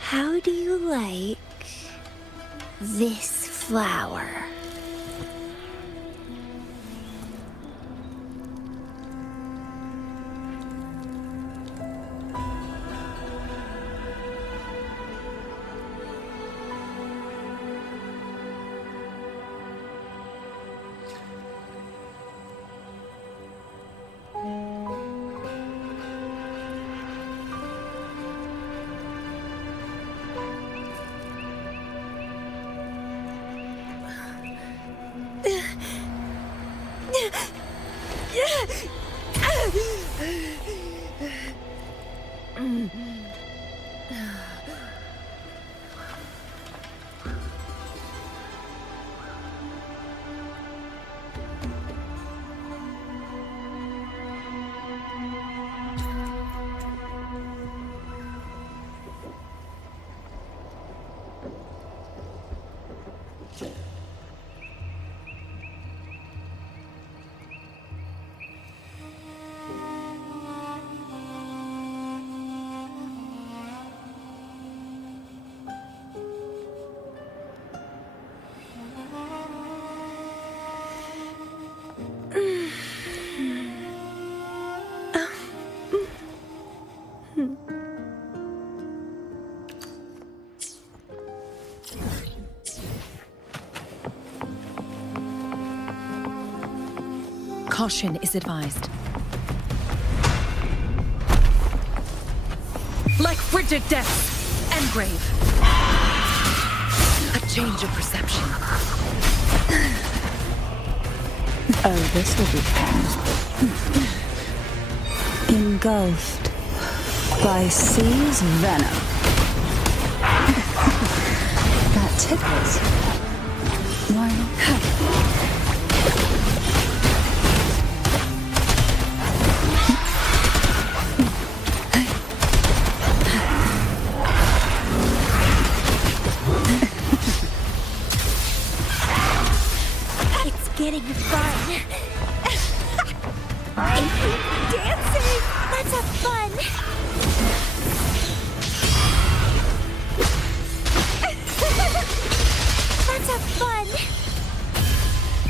How do you like this flower? Caution is advised. Like frigid depths, engrave. A change of perception. Oh, this will be fun. Engulfed by sea's venom. That tickles. Why not? Getting fun. Dancing! Let's have fun! Let's have fun!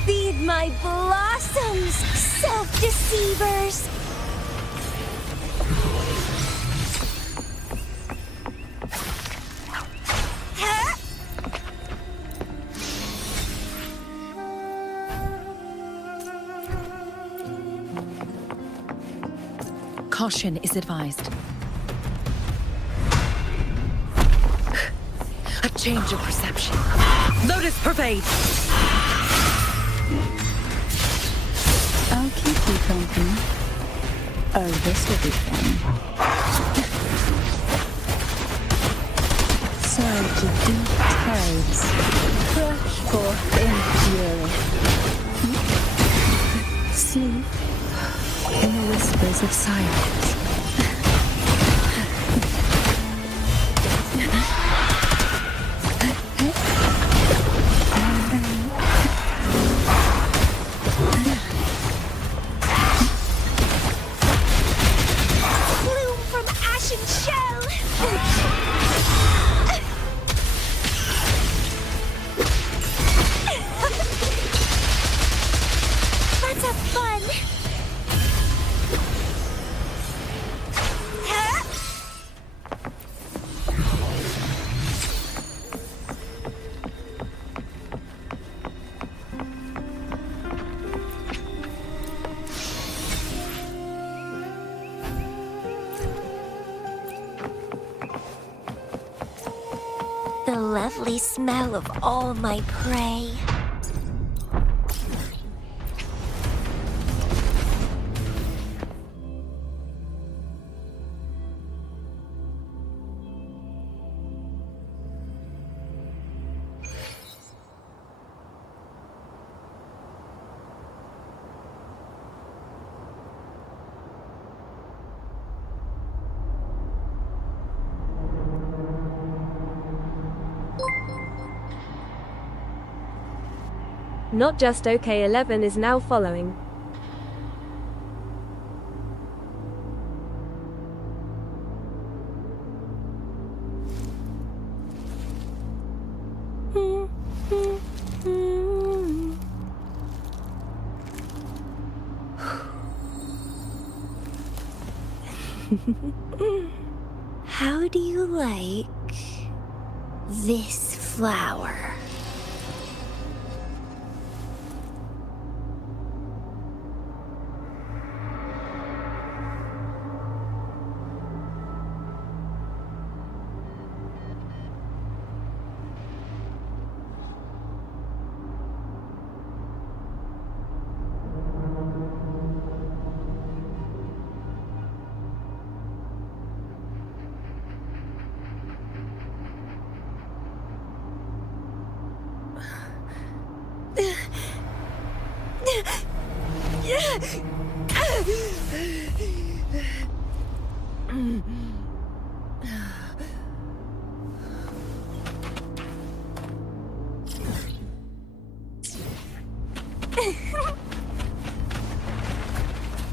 Feed my blossoms, self-deceivers! Caution is advised. A change of perception. Lotus pervade! I'll keep you company. Oh, this will be fun. Surge of deep tides. Crush forth in fury. Sleep in the whispers of silence. Bloom from ashen shell! Let's have fun! The lovely smell of all my prey. Not Just OK 11 is now following. How do you like this flower?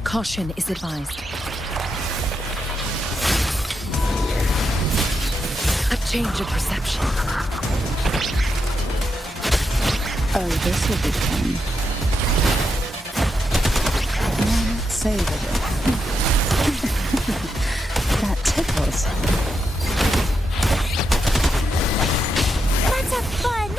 Caution is advised. A change of perception. Oh, this will be fun. Why not savor it? That tickles. Let's have fun!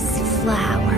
this flower.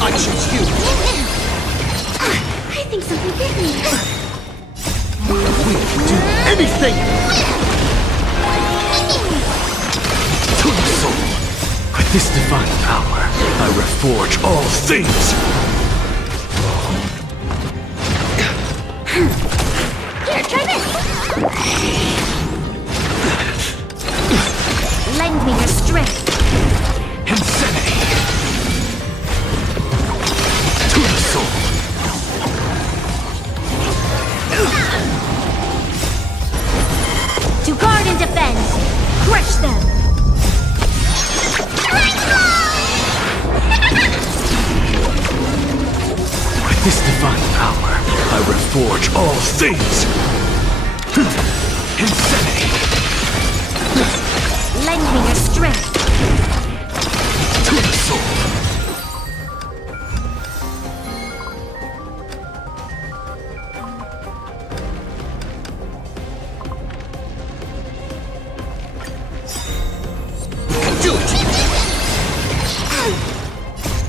I choose you. I think something bit me. We can do anything! To the soul. With this divine power, I reforge all things! Here, try this. Lend me your strength. Insanity! To the soul. To guard and defend. Crush them. With this divine power, I reforge all things! Insanity! Lend me your strength. To the soul! We can do it!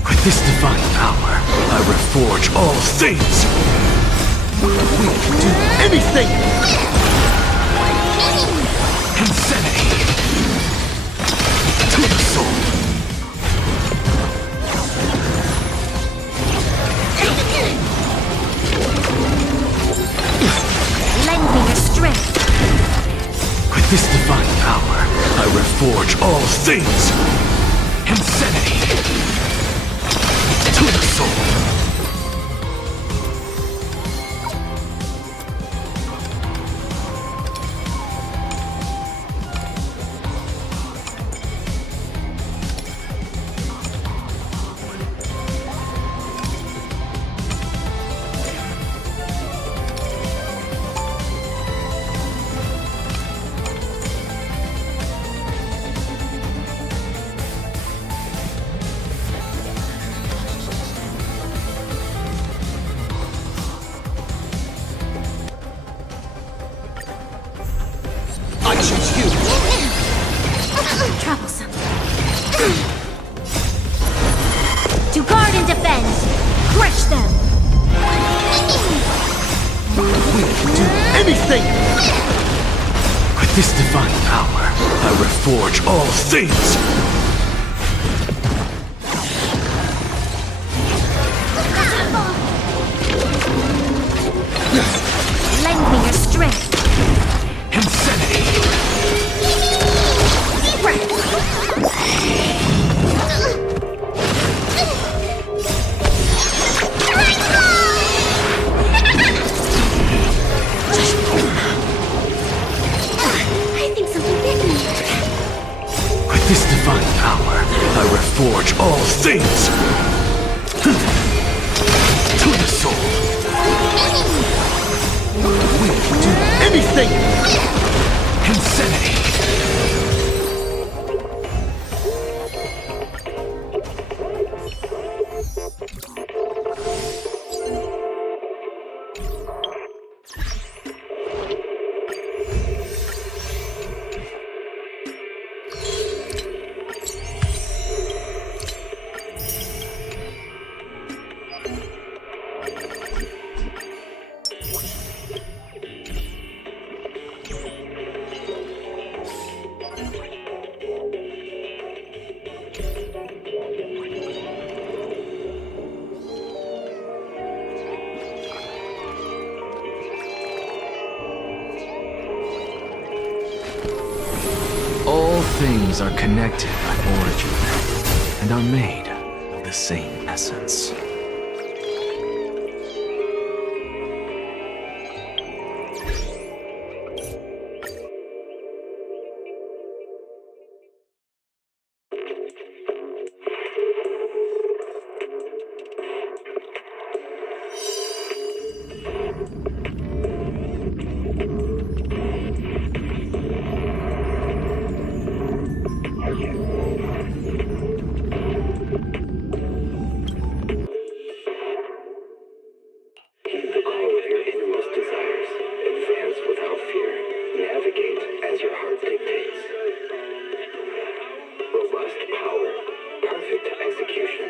With this divine power, I reforge all things! We can do anything! Insanity! To the soul! Lend me your strength. With this divine power, I reforge all things! Insanity! To the soul! I choose you! Troublesome. To guard and defend. Crush them. We can do anything! With this divine power, I reforge all things! Lend me your strength. Insanity! Deep breath. this divine power, I reforge all things! To the soul! Will do anything! Insanity! All things are connected by origin, and are made of the same essence. The call of your innermost desires. Advance without fear. Navigate as your heart dictates. Robust power. Perfect execution.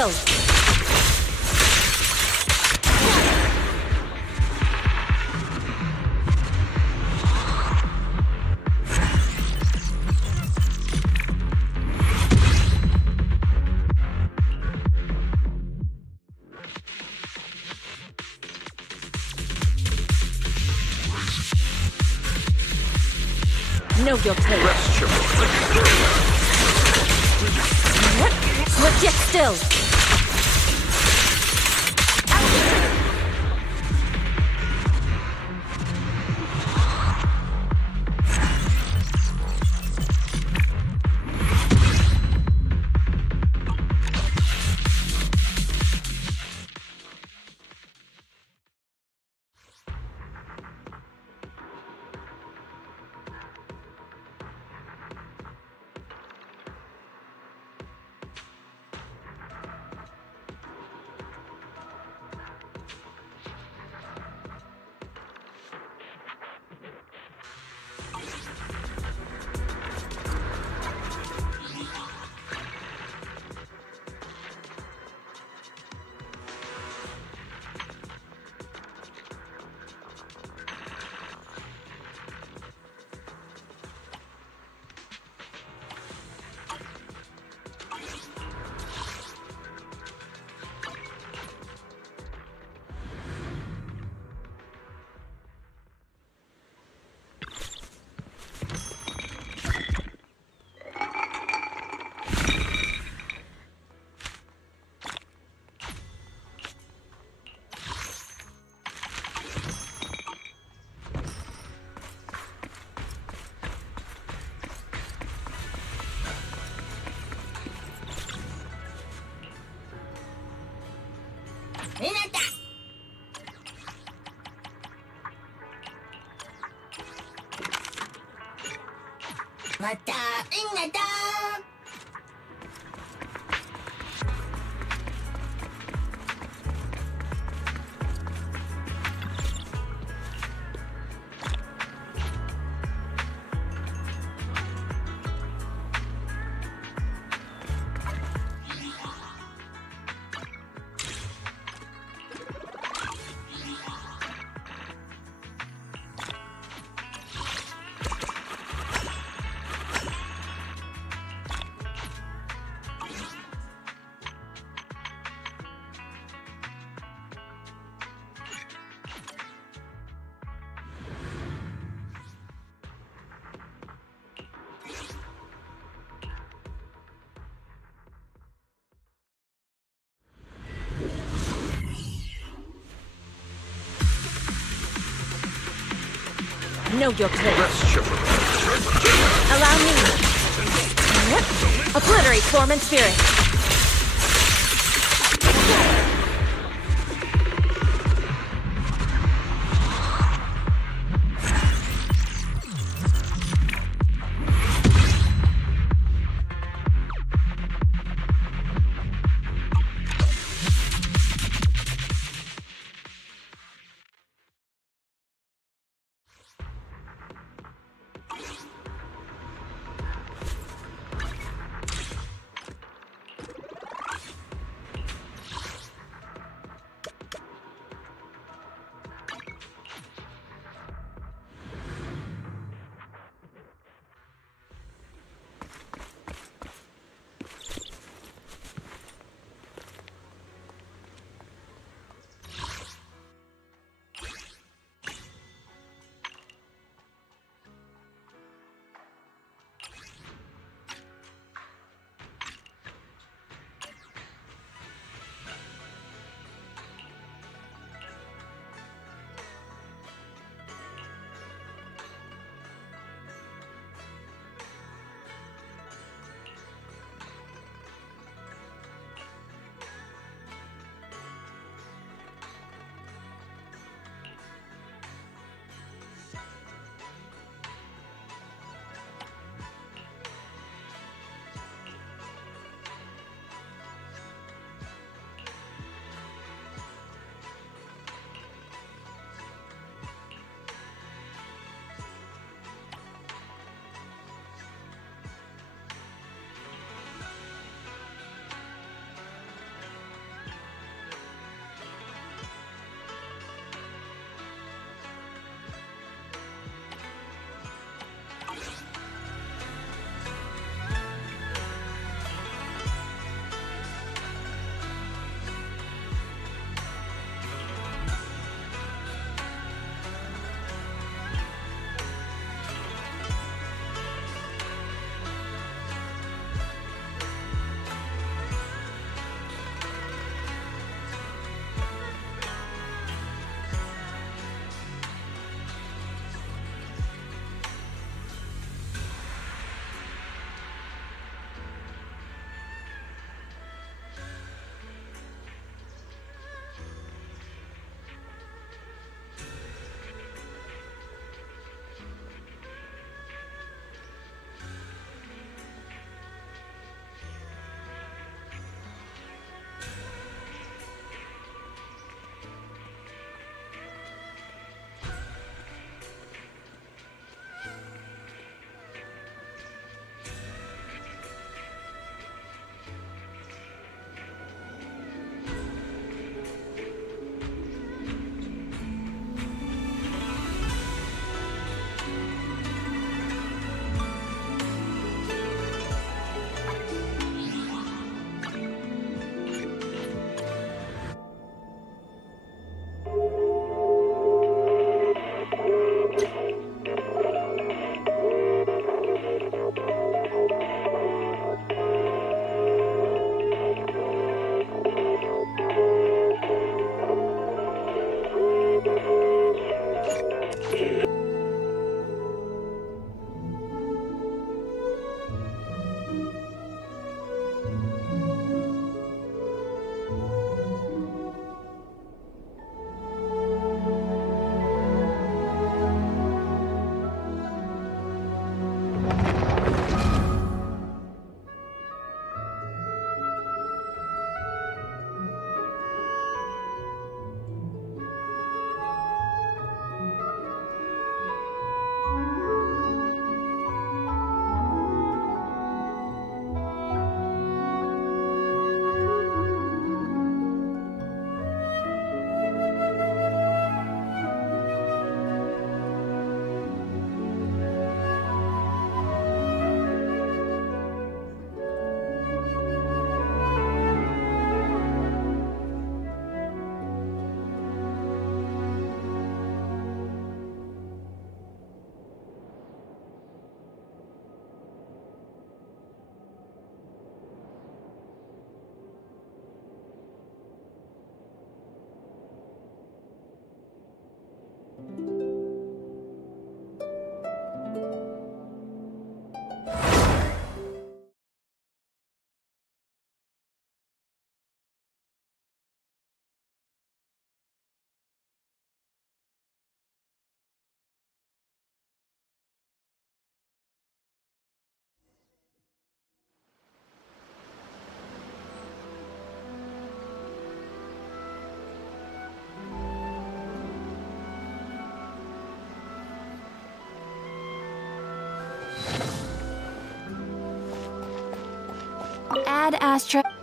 still. Know your place. Rest your Switch it still. Know your place. rest your Allow me. Obliterate form and spirit. Ad Astra.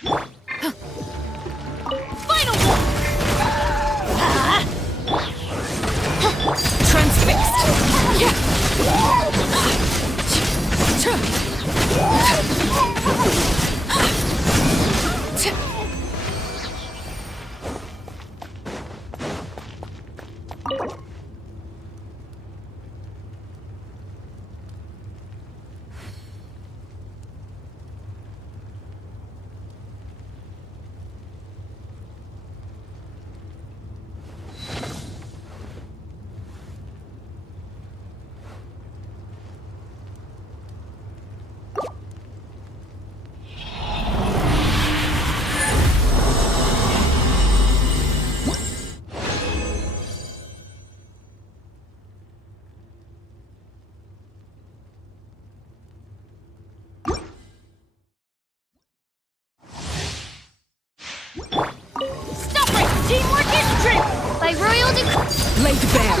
Final one! Transfixed! Stop it! Teamwork is strength! By royal decree. Laid bare!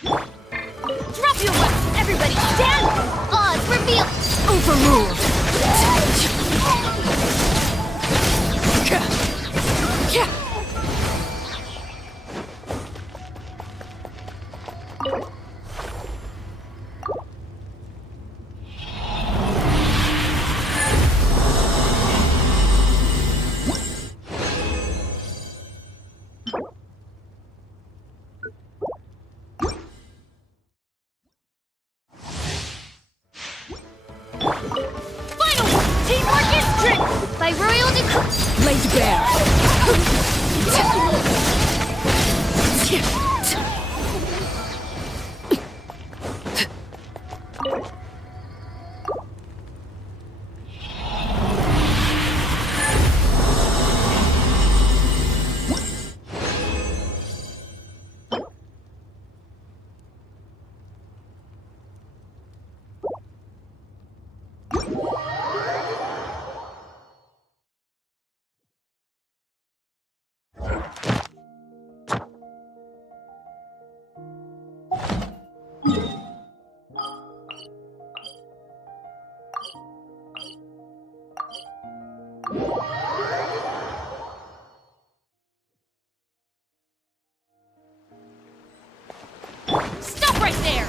Drop your weapon! Everybody stand! Odds reveal! Overruled! laid bare. Stop right there!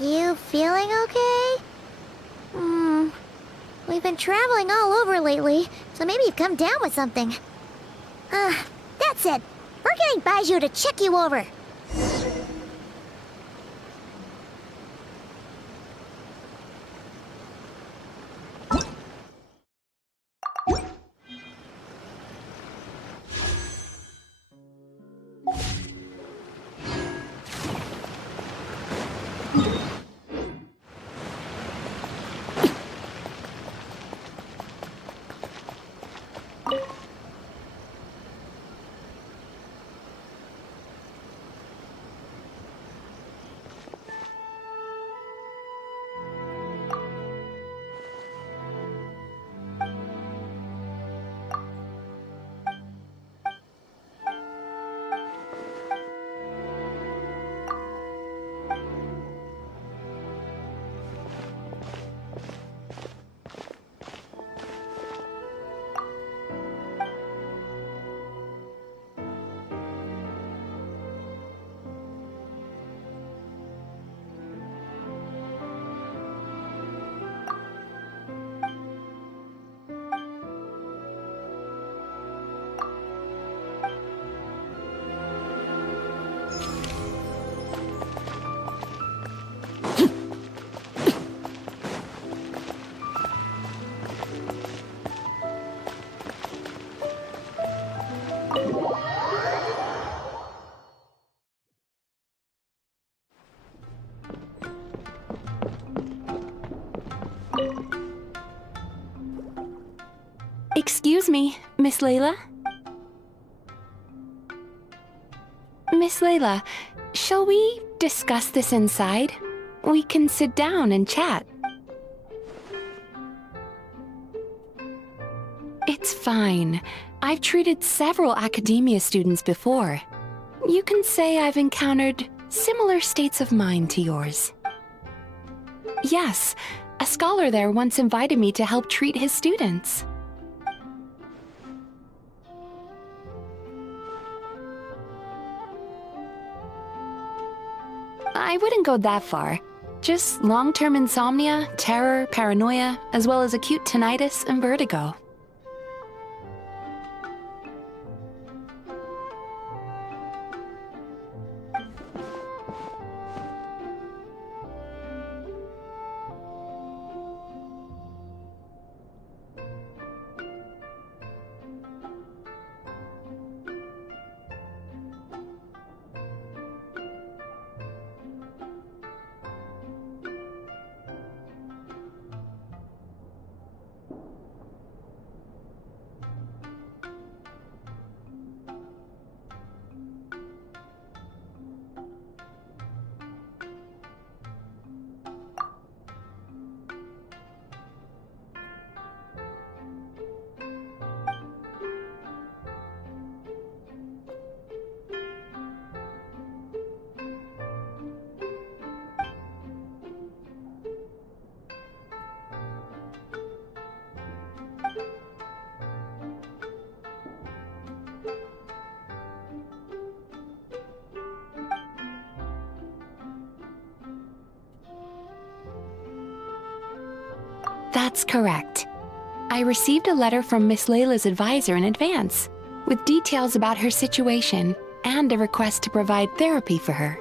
You feeling okay? We've been traveling all over lately, so maybe you've come down with something. That's it. We're getting Baizhu to check you over. Excuse me, Miss Layla? Miss Layla, shall we discuss this inside? We can sit down and chat. It's fine. I've treated several academia students before. You can say I've encountered similar states of mind to yours. Yes, a scholar there once invited me to help treat his students. I wouldn't go that far. Just long-term insomnia, terror, paranoia, as well as acute tinnitus and vertigo. That's correct. I received a letter from Miss Layla's advisor in advance, with details about her situation and a request to provide therapy for her.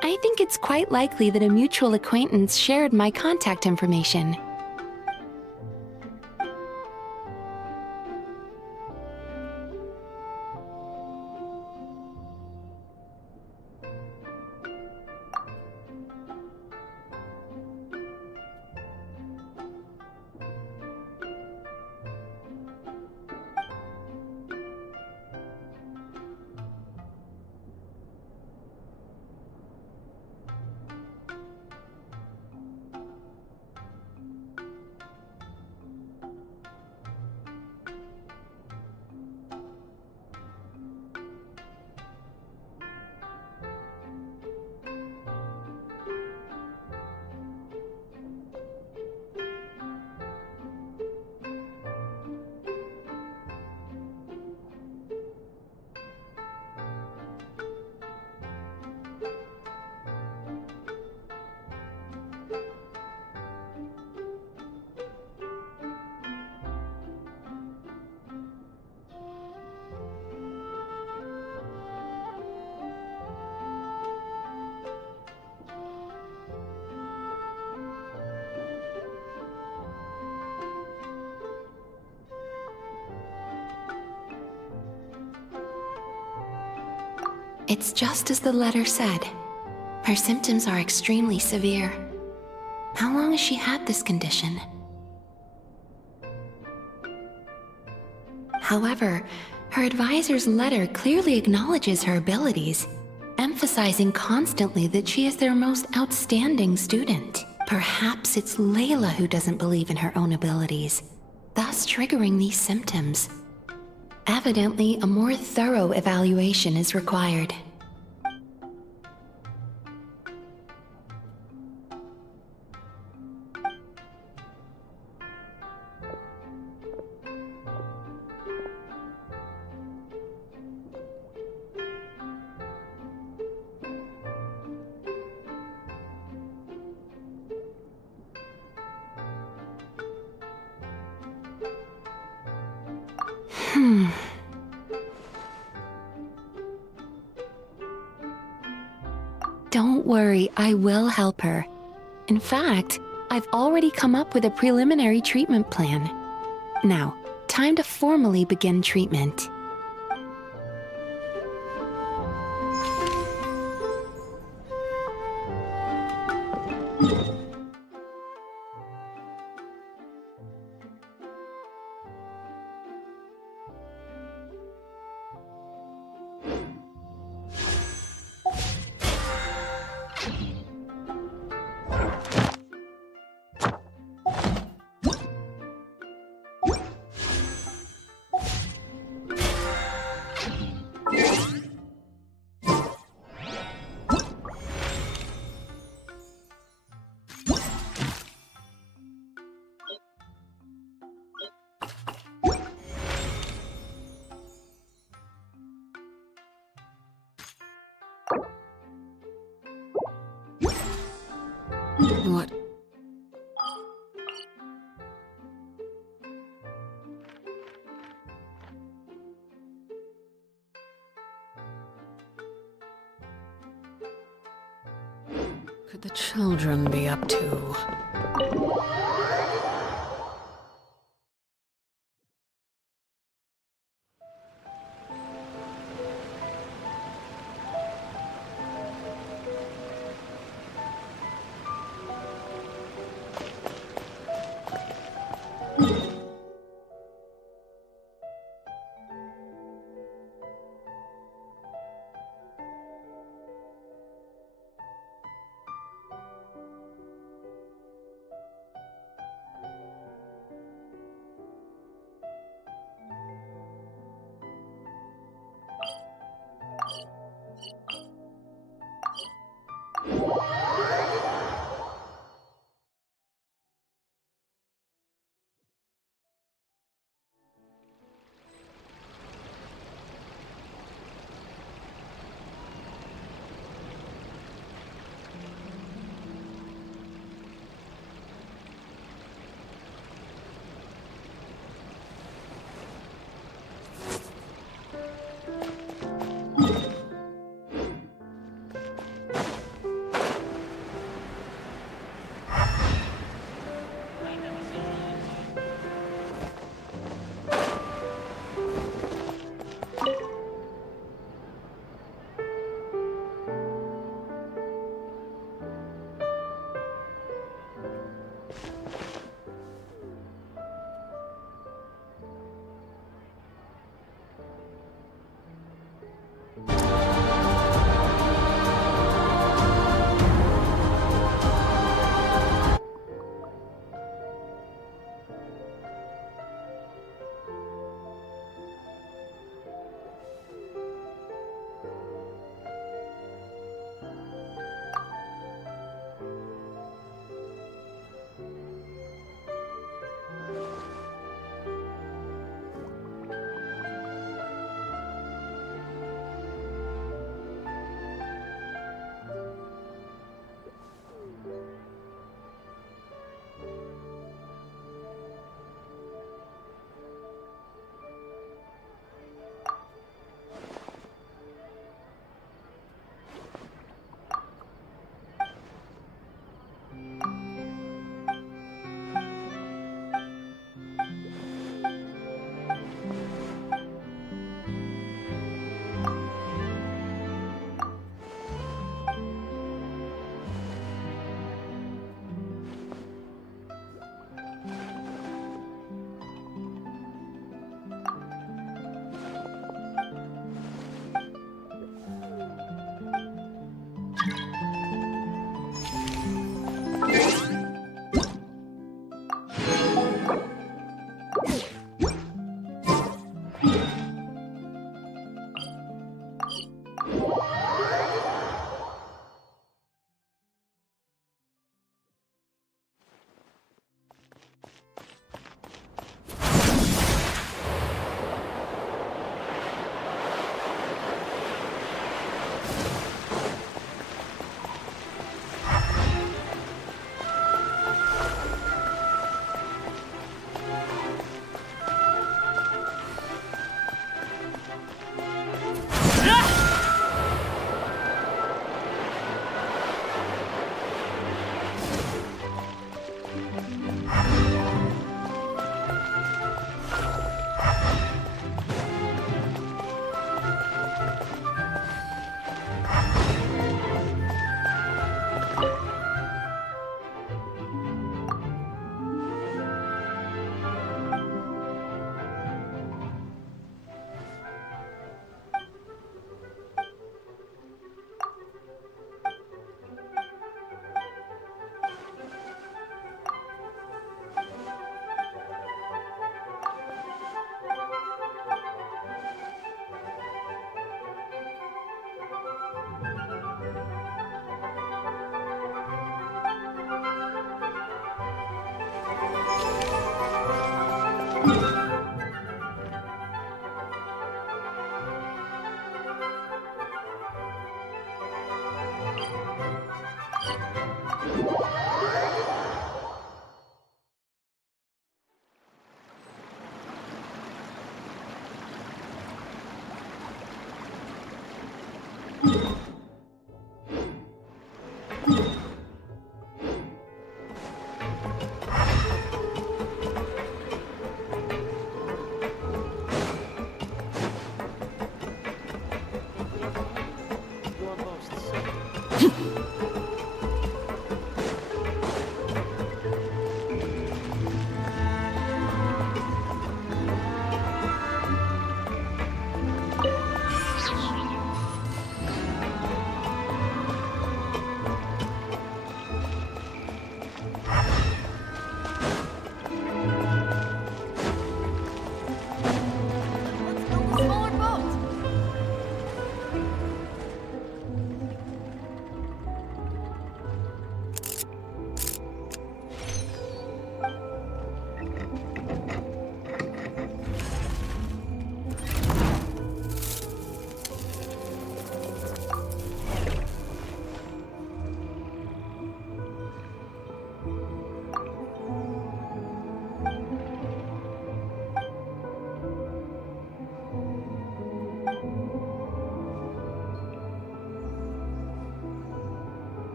I think it's quite likely that a mutual acquaintance shared my contact information. It's just as the letter said. Her symptoms are extremely severe. How long has she had this condition? However, her advisor's letter clearly acknowledges her abilities, emphasizing constantly that she is their most outstanding student. Perhaps it's Layla who doesn't believe in her own abilities, thus triggering these symptoms. Evidently, a more thorough evaluation is required. Don't worry, I will help her. In fact, I've already come up with a preliminary treatment plan. Now, time to formally begin treatment. What? Could the children be up to?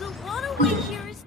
The waterway here is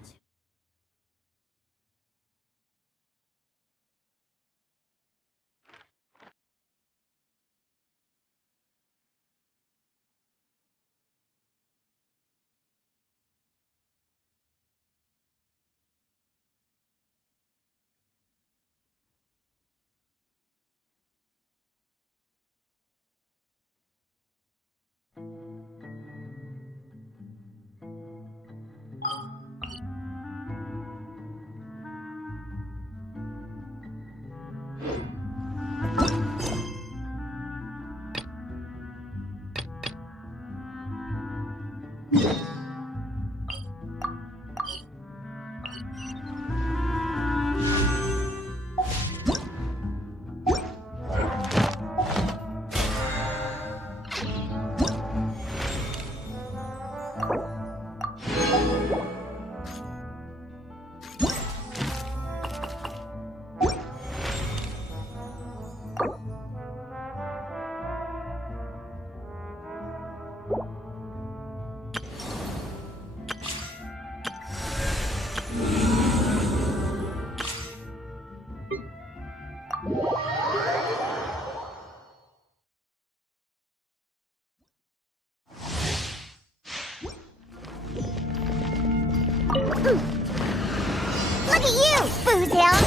Look at you, Foozhound!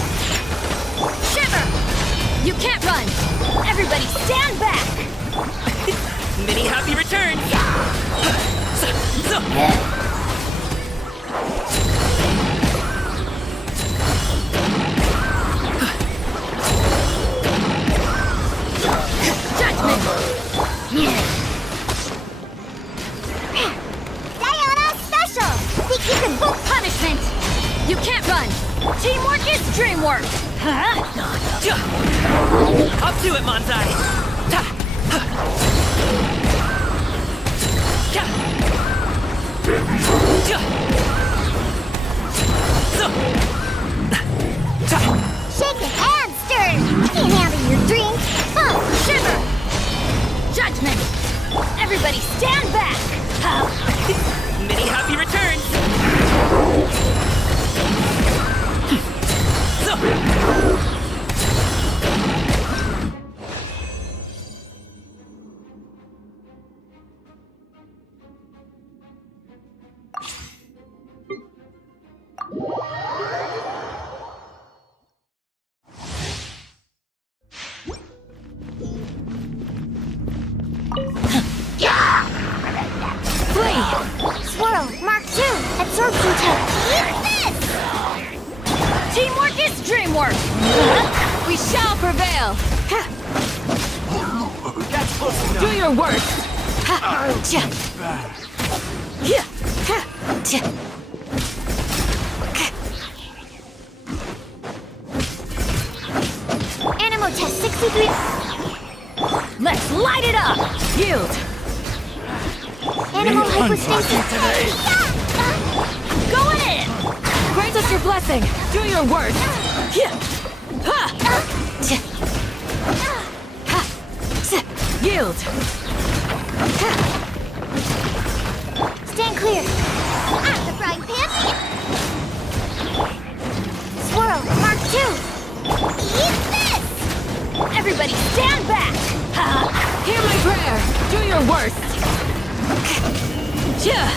Shiver! You can't run! Everybody stand back! Many happy returns! Judgment! Diana Special! Think you can book punishment! You can't run! Teamwork is dreamwork! Huh? Up to it, Manzai! Shaken and stirred! Can't handle your drink! Oh, shiver! Judgment! Everybody stand back! Many happy returns! Swirl, Mark II, absorption tech. Eat this! Teamwork is dreamwork! We shall prevail! That's Do your worst! Ha! Cha! Yeah! Ha! Cha! Animal test 63. Let's light it up! Yield! Animal hypostasis. Going in! Grant us your blessing! Do your worst! Yeah! Ha! Cha! Ha! Cha! Yield! Ha! Stand clear. Out the frying pan. Swirl. Mark 2. Eat this. Everybody stand back! Ha! Hear my prayer! Do your worst! Yeah!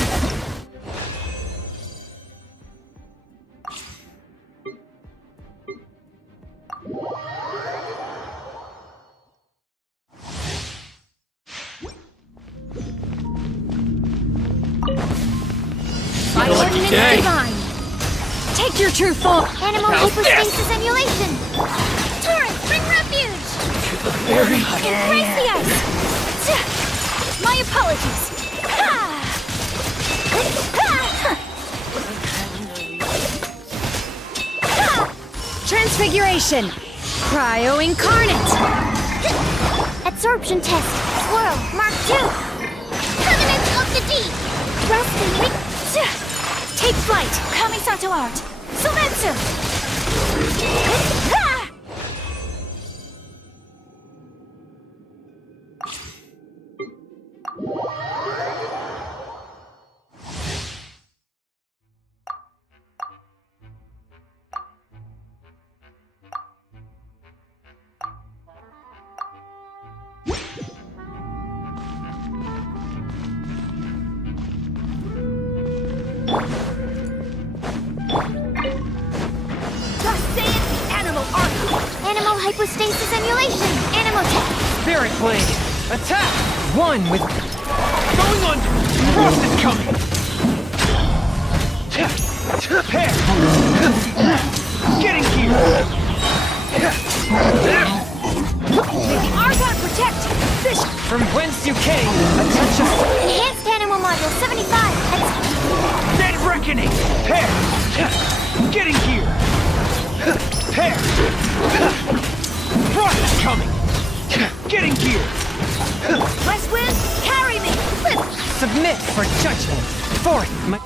By ordinance divine! Take your true form! Animal hypostasis emulation. Torrent, bring refuge. Embrace the ice! Tch! My apologies! Ha! Ha! Ha! Transfiguration! Cryo incarnate! Absorption test. Swirl. Mark 2. Covenant of the deep. Rest and Take flight! Kamisato art! Sumetsu! Ha! Animal arc! Animal hypostasis emulation. Animal test. Spirit Blade! Attack! One with... Going under! Frost is coming! Prepare! Getting here! May the Argon protect! Fish! From whence you came, a touch of... Enhanced animal module 75. Dead Reckoning! Prepare! Getting here! Prepare! Frost is coming! Getting here! West Wind, carry me! Submit for judgment! Forth, my...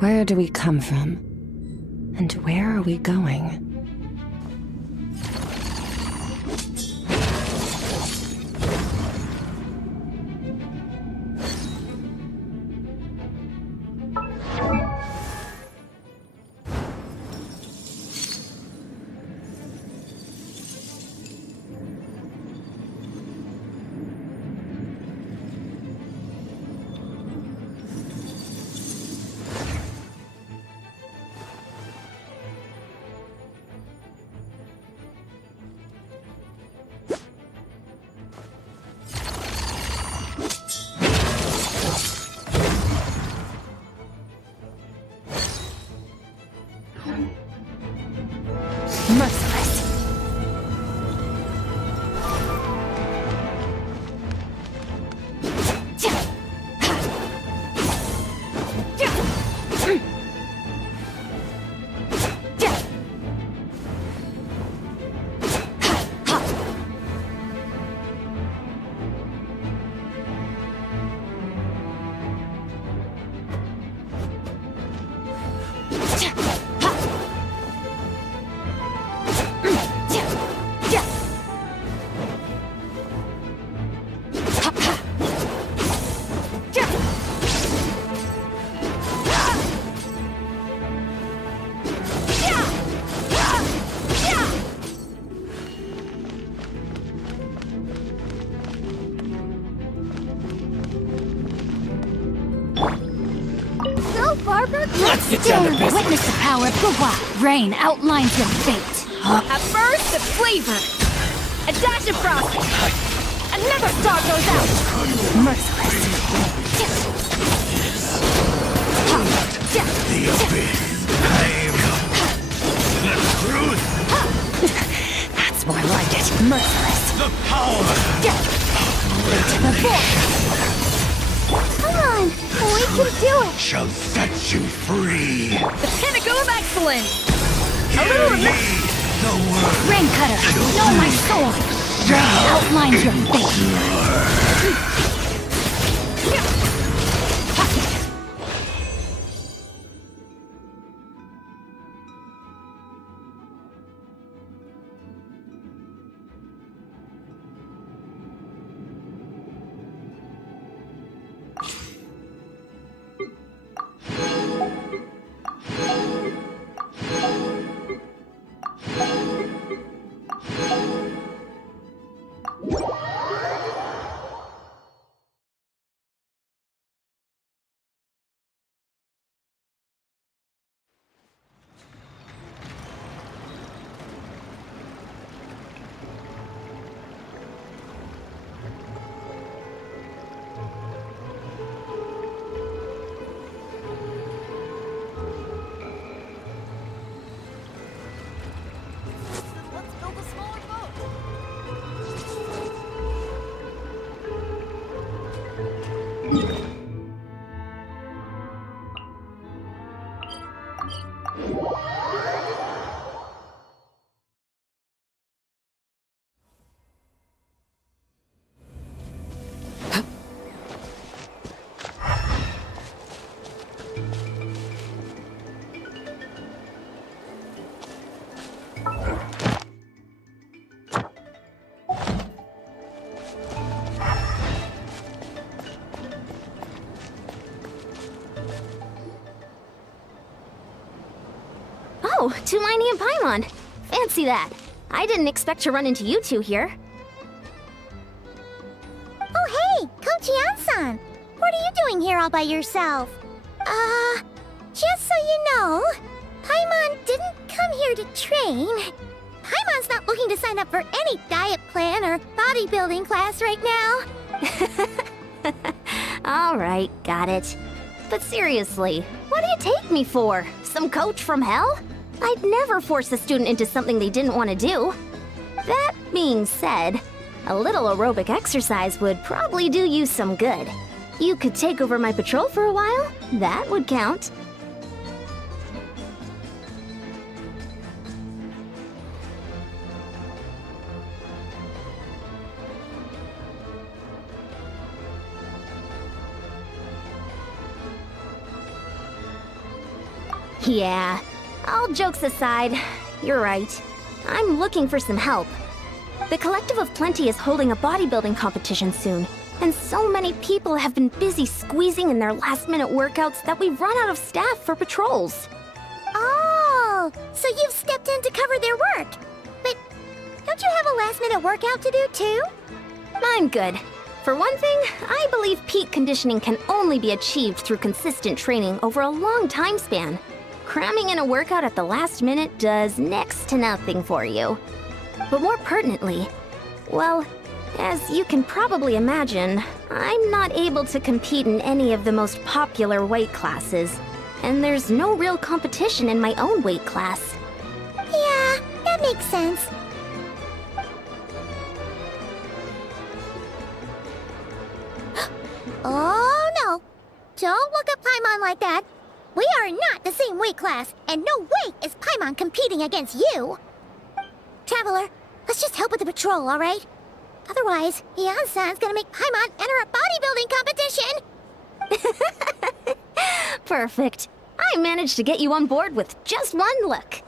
Where do we come from? And where are we going? Merciless. Go, Barber! Let's get down to business. Witness the power of Gua. Rain outlines your fate. At first, the flavor. A dash of frosting. Another star goes out. Merciless. The abyss. Pain. The truth. That's more like it. Merciless. The power. Into the force. Come on! We can do it! Shall set you free. The pinnacle of excellence. Give me the word. Rain cutter. Know my sword. Rain outlines your fate. Oh, Tulani and Paimon. Fancy that. I didn't expect to run into you two here. Oh, hey! Kochi-san! What are you doing here all by yourself? Just so you know, Paimon didn't come here to train. Paimon's not looking to sign up for any diet plan or bodybuilding class right now. Alright, got it. But seriously, what do you take me for? Some coach from hell? I'd never force a student into something they didn't want to do. That being said, a little aerobic exercise would probably do you some good. You could take over my patrol for a while. That would count. Yeah, all jokes aside, you're right. I'm looking for some help. The Collective of Plenty is holding a bodybuilding competition soon, and so many people have been busy squeezing in their last-minute workouts that we've run out of staff for patrols. Oh, so you've stepped in to cover their work. But don't you have a last-minute workout to do too? I'm good. For one thing, I believe peak conditioning can only be achieved through consistent training over a long time span. Cramming in a workout at the last minute does next to nothing for you. But more pertinently, well, as you can probably imagine, I'm not able to compete in any of the most popular weight classes, and there's no real competition in my own weight class. Yeah, that makes sense. Oh no! Don't look at Paimon like that! We are not the same weight class, and no way is Paimon competing against you! Traveler, let's just help with the patrol, alright? Otherwise, Yan-san's gonna make Paimon enter a bodybuilding competition! Perfect. I managed to get you on board with just one look.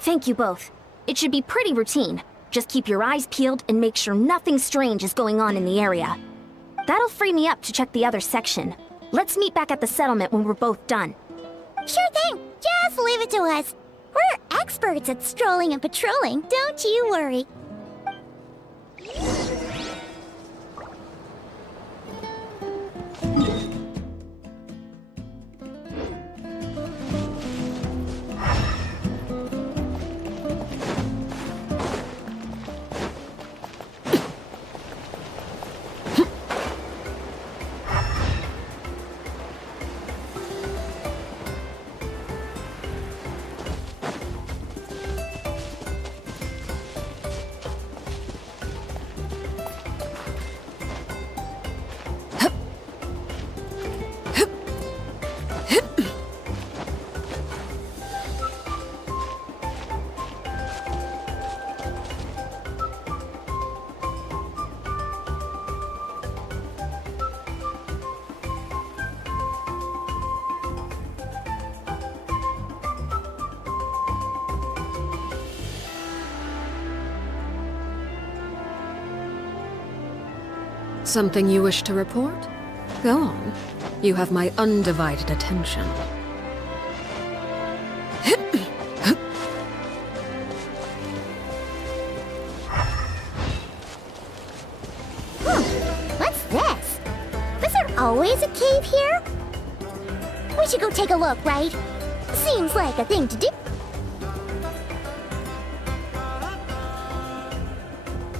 Thank you both. It should be pretty routine. Just keep your eyes peeled and make sure nothing strange is going on in the area. That'll free me up to check the other section. Let's meet back at the settlement when we're both done. Sure thing. Just leave it to us. We're experts at strolling and patrolling, don't you worry. Something you wish to report? Go on. You have my undivided attention. What's this? Was there always a cave here? We should go take a look, right? Seems like a thing to do.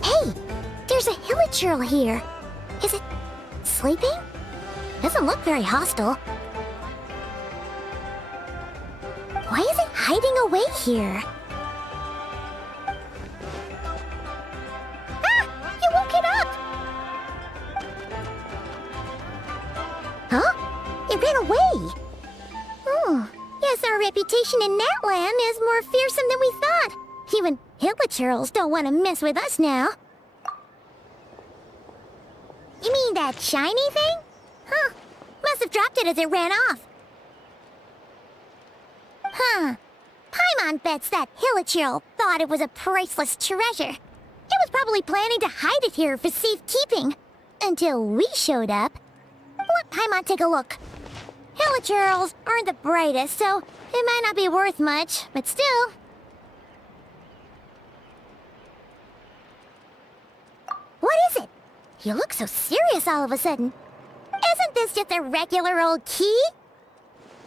Hey, there's a hilichurl here. Is it sleeping? Doesn't look very hostile. Why is it hiding away here? Ah! You woke it up! Huh? It ran away! Oh, yes, our reputation in that land is more fearsome than we thought. Even hilichurls don't want to mess with us now. You mean that shiny thing? Huh. Must have dropped it as it ran off. Huh. Paimon bets that hilichurl thought it was a priceless treasure. It was probably planning to hide it here for safekeeping. Until we showed up. Let Paimon take a look. Hilichurls aren't the brightest, so it might not be worth much, but still. What is it? You look so serious all of a sudden. Isn't this just a regular old key?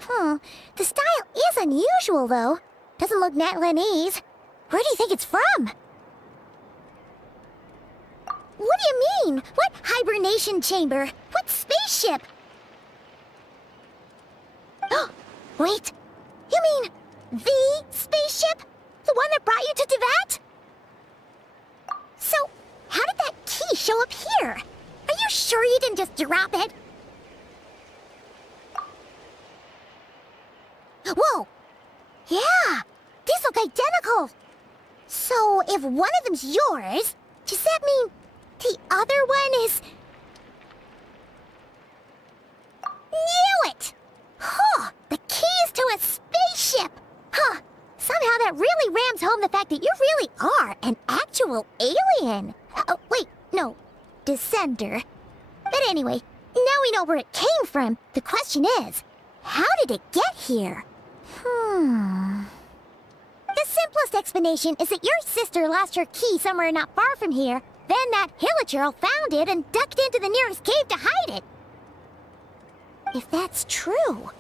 The style is unusual, though. Doesn't look Natlanese. Where do you think it's from? What do you mean? What hibernation chamber? What spaceship? Oh, wait. You mean the spaceship? The one that brought you to Teyvat? So, how did that key show up here? Are you sure you didn't just drop it? Whoa! Yeah! These look identical! So, if one of them's yours, does that mean the other one is... Knew it! Huh! The keys to a spaceship! Huh! Somehow that really rams home the fact that you really are an actual alien! Oh, wait, no. Descender. But anyway, now we know where it came from. The question is, how did it get here? The simplest explanation is that your sister lost her key somewhere not far from here. Then that Hilichurl found it and ducked into the nearest cave to hide it. If that's true,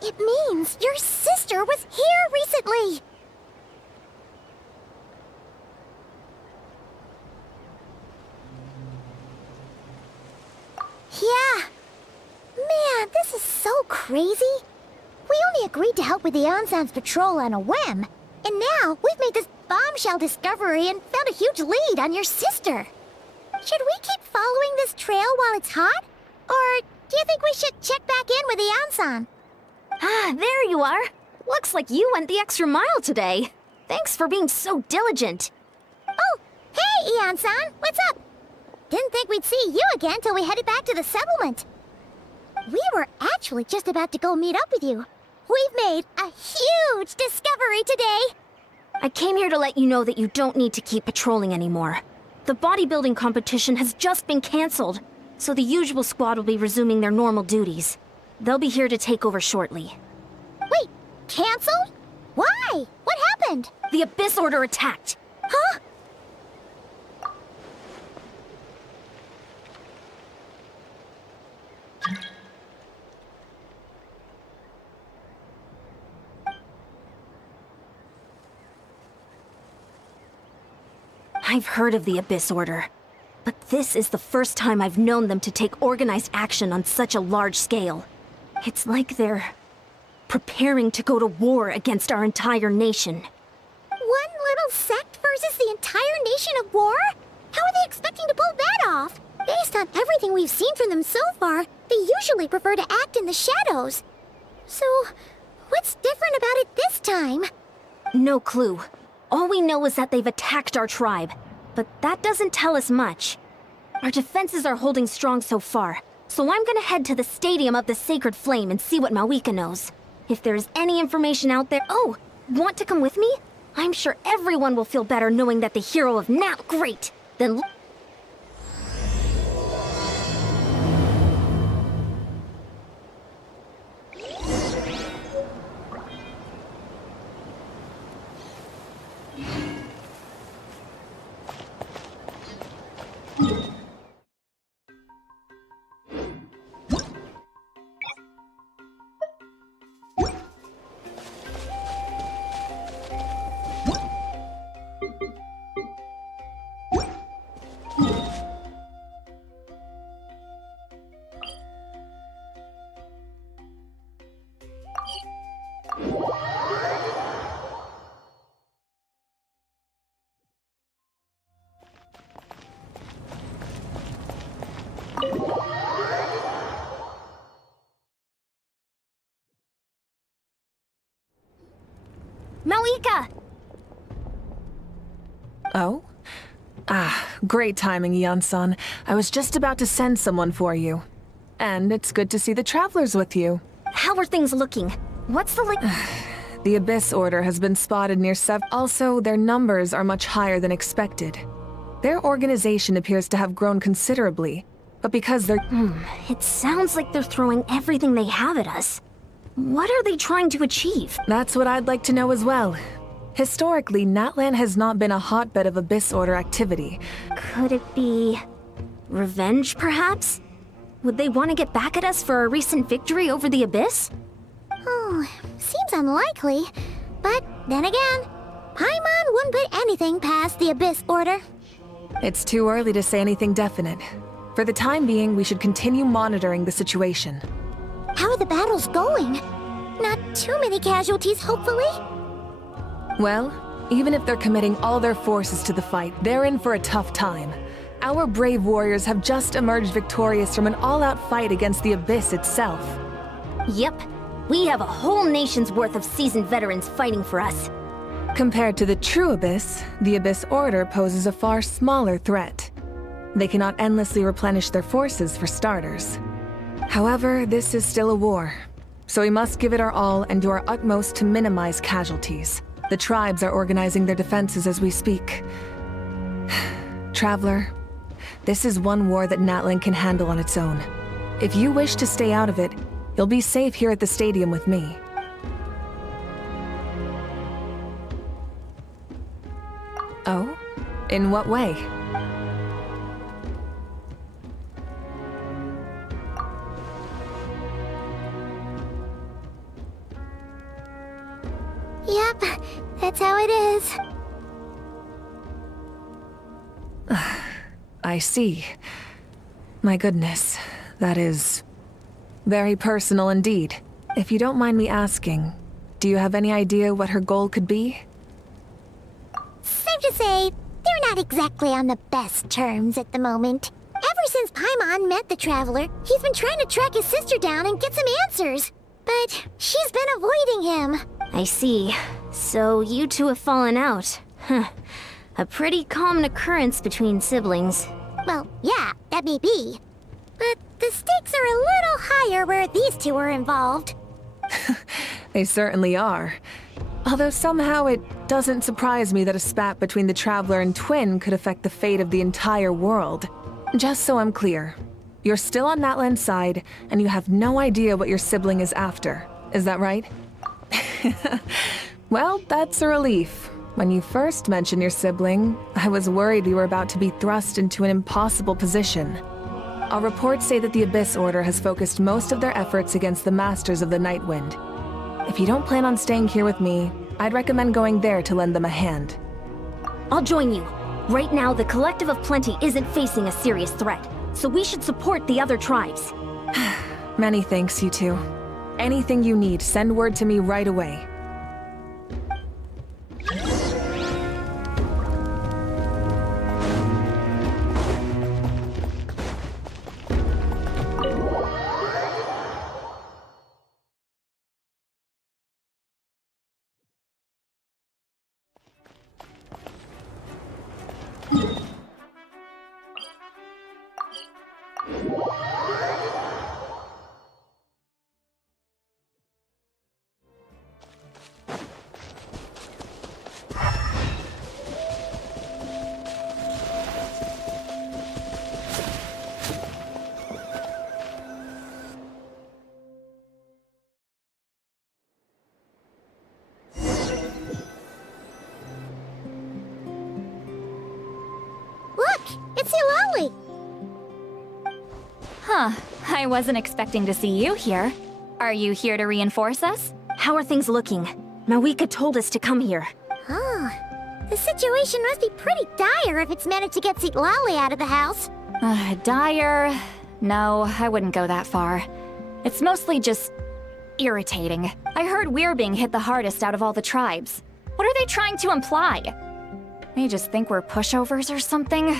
it means your sister was here recently. Yeah. Man, this is so crazy. We only agreed to help with the Anson's patrol on a whim. And now we've made this bombshell discovery and found a huge lead on your sister. Should we keep following this trail while it's hot? Or do you think we should check back in with the Anson? Ah, there you are. Looks like you went the extra mile today. Thanks for being so diligent. Oh, hey, Eon-san, what's up? Didn't think we'd see you again till we headed back to the settlement. We were actually just about to go meet up with you. We've made a huge discovery today. I came here to let you know that you don't need to keep patrolling anymore. The bodybuilding competition has just been cancelled, so the usual squad will be resuming their normal duties. They'll be here to take over shortly. Wait, cancelled? Why? What happened? The Abyss Order attacked. Huh? I've heard of the Abyss Order, but this is the first time I've known them to take organized action on such a large scale. It's like they're preparing to go to war against our entire nation. One little sect versus the entire nation of war? How are they expecting to pull that off? Based on everything we've seen from them so far, they usually prefer to act in the shadows. So, what's different about it this time? No clue. All we know is that they've attacked our tribe, but that doesn't tell us much. Our defenses are holding strong so far, so I'm gonna head to the Stadium of the Sacred Flame and see what Mawika knows. If there's any information out there— Oh! Want to come with me? I'm sure everyone will feel better knowing that the hero of Great! Then— Mawika! Oh? Ah, great timing, Eon-san. I was just about to send someone for you. And it's good to see the travelers with you. How are things looking? What's the The Abyss Order has been spotted near Also, their numbers are much higher than expected. Their organization appears to have grown considerably, but because they're— It sounds like they're throwing everything they have at us. What are they trying to achieve? That's what I'd like to know as well. Historically, Natlan has not been a hotbed of Abyss Order activity. Could it be revenge, perhaps? Would they want to get back at us for our recent victory over the Abyss? Oh, seems unlikely. But then again, Paimon wouldn't put anything past the Abyss Order. It's too early to say anything definite. For the time being, we should continue monitoring the situation. How are the battles going? Not too many casualties, hopefully? Well, even if they're committing all their forces to the fight, they're in for a tough time. Our brave warriors have just emerged victorious from an all-out fight against the Abyss itself. Yep. We have a whole nation's worth of seasoned veterans fighting for us. Compared to the true Abyss, the Abyss Order poses a far smaller threat. They cannot endlessly replenish their forces, for starters. However, this is still a war, so we must give it our all and do our utmost to minimize casualties. The tribes are organizing their defenses as we speak. Traveler, this is one war that Natlan can handle on its own. If you wish to stay out of it, you'll be safe here at the stadium with me. Oh? In what way? Yep, that's how it is. I see. My goodness, that is very personal indeed. If you don't mind me asking, do you have any idea what her goal could be? Safe to say, they're not exactly on the best terms at the moment. Ever since Paimon met the Traveler, he's been trying to track his sister down and get some answers. But she's been avoiding him. I see. So you two have fallen out. Huh. A pretty common occurrence between siblings. Well, yeah, that may be. But the stakes are a little higher where these two are involved. They certainly are. Although somehow it doesn't surprise me that a spat between the Traveler and Twin could affect the fate of the entire world. Just so I'm clear, you're still on Natlan's side, and you have no idea what your sibling is after. Is that right? Well, that's a relief. When you first mentioned your sibling, I was worried we were about to be thrust into an impossible position. Our reports say that the Abyss Order has focused most of their efforts against the Masters of the Nightwind. If you don't plan on staying here with me, I'd recommend going there to lend them a hand. I'll join you. Right now, the Collective of Plenty isn't facing a serious threat, so we should support the other tribes. Many thanks, you two. Anything you need, send word to me right away. It's Eulalie! Huh. I wasn't expecting to see you here. Are you here to reinforce us? How are things looking? Mawika told us to come here. Oh, the situation must be pretty dire if it's managed to get Eulalie out of the house. Dire? No, I wouldn't go that far. It's mostly just irritating. I heard we're being hit the hardest out of all the tribes. What are they trying to imply? They just think we're pushovers or something?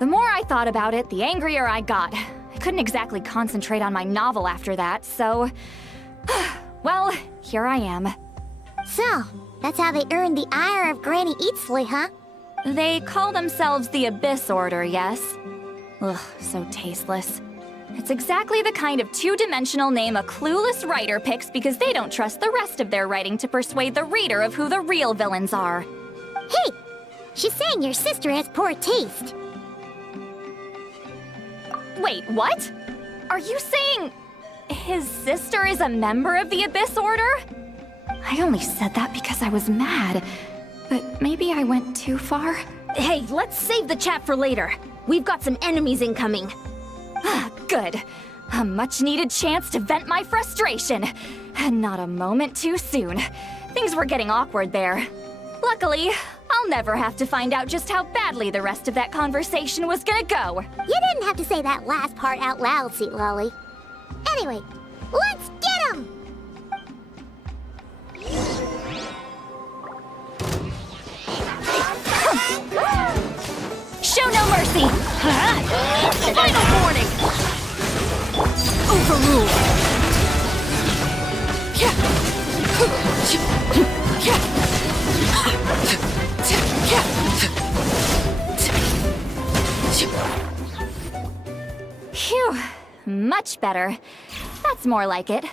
The more I thought about it, the angrier I got. I couldn't exactly concentrate on my novel after that, so... well, here I am. So, that's how they earned the ire of Granny Eatsley, huh? They call themselves the Abyss Order, yes? Ugh, so tasteless. It's exactly the kind of two-dimensional name a clueless writer picks because they don't trust the rest of their writing to persuade the reader of who the real villains are. Hey! She's saying your sister has poor taste. Wait, what? Are you saying his sister is a member of the Abyss Order? I only said that because I was mad, but maybe I went too far. Hey, let's save the chat for later. We've got some enemies incoming. Good. A much-needed chance to vent my frustration. Not a moment too soon. Things were getting awkward there. Luckily, I'll never have to find out just how badly the rest of that conversation was gonna go. You didn't have to say that last part out loud, Sweet Lolly. Anyway, let's get him! Show no mercy! Final warning! Overruled! Phew, much better. That's more like it.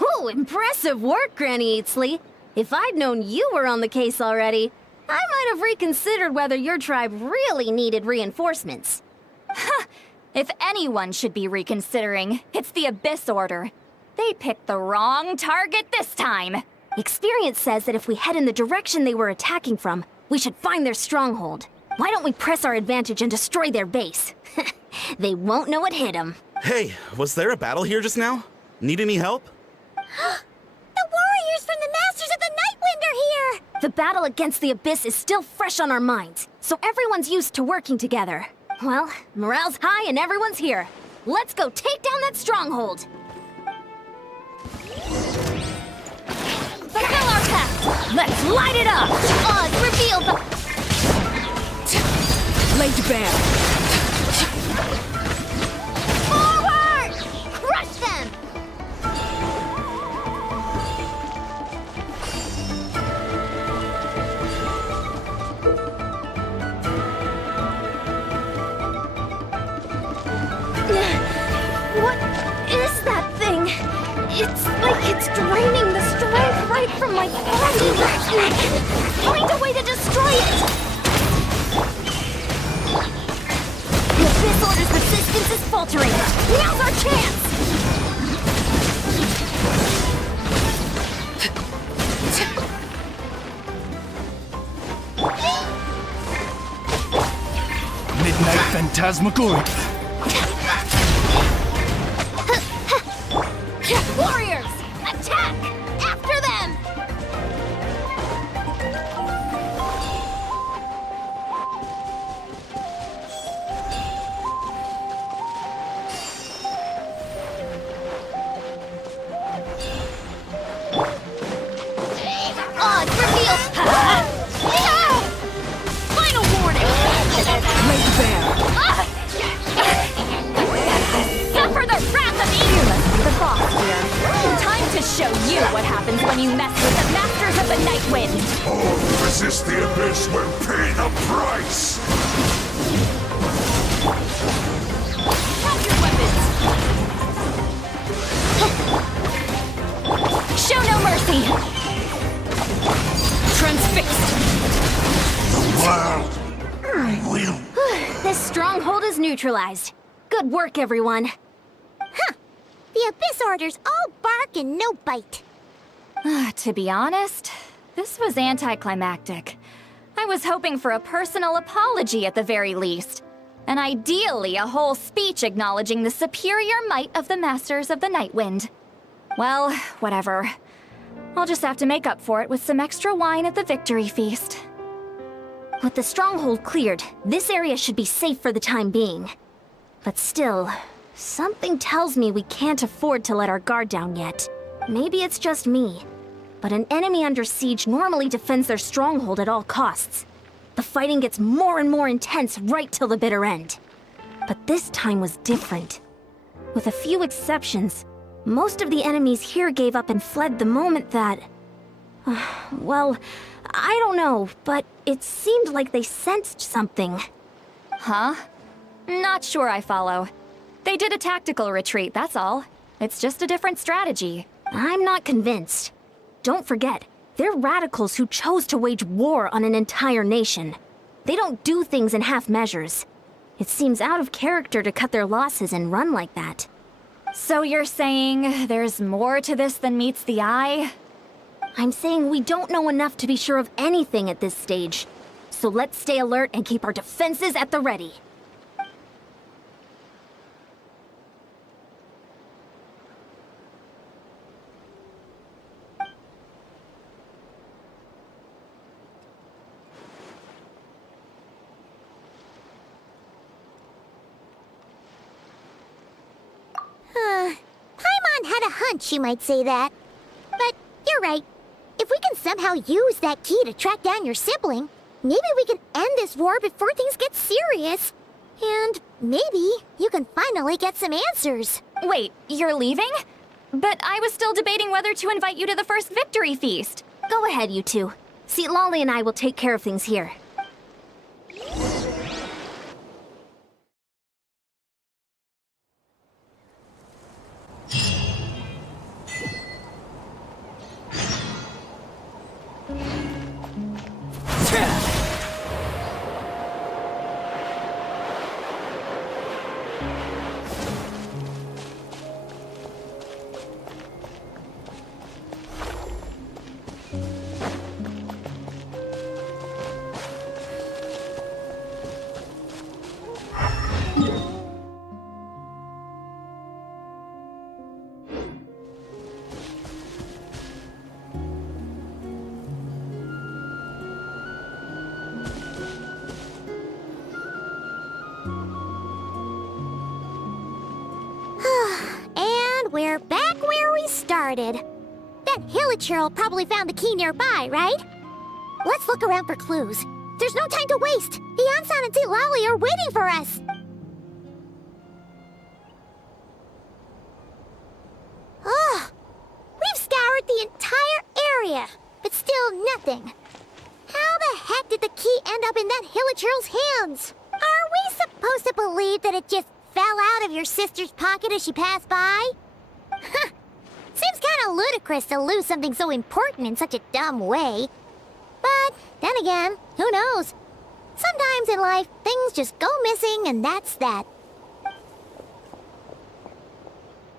Oh, impressive work, Granny Eatsley. If I'd known you were on the case already, I might have reconsidered whether your tribe really needed reinforcements. If anyone should be reconsidering, it's the Abyss Order. They picked the wrong target this time. Experience says that if we head in the direction they were attacking from, we should find their stronghold. Why don't we press our advantage and destroy their base? They won't know what hit them. Hey, was there a battle here just now? Need any help? The warriors from the Masters of the Nightwind are here! The battle against the Abyss is still fresh on our minds, so everyone's used to working together. Well, morale's high and everyone's here. Let's go take down that stronghold! Fulfill our pact! Let's light it up! Oz, reveal the... Laid bare. Forward! Crush them! What is that thing? It's like it's draining the strength right from my body. Find a way to destroy it! The Abyss Order's resistance is faltering. Now's our chance! Midnight Phantasmagoria. Warriors! Attack! After them! Oz, reveal! Final warning! Laid bare. Suffer the wrath of Eulus, the boss here. Time to show you what happens when you mess with the Masters of the Nightwind. All who resist the Abyss will pay the price! Drop your weapons! Show no mercy! Transfixed! Wow! Will. This stronghold is neutralized. Good work, everyone. The Abyss Order's all bark and no bite. To be honest, this was anticlimactic. I was hoping for a personal apology at the very least. And ideally a whole speech acknowledging the superior might of the Masters of the Nightwind. Well, whatever. I'll just have to make up for it with some extra wine at the victory feast. With the stronghold cleared, this area should be safe for the time being. But still, something tells me we can't afford to let our guard down yet. Maybe it's just me, but an enemy under siege normally defends their stronghold at all costs. The fighting gets more and more intense right till the bitter end. But this time was different. With a few exceptions, most of the enemies here gave up and fled the moment that... well, I don't know, but it seemed like they sensed something. Huh? Not sure I follow. They did a tactical retreat, that's all. It's just a different strategy. I'm not convinced. Don't forget, they're radicals who chose to wage war on an entire nation. They don't do things in half measures. It seems out of character to cut their losses and run like that. So you're saying there's more to this than meets the eye? I'm saying we don't know enough to be sure of anything at this stage. So let's stay alert and keep our defenses at the ready. hunch you might say that. But you're right. If we can somehow use that key to track down your sibling, maybe we can end this war before things get serious. And maybe you can finally get some answers. Wait, you're leaving? But I was still debating whether to invite you to the first victory feast. Go ahead, you two. See, Lolly and I will take care of things here. And we're back where we started. That Hilichurl probably found the key nearby, right? Let's look around for clues. There's no time to waste. Beyonsan and Lolly are waiting for us. Ugh. We've scoured the entire area, but still nothing. How the heck did the key end up in that Hilichurl's hands? Are we supposed to believe that it just fell out of your sister's pocket as she passed by? Huh. Seems kinda ludicrous to lose something so important in such a dumb way. But then again, who knows? Sometimes in life, things just go missing and that's that.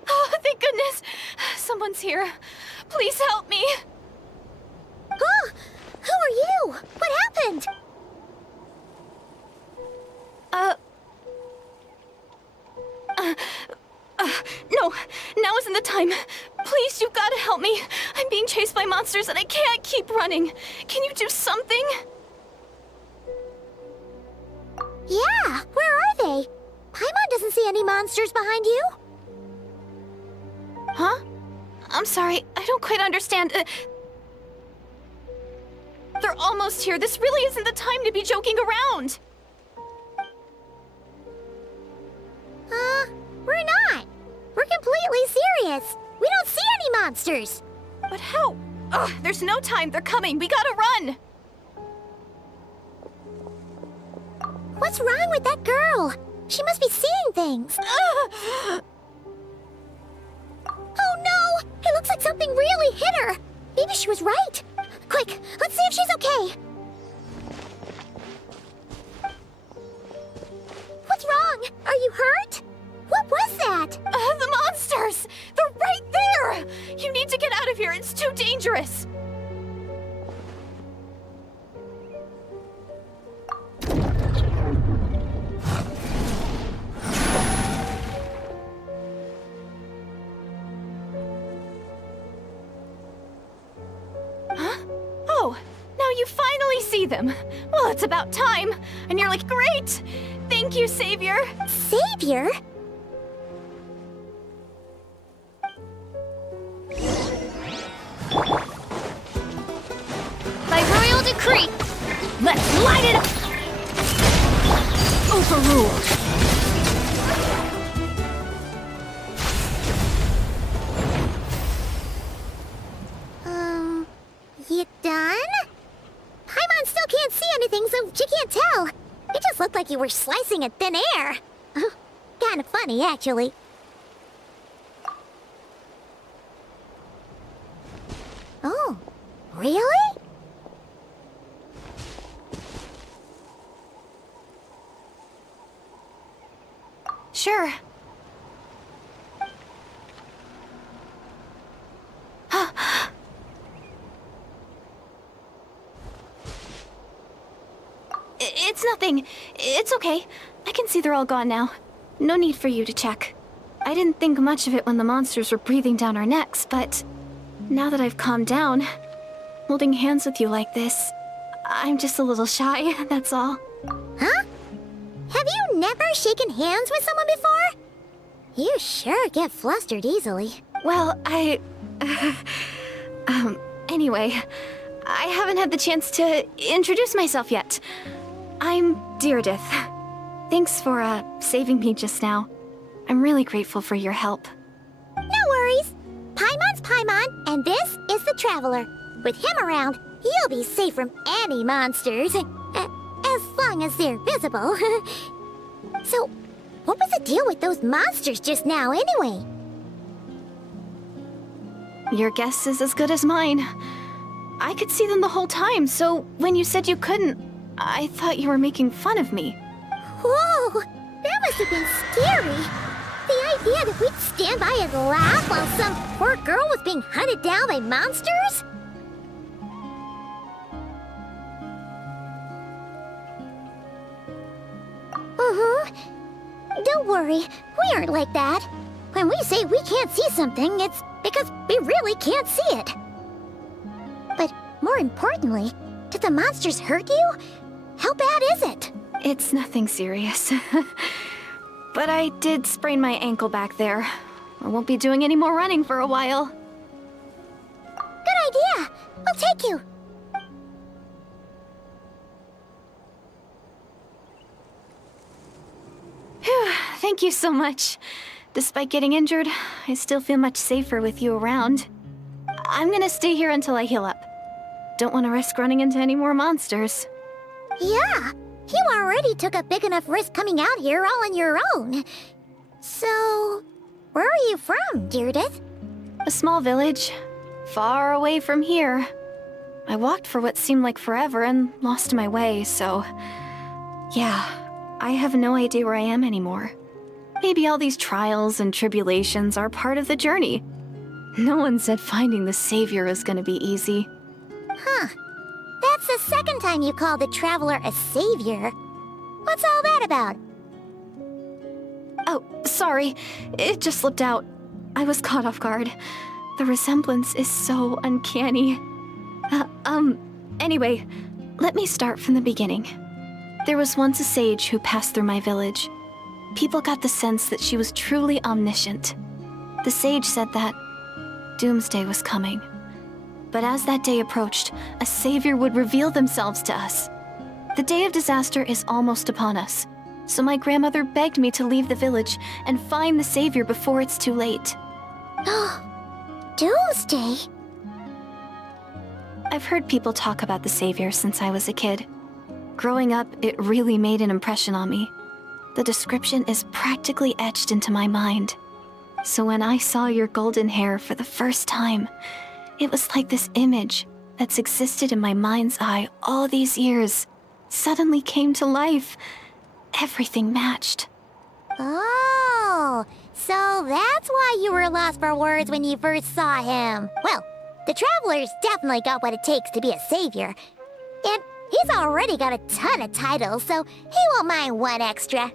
Oh, thank goodness! Someone's here. Please help me! Oh! Who are you? What happened? No, now isn't the time. Please, you've got to help me. I'm being chased by monsters and I can't keep running. Can you do something? Yeah, where are they? Paimon doesn't see any monsters behind you. Huh? I'm sorry, I don't quite understand. They're almost here. This really isn't the time to be joking around. We're not. We're completely serious. We don't see any monsters. But how? Ugh, there's no time. They're coming. We gotta run. What's wrong with that girl? She must be seeing things. Oh no! It looks like something really hit her. Maybe she was right. Quick, let's see if she's okay. What's wrong? Are you hurt? What was that? The monsters! They're right there! You need to get out of here. It's too dangerous. Huh? Oh, now you finally see them. Well, it's about time. And you're like, great! Thank you, Savior. Savior? By royal decree, let's light it up! Overruled. You done? Paimon still can't see anything, so she can't tell. It just looked like you were slicing at thin air. Kinda funny, actually. Oh, really? Sure. It's nothing. It's okay. I can see they're all gone now. No need for you to check. I didn't think much of it when the monsters were breathing down our necks, but now that I've calmed down, holding hands with you like this, I'm just a little shy, that's all. Huh? Have you never shaken hands with someone before? You sure get flustered easily. Well, anyway, I haven't had the chance to introduce myself yet. I'm Deirdith. Thanks for, saving me just now. I'm really grateful for your help. No worries. Paimon's Paimon, and this is the Traveler. With him around, you'll be safe from any monsters. As long as they're visible. So, what was the deal with those monsters just now, anyway? Your guess is as good as mine. I could see them the whole time, so when you said you couldn't, I thought you were making fun of me. Whoa! That must have been scary! The idea that we'd stand by and laugh while some poor girl was being hunted down by monsters? Don't worry, we aren't like that. When we say we can't see something, it's because we really can't see it. But more importantly, did the monsters hurt you? How bad is it? It's nothing serious. But I did sprain my ankle back there. I won't be doing any more running for a while. Good idea! We'll take you! Phew, thank you so much. Despite getting injured, I still feel much safer with you around. I'm gonna stay here until I heal up. Don't want to risk running into any more monsters. Yeah, you already took a big enough risk coming out here all on your own. So, where are you from, Deirdith? A small village, far away from here. I walked for what seemed like forever and lost my way, so... yeah, I have no idea where I am anymore. Maybe all these trials and tribulations are part of the journey. No one said finding the Savior is gonna be easy. Huh. That's the second time you called the Traveler a savior. What's all that about? Oh, sorry. It just slipped out. I was caught off guard. The resemblance is so uncanny. Anyway, let me start from the beginning. There was once a sage who passed through my village. People got the sense that she was truly omniscient. The sage said that doomsday was coming. But as that day approached, a savior would reveal themselves to us. The day of disaster is almost upon us, so my grandmother begged me to leave the village and find the savior before it's too late. Doomsday? I've heard people talk about the savior since I was a kid. Growing up, it really made an impression on me. The description is practically etched into my mind. So when I saw your golden hair for the first time, it was like this image that's existed in my mind's eye all these years suddenly came to life. Everything matched. Oh, so that's why you were lost for words when you first saw him. Well, the Traveler's definitely got what it takes to be a savior. And he's already got a ton of titles, so he won't mind one extra.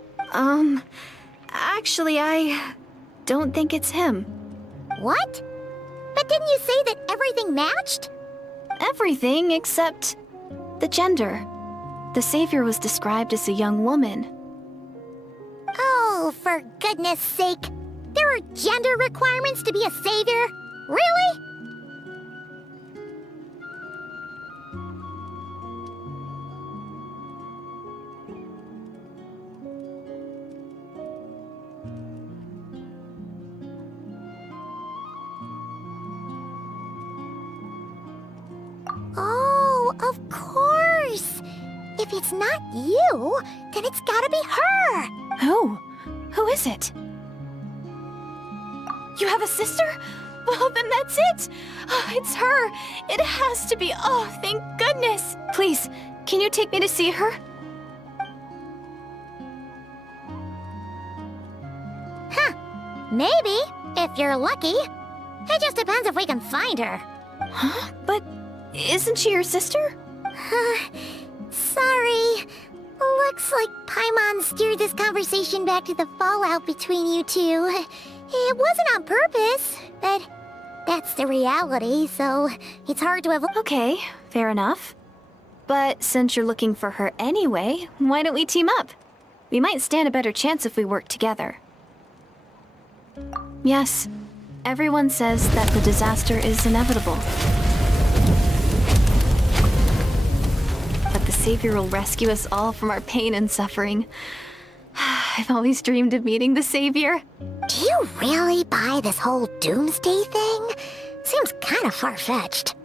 Actually, I don't think it's him. What? But didn't you say that everything matched? Everything except the gender. The savior was described as a young woman. Oh, for goodness sake. There are gender requirements to be a savior? Really? Oh, of course! If it's not you, then it's gotta be her! Who? Who is it? You have a sister? Well, then that's it! Oh, it's her! It has to be! Oh, thank goodness! Please, can you take me to see her? Huh. Maybe, if you're lucky. It just depends if we can find her. Huh? But isn't she your sister? Sorry. Looks like Paimon steered this conversation back to the fallout between you two. It wasn't on purpose, but that's the reality, so it's hard to avoid. Okay, fair enough. But since you're looking for her anyway, why don't we team up? We might stand a better chance if we work together. Yes, Everyone says that the disaster is inevitable. But the Savior will rescue us all from our pain and suffering. I've always dreamed of meeting the Savior. Do you really buy this whole doomsday thing? Seems kind of far-fetched.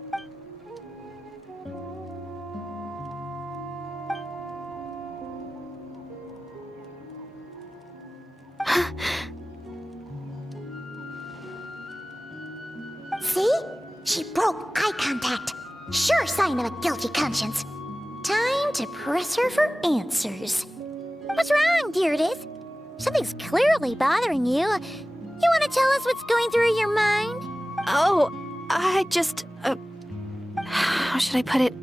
See? She broke eye contact. Sure sign of a guilty conscience. Time to press her for answers. What's wrong, Deirdis? Something's clearly bothering you. You want to tell us what's going through your mind? Oh, I just, how should I put it?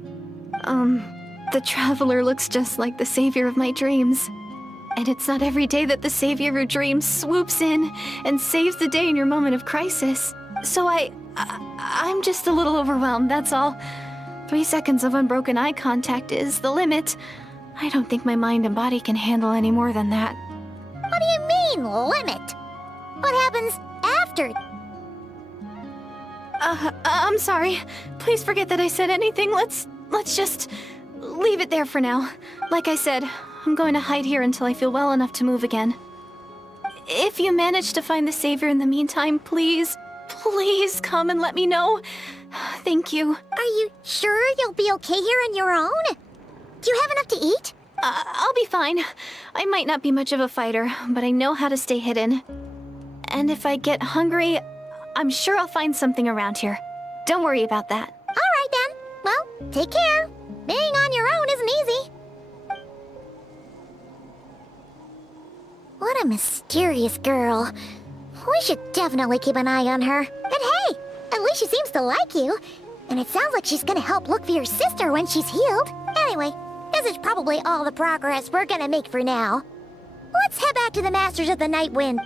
The Traveler looks just like the Savior of my dreams. And it's not every day that the Savior of your dreams swoops in and saves the day in your moment of crisis. So I'm just a little overwhelmed, that's all. 3 seconds of unbroken eye contact is the limit. I don't think my mind and body can handle any more than that. What do you mean, limit? What happens after? I'm sorry. Please forget that I said anything. Let's just leave it there for now. Like I said, I'm going to hide here until I feel well enough to move again. If you manage to find the Savior in the meantime, please come and let me know. Thank you. Are you sure you'll be okay here on your own? Do you have enough to eat? I'll be fine. I might not be much of a fighter, but I know how to stay hidden. And if I get hungry, I'm sure I'll find something around here. Don't worry about that. All right then. Well, take care. Being on your own isn't easy. What a mysterious girl. We should definitely keep an eye on her. And hey, at least she seems to like you. And it sounds like she's gonna help look for your sister when she's healed. Anyway, this is probably all the progress we're gonna make for now. Let's head back to the Masters of the Night Wind.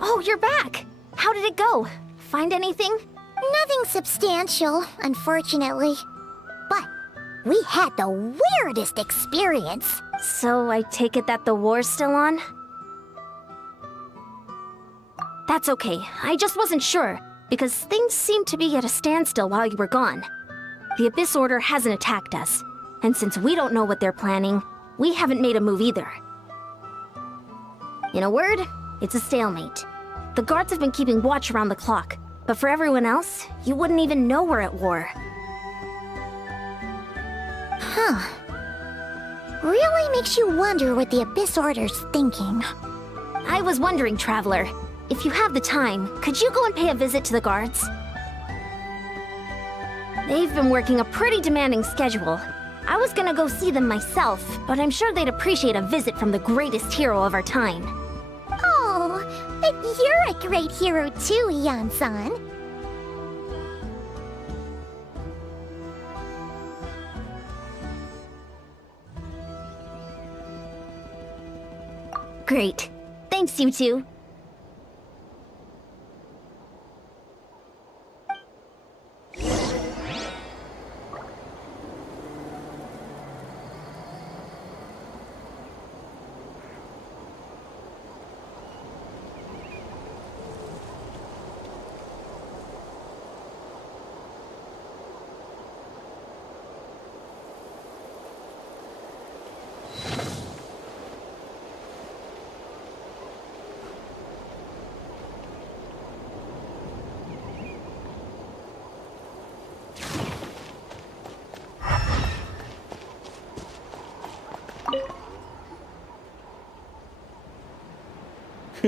Oh, you're back! How did it go? Find anything? Nothing substantial, unfortunately. But we had the weirdest experience. So I take it that the war's still on? That's okay. I just wasn't sure, because things seemed to be at a standstill while you were gone. The Abyss Order hasn't attacked us, and since we don't know what they're planning, we haven't made a move either. In a word, it's a stalemate. The guards have been keeping watch around the clock, but for everyone else, you wouldn't even know we're at war. Huh. Really makes you wonder what the Abyss Order's thinking. I was wondering, Traveler, if you have the time, could you go and pay a visit to the guards? They've been working a pretty demanding schedule. I was gonna go see them myself, but I'm sure they'd appreciate a visit from the greatest hero of our time. Oh, but you're a great hero too, Ian-san. Great. Thanks, you two.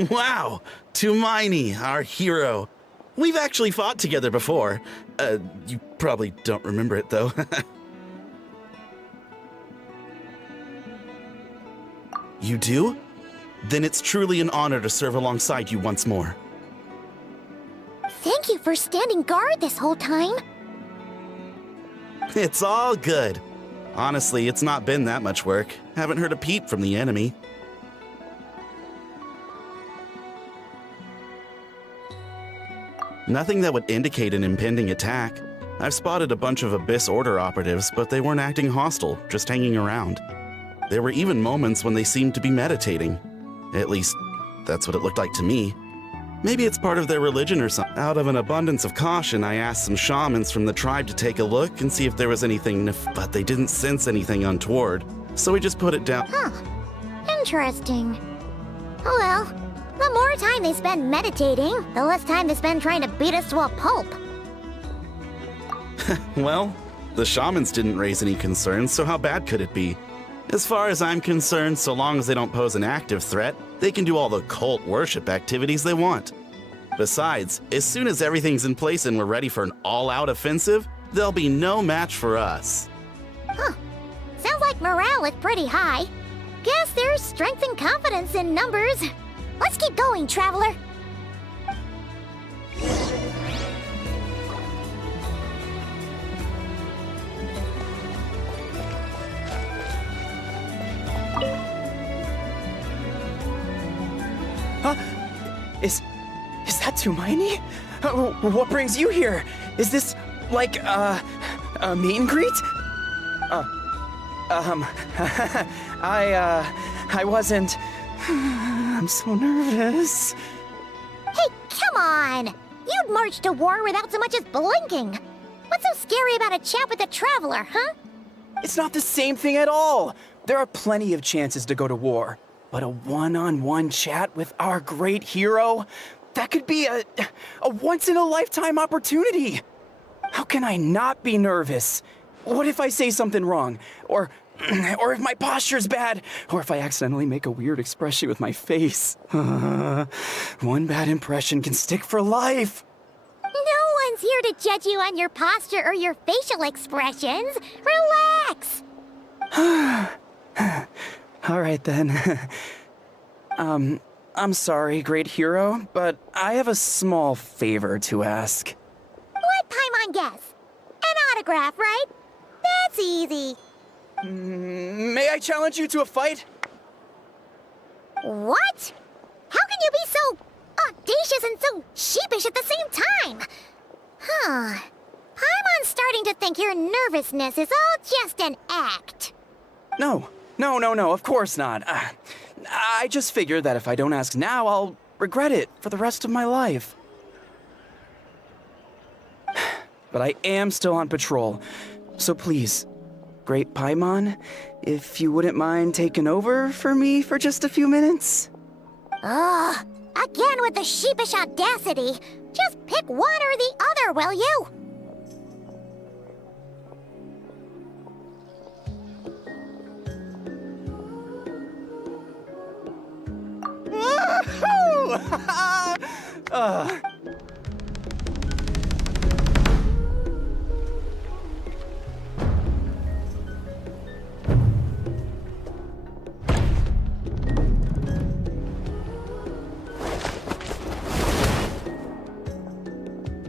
Wow! Tumaini, our hero. We've actually fought together before. You probably don't remember it, though. You do? then it's truly an honor to serve alongside you once more. Thank you for standing guard this whole time. It's all good. Honestly, it's not been that much work. Haven't heard a peep from the enemy. Nothing that would indicate an impending attack. I've spotted a bunch of Abyss Order operatives, but they weren't acting hostile, just hanging around. There were even moments when they seemed to be meditating. At least, that's what it looked like to me. Maybe it's part of their religion or something. Out of an abundance of caution, I asked some shamans from the tribe to take a look and see if there was anything, but they didn't sense anything untoward, so we just put it down. Huh. Interesting. Oh well, the more time they spend meditating, the less time they spend trying to beat us to a pulp. Well, the shamans didn't raise any concerns, so how bad could it be? As far as I'm concerned, so long as they don't pose an active threat, they can do all the cult worship activities they want. Besides, as soon as everything's in place and we're ready for an all-out offensive, there'll be no match for us. Huh. Sounds like morale is pretty high. Guess there's strength and confidence in numbers. Let's keep going, Traveler. Huh? Is that Tumaini? What brings you here? Is this, like, a meet and greet? I wasn't... I'm so nervous. Hey, come on! You'd march to war without so much as blinking. What's so scary about a chat with a Traveler, huh? It's not the same thing at all. There are plenty of chances to go to war. But a one-on-one chat with our great hero? That could be a once-in-a-lifetime opportunity. How can I not be nervous? What if I say something wrong? Or if my posture's bad? Or if I accidentally make a weird expression with my face? One bad impression can stick for life. No one's here to judge you on your posture or your facial expressions. Relax! All right, then. I'm sorry, great hero, but I have a small favor to ask. What Paimon guess? An autograph, right? That's easy. May I challenge you to a fight? What? How can you be so audacious and so sheepish at the same time? Huh. Paimon's starting to think your nervousness is all just an act. No, of course not. I just figured that if I don't ask now, I'll regret it for the rest of my life. But I am still on patrol, so please, Great Paimon, if you wouldn't mind taking over for me for just a few minutes? Ugh, again with the sheepish audacity. Just pick one or the other, will you?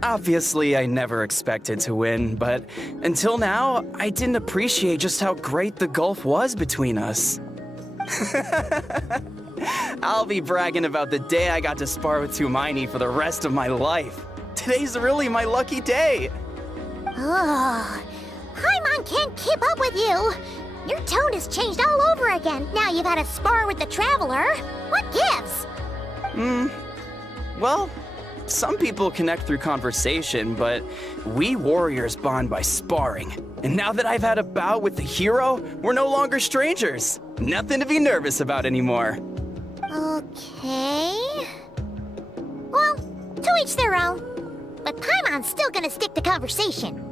Obviously, I never expected to win, but until now, I didn't appreciate just how great the gulf was between us. I'll be bragging about the day I got to spar with Tumaini for the rest of my life. Today's really my lucky day. Ugh, Paimon can't keep up with you. Your tone has changed all over again. Now you've had a spar with the Traveler. What gives? Well, some people connect through conversation, but we warriors bond by sparring. And now that I've had a bout with the hero, we're no longer strangers. Nothing to be nervous about anymore. Okay. Well, to each their own. But Paimon's still gonna stick to conversation.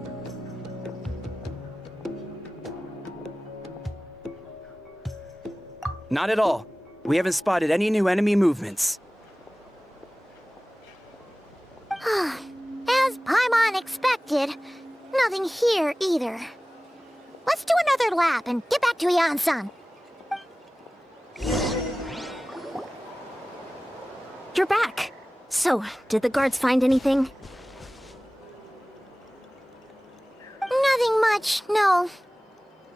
Not at all. We haven't spotted any new enemy movements. As Paimon expected, nothing here either. Let's do another lap and get back to Yansan. You're back. So, did the guards find anything? Nothing much, no.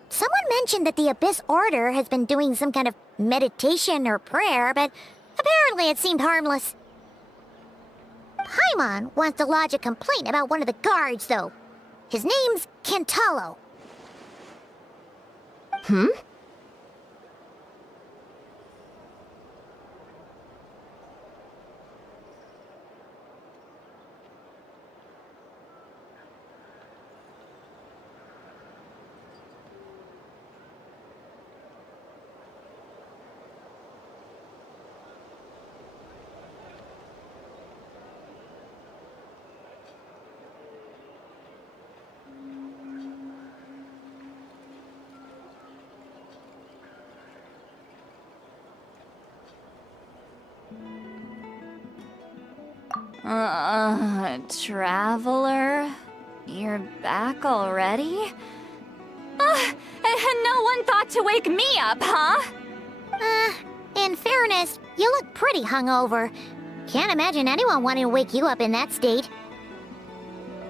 Someone mentioned that the Abyss Order has been doing some kind of meditation or prayer, but apparently it seemed harmless. Paimon wants to lodge a complaint about one of the guards, though. His name's Kentalo. Hmm? Traveler? You're back already? And no one thought to wake me up, huh? In fairness, you look pretty hungover. Can't imagine anyone wanting to wake you up in that state.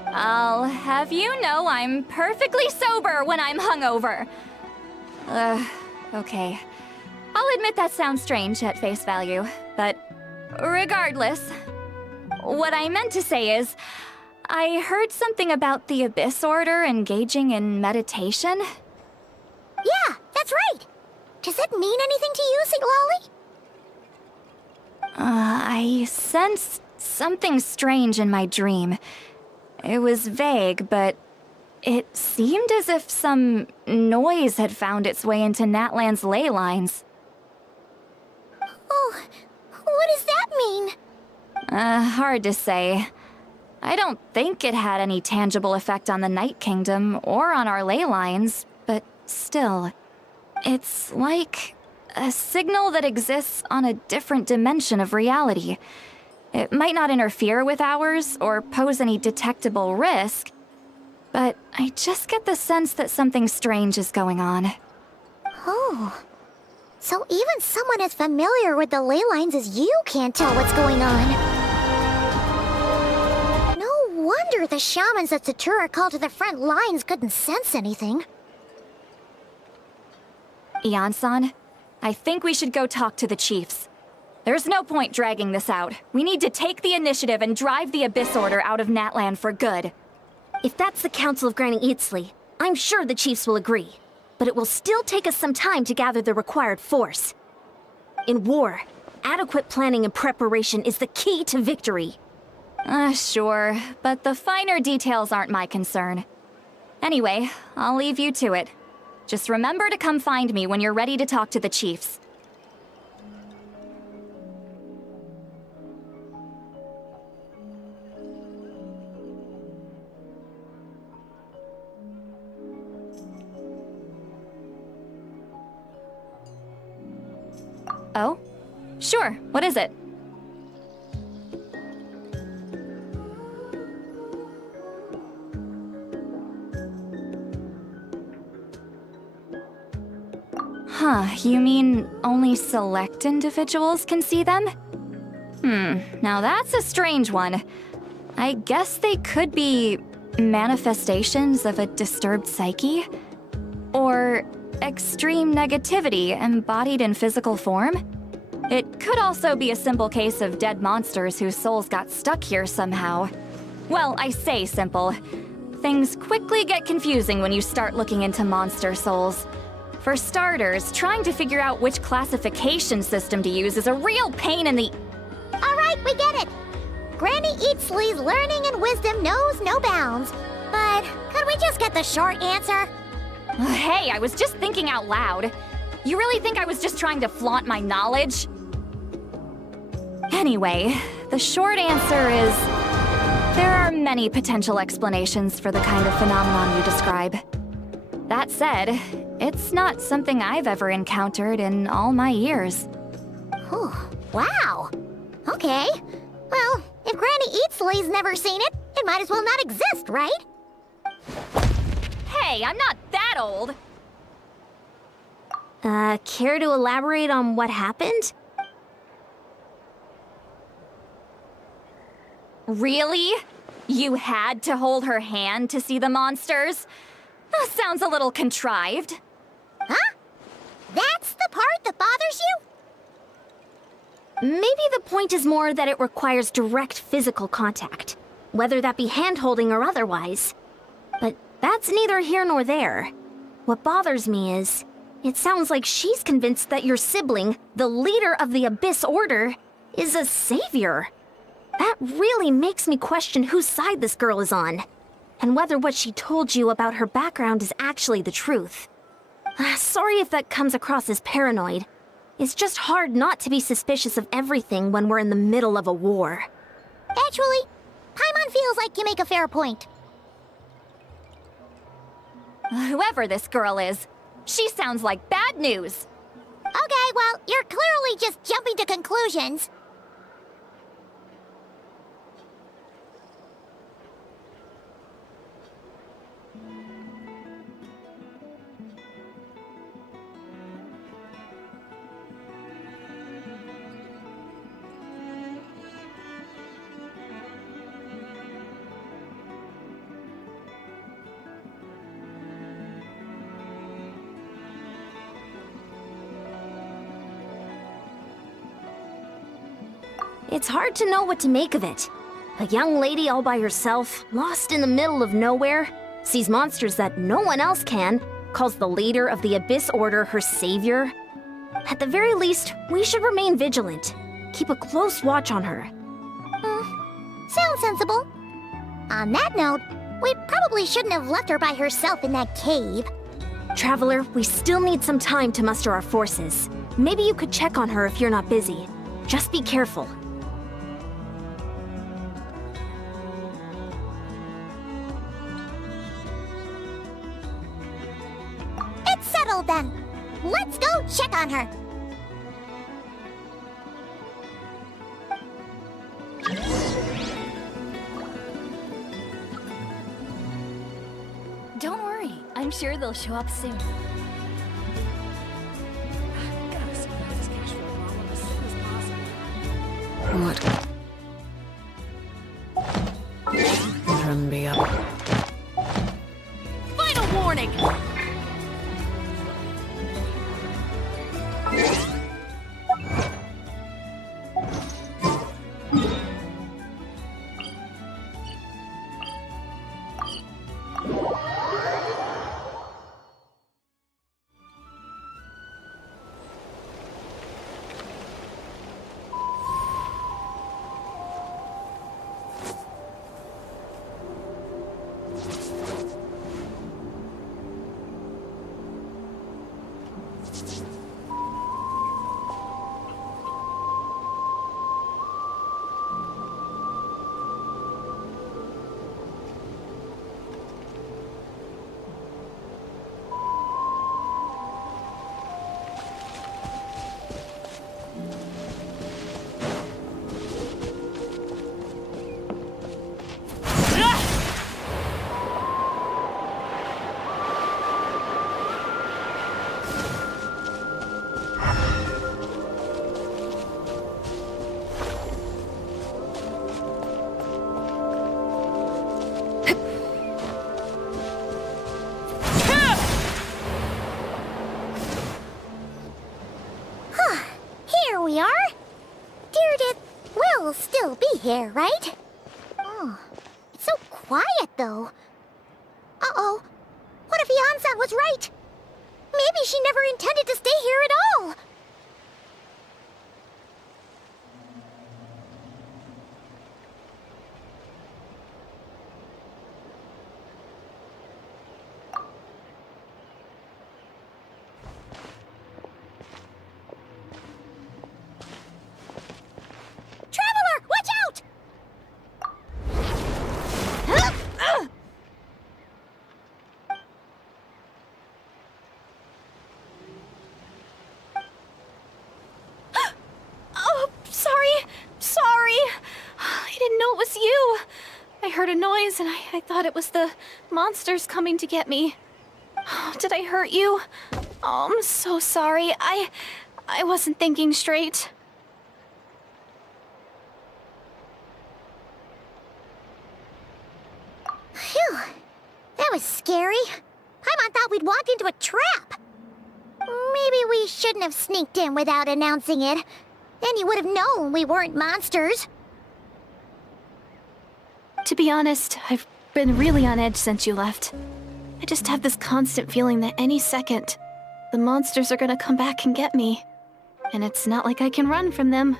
I'll have you know I'm perfectly sober when I'm hungover. Okay. I'll admit that sounds strange at face value, but regardless, what I meant to say is, I heard something about the Abyss Order engaging in meditation. Yeah, that's right. Does it mean anything to you, Siglali? I sensed something strange in my dream. It was vague, but it seemed as if some noise had found its way into Natlan's ley lines. Oh, what does that mean? Hard to say. I don't think it had any tangible effect on the Night Kingdom or on our ley lines, but still, it's like a signal that exists on a different dimension of reality. It might not interfere with ours or pose any detectable risk, but I just get the sense that something strange is going on. Oh, so even someone as familiar with the ley lines as you can't tell what's going on. No wonder the shamans that Satura called to the front lines couldn't sense anything. Ian-san, I think we should go talk to the chiefs. There's no point dragging this out. We need to take the initiative and drive the Abyss Order out of Natlan for good. If that's the Council of Granny Eatsley, I'm sure the chiefs will agree. But it will still take us some time to gather the required force. In war, adequate planning and preparation is the key to victory. Sure, but the finer details aren't my concern. Anyway, I'll leave you to it. Just remember to come find me when you're ready to talk to the chiefs. Oh? Sure, what is it? Huh, you mean only select individuals can see them? Now that's a strange one. I guess they could be manifestations of a disturbed psyche? Or extreme negativity embodied in physical form? It could also be a simple case of dead monsters whose souls got stuck here somehow. Well, I say simple. Things quickly get confusing when you start looking into monster souls. For starters, trying to figure out which classification system to use is a real pain in the... All right, we get it. Granny Eatsley's learning and wisdom knows no bounds. But could we just get the short answer? Hey, I was just thinking out loud. You really think I was just trying to flaunt my knowledge? Anyway, the short answer is... there are many potential explanations for the kind of phenomenon you describe. That said, it's not something I've ever encountered in all my years. Oh, wow. Okay. Well, if Granny Eatsley's never seen it, it might as well not exist, right? Hey, I'm not that old! Care to elaborate on what happened? Really? You had to hold her hand to see the monsters? That sounds a little contrived. Huh? That's the part that bothers you? Maybe the point is more that it requires direct physical contact, whether that be hand-holding or otherwise. But that's neither here nor there. What bothers me is, it sounds like she's convinced that your sibling, the leader of the Abyss Order, is a savior. That really makes me question whose side this girl is on, and whether what she told you about her background is actually the truth. Sorry if that comes across as paranoid. It's just hard not to be suspicious of everything when we're in the middle of a war. Actually, Paimon feels like you make a fair point. Whoever this girl is, she sounds like bad news. Okay, well, you're clearly just jumping to conclusions. It's hard to know what to make of it. A young lady all by herself, lost in the middle of nowhere, sees monsters that no one else can, calls the leader of the Abyss Order her savior. At the very least, we should remain vigilant. Keep a close watch on her. Sounds sensible. On that note, we probably shouldn't have left her by herself in that cave. Traveler, we still need some time to muster our forces. Maybe you could check on her if you're not busy. Just be careful. It's settled then. Let's go check on her. Don't worry, I'm sure they'll show up soon. What? Turn me up. Final warning! Here we are. Deirdre will still be here, right? Oh, it's so quiet though. Uh-oh. What if Yansan was right? Maybe she never intended to stay here at all. Traveler, watch out! Oh, sorry. I didn't know it was you. I heard a noise and I thought it was the monsters coming to get me. Oh, did I hurt you? Oh, I'm so sorry. I wasn't thinking straight. Phew. That was scary. Paimon thought we'd walked into a trap. Maybe we shouldn't have sneaked in without announcing it. Then you would have known we weren't monsters. To be honest, I've been really on edge since you left. I just have this constant feeling that any second, the monsters are gonna come back and get me. And it's not like I can run from them.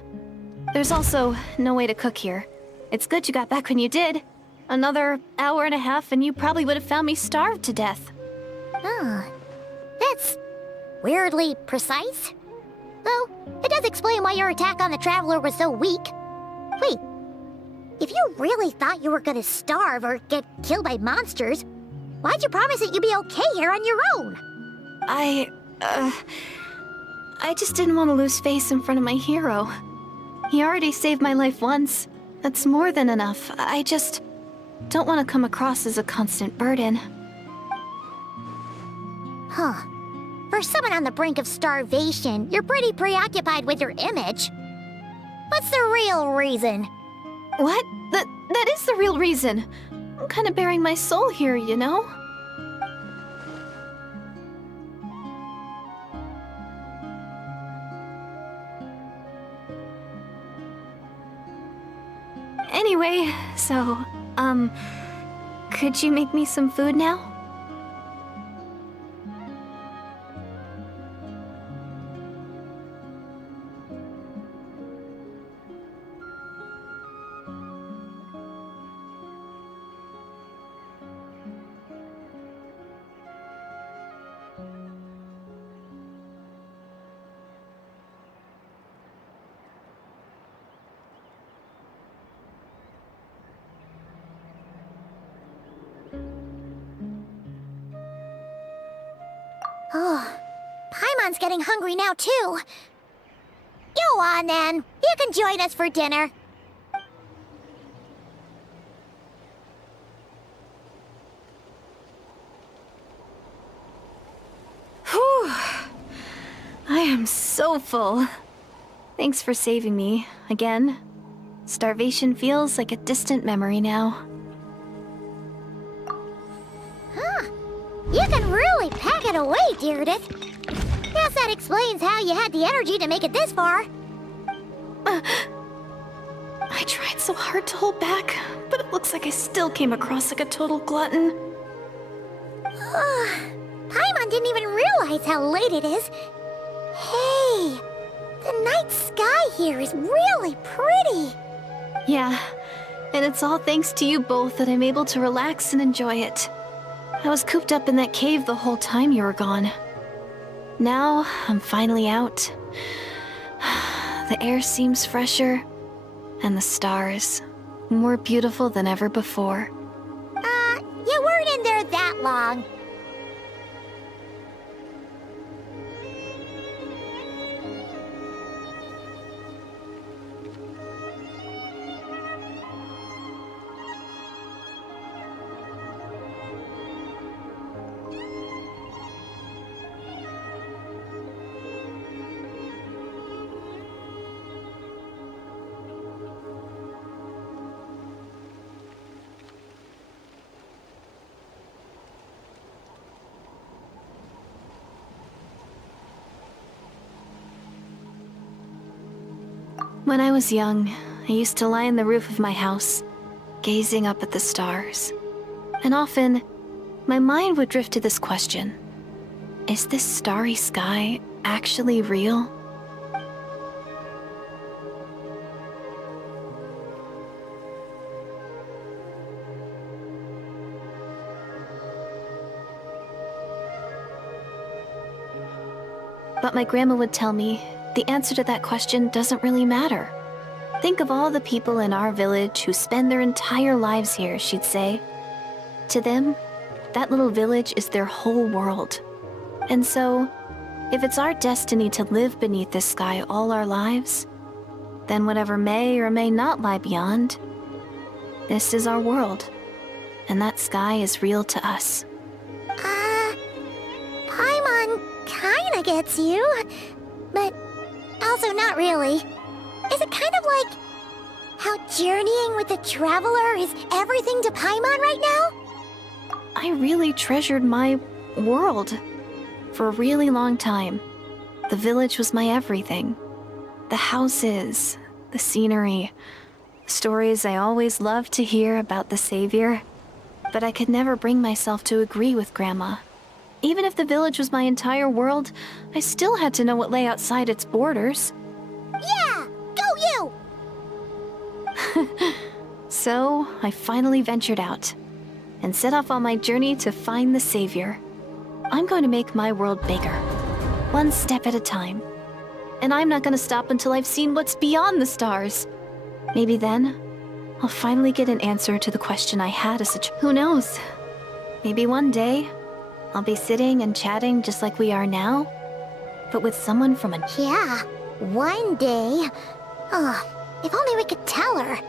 There's also no way to cook here. It's good you got back when you did. Another hour and a half and you probably would have found me starved to death. Oh, that's weirdly precise. Though, it does explain why your attack on the Traveler was so weak. Wait, if you really thought you were gonna starve or get killed by monsters, why'd you promise that you'd be okay here on your own? I just didn't want to lose face in front of my hero. He already saved my life once. That's more than enough. I just don't want to come across as a constant burden. Huh. For someone on the brink of starvation, you're pretty preoccupied with your image. What's the real reason? What? That is the real reason. I'm kind of bearing my soul here, you know? Anyway, so, could you make me some food now? Oh, Paimon's getting hungry now, too. Go on, then. You can join us for dinner. Whew. I am so full. Thanks for saving me, again. Starvation feels like a distant memory now. Huh. You can really pack it away, Deirdith. Guess that explains how you had the energy to make it this far. I tried so hard to hold back, but it looks like I still came across like a total glutton. Paimon didn't even realize how late it is. Hey, the night sky here is really pretty. Yeah, and it's all thanks to you both that I'm able to relax and enjoy it. I was cooped up in that cave the whole time you were gone. Now, I'm finally out. The air seems fresher, and the stars more beautiful than ever before. You weren't in there that long. When I was young, I used to lie on the roof of my house, gazing up at the stars. And often, my mind would drift to this question. Is this starry sky actually real? But my grandma would tell me the answer to that question doesn't really matter. Think of all the people in our village who spend their entire lives here, she'd say. To them, that little village is their whole world. And so, if it's our destiny to live beneath this sky all our lives, then whatever may or may not lie beyond, this is our world. And that sky is real to us. Paimon kinda gets you, but also not really. Is it kind of like how journeying with the Traveler is everything to Paimon right now? I really treasured my world for a really long time. The village was my everything. The houses, the scenery, stories I always loved to hear about the Savior. But I could never bring myself to agree with Grandma. Even if the village was my entire world, I still had to know what lay outside its borders. Yeah! Go you! So, I finally ventured out and set off on my journey to find the Savior. I'm going to make my world bigger, one step at a time. And I'm not going to stop until I've seen what's beyond the stars. Maybe then, I'll finally get an answer to the question I had as a child. Who knows? Maybe one day, I'll be sitting and chatting just like we are now, but with someone from a... Yeah, one day. Oh, if only we could tell her.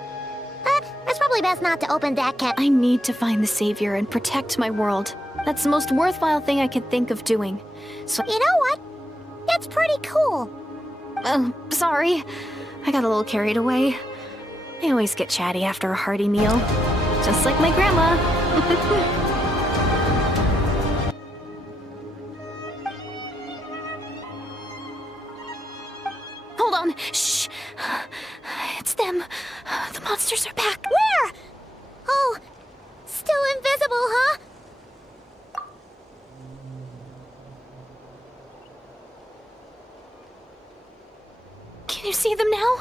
But it's probably best not to open that can. I need to find the Savior and protect my world. That's the most worthwhile thing I could think of doing. So... You know what? It's pretty cool. Oh, sorry. I got a little carried away. I always get chatty after a hearty meal. Just like my grandma. Hold on. Shh. It's them. The monsters are back. Where? Oh, still invisible, huh? Can you see them now?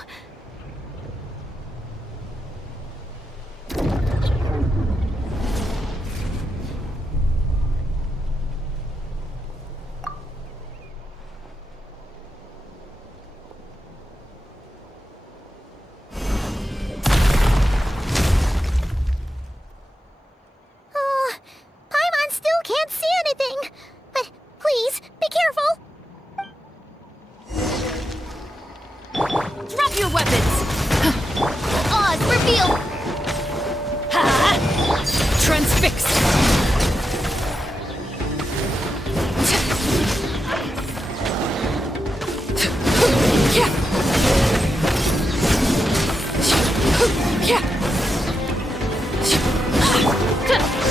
Paimon still can't see anything. But please, be careful. Drop your weapons! Oz, reveal! Transfixed!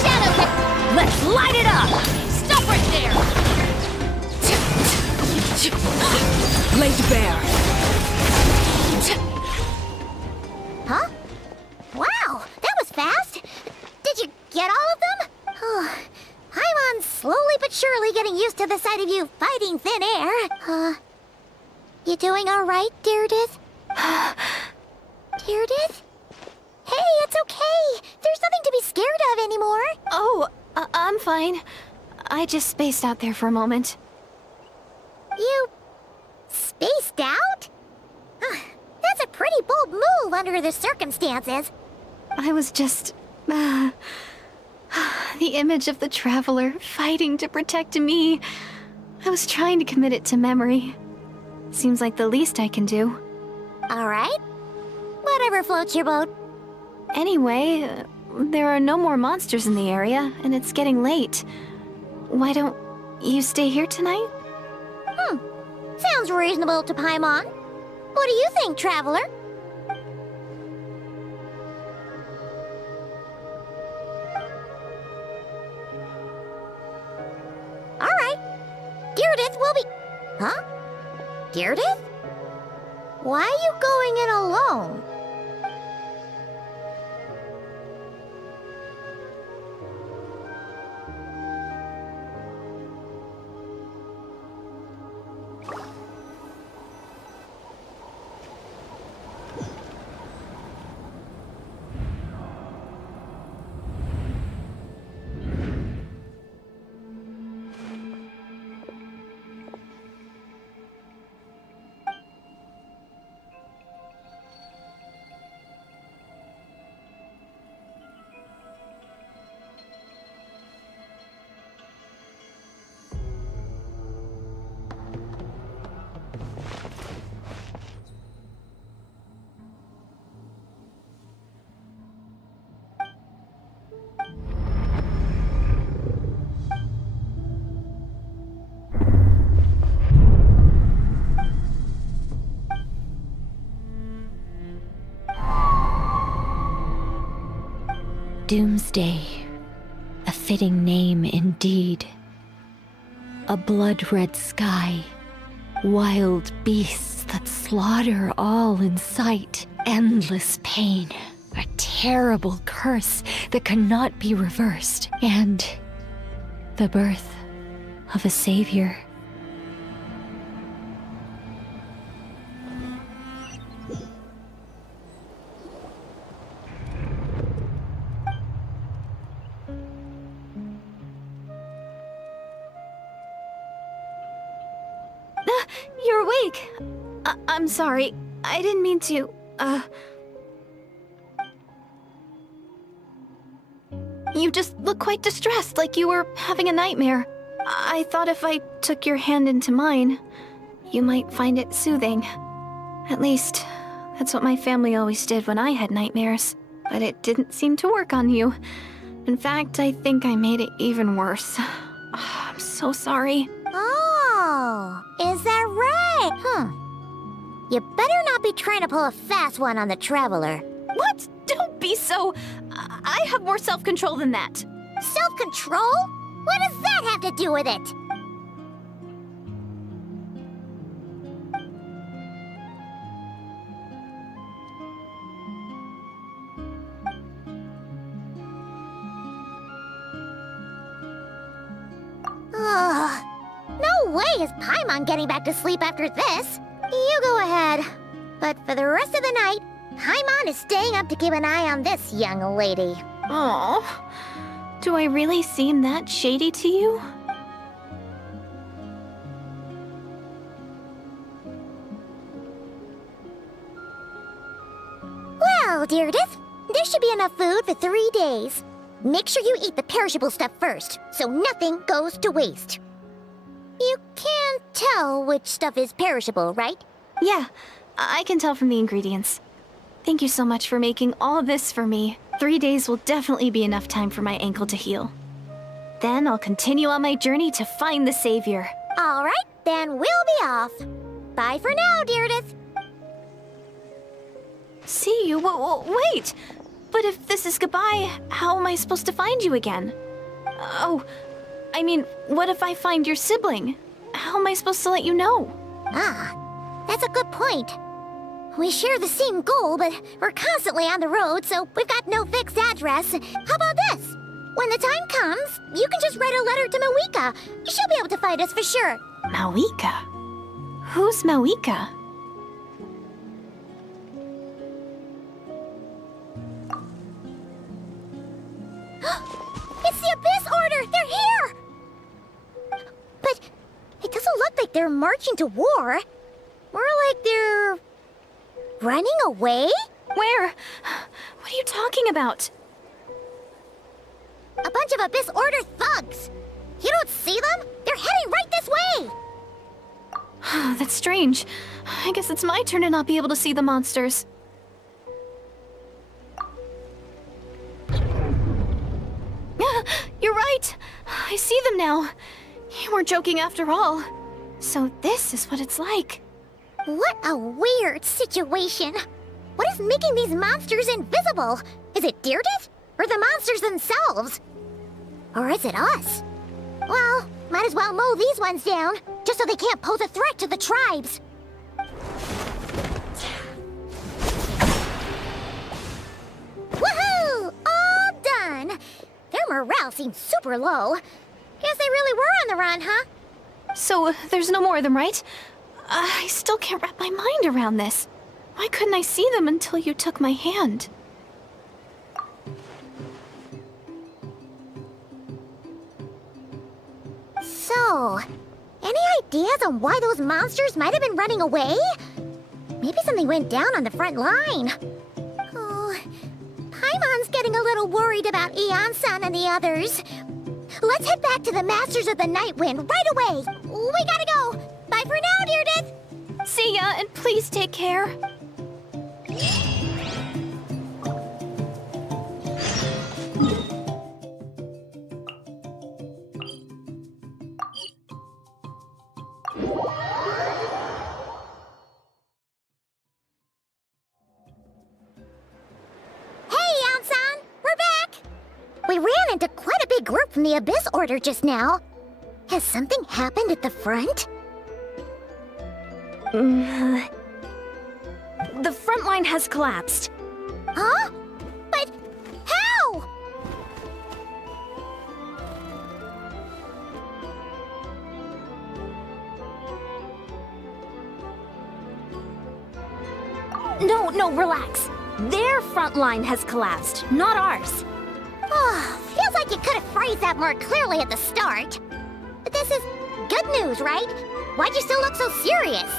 Shadow! Let's light it up! Stop right there! Laid bare! Huh? Wow, that was fast! Did you get all of them? Oh, Paimon's slowly but surely getting used to the sight of you fighting thin air. You doing alright, Deirdith? Deirdith? Hey, it's okay! There's nothing to be scared of anymore! Oh, I'm fine. I just spaced out there for a moment. You... spaced out? That's a pretty bold move under the circumstances. I was just... the image of the Traveler fighting to protect me. I was trying to commit it to memory. Seems like the least I can do. Alright. Whatever floats your boat. Anyway, there are no more monsters in the area, and it's getting late. Why don't you stay here tonight? Sounds reasonable to Paimon. What do you think, Traveler? Alright. Deirdith will be... Huh? Deirdith? Why are you going in alone? Doomsday. A fitting name indeed. A blood-red sky, wild beasts that slaughter all in sight, endless pain, a terrible curse that cannot be reversed, and the birth of a savior. You're awake! I'm sorry. I didn't mean to, You just look quite distressed, like you were having a nightmare. I thought if I took your hand into mine, you might find it soothing. At least, that's what my family always did when I had nightmares. But it didn't seem to work on you. In fact, I think I made it even worse. I'm so sorry. Oh, is that right? You better not be trying to pull a fast one on the Traveler. What? Don't be so... I have more self-control than that. Self-control? What does that have to do with it? Ugh. No way is Paimon getting back to sleep after this. You go ahead. But for the rest of the night, Paimon is staying up to keep an eye on this young lady. Oh, do I really seem that shady to you? Well, Deirdith, there should be enough food for 3 days. Make sure you eat the perishable stuff first, so nothing goes to waste. You can't tell which stuff is perishable, right? Yeah, I can tell from the ingredients. Thank you so much for making all of this for me. 3 days will definitely be enough time for my ankle to heal. Then I'll continue on my journey to find the Savior. All right, then we'll be off. Bye for now, Deirdith. See you? Wait! But if this is goodbye, how am I supposed to find you again? Oh, I mean, what if I find your sibling? How am I supposed to let you know? Ah, that's a good point. We share the same goal, but we're constantly on the road, so we've got no fixed address. How about this? When the time comes, you can just write a letter to Mawika. She'll be able to find us for sure. Mawika? Who's Mawika? It's the Abyss Order! They're here! But it doesn't look like they're marching to war. More like they're... running away? Where? What are you talking about? A bunch of Abyss Order thugs! You don't see them? They're heading right this way! That's strange. I guess it's my turn to not be able to see the monsters. You're right! I see them now. You weren't joking after all. So this is what it's like. What a weird situation. What is making these monsters invisible? Is it Deirdith? Or the monsters themselves? Or is it us? Well, might as well mow these ones down, just so they can't pose a threat to the tribes. Woohoo! All done! Their morale seems super low. Guess they really were on the run, huh? So, there's no more of them, right? I still can't wrap my mind around this. Why couldn't I see them until you took my hand? So, any ideas on why those monsters might have been running away? Maybe something went down on the front line. Oh, Paimon's getting a little worried about Aeon-san and the others. Let's head back to the Masters of the Night Wind right away. We gotta go. Bye for now, Deirdith. See ya, and please take care. We ran into quite a big group from from the Abyss Order just now. Has something happened at the front? The front line has collapsed. Huh? But how? No, relax. Their front line has collapsed, not ours. Oh, feels like you could have phrased that more clearly at the start. But this is good news, right? Why'd you still look so serious?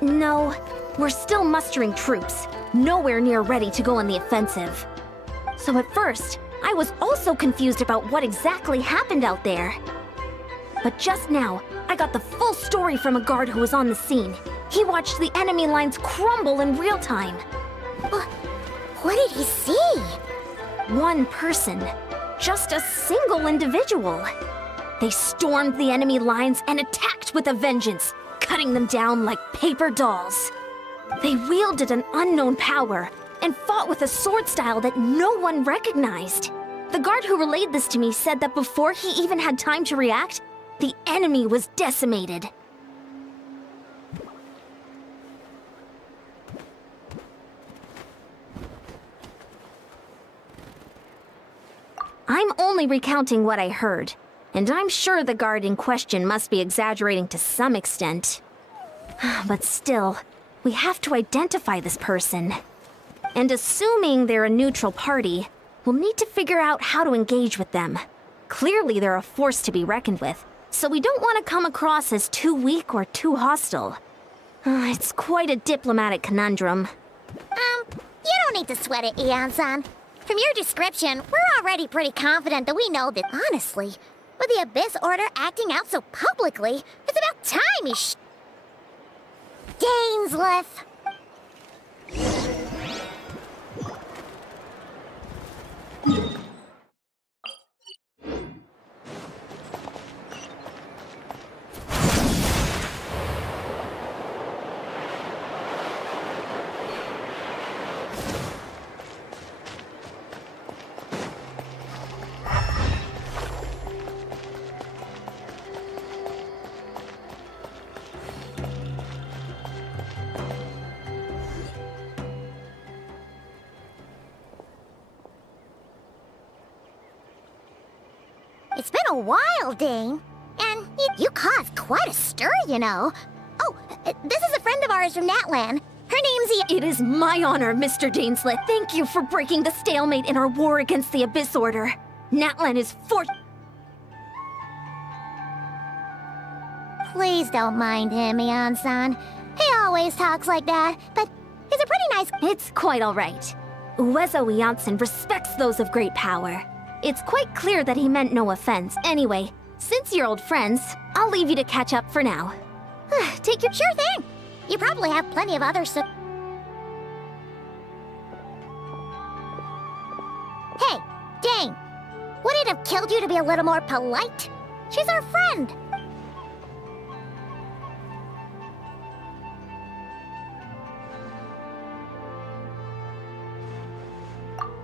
No, we're still mustering troops, nowhere near ready to go on the offensive. So at first, I was also confused about what exactly happened out there. But just now, I got the full story from a guard who was on the scene. He watched the enemy lines crumble in real time. What did he see? One person. Just a single individual. They stormed the enemy lines and attacked with a vengeance, cutting them down like paper dolls. They wielded an unknown power and fought with a sword style that no one recognized. The guard who relayed this to me said that before he even had time to react, the enemy was decimated. I'm only recounting what I heard, and I'm sure the guard in question must be exaggerating to some extent. But still, we have to identify this person. And assuming they're a neutral party, we'll need to figure out how to engage with them. Clearly they're a force to be reckoned with, so we don't want to come across as too weak or too hostile. It's quite a diplomatic conundrum. You don't need to sweat it, Eon-san. From your description, we're already pretty confident that we know that, honestly, with the Abyss Order acting out so publicly, it's about time you Dainsleif! It's been a while, Dane. And you caused quite a stir, you know. Oh, this is a friend of ours from Natlan. Her name's It is my honor, Mr. Dainsleif. Thank you for breaking the stalemate in our war against the Abyss Order. Natlan is Please don't mind him, Eon-san. He always talks like that, but he's a pretty nice... It's quite all right. Uezo Janssen respects those of great power. It's quite clear that he meant no offense. Anyway, since you're old friends, I'll leave you to catch up for now. Take your sure thing. You probably have plenty of other Hey, Dane. Would it have killed you to be a little more polite? She's our friend.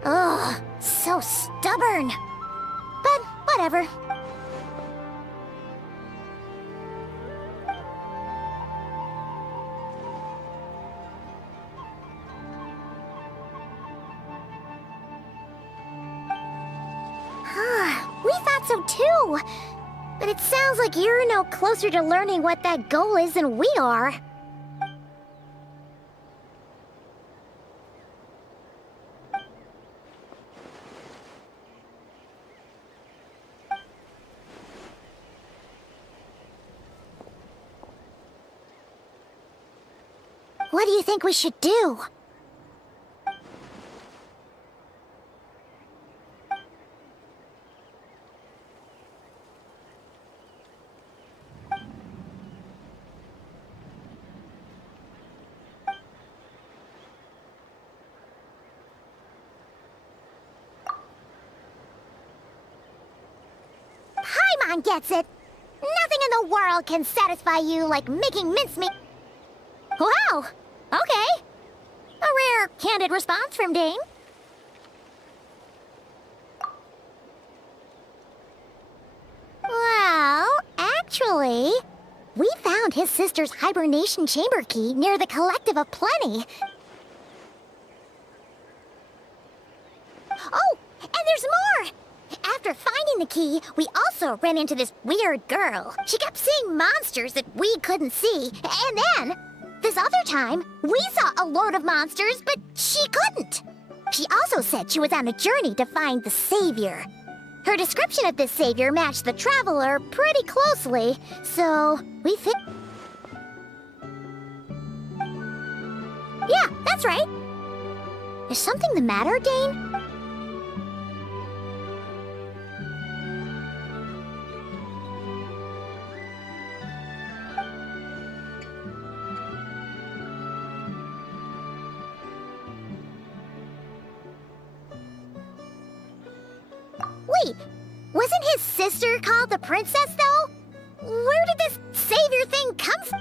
Ugh, so stubborn. But whatever. We thought so too. But it sounds like you're no closer to learning what that goal is than we are. What do you think we should do? Paimon gets it. Nothing in the world can satisfy you like making mincemeat. Wow, okay. A rare, candid response from Dane. Well, actually, we found his sister's hibernation chamber key near the Collective of Plenty. Oh, and there's more! After finding the key, we also ran into this weird girl. She kept seeing monsters that we couldn't see, and then, this other time, we saw a load of monsters, but she couldn't. She also said she was on a journey to find the Savior. Her description of this Savior matched the Traveler pretty closely, so we think... Yeah, that's right. Is something the matter, Dane? Wait, wasn't his sister called the Princess, though? Where did this Savior thing come from?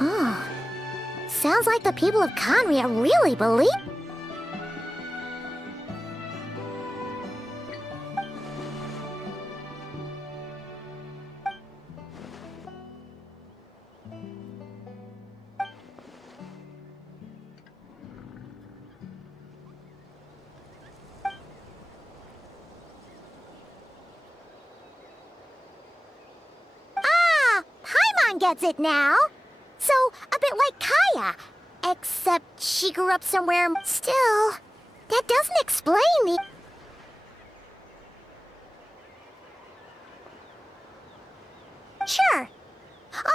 Oh, sounds like the people of Conria really believe... Ah, Paimon gets it now. So, a bit like Kaya. Except she grew up somewhere... Still, that doesn't explain the... Sure.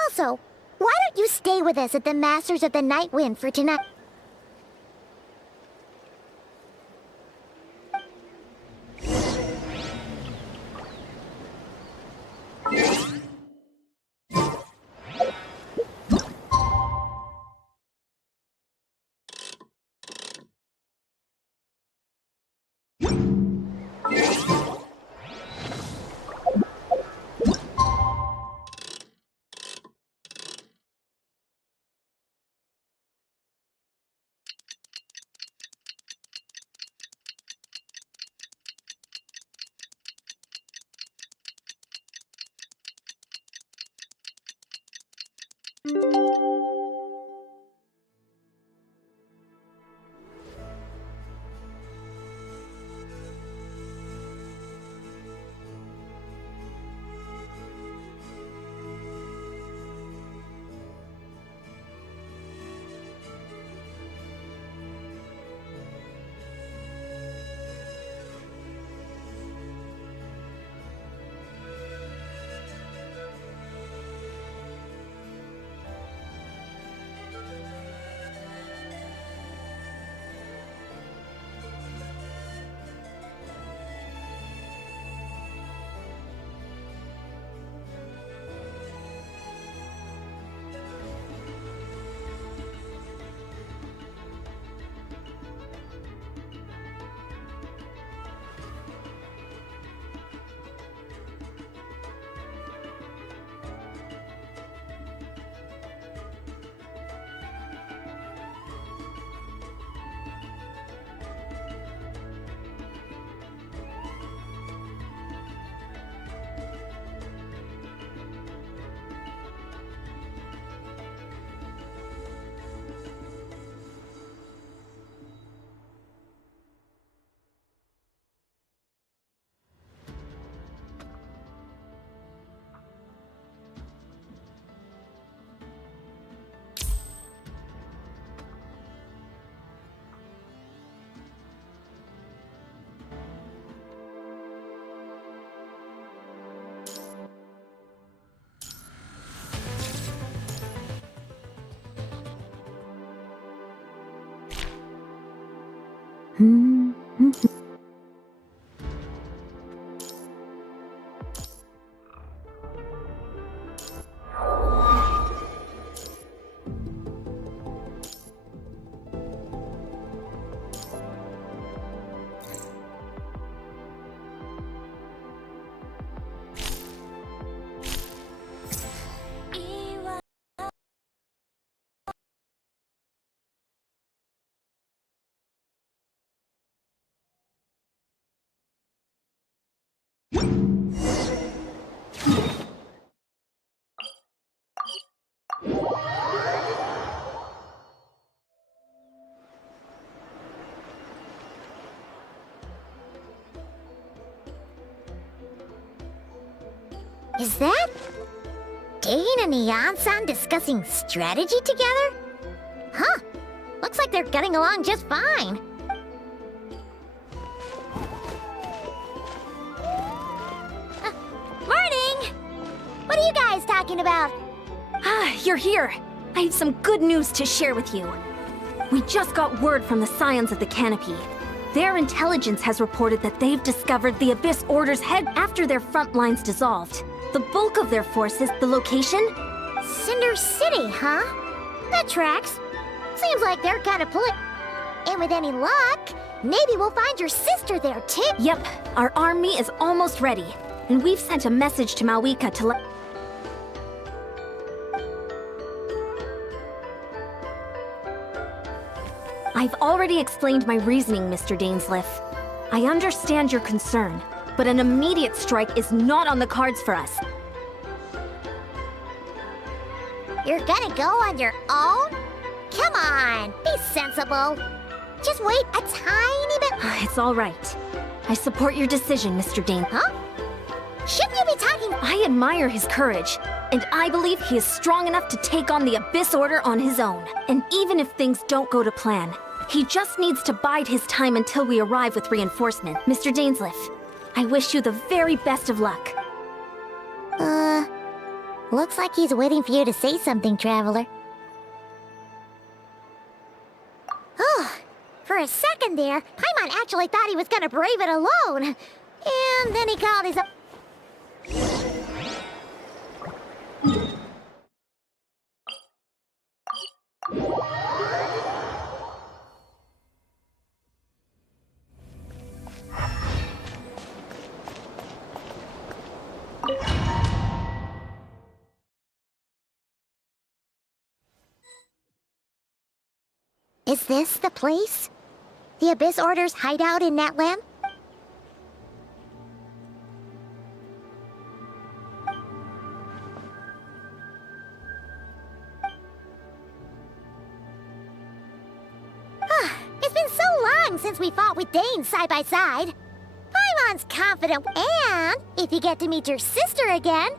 Also, why don't you stay with us at the Masters of the Night Wind for tonight? Is that Dane and Neon-san discussing strategy together? Huh. Looks like they're getting along just fine. Morning! What are you guys talking about? Ah, you're here. I have some good news to share with you. We just got word from the Scions of the Canopy. Their intelligence has reported that they've discovered the Abyss Order's head after their front lines dissolved. The bulk of their forces, the location? Cinder City, huh? That tracks. Seems like they're kind of pulling. And with any luck, maybe we'll find your sister there, too. Yep, our army is almost ready. And we've sent a message to Mawika to let... I've already explained my reasoning, Mr. Dainsleif. I understand your concern, but an immediate strike is not on the cards for us. You're gonna go on your own? Come on, be sensible. Just wait a tiny bit. It's all right. I support your decision, Mr. Dane. Huh? Shouldn't you be talking? I admire his courage, and I believe he is strong enough to take on the Abyss Order on his own. And even if things don't go to plan, he just needs to bide his time until we arrive with reinforcement. Mr. Dainsleif, I wish you the very best of luck. Looks like he's waiting for you to say something, Traveler. Oh, for a second there, Paimon actually thought he was gonna brave it alone. And then he called his... Is this the place? The Abyss Order's hideout in Natlan? It's been so long since we fought with Dane side by side. Paimon's confident, and if you get to meet your sister again...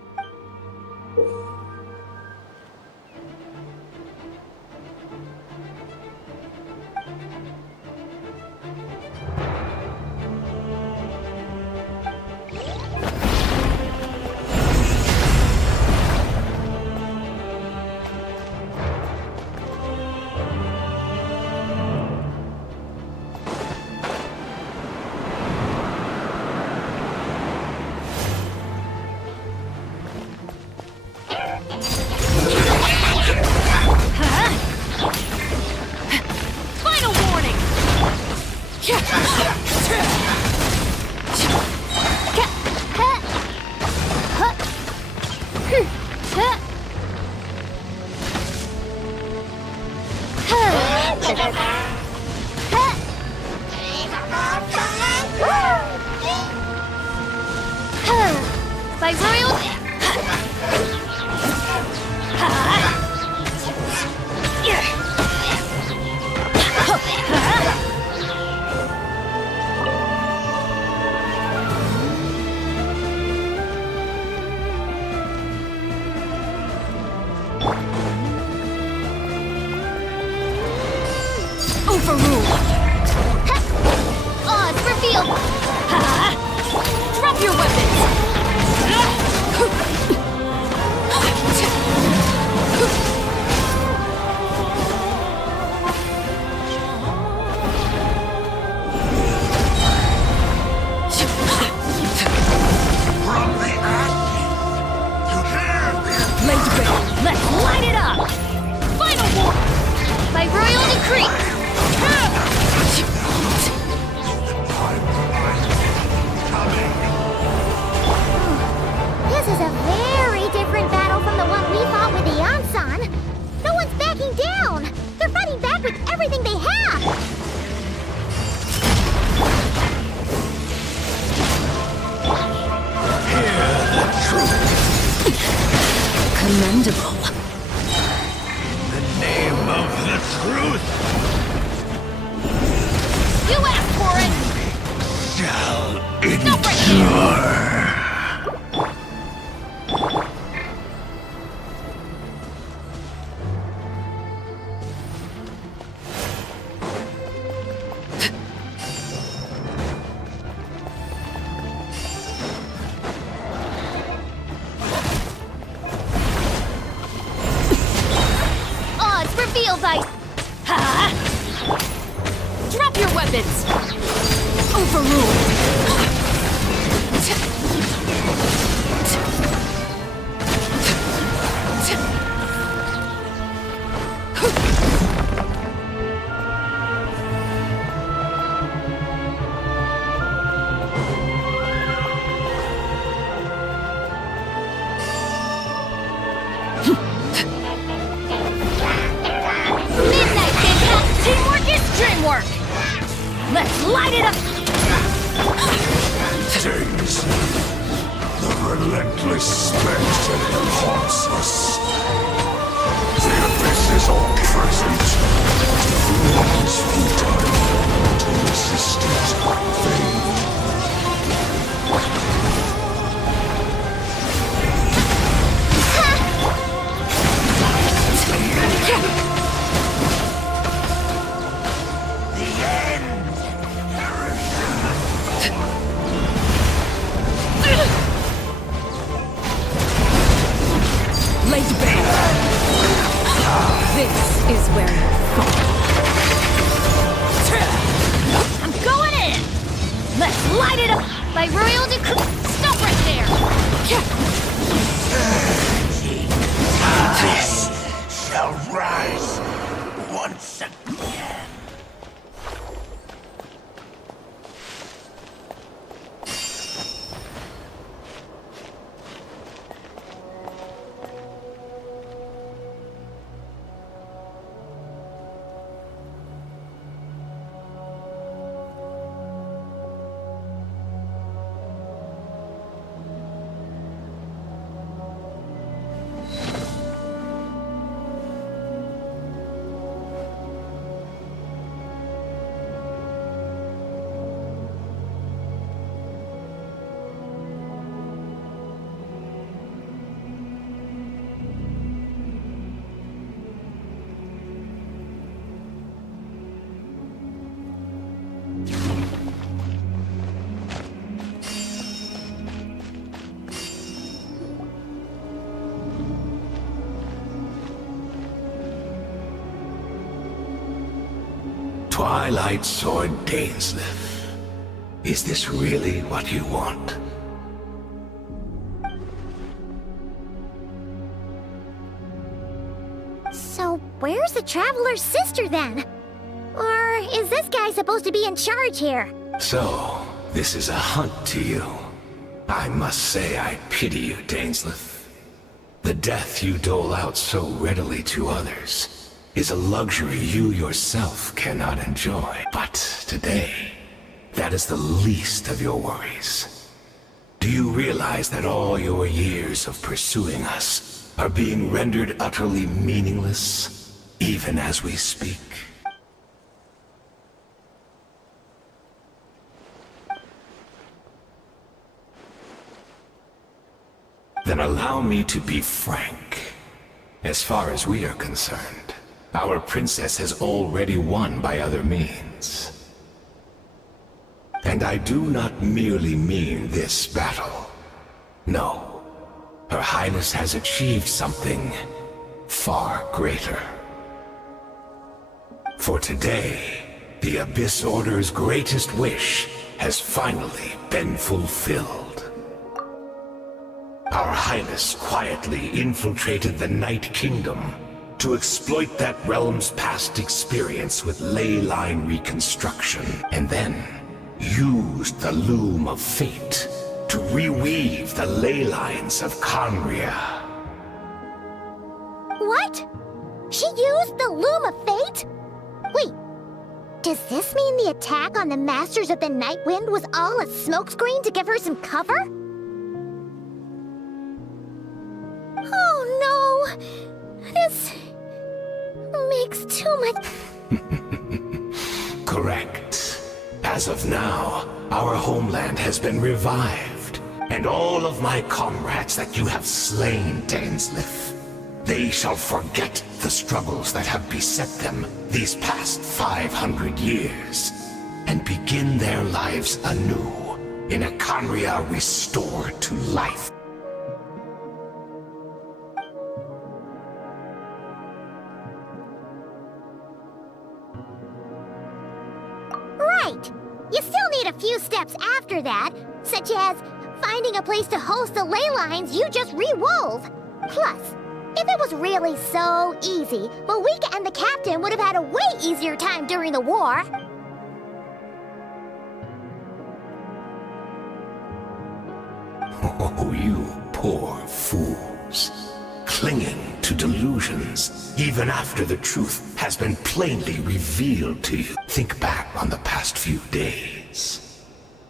Drop your weapons! commendable. The name of the truth You asked for it! shall Stop right here! endure. Odds reveal thy... Ha! Drop your weapons! Overruled! Midnight, big hat! Teamwork is dreamwork! Let's light it up! Days. The relentless spectre that haunts us. The abyss is all present. The room is futile. To resist it, vain. Lay bare! This is where you fall. I'm going in! Let's light it up! By royal decree... Stop right there! This shall rise once again. Twilight Sword Dainsleif. Is this really what you want? So, where's the Traveler's sister then? Or is this guy supposed to be in charge here? So, this is a hunt to you. I must say I pity you, Dainsleif. The death you dole out so readily to others is a luxury you yourself cannot enjoy. But today, that is the least of your worries. Do you realize that all your years of pursuing us are being rendered utterly meaningless, even as we speak? Then allow me to be frank. As far as we are concerned, our princess has already won by other means. And I do not merely mean this battle. No. Her Highness has achieved something far greater. For today, the Abyss Order's greatest wish has finally been fulfilled. Our Highness quietly infiltrated the Night Kingdom to exploit that realm's past experience with ley line reconstruction, and then used the Loom of Fate to reweave the ley lines of Khaenri'ah. What? She used the Loom of Fate? Wait, does this mean the attack on the Masters of the Night Wind was all a smokescreen to give her some cover? Oh This makes too much... Correct. As of now, our homeland has been revived, and all of my comrades that you have slain, Dainslith, they shall forget the struggles that have beset them these past 500 years, and begin their lives anew in a Khaenri'ah restored to life. Right! You still need a few steps after that, such as finding a place to host the ley lines you just re-wove. Plus, if it was really so easy, Moika and the captain would have had a way easier time during the war. Oh, you poor fools. Clinging to delusions, even after the truth has been plainly revealed to you. Think back on the past few days.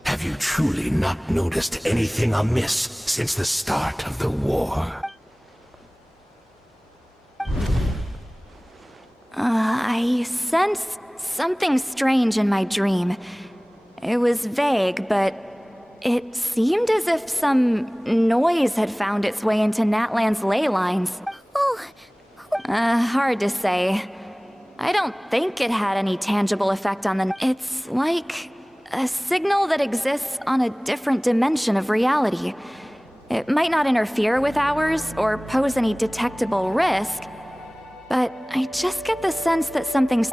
Have you truly not noticed anything amiss since the start of the war? I sensed something strange in my dream. It was vague, but it seemed as if some noise had found its way into Natlan's ley lines. Hard to say. I don't think it had any tangible effect on the... It's like a signal that exists on a different dimension of reality. It might not interfere with ours or pose any detectable risk, but I just get the sense that something's...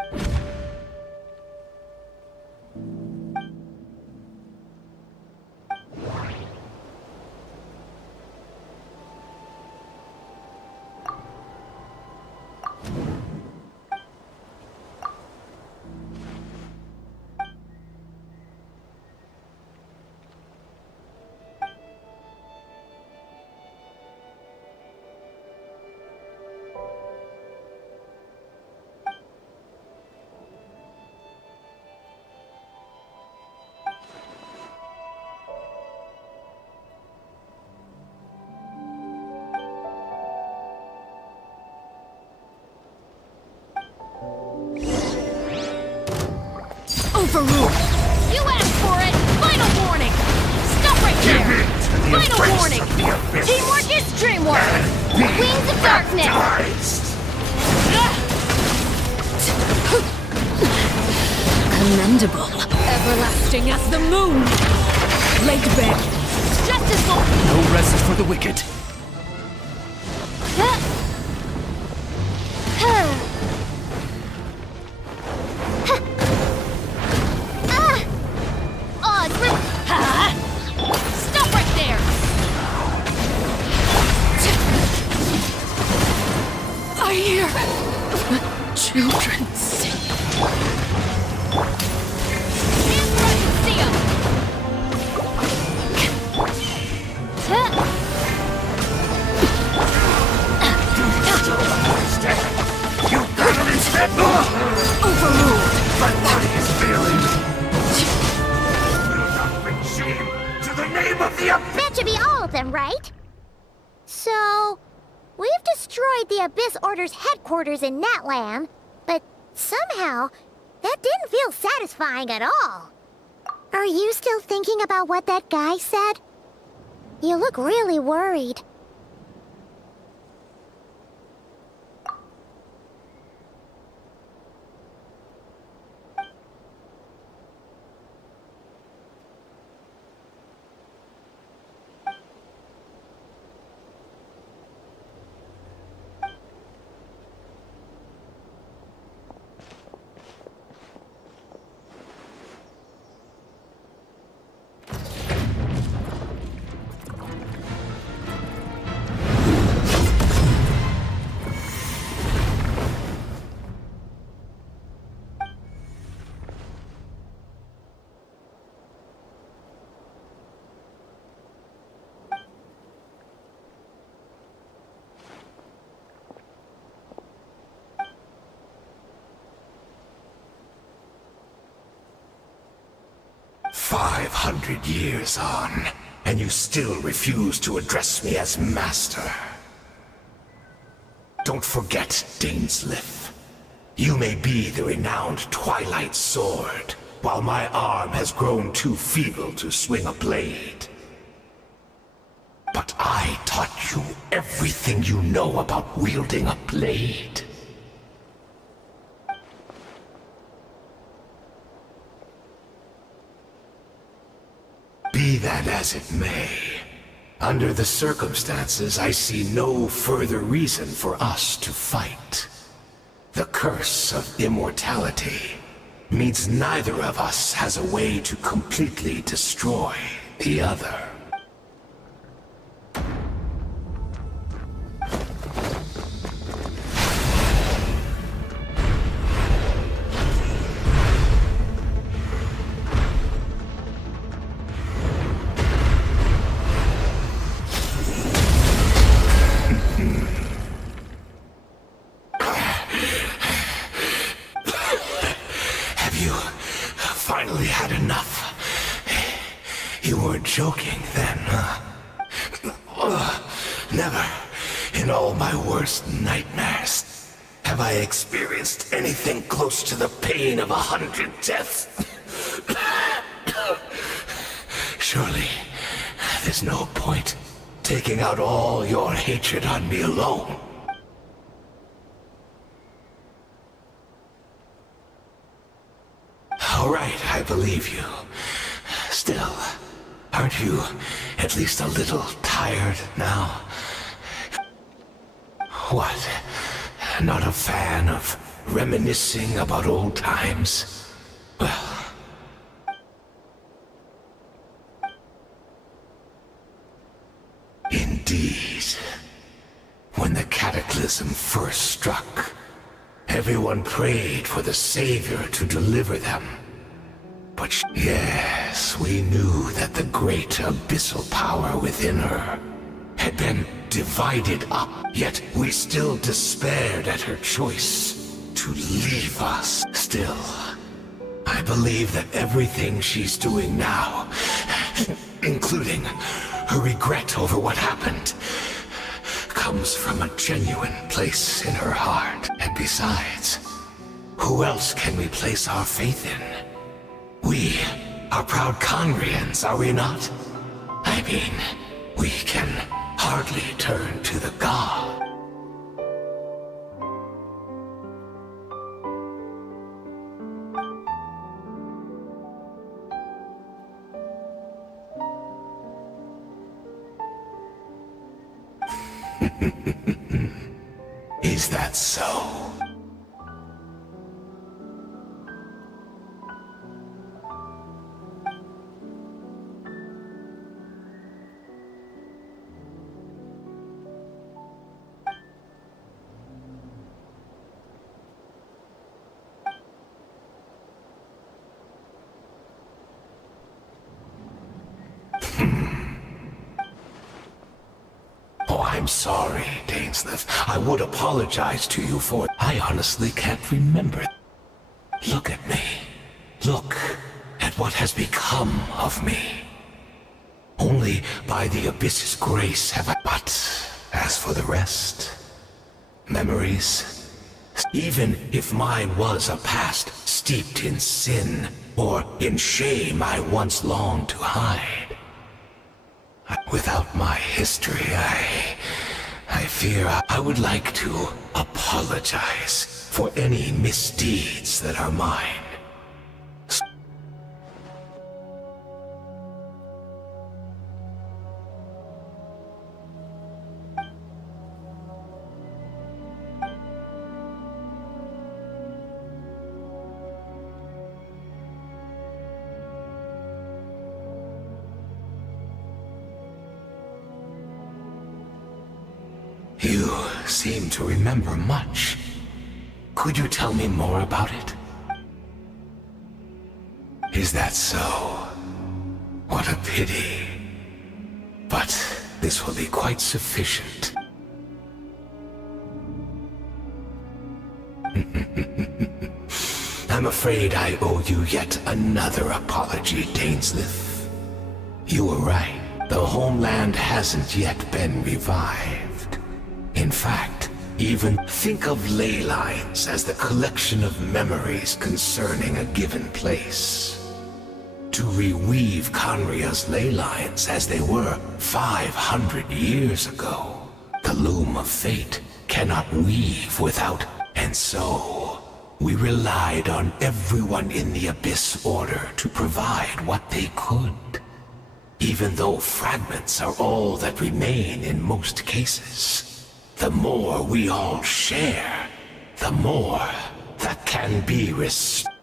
Overruled! You asked for it! Final warning! Stop right there! Final warning! Teamwork is dreamwork! Wings of darkness! Commendable. Everlasting as the moon! Laid bare. Justice will... No rest for the wicked. Stop right there! I hear children sing. You battle instead! Overruled! My body is failing! Will not bring shame to the name of the Abyss! That should be all of them, right? So, we've destroyed the Abyss Order's headquarters in Natlan, but somehow, that didn't feel satisfying at all. Are you still thinking about what that guy said? You look really worried. "500 years on, and you still refuse to address me as master. don't forget, Dainslith. You may be the renowned Twilight Sword, while my arm has grown too feeble to swing a blade. But I taught you everything you know about wielding a blade. Be that as it may, under the circumstances, I see no further reason for us to fight. The curse of immortality means neither of us has a way to completely destroy the other. Finally had enough. You weren't joking then, huh? Never, in all my worst nightmares, have I experienced anything close to the pain of 100 deaths. Surely, there's no point taking out all your hatred on me alone. All right, I believe you. Still, aren't you at least a little tired now? What? Not a fan of reminiscing about old times? Well... Indeed. When the cataclysm first struck, everyone prayed for the Savior to deliver them. But yes, we knew that the great abyssal power within her had been divided up, yet we still despaired at her choice to leave us. Still, I believe that everything she's doing now, including her regret over what happened, comes from a genuine place in her heart. And besides, who else can we place our faith in? We are proud Conrians, are we not? I mean, we can hardly turn to the god. Is that so? I'm sorry, Dainslith. I would apologize to you for it. I honestly can't remember. Look at me. Look at what has become of me. Only by the Abyss's grace have I... But as for the rest, memories, even if mine was a past steeped in sin or in shame I once longed to hide, without my history, I fear I would like to apologize for any misdeeds that are mine. You seem to remember much. Could you tell me more about it? Is that so? What a pity. But this will be quite sufficient. I'm afraid I owe you yet another apology, Dainslith. You were right. The homeland hasn't yet been revived. In fact, Even think of ley lines as the collection of memories concerning a given place. To reweave Conria's ley lines as they were 500 years ago, the loom of fate cannot weave without, and so we relied on everyone in the Abyss Order to provide what they could. Even though fragments are all that remain in most cases, the more we all share, the more that can be restored.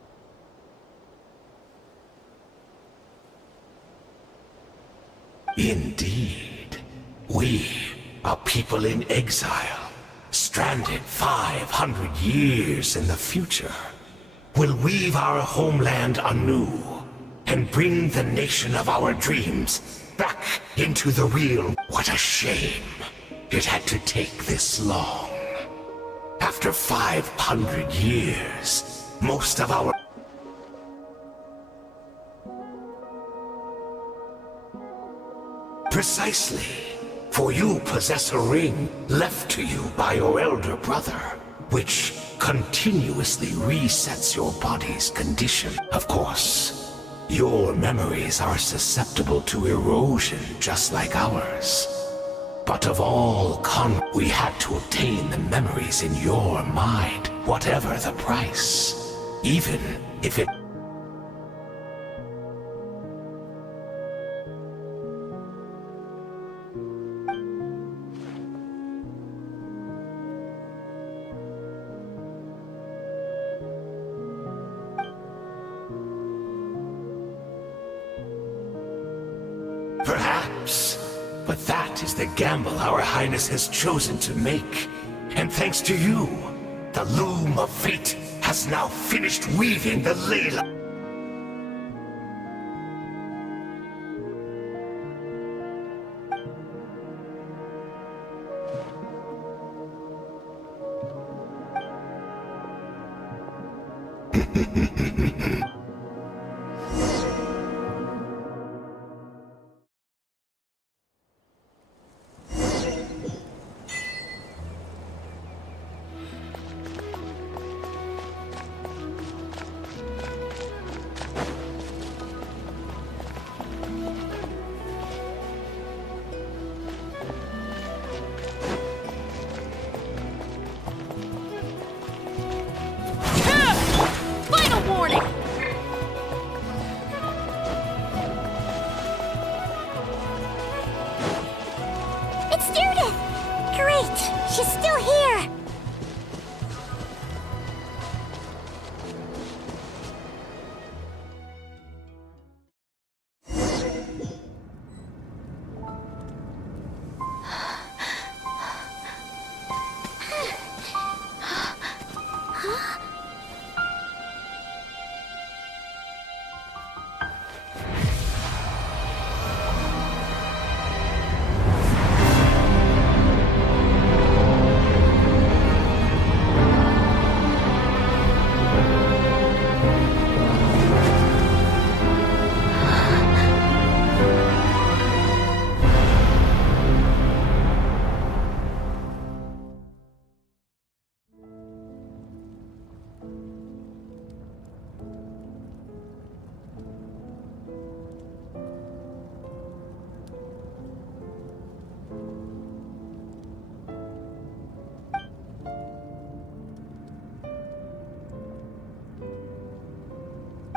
Indeed, we are people in exile, stranded 500 years in the future, will weave our homeland anew and bring the nation of our dreams back into the real. What a shame it had to take this long. After 500 years, most of our Precisely, for you possess a ring left to you by your elder brother, which continuously resets your body's condition. Of course, your memories are susceptible to erosion just like ours. But of all we had to obtain the memories in your mind, whatever the price, even if it Perhaps, but that is the gamble our Highness has chosen to make. And thanks to you, the loom of fate has now finished weaving the ley line. She's still here!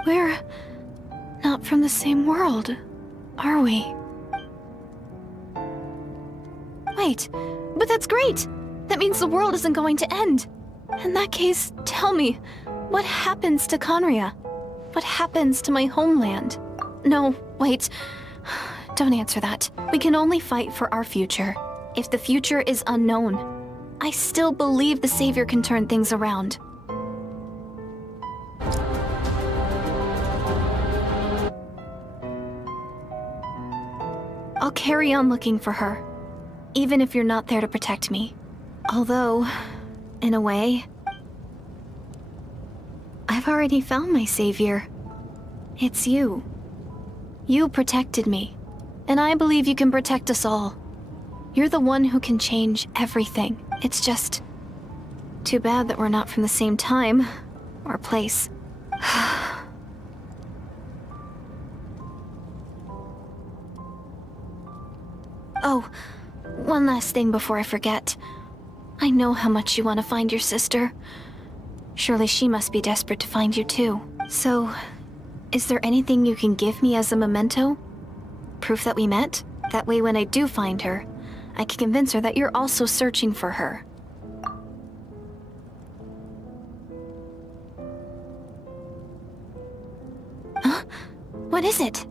We're not from the same world, are we? Wait, but that's great! That means the world isn't going to end. In that case, tell me, what happens to Conria? What happens to my homeland? No, wait. Don't answer that. We can only fight for our future. If the future is unknown, I still believe the Savior can turn things around. I'll carry on looking for her, even if you're not there to protect me. Although, in a way, I've already found my savior. It's you. You protected me, and I believe you can protect us all. You're the one who can change everything. It's just, Too bad that we're not from the same time or place. Oh, one last thing before I forget. I know how much you want to find your sister. Surely she must be desperate to find you too. So, is there anything you can give me as a memento? Proof that we met? That way when I do find her, I can convince her that you're also searching for her. Huh? What is it?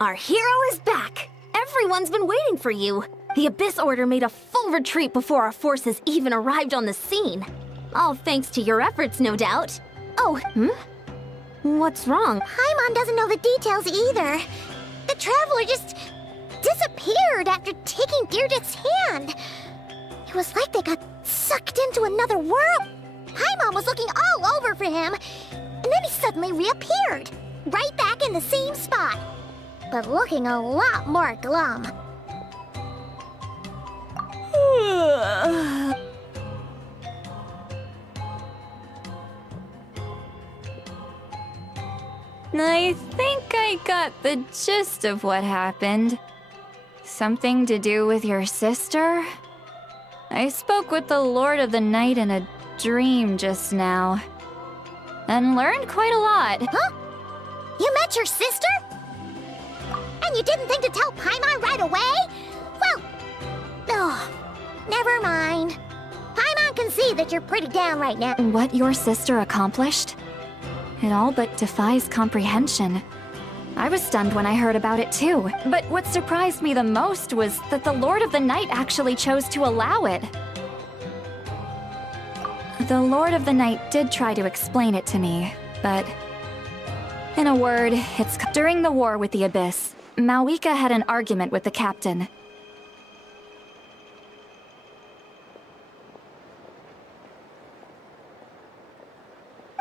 Our hero is back! Everyone's been waiting for you! The Abyss Order made a full retreat before our forces even arrived on the scene. All thanks to your efforts, no doubt. Oh, What's wrong? Paimon doesn't know the details either. The Traveler just disappeared after taking Deirdre's hand. It was like they got sucked into another world. Paimon was looking all over for him, and then he suddenly reappeared, right back in the same spot, but looking a lot more glum. I think I got the gist of what happened. Something to do with your sister? I spoke with the Lord of the Night in a dream just now, and learned quite a lot. Huh? You met your sister? And you didn't think to tell Paimon right away? Well, oh, never mind. Paimon can see that you're pretty down right now. What your sister accomplished? It all but defies comprehension. I was stunned when I heard about it too, but what surprised me the most was that the Lord of the Night actually chose to allow it. The Lord of the Night did try to explain it to me, but in a word, it's during the war with the Abyss, Malwika had an argument with the captain.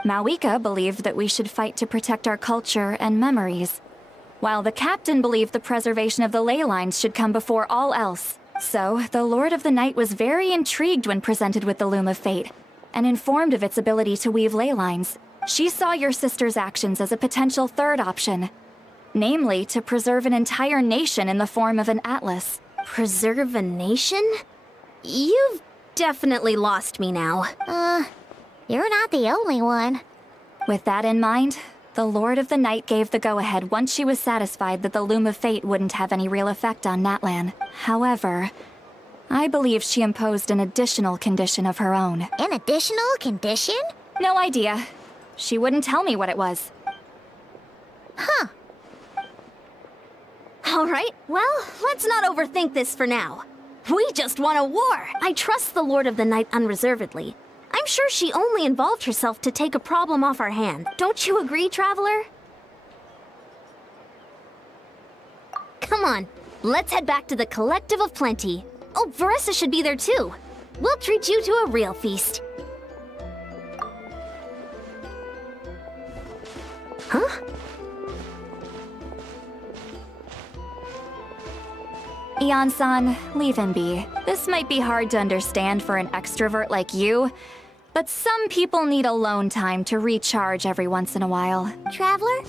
Malwika believed that we should fight to protect our culture and memories, while the captain believed the preservation of the ley lines should come before all else. So, the Lord of the Night was very intrigued when presented with the Loom of Fate, and informed of its ability to weave ley lines. She saw your sister's actions as a potential third option, namely to preserve an entire nation in the form of an atlas. Preserve a nation? You've definitely lost me now. You're not the only one. With that in mind, the Lord of the Night gave the go-ahead once she was satisfied that the Loom of Fate wouldn't have any real effect on Natlan. However, I believe she imposed an additional condition of her own. An additional condition? No idea. She wouldn't tell me what it was. Huh. Alright, well, let's not overthink this for now. We just won a war! I trust the Lord of the Night unreservedly. I'm sure she only involved herself to take a problem off our hand. Don't you agree, Traveler? Come on, let's head back to the Collective of Plenty. Oh, Veressa should be there too. We'll treat you to a real feast. Huh? Ian-san, leave him be. This might be hard to understand for an extrovert like you, but some people need alone time to recharge every once in a while. Traveler?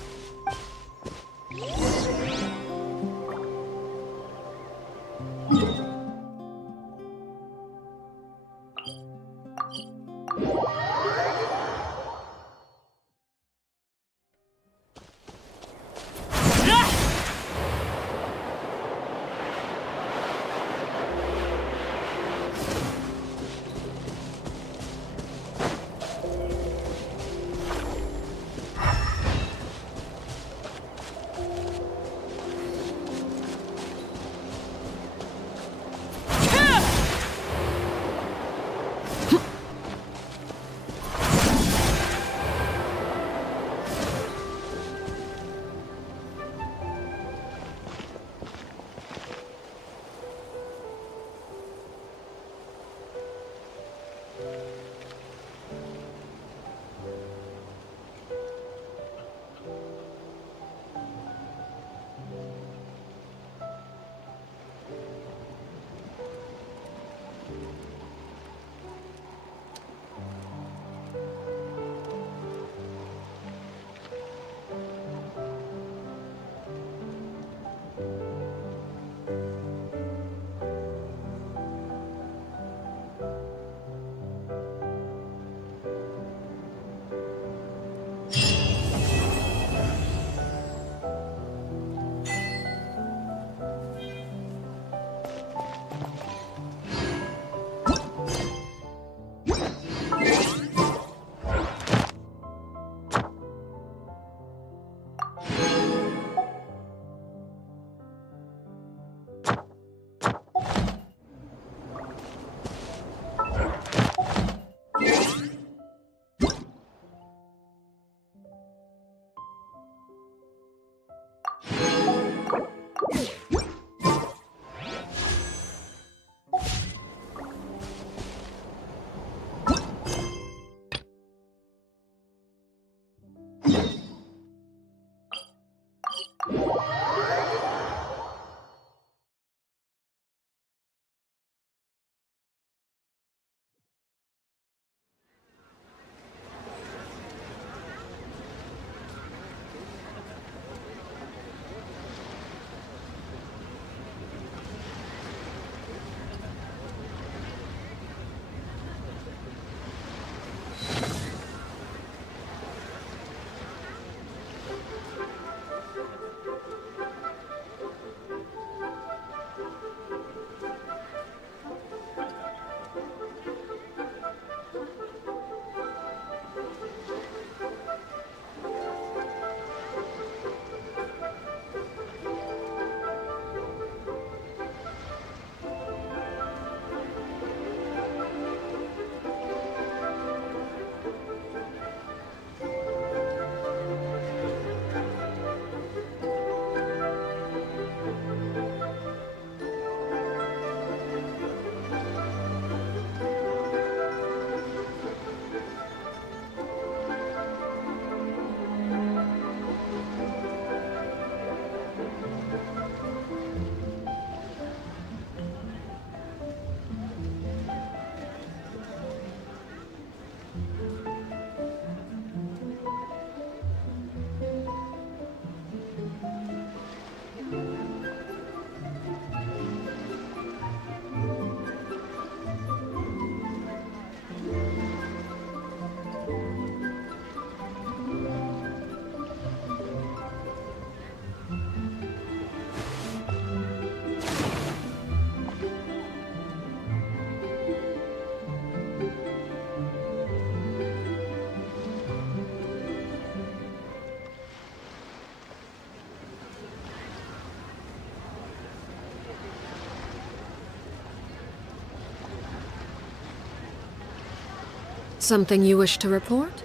Something you wish to report?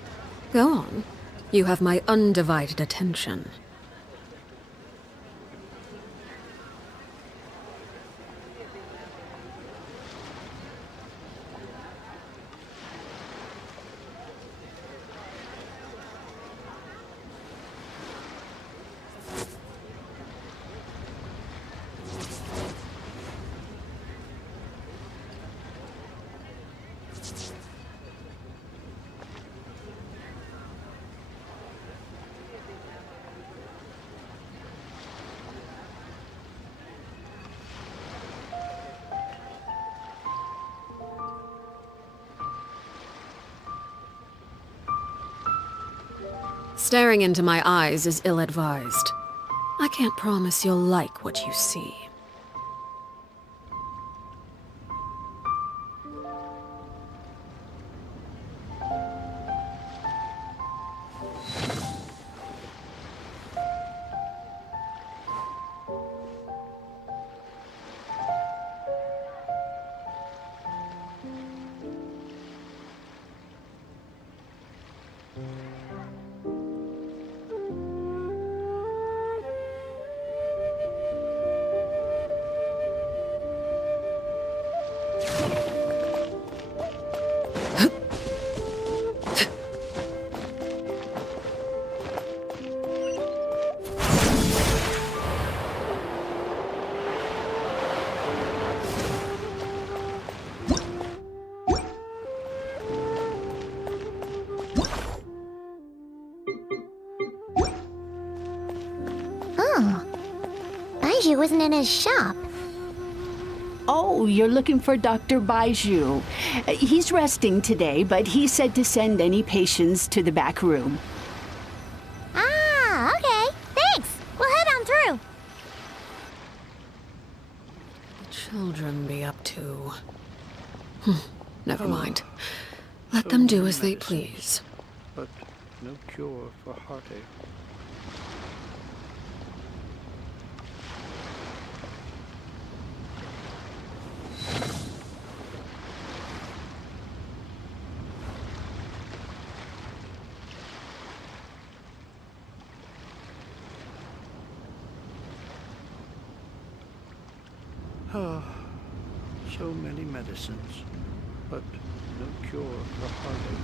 Go on. You have my undivided attention. Staring into my eyes is ill-advised. I can't promise you'll like what you see. Oh. Baiju wasn't in his shop. Oh, you're looking for Dr. Baiju. He's resting today, but he said to send any patients to the back room. Ah, okay. Thanks. We'll head on through. The children be up to... Never mind. Let them do as they please. But no cure for heartache. So many medicines, but no cure for heartache.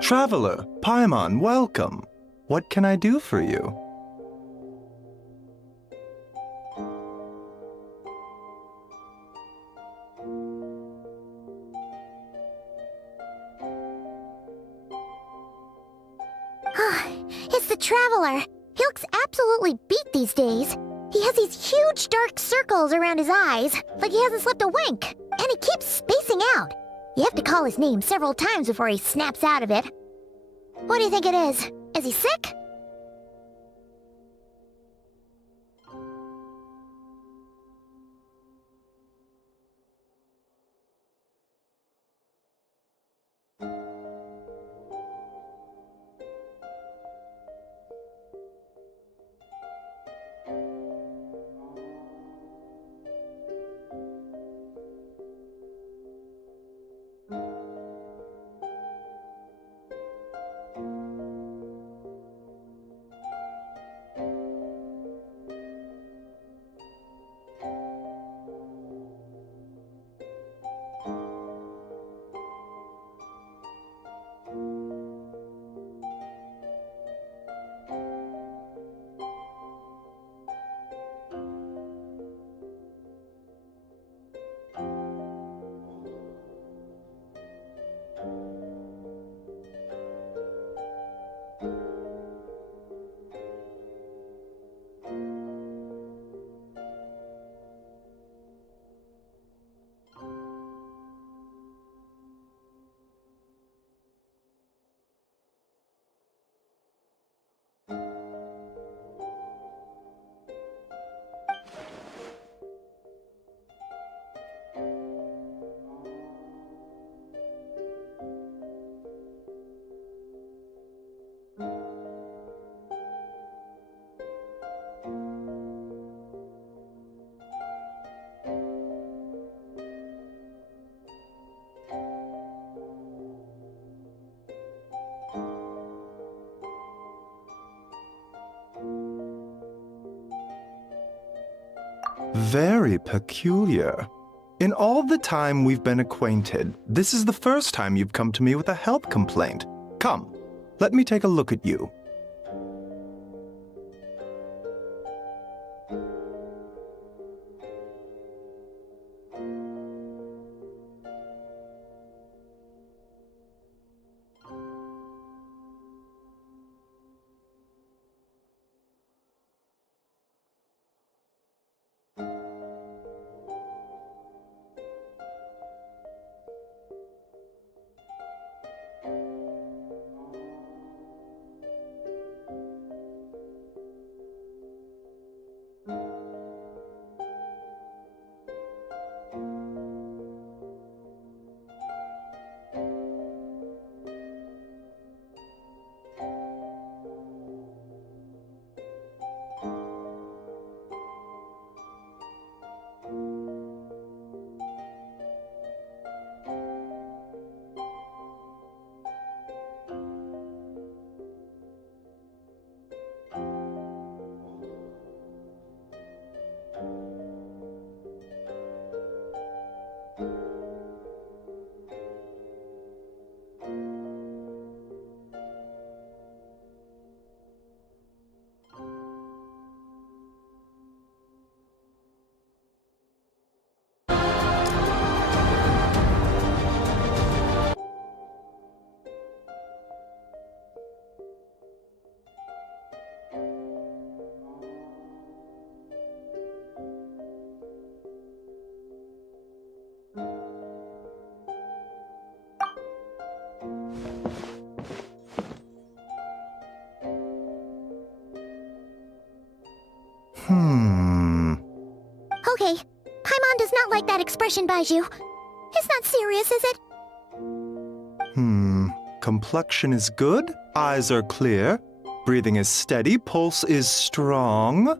Traveler, Paimon, welcome. What can I do for you? It's the Traveler. He looks absolutely beat these days. He has these huge dark circles around his eyes, like he hasn't slept a wink, and he keeps spacing out. You have to call his name several times before he snaps out of it. What do you think it is? Is he sick? Very peculiar. In all the time we've been acquainted, this is the first time you've come to me with a health complaint. Come, let me take a look at you. Okay, Paimon does not like that expression, Baiju. It's not serious, is it? Complexion is good, eyes are clear, breathing is steady, pulse is strong.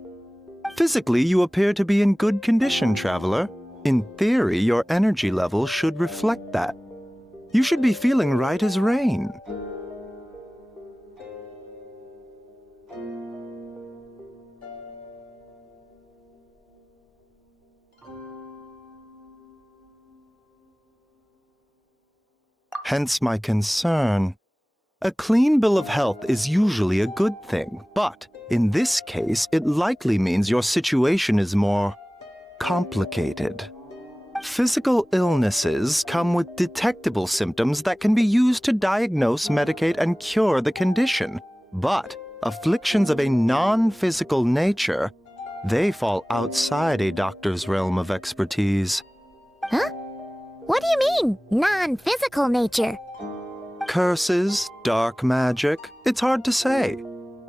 Physically, you appear to be in good condition, Traveler. In theory, your energy level should reflect that. You should be feeling right as rain. Hence my concern. A clean bill of health is usually a good thing, but in this case, it likely means your situation is more complicated. Physical illnesses come with detectable symptoms that can be used to diagnose, medicate, and cure the condition. But afflictions of a non-physical nature, they fall outside a doctor's realm of expertise. Huh? What do you mean, non-physical nature? Curses, dark magic, it's hard to say.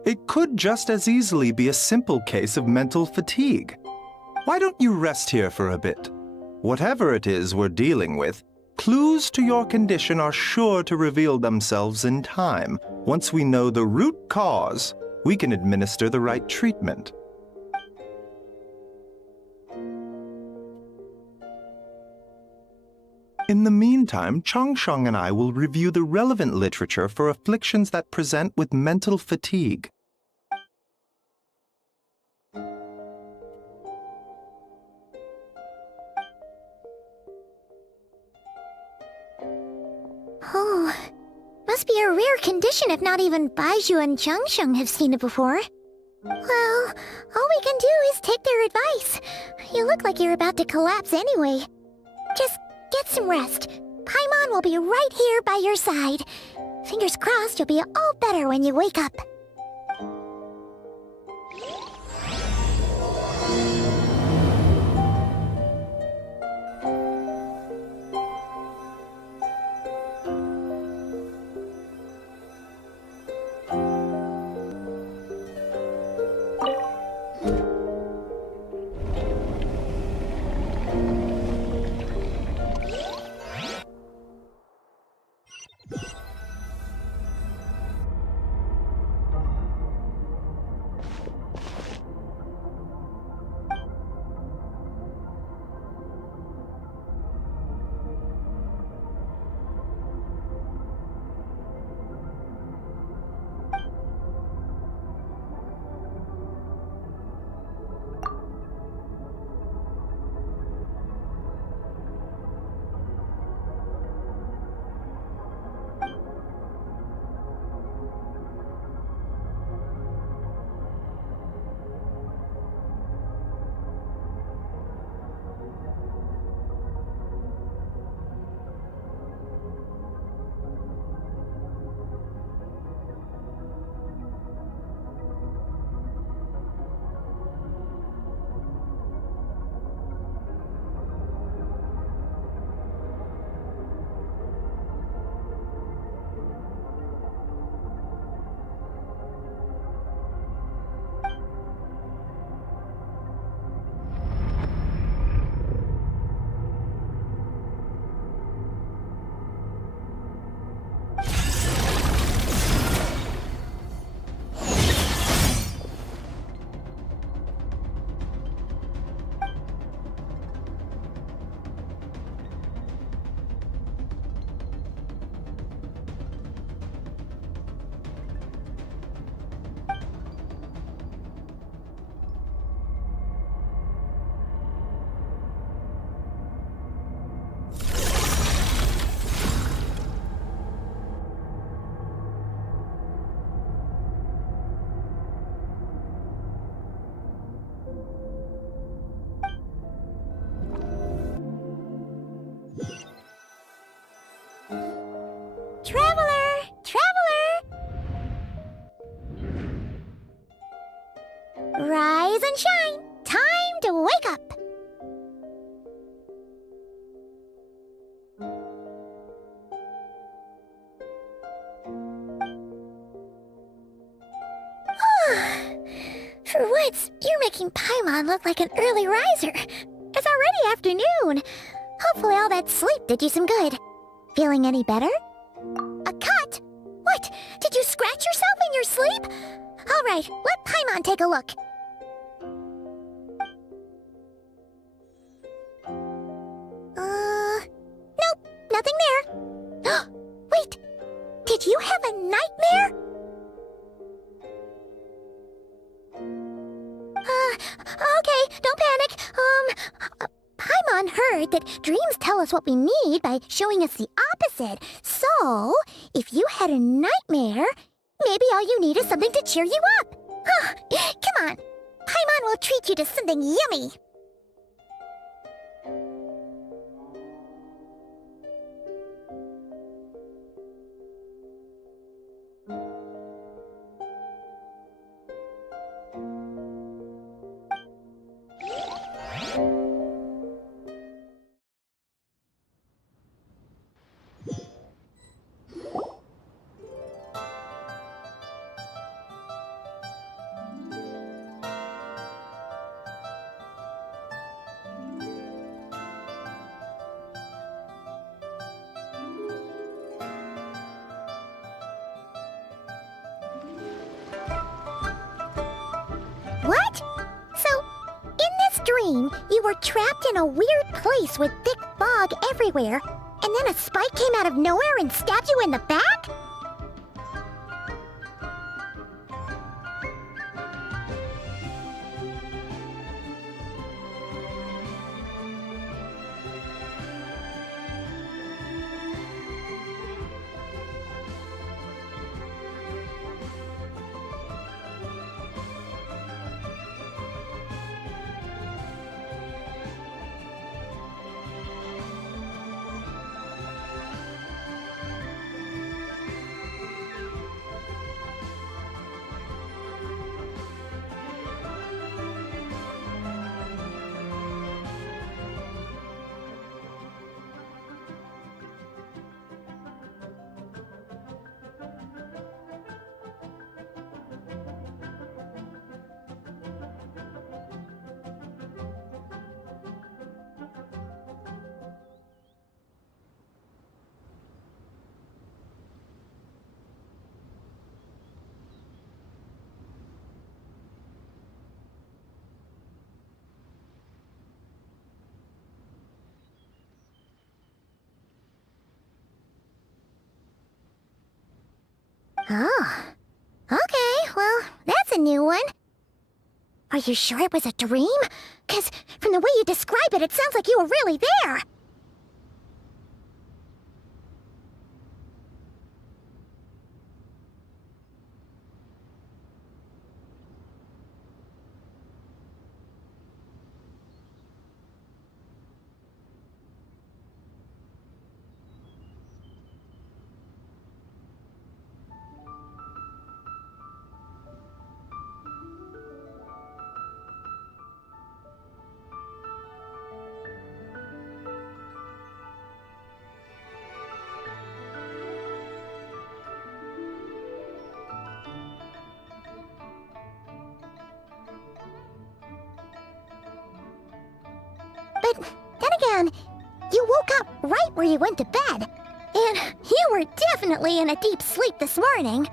It could just as easily be a simple case of mental fatigue. Why don't you rest here for a bit? Whatever it is we're dealing with, clues to your condition are sure to reveal themselves in time. Once we know the root cause, we can administer the right treatment. In the meantime, Changsheng and I will review the relevant literature for afflictions that present with mental fatigue. Oh, must be a rare condition if not even Baizhu and Changsheng have seen it before. Well, all we can do is take their advice. You look like you're about to collapse anyway. Just get some rest. Paimon will be right here by your side. Fingers crossed you'll be all better when you wake up. Rise and shine! Time to wake up! For once, you're making Paimon look like an early riser. It's already afternoon. Hopefully all that sleep did you some good. Feeling any better? A cut? What? Did you scratch yourself in your sleep? All right, let Paimon take a look. Nope, nothing there. Wait, did you have a nightmare? Okay, don't panic. Paimon heard that dreams tell us what we need by showing us the opposite. So, if you had a nightmare, maybe all you need is something to cheer you up. Come on. Paimon will treat you to something yummy. What? So, in this dream, you were trapped in a weird place with thick fog everywhere, and then a spike came out of nowhere and stabbed you in the back? Oh. Okay, well, that's a new one. Are you sure it was a dream? 'Cause from the way you describe it, it sounds like you were really there. But then again, you woke up right where you went to bed. And you were definitely in a deep sleep this morning.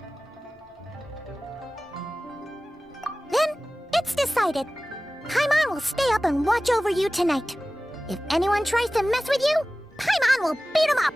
Then, it's decided. Paimon will stay up and watch over you tonight. If anyone tries to mess with you, Paimon will beat him up.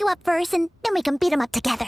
you up first, and then we can beat him up together.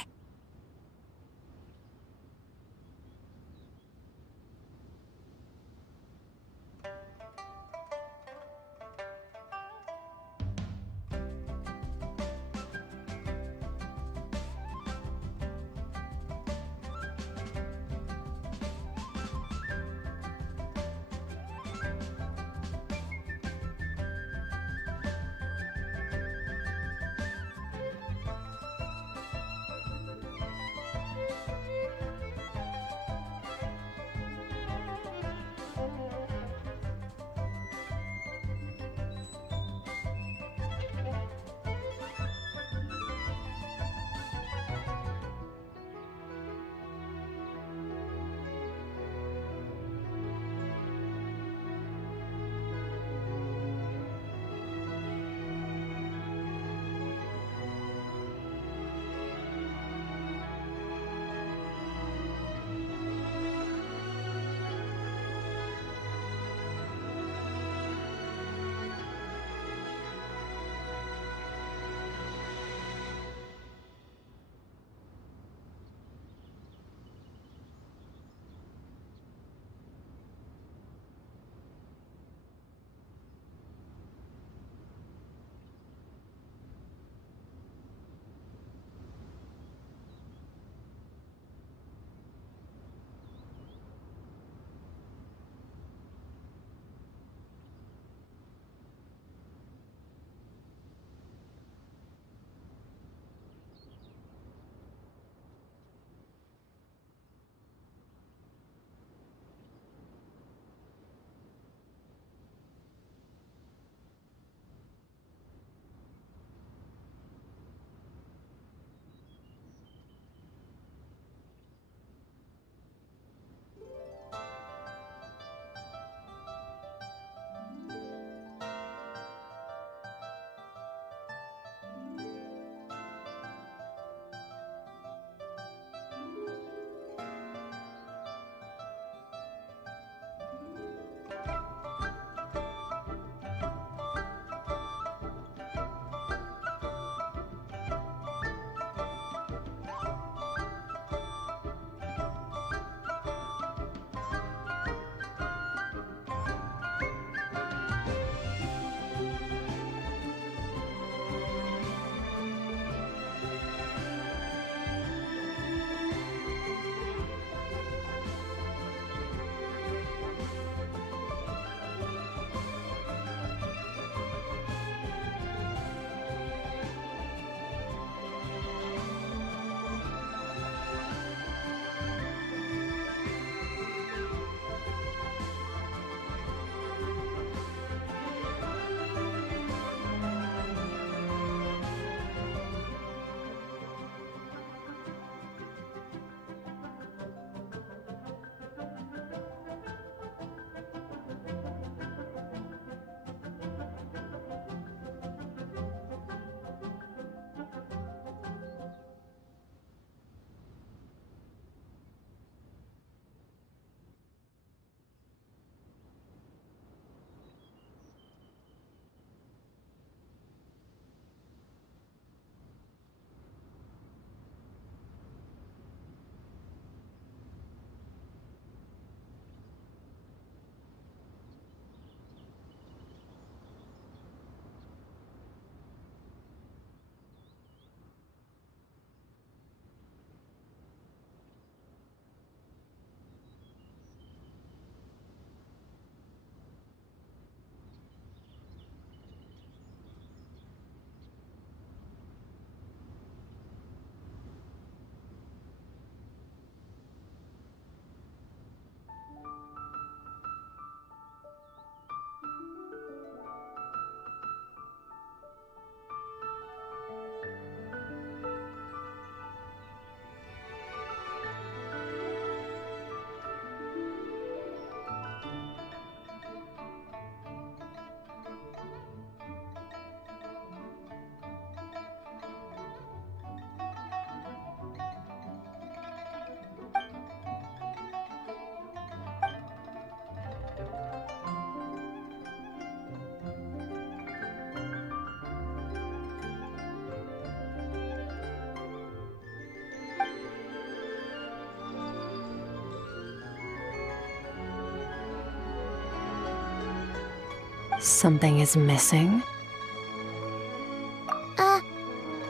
Something is missing?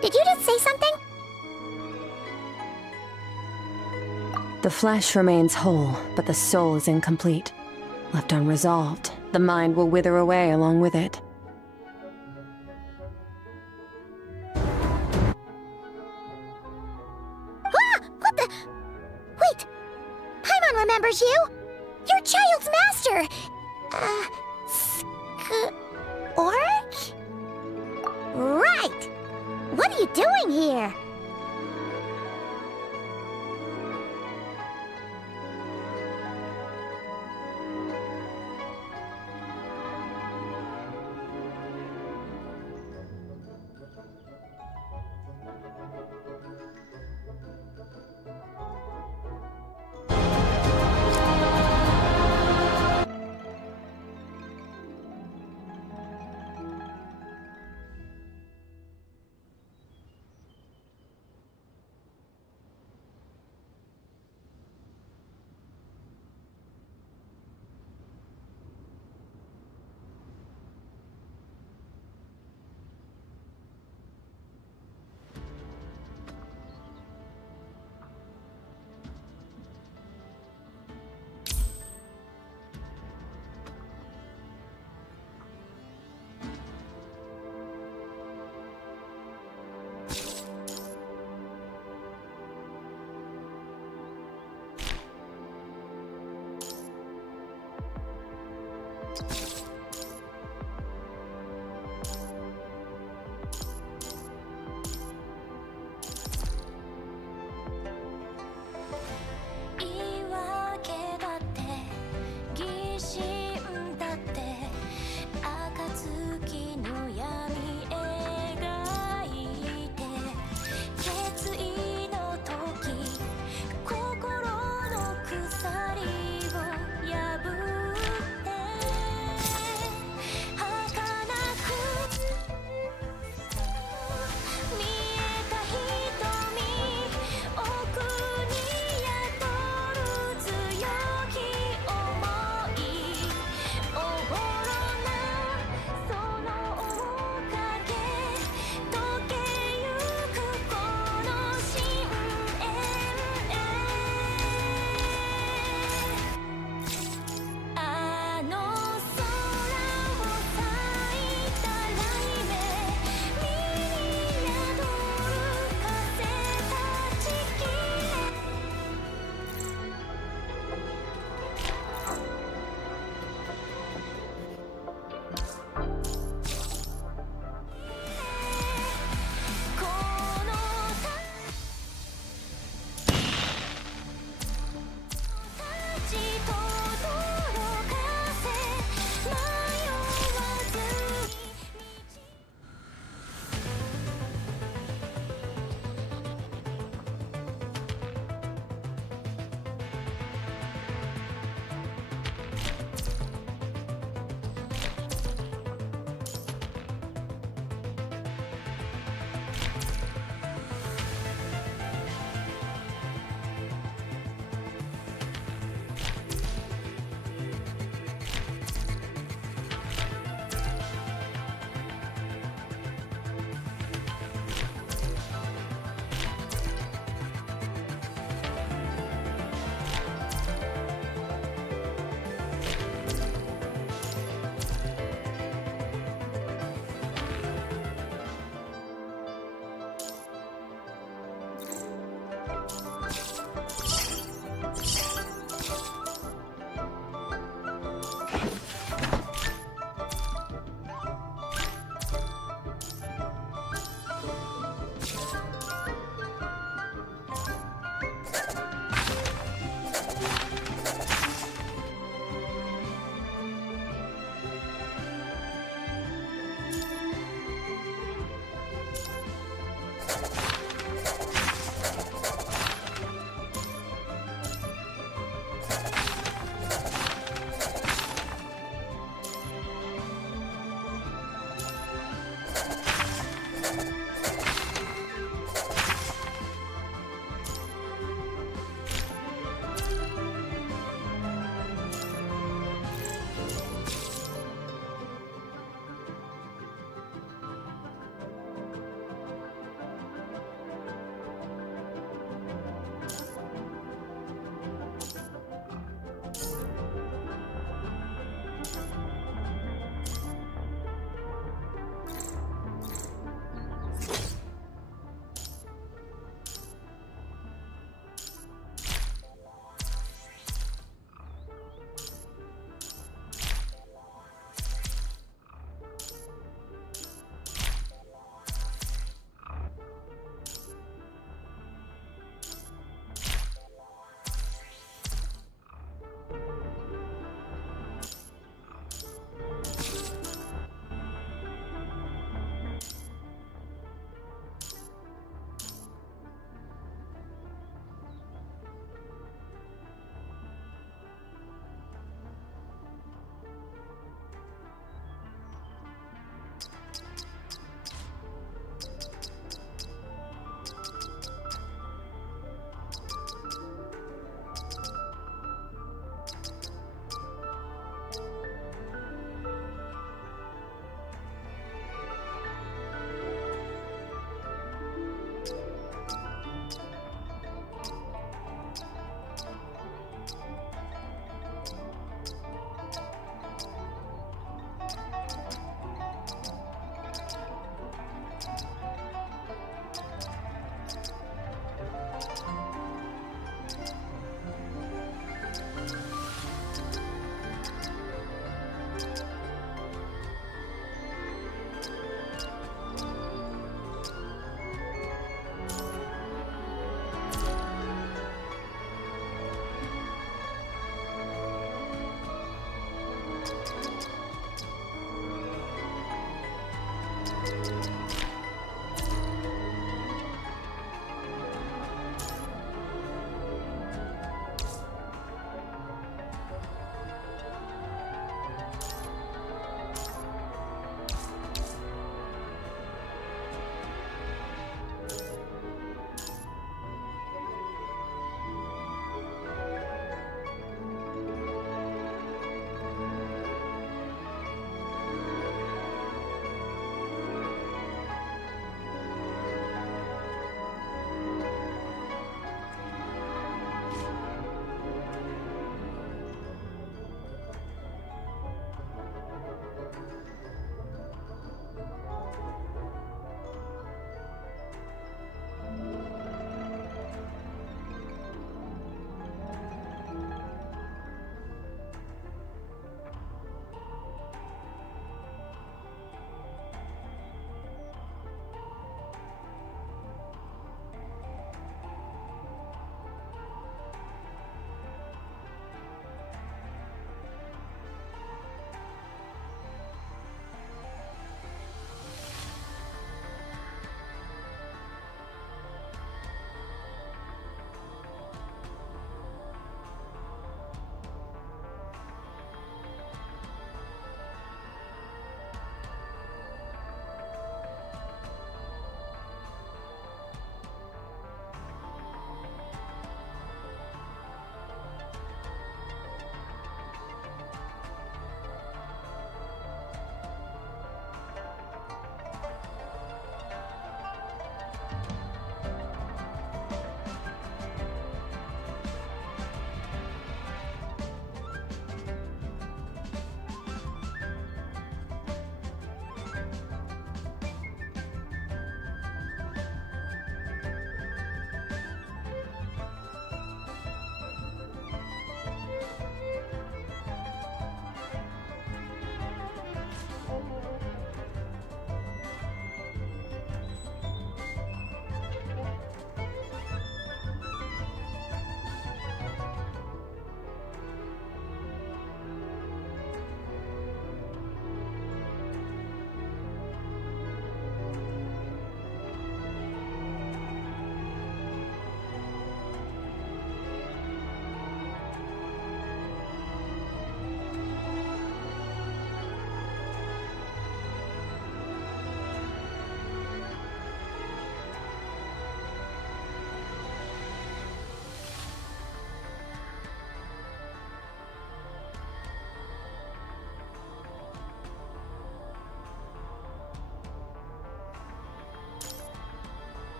Did you just say something? The flesh remains whole, but the soul is incomplete. Left unresolved, the mind will wither away along with it. Ah! What the? Wait! Paimon remembers you! Your child's master! Orc? Right! What are you doing here?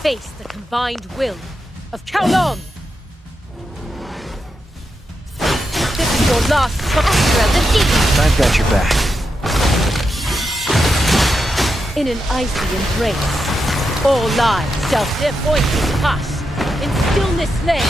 Face the combined will of Kowloon! This is your last chance. I've got your back. In an icy embrace, all lives shall their voices hush, in stillness lay.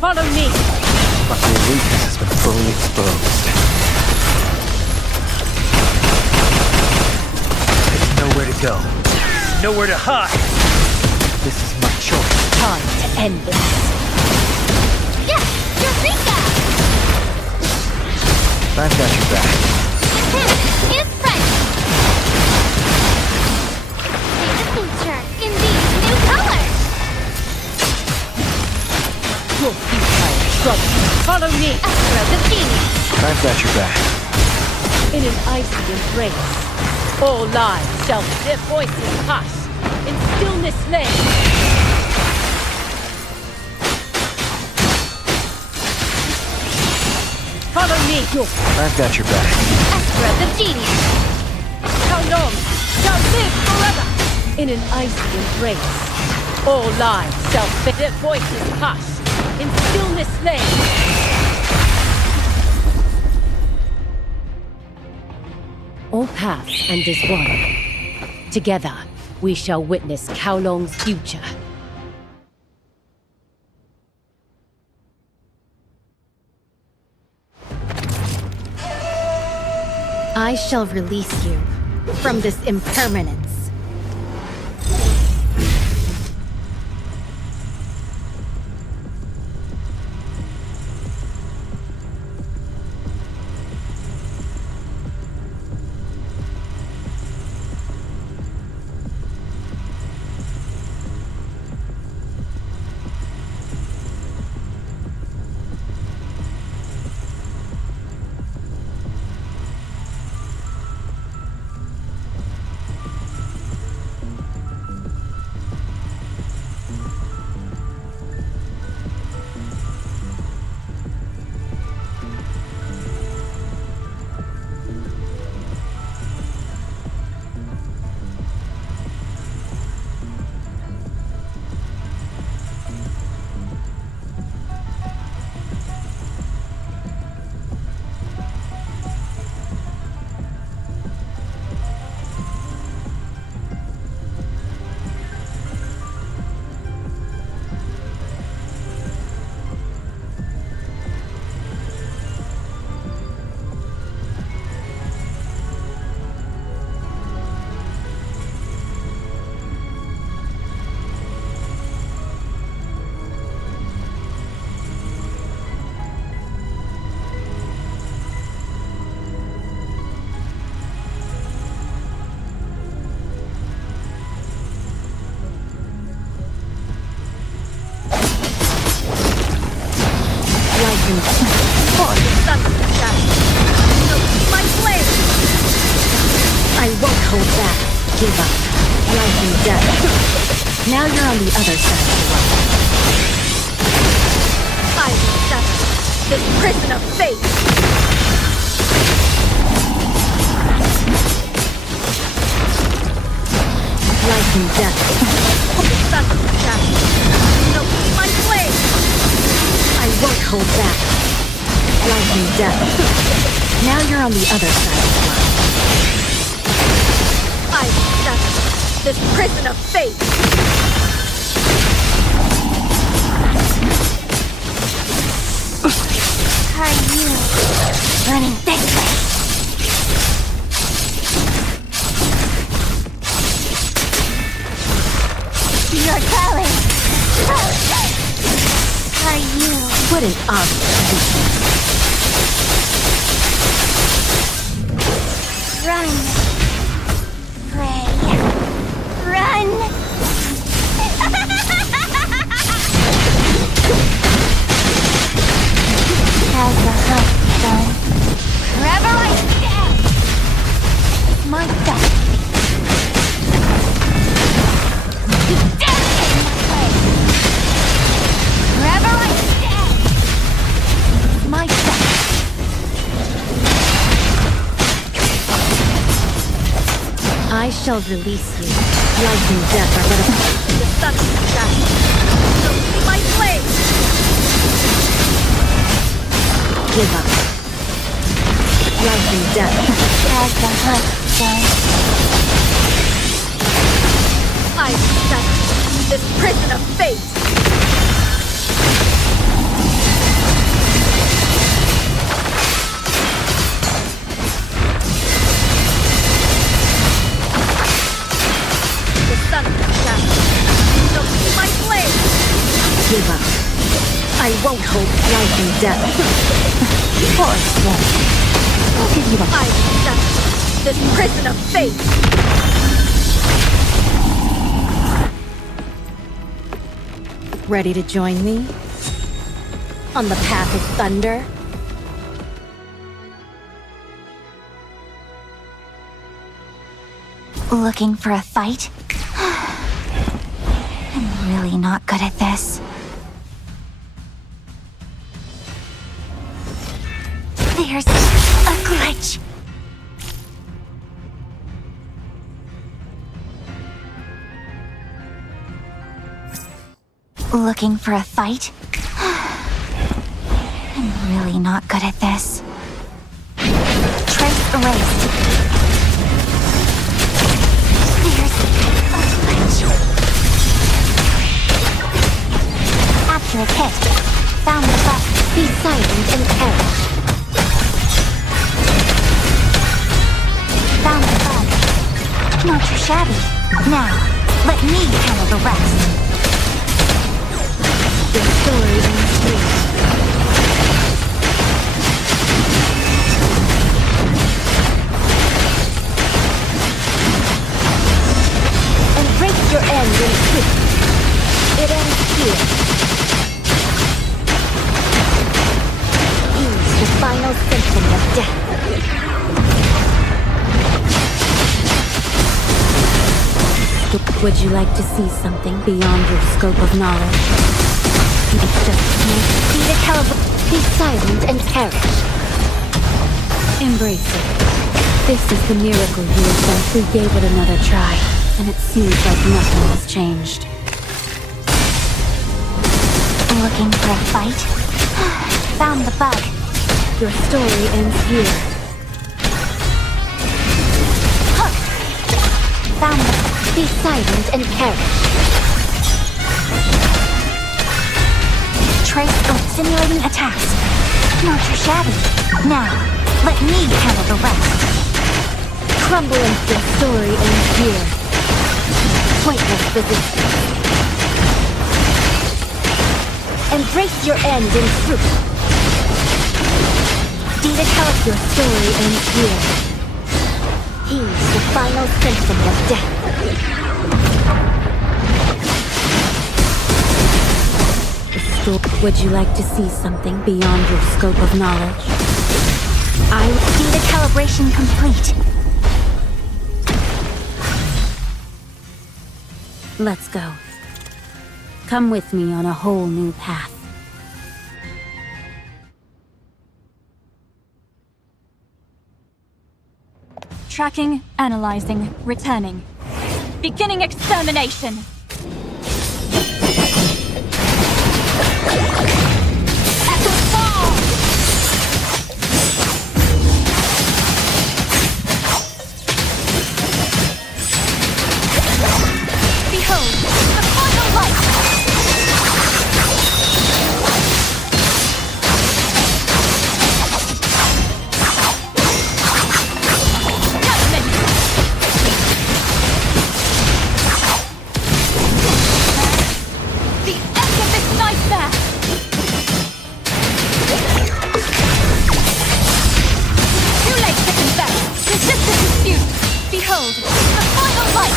Follow me! But your weakness has been fully exposed. There's nowhere to go. Nowhere to hide. This is my choice. Time to end this. Yes! Eureka! I've got your back. With him, his friend! See the future in these new colors! Your futile trouble. Follow me! Astro the Genius! I've got your back. In an icy embrace, all lives shall their voices hush, in stillness lay. Follow me! I've got your back. Astro the Genius! How long shall live forever? In an icy embrace, all lives their voices hushed. In stillness lay. All paths end as one. Together, we shall witness Kowloon's future. I shall release you from this impermanence. I won't hold back. Give up. Life and death. Now you're on the other side of the world. I will sever this prison of fate! Life and death. The sun will shine. No, my flame! I won't hold back. Life and death. Now you're on the other side of the world. I will sever this prison of fate! Are you running this way? You're calling. Are you? What an obvious. Run. Pray. Run. How's the hunt done? Forever I stand. My best. You dare get in my way. Forever I stand. My best. I shall release you. Life and death are but a... The sun will shine. So see my flame! Give up. Life and death. How's the hunt done? I will sever this prison of fate! The sun will shine. So see my flame! Give up. I won't hold life and death. Poor thing. I'll give you a... I will sever this prison of fate! Ready to join me? On the path of thunder? Looking for a fight? I'm really not good at this. There's a glitch. Looking for a fight? I'm really not good at this. Trace erased. There's a glitch. Accurate hit. Found the button. Be silent and perish. Found the bug. Not too shabby. Now, let me handle the rest. The story ends here. Embrace your end in truth. It ends here. Use the final symphony of death. Would you like to see something beyond your scope of knowledge? It's just be the caliber. Be silent and perish. Embrace it. This is the miracle you have done. We gave it another try, and it seems like nothing has changed. Looking for a fight? Found the bug. Your story ends here. Huh. Found the... Be silent and perish. Trace of simulating attacks. Not too shabby. Now, let me handle the rest. Crumble into your story ends here. Pointless resistance. Embrace your end in truth. Dedekalb, your story ends here. He's the final symphony of death. Would you like to see something beyond your scope of knowledge? Data calibration complete. Let's go. Come with me on a whole new path. Tracking, analyzing, returning. Beginning extermination! Behold, the final light! Behold, the final light!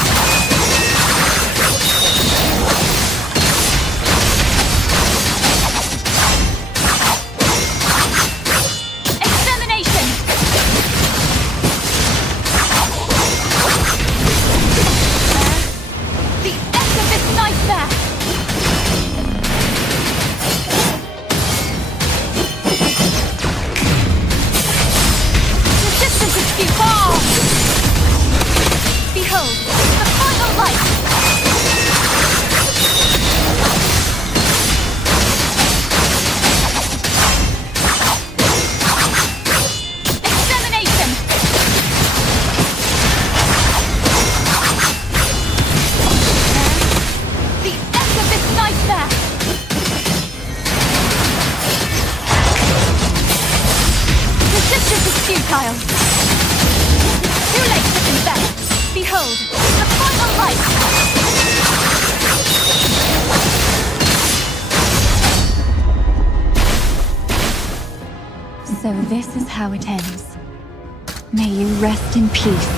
Extermination! The end of this nightmare! Resistance is futile! Behold, the final light! Extermination! The end of this nightmare! Resistance is futile! Too late to confess! Behold, the final light! So this is how it ends. May you rest in peace.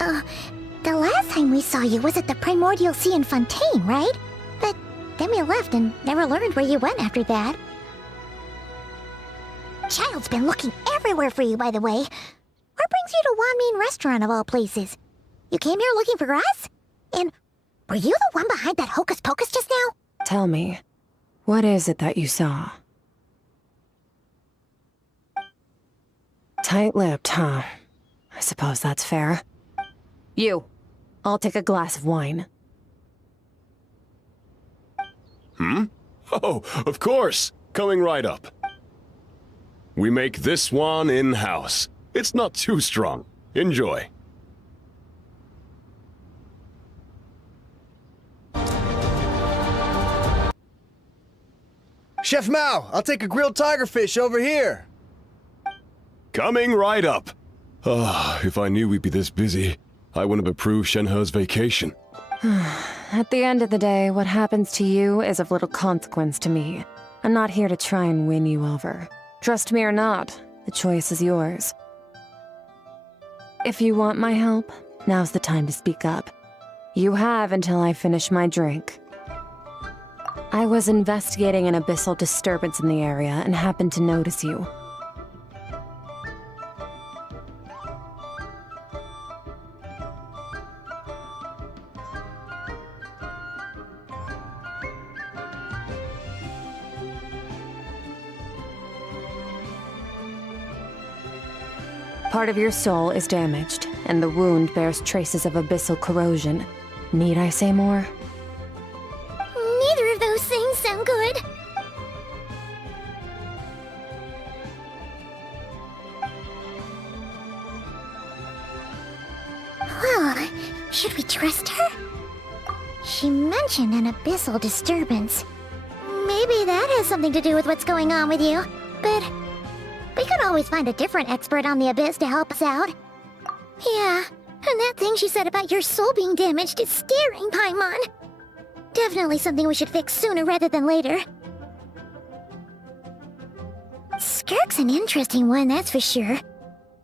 The last time we saw you was at the Primordial Sea in Fontaine, right? But then we left and never learned where you went after that. Child's been looking everywhere for you, by the way. What brings you to Wanmean Restaurant of all places? You came here looking for us? And were you the one behind that hocus pocus just now? Tell me, what is it that you saw? Tight-lipped, huh? I suppose that's fair. You, I'll take a glass of wine. Oh, of course. Coming right up. We make this one in-house. It's not too strong. Enjoy. Chef Mao, I'll take a grilled tigerfish over here. Coming right up. If I knew we'd be this busy, I wouldn't have approved Shenhe's vacation. At the end of the day, what happens to you is of little consequence to me. I'm not here to try and win you over. Trust me or not, the choice is yours. If you want my help, now's the time to speak up. You have until I finish my drink. I was investigating an abyssal disturbance in the area and happened to notice you. Part of your soul is damaged, and the wound bears traces of abyssal corrosion. Need I say more? Neither of those things sound good. Well, should we trust her? She mentioned an abyssal disturbance. Maybe that has something to do with what's going on with you, but we could always find a different expert on the abyss to help us out. Yeah, and that thing she said about your soul being damaged is scaring, Paimon. Definitely something we should fix sooner rather than later. Skirk's an interesting one, that's for sure.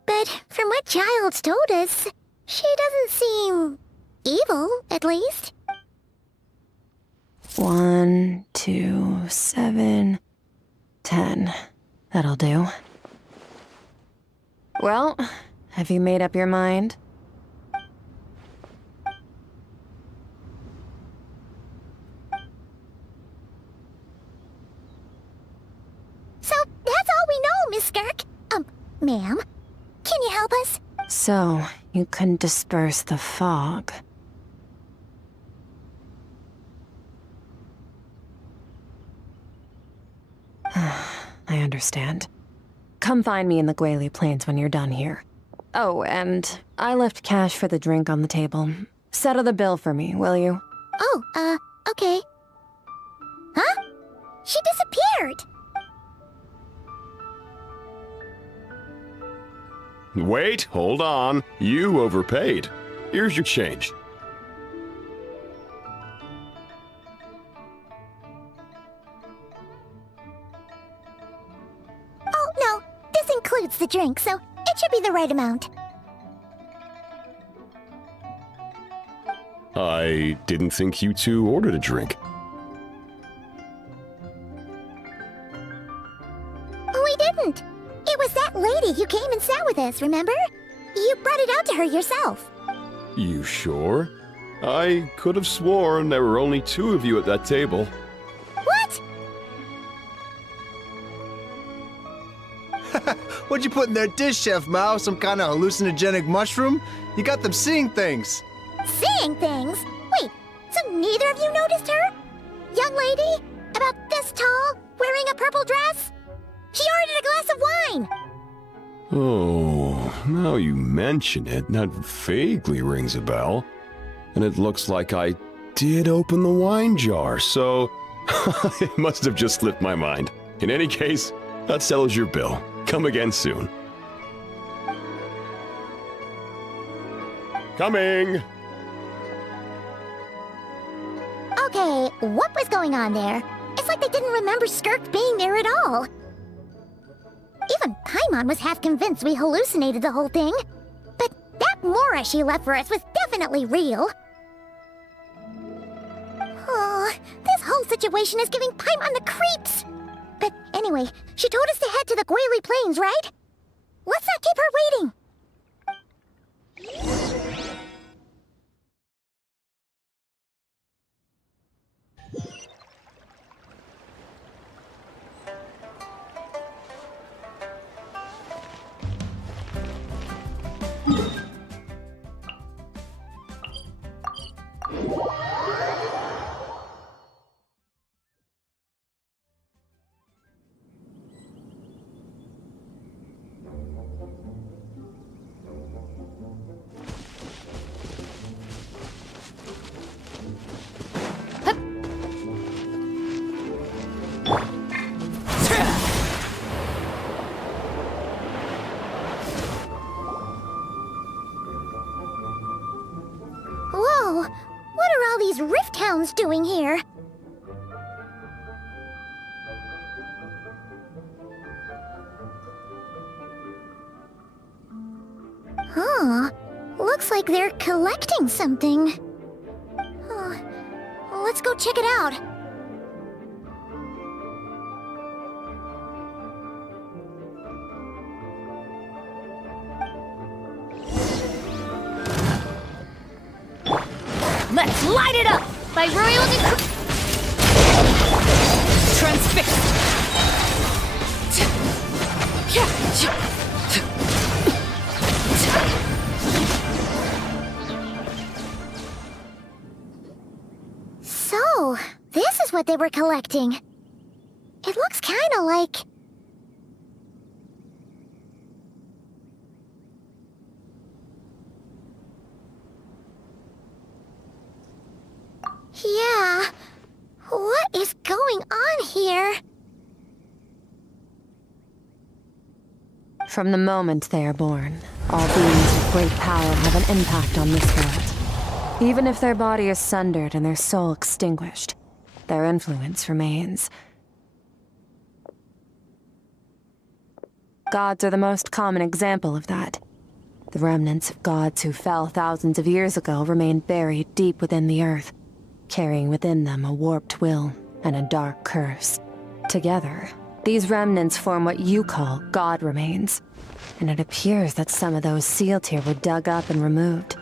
But from what Childs told us, she doesn't seem evil, at least. 1, 2, 7, 10. That'll do. Well, have you made up your mind? So, that's all we know, Miss Skirk. Ma'am, can you help us? So, you can disperse the fog. I understand. Come find me in the Guili Plains when you're done here. Oh, and I left cash for the drink on the table. Settle the bill for me, will you? Oh, okay. Huh? She disappeared! Wait, hold on. You overpaid. Here's your change. Oh, no. This includes the drink, so it should be the right amount. I didn't think you two ordered a drink. We didn't. It was that lady who came and sat with us, remember? You brought it out to her yourself. You sure? I could have sworn there were only 2 of you at that table. What? What'd you put in that dish, Chef Mao? Some kind of hallucinogenic mushroom? You got them seeing things. Seeing things? Wait, so neither of you noticed her? Young lady? About this tall, wearing a purple dress? She ordered a glass of wine! Oh, now you mention it, that vaguely rings a bell. And it looks like I did open the wine jar, so it must have just slipped my mind. In any case, that settles your bill. Come again soon. Coming! Okay, what was going on there? It's like they didn't remember Skirk being there at all. Even Paimon was half convinced we hallucinated the whole thing. But that That Mora she left for us was definitely real. Oh, this whole situation is giving Paimon the creeps. But anyway, she told us to head to the Guili Plains, right? Let's not keep her waiting. Whoa! What are all these Rift Hounds doing here? Huh. Looks like they're collecting something. Let's go check it out. Let's light it up by royal decree. Transfixed. So, this is what they were collecting. It looks kinda like... Yeah. What is going on here? From the moment they are born, all beings with great power have an impact on this world. Even if their body is sundered and their soul extinguished, their influence remains. Gods are the most common example of that. The remnants of gods who fell thousands of years ago remain buried deep within the earth, carrying within them a warped will and a dark curse. Together, these remnants form what you call god remains, and it appears that some of those sealed here were dug up and removed.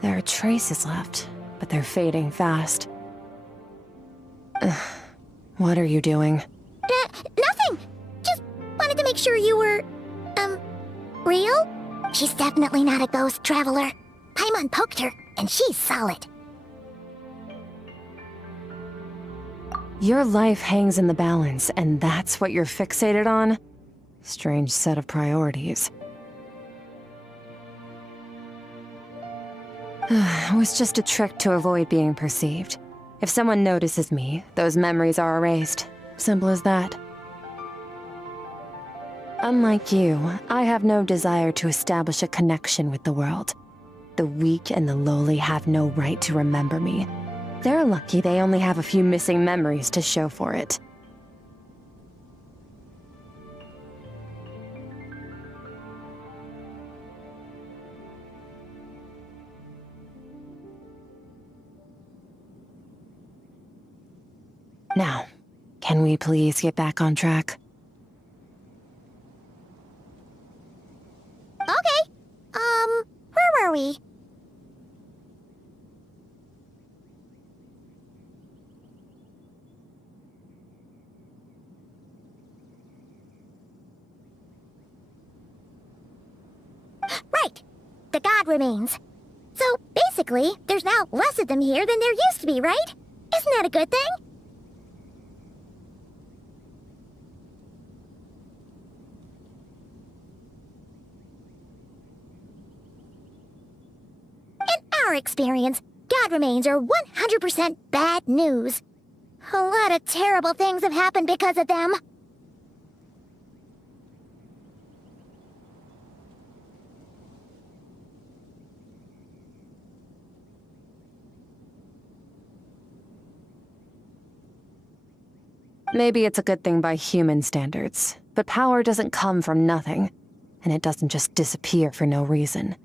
There are traces left, but they're fading fast. What are you doing? Nothing! Just wanted to make sure you were... real? She's definitely not a ghost traveler. Paimon poked her, and she's solid. Your life hangs in the balance, and that's what you're fixated on? Strange set of priorities. It was just a trick to avoid being perceived. If someone notices me, those memories are erased. Simple as that. Unlike you, I have no desire to establish a connection with the world. The weak and the lowly have no right to remember me. They're lucky they only have a few missing memories to show for it. Now, can we please get back on track? Okay. Where were we? Right. The god remains. So, basically, there's now less of them here than there used to be, right? Isn't that a good thing? In our experience, god remains are 100% bad news. A lot of terrible things have happened because of them. Maybe it's a good thing by human standards, but power doesn't come from nothing, and it doesn't just disappear for no reason.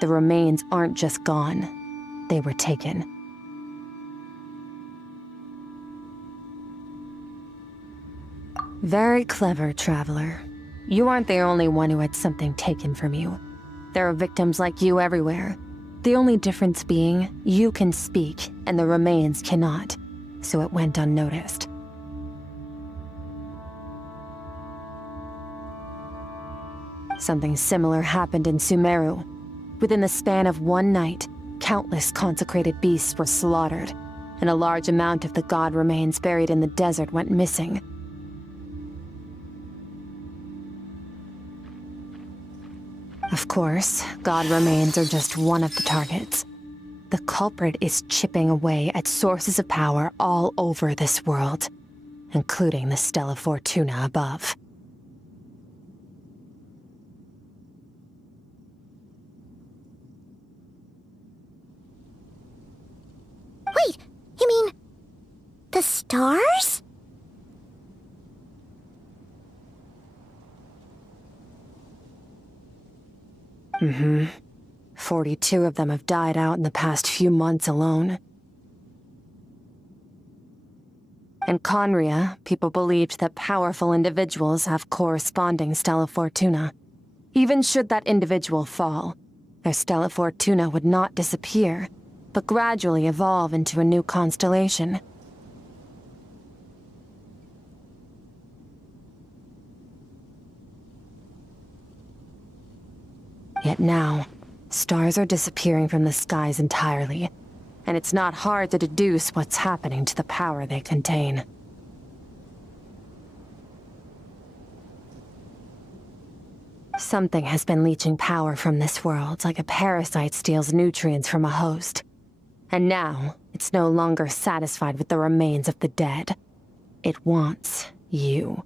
The remains aren't just gone. They were taken. Very clever, Traveler. You aren't the only one who had something taken from you. There are victims like you everywhere. The only difference being, you can speak, and the remains cannot, so it went unnoticed. Something similar happened in Sumeru. Within the span of one night, countless consecrated beasts were slaughtered, and a large amount of the god remains buried in the desert went missing. Of course, god remains are just one of the targets. The culprit is chipping away at sources of power all over this world, including the Stella Fortuna above. Wait, you mean the stars? Mm-hmm. 42 of them have died out in the past few months alone. In Conria, people believed that powerful individuals have corresponding Stella Fortuna. Even should that individual fall, their Stella Fortuna would not disappear, but gradually evolve into a new constellation. Yet now, stars are disappearing from the skies entirely, and it's not hard to deduce what's happening to the power they contain. Something has been leeching power from this world like a parasite steals nutrients from a host. And now, it's no longer satisfied with the remains of the dead. It wants you.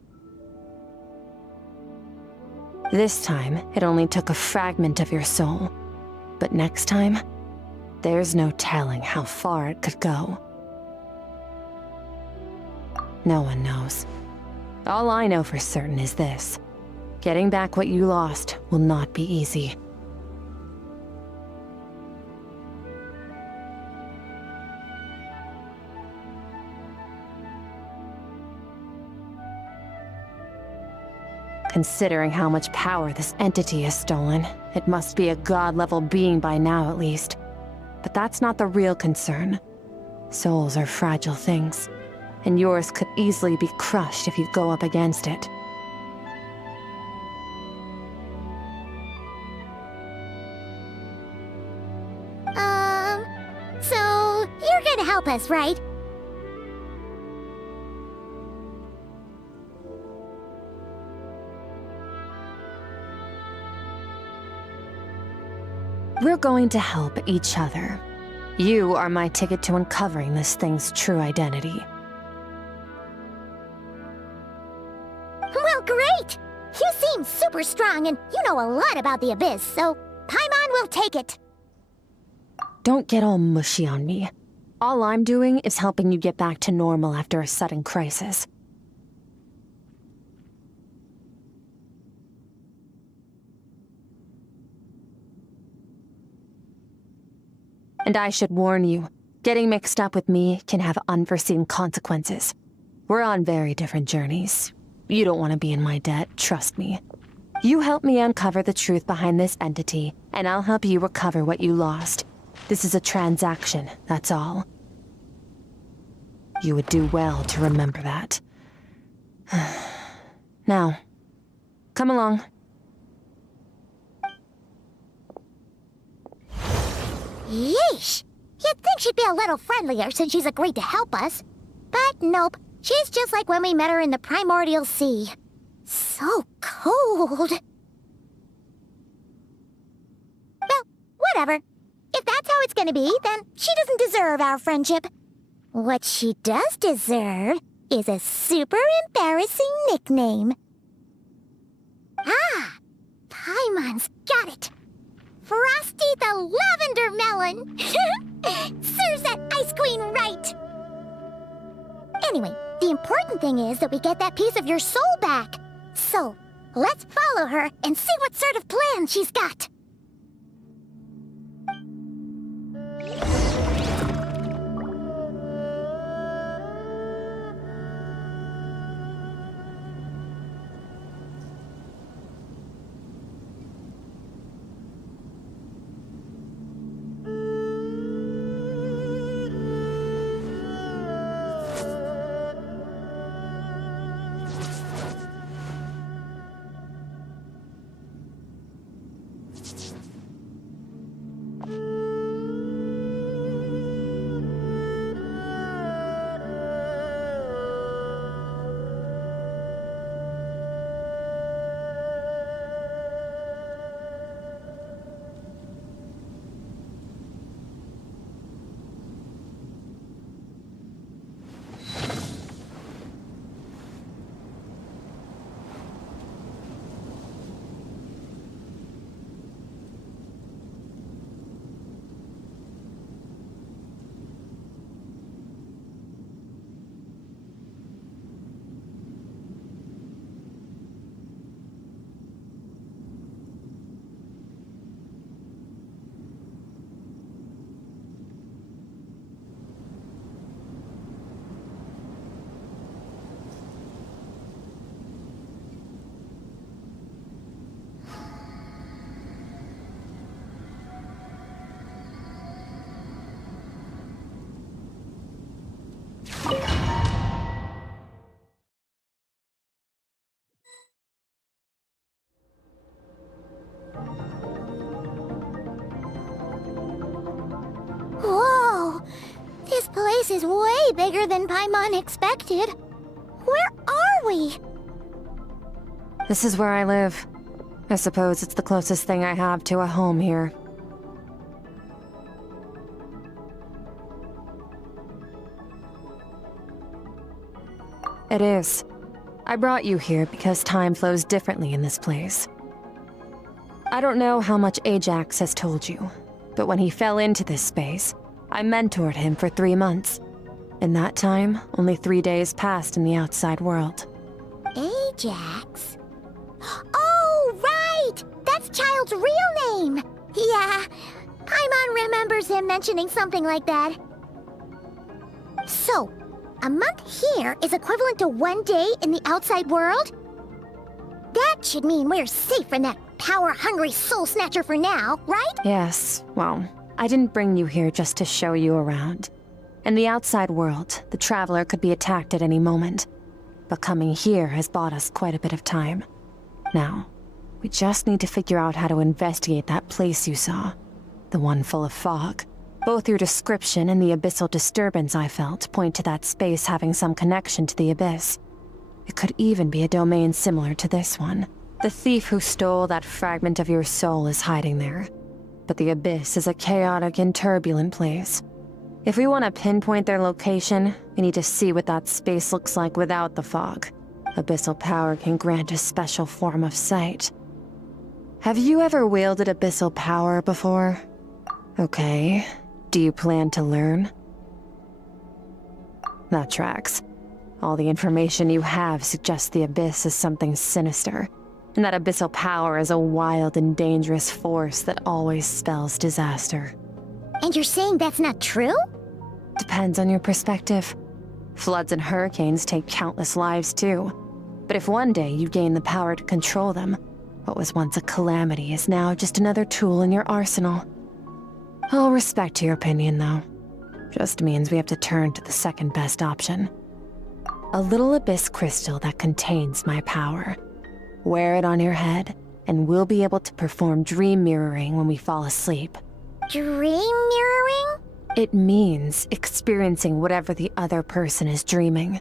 This time, it only took a fragment of your soul. But next time, there's no telling how far it could go. No one knows. All I know for certain is this. Getting back what you lost will not be easy. Considering how much power this entity has stolen, it must be a god-level being by now at least. But that's not the real concern. Souls are fragile things, and yours could easily be crushed if you go up against it. So you're gonna help us, right? We're going to help each other. You are my ticket to uncovering this thing's true identity. Well, great! You seem super strong and you know a lot about the Abyss, so Paimon will take it. Don't get all mushy on me. All I'm doing is helping you get back to normal after a sudden crisis. And I should warn you, getting mixed up with me can have unforeseen consequences. We're on very different journeys. You don't want to be in my debt, trust me. You help me uncover the truth behind this entity, and I'll help you recover what you lost. This is a transaction, that's all. You would do well to remember that. Now, come along. Yeesh! You'd think she'd be a little friendlier since she's agreed to help us. But nope, she's just like when we met her in the Primordial Sea. So cold. Well, whatever. If that's how it's gonna be, then she doesn't deserve our friendship. What she does deserve is a super embarrassing nickname. Ah! Paimon's got it. Frosty the Lavender Melon! Serves that Ice Queen right! Anyway, the important thing is that we get that piece of your soul back. So, let's follow her and see what sort of plan she's got. Whoa! This place is way bigger than Paimon expected. Where are we? This is where I live. I suppose it's the closest thing I have to a home here. It is. I brought you here because time flows differently in this place. I don't know how much Ajax has told you, but when he fell into this space, I mentored him for 3 months. In that time, only 3 days passed in the outside world. Ajax? Oh, right! That's Child's real name! Yeah, Paimon remembers him mentioning something like that. So, a month here is equivalent to 1 day in the outside world? That should mean we're safe from that power-hungry soul snatcher for now, right? Yes, well, I didn't bring you here just to show you around. In the outside world, the Traveler could be attacked at any moment. But coming here has bought us quite a bit of time. Now, we just need to figure out how to investigate that place you saw. The one full of fog. Both your description and the abyssal disturbance I felt point to that space having some connection to the Abyss. It could even be a domain similar to this one. The thief who stole that fragment of your soul is hiding there. But the Abyss is a chaotic and turbulent place. If we want to pinpoint their location, we need to see what that space looks like without the fog. Abyssal power can grant a special form of sight. Have you ever wielded abyssal power before? Okay. Do you plan to learn? That tracks. All the information you have suggests the Abyss is something sinister, and that abyssal power is a wild and dangerous force that always spells disaster. And you're saying that's not true? Depends on your perspective. Floods and hurricanes take countless lives too. But if one day you gain the power to control them, what was once a calamity is now just another tool in your arsenal. I'll respect your opinion, though. Just means we have to turn to the second best option. A little abyss crystal that contains my power. Wear it on your head, and we'll be able to perform dream mirroring when we fall asleep. Dream mirroring? It means experiencing whatever the other person is dreaming.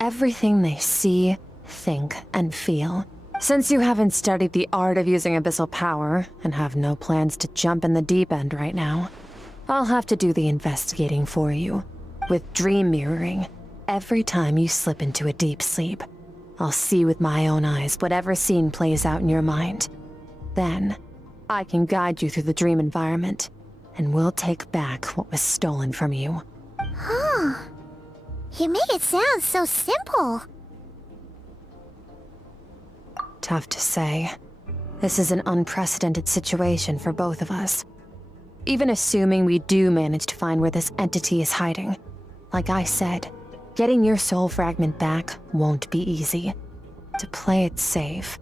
Everything they see, think, and feel. Since you haven't studied the art of using abyssal power, and have no plans to jump in the deep end right now, I'll have to do the investigating for you. With dream mirroring, every time you slip into a deep sleep, I'll see with my own eyes whatever scene plays out in your mind. Then, I can guide you through the dream environment, and we'll take back what was stolen from you. Huh. You make it sound so simple. Tough to say. This is an unprecedented situation for both of us. Even assuming we do manage to find where this entity is hiding, like I said, getting your soul fragment back won't be easy. To play it safe,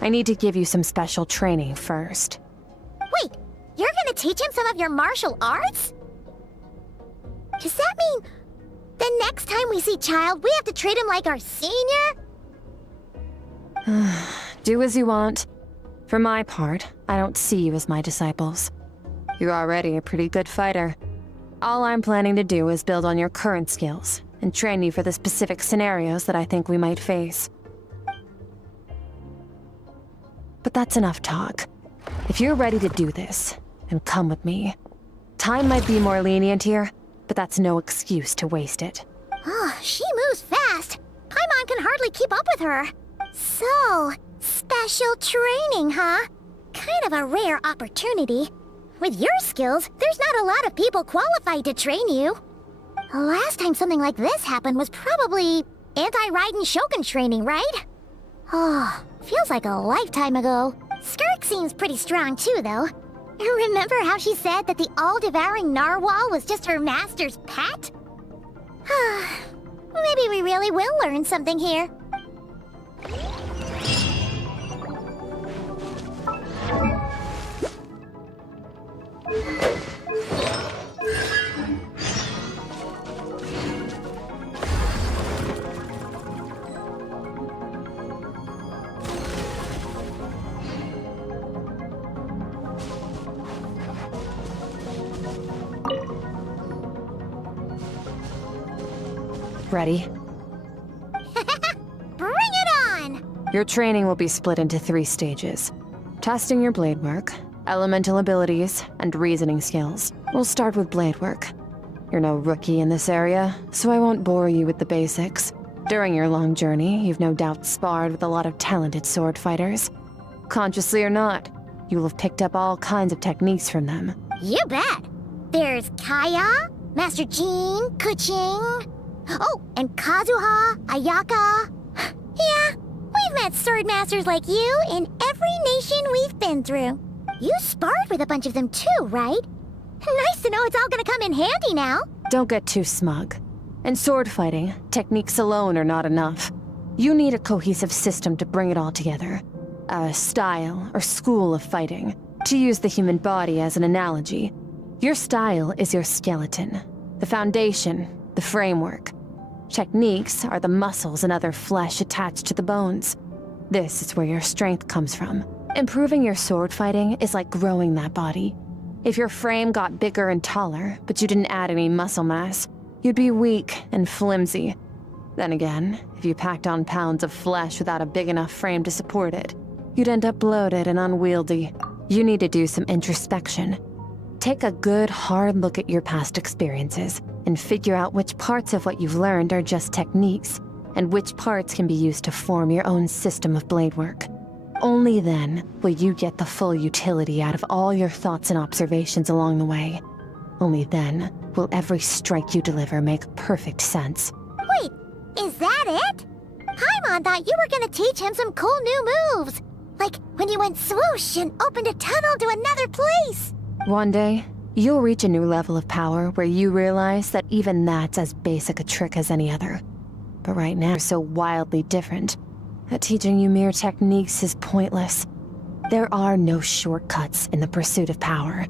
I need to give you some special training first. Wait, you're gonna teach him some of your martial arts? Does that mean the next time we see Childe, we have to treat him like our senior? Do as you want. For my part, I don't see you as my disciples. You're already a pretty good fighter. All I'm planning to do is build on your current skills and train you for the specific scenarios that I think we might face. But that's enough talk. If you're ready to do this, then come with me. Time might be more lenient here, but that's no excuse to waste it. Oh, she moves fast. Paimon can hardly keep up with her. So, special training, huh? Kind of a rare opportunity. With your skills, there's not a lot of people qualified to train you. The last time something like this happened was probably anti-Raiden Shogun training, right? Oh, feels like a lifetime ago. Skirk seems pretty strong too, though. Remember how she said that the all-devouring narwhal was just her master's pet? Maybe we really will learn something here. Ready? Bring it on! Your training will be split into 3 stages. Testing your blade work, elemental abilities, and reasoning skills. We'll start with blade work. You're no rookie in this area, so I won't bore you with the basics. During your long journey, you've no doubt sparred with a lot of talented sword fighters. Consciously or not, you will have picked up all kinds of techniques from them. You bet! There's Kaya, Master Jean, Kuching... Oh, and Kazuha, Ayaka. Yeah, we've met sword masters like you in every nation we've been through. You sparred with a bunch of them too, right? Nice to know it's all gonna come in handy now. Don't get too smug. In sword fighting, techniques alone are not enough. You need a cohesive system to bring it all together. A style or school of fighting. To use the human body as an analogy, your style is your skeleton, the foundation, the framework. Techniques are the muscles and other flesh attached to the bones. This is where your strength comes from. Improving your sword fighting is like growing that body. If your frame got bigger and taller, but you didn't add any muscle mass, you'd be weak and flimsy. Then again, if you packed on pounds of flesh without a big enough frame to support it, you'd end up bloated and unwieldy. You need to do some introspection. Take a good, hard look at your past experiences and figure out which parts of what you've learned are just techniques, and which parts can be used to form your own system of blade work. Only then will you get the full utility out of all your thoughts and observations along the way. Only then will every strike you deliver make perfect sense. Wait, is that it? Paimon thought you were gonna teach him some cool new moves. Like when you went swoosh and opened a tunnel to another place. One day, you'll reach a new level of power where you realize that even that's as basic a trick as any other. But right now, you're so wildly different that teaching you mere techniques is pointless. There are no shortcuts in the pursuit of power.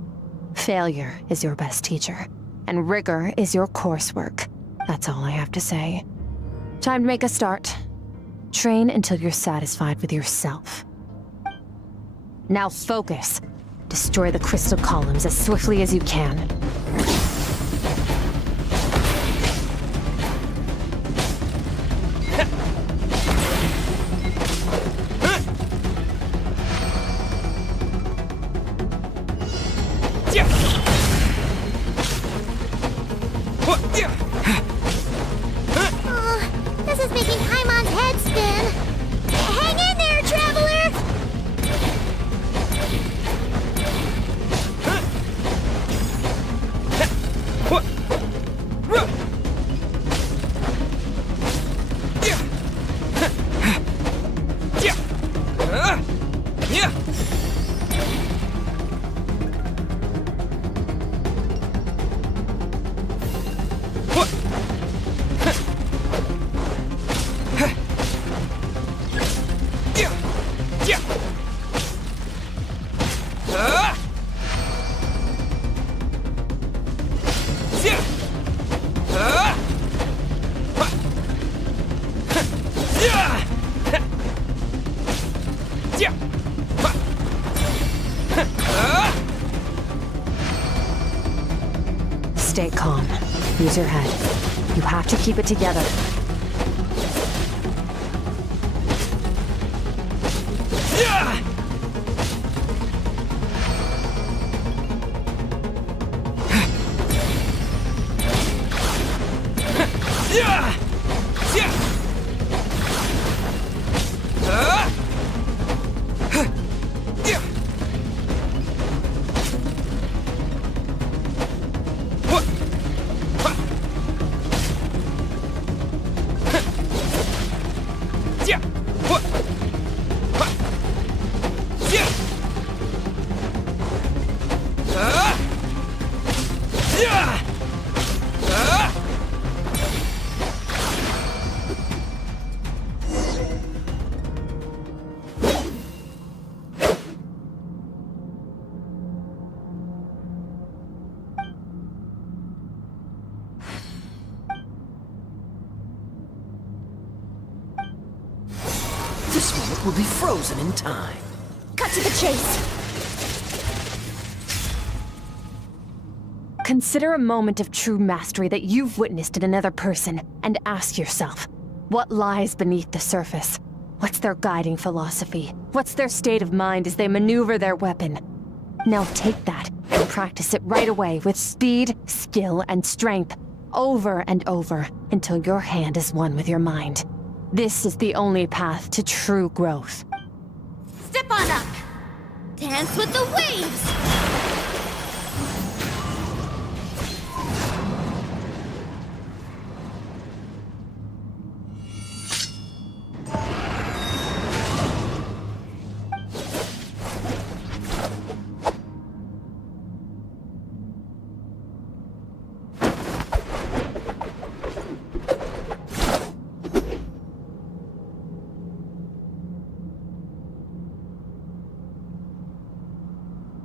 Failure is your best teacher, and rigor is your coursework. That's all I have to say. Time to make a start. Train until you're satisfied with yourself. Now focus. Destroy the crystal columns as swiftly as you can. This is making Paimon's head spin. Hang in there, traveler! Stay calm. Use your head. You have to keep it together. This moment will be frozen in time. Cut to the chase. Consider a moment of true mastery that you've witnessed in another person, and ask yourself, what lies beneath the surface? What's their guiding philosophy? What's their state of mind as they maneuver their weapon? Now take that and practice it right away with speed, skill, and strength, over and over, until your hand is one with your mind. This is the only path to true growth. Step on up. Dance with the waves.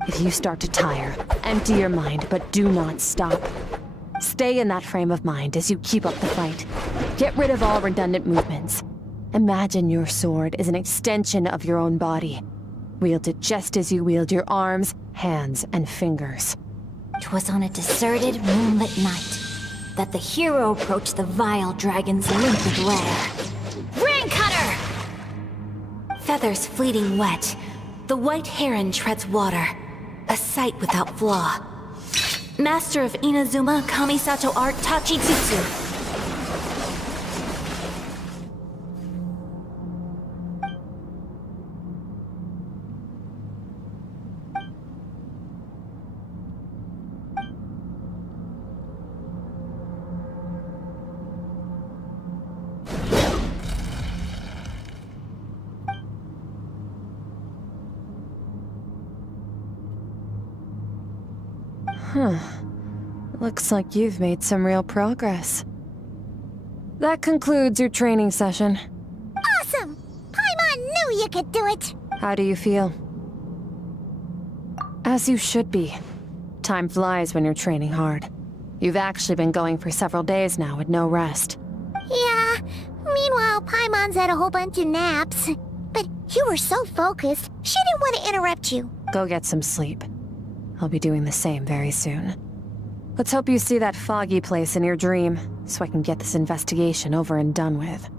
If you start to tire, empty your mind, but do not stop. Stay in that frame of mind as you keep up the fight. Get rid of all redundant movements. Imagine your sword is an extension of your own body. Wield it just as you wield your arms, hands, and fingers. 'Twas on a deserted, moonlit night that the hero approached the vile dragon's limpid lair. Rain Cutter! Feathers fleeting wet, the white heron treads water, a sight without flaw. Master of Inazuma Kamisato art Tachitsutsu. Looks like you've made some real progress. That concludes your training session. Awesome! Paimon knew you could do it! How do you feel? As you should be. Time flies when you're training hard. You've actually been going for several days now with no rest. Yeah, meanwhile Paimon's had a whole bunch of naps. But you were so focused, she didn't want to interrupt you. Go get some sleep. I'll be doing the same very soon. Let's hope you see that foggy place in your dream, so I can get this investigation over and done with.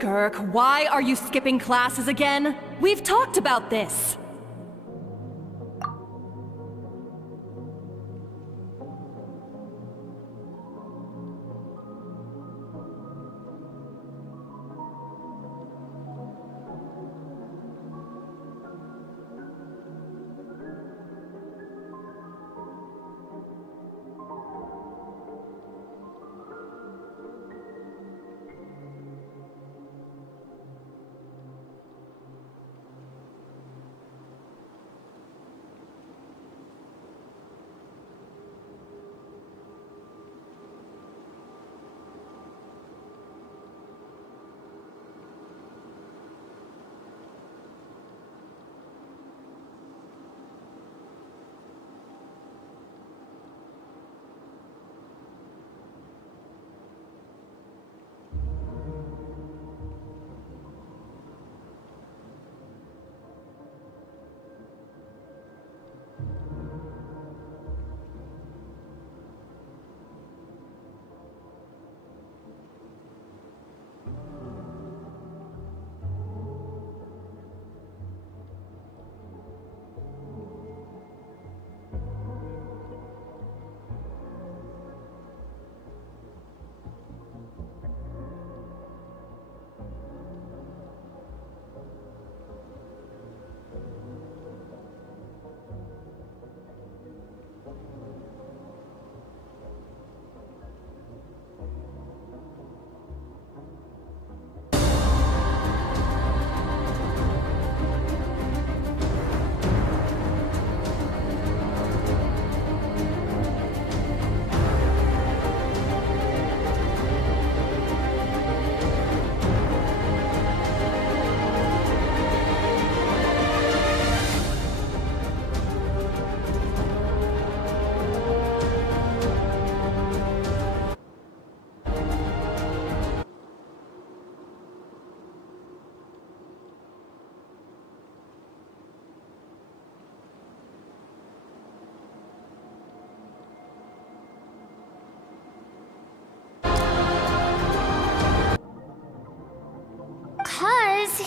Skirk, why are you skipping classes again? We've talked about this.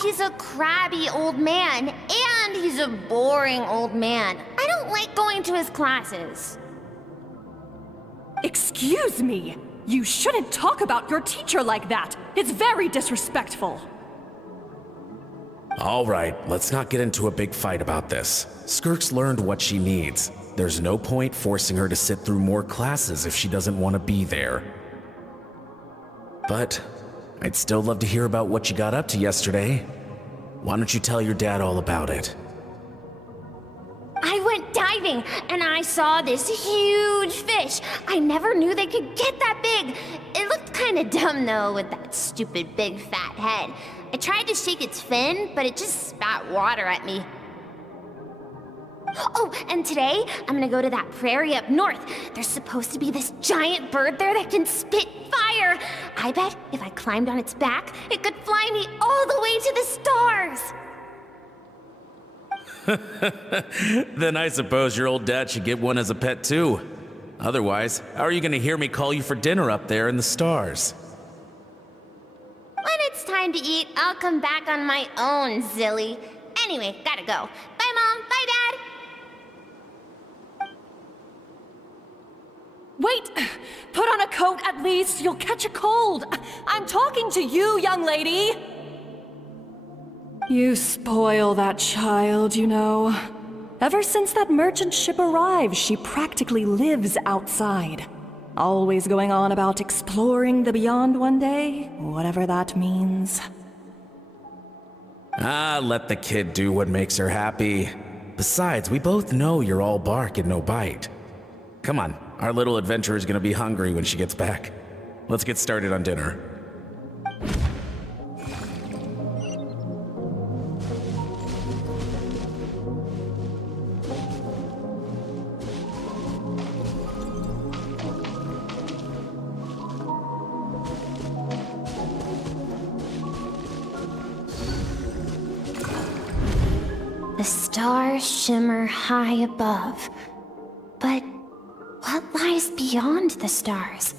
He's a crabby old man, and he's a boring old man. I don't like going to his classes. Excuse me! You shouldn't talk about your teacher like that! It's very disrespectful! All right, let's not get into a big fight about this. Skirk's learned what she needs. There's no point forcing her to sit through more classes if she doesn't want to be there. But I'd still love to hear about what you got up to yesterday. Why don't you tell your dad all about it? I went diving, and I saw this huge fish. I never knew they could get that big. It looked kind of dumb, though, with that stupid big fat head. I tried to shake its fin, but it just spat water at me. Oh, and today, I'm gonna go to that prairie up north. There's supposed to be this giant bird there that can spit fire. I bet if I climbed on its back, it could fly me all the way to the stars. Then I suppose your old dad should get one as a pet too. Otherwise, how are you gonna hear me call you for dinner up there in the stars? When it's time to eat, I'll come back on my own, Zilly. Anyway, gotta go. Bye, Mom. Bye, Dad. Wait! Put on a coat at least. You'll catch a cold. I'm talking to you, young lady. You spoil that child, you know. Ever since that merchant ship arrived, she practically lives outside. Always going on about exploring the beyond one day, whatever that means. Ah, let the kid do what makes her happy. Besides, we both know you're all bark and no bite. Come on, our little adventurer's gonna be hungry when she gets back. Let's get started on dinner. The stars shimmer high above. But what lies beyond the stars?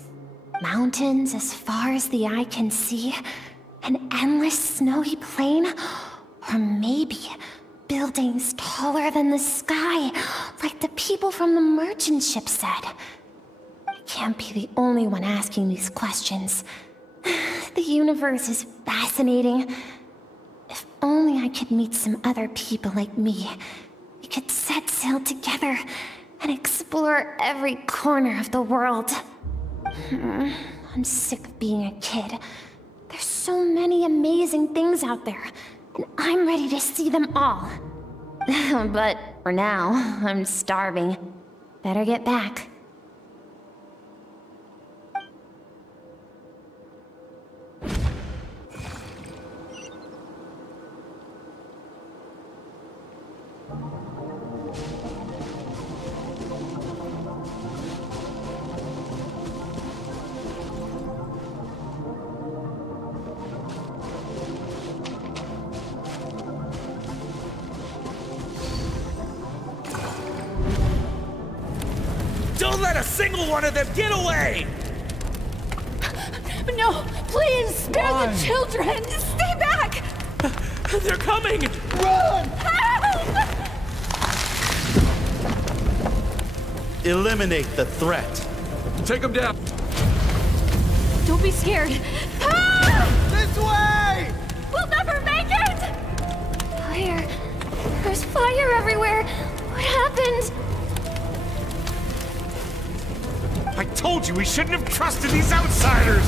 Mountains as far as the eye can see, An endless snowy plain? Or maybe buildings taller than the sky, like the people from the merchant ship said. I can't be the only one asking these questions. The universe is fascinating. If only I could meet some other people like me. We could set sail together and explore every corner of the world. I'm sick of being a kid. There's so many amazing things out there, and I'm ready to see them all. But for now, I'm starving. Better get back. Don't let a single one of them get away! No, please, spare the children! Stay back! They're coming! Run! Help! Eliminate the threat. Take them down. Don't be scared. This way! We'll never make it! Fire. There's fire everywhere. What happened? I told you we shouldn't have trusted these outsiders!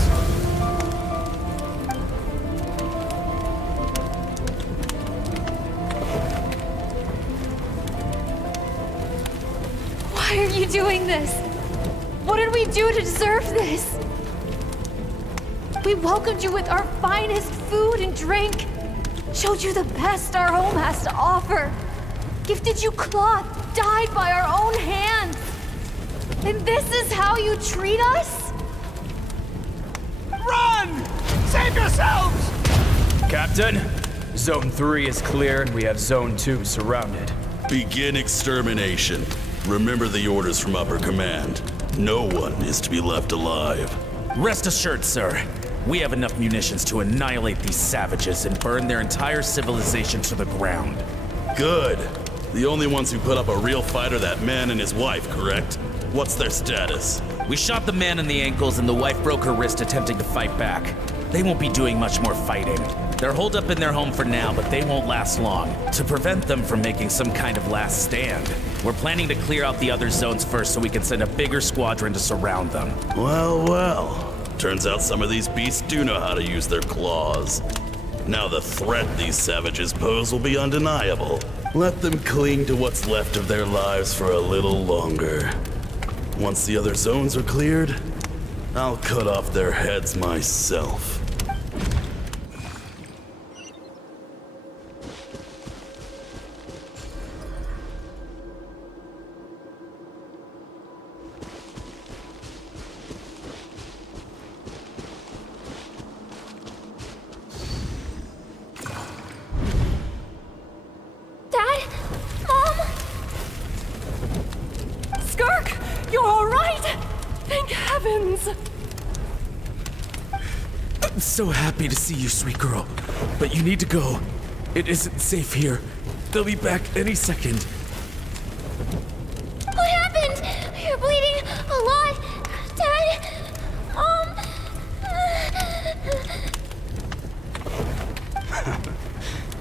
Why are you doing this? What did we do to deserve this? We welcomed you with our finest food and drink, showed you the best our home has to offer, gifted you cloth dyed by our own hands. And this is how you treat us? Run! Save yourselves! Captain, Zone 3 is clear and we have Zone 2 surrounded. Begin extermination. Remember the orders from upper command. No one is to be left alive. Rest assured, sir. We have enough munitions to annihilate these savages and burn their entire civilization to the ground. Good. The only ones who put up a real fight are that man and his wife, correct? What's their status? We shot the man in the ankles and the wife broke her wrist attempting to fight back. They won't be doing much more fighting. They're holed up in their home for now, but they won't last long. To prevent them from making some kind of last stand, we're planning to clear out the other zones first so we can send a bigger squadron to surround them. Well, well. Turns out some of these beasts do know how to use their claws. Now the threat these savages pose will be undeniable. Let them cling to what's left of their lives for a little longer. Once the other zones are cleared, I'll cut off their heads myself. Dad? Mom? Skirk, you're all right? Thank heavens! I'm so happy to see you, sweet girl. But you need to go. It isn't safe here. They'll be back any second. What happened? You're bleeding a lot. Dad?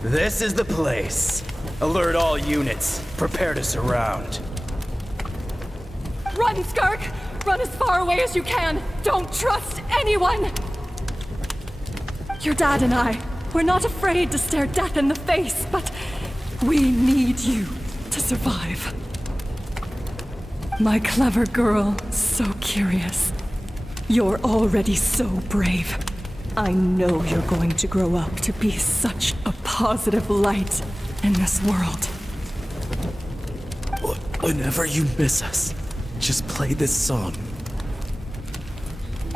This is the place. Alert all units. Prepare to surround. Run, Skirk! Run as far away as you can! Don't trust anyone! Your dad and I, we're not afraid to stare death in the face, but we need you to survive. My clever girl, so curious. You're already so brave. I know you're going to grow up to be such a positive light in this world. Whenever you miss us, just play this song.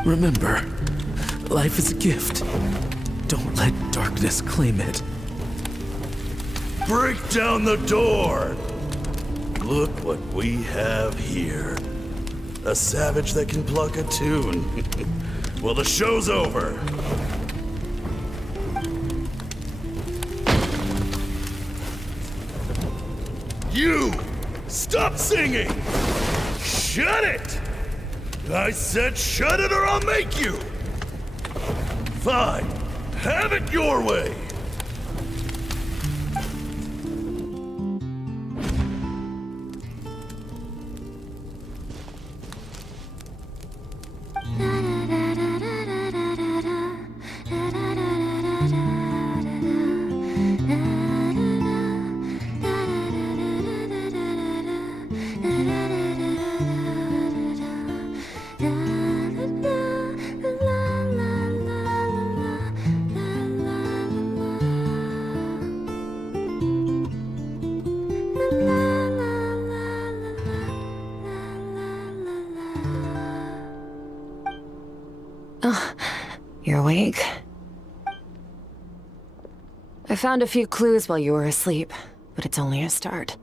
Remember, life is a gift. Don't let darkness claim it. Break down the door! Look what we have here. A savage that can pluck a tune. Well, the show's over. You! Stop singing! Shut it! I said shut it or I'll make you! Fine. Have it your way! You're awake. I found a few clues while you were asleep, but it's only a start.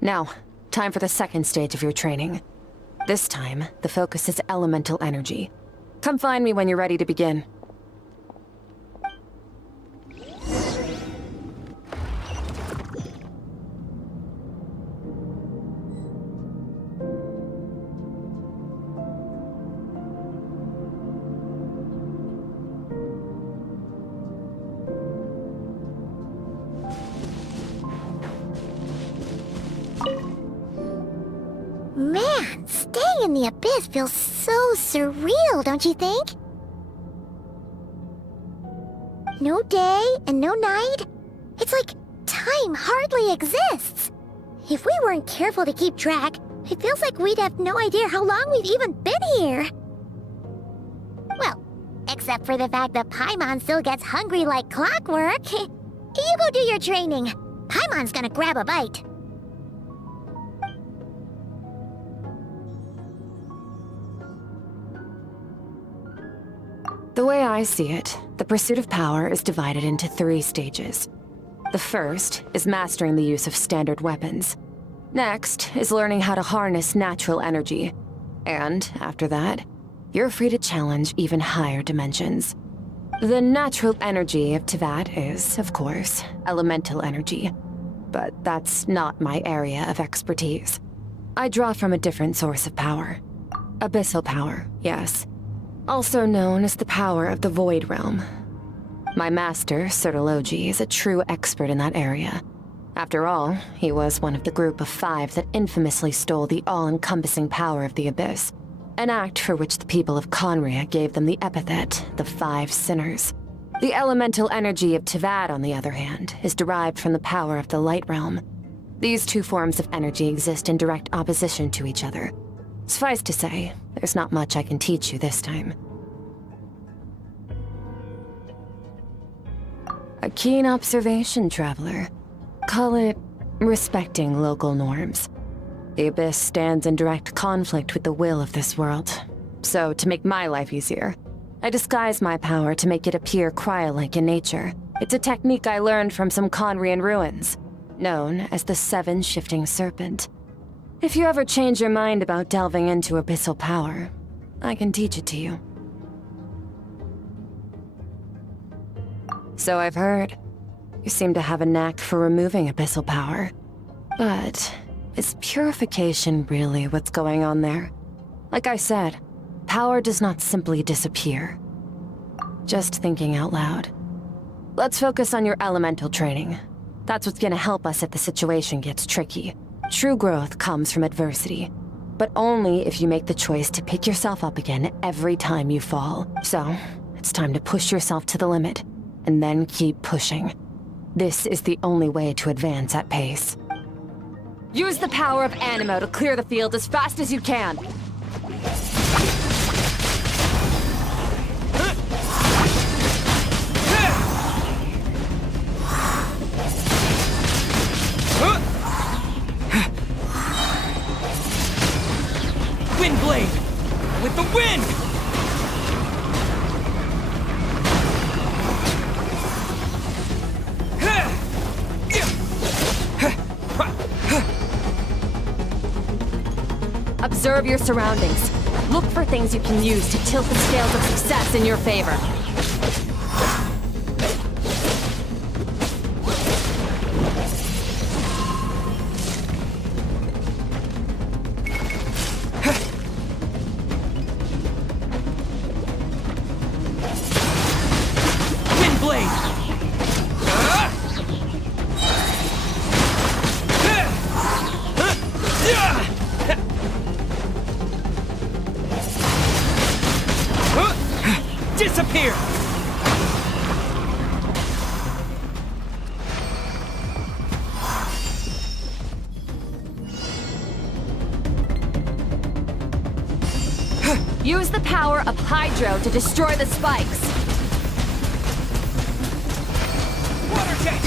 Now, time for the second stage of your training. This time, the focus is elemental energy. Come find me when you're ready to begin. Man, staying in the abyss feels so surreal, don't you think? No day and no night. It's like time hardly exists. If we weren't careful to keep track, it feels like we'd have no idea how long we've even been here. Well, except for the fact that Paimon still gets hungry like clockwork. You go do your training. Paimon's gonna grab a bite. The way I see it, the pursuit of power is divided into 3 stages. The first is mastering the use of standard weapons. Next is learning how to harness natural energy. And after that, you're free to challenge even higher dimensions. The natural energy of Teyvat is, of course, elemental energy. But that's not my area of expertise. I draw from a different source of power. Abyssal power, yes. Also known as the power of the Void Realm. My master, Sertologi, is a true expert in that area. After all, he was one of the group of 5 that infamously stole the all-encompassing power of the Abyss, an act for which the people of Khaenri'ah gave them the epithet, the 5 Sinners. The elemental energy of Teyvat, on the other hand, is derived from the power of the Light Realm. These 2 forms of energy exist in direct opposition to each other. Suffice to say, there's not much I can teach you this time. A keen observation, traveler. Call it respecting local norms. The Abyss stands in direct conflict with the will of this world. So, to make my life easier, I disguise my power to make it appear cryo-like in nature. It's a technique I learned from some Khaenri'ahn ruins, known as the 7 Shifting Serpent. If you ever change your mind about delving into abyssal power, I can teach it to you. So I've heard. You seem to have a knack for removing abyssal power. But is purification really what's going on there? Like I said, power does not simply disappear. Just thinking out loud. Let's focus on your elemental training. That's what's gonna help us if the situation gets tricky. True growth comes from adversity, but only if you make the choice to pick yourself up again every time you fall. So, it's time to push yourself to the limit, and then keep pushing. This is the only way to advance at pace. Use the power of Anemo to clear the field as fast as you can. Windblade! With the wind! Observe your surroundings. Look for things you can use to tilt the scales of success in your favor. disappear! Use the power of Hydro to destroy the spikes. Water jet!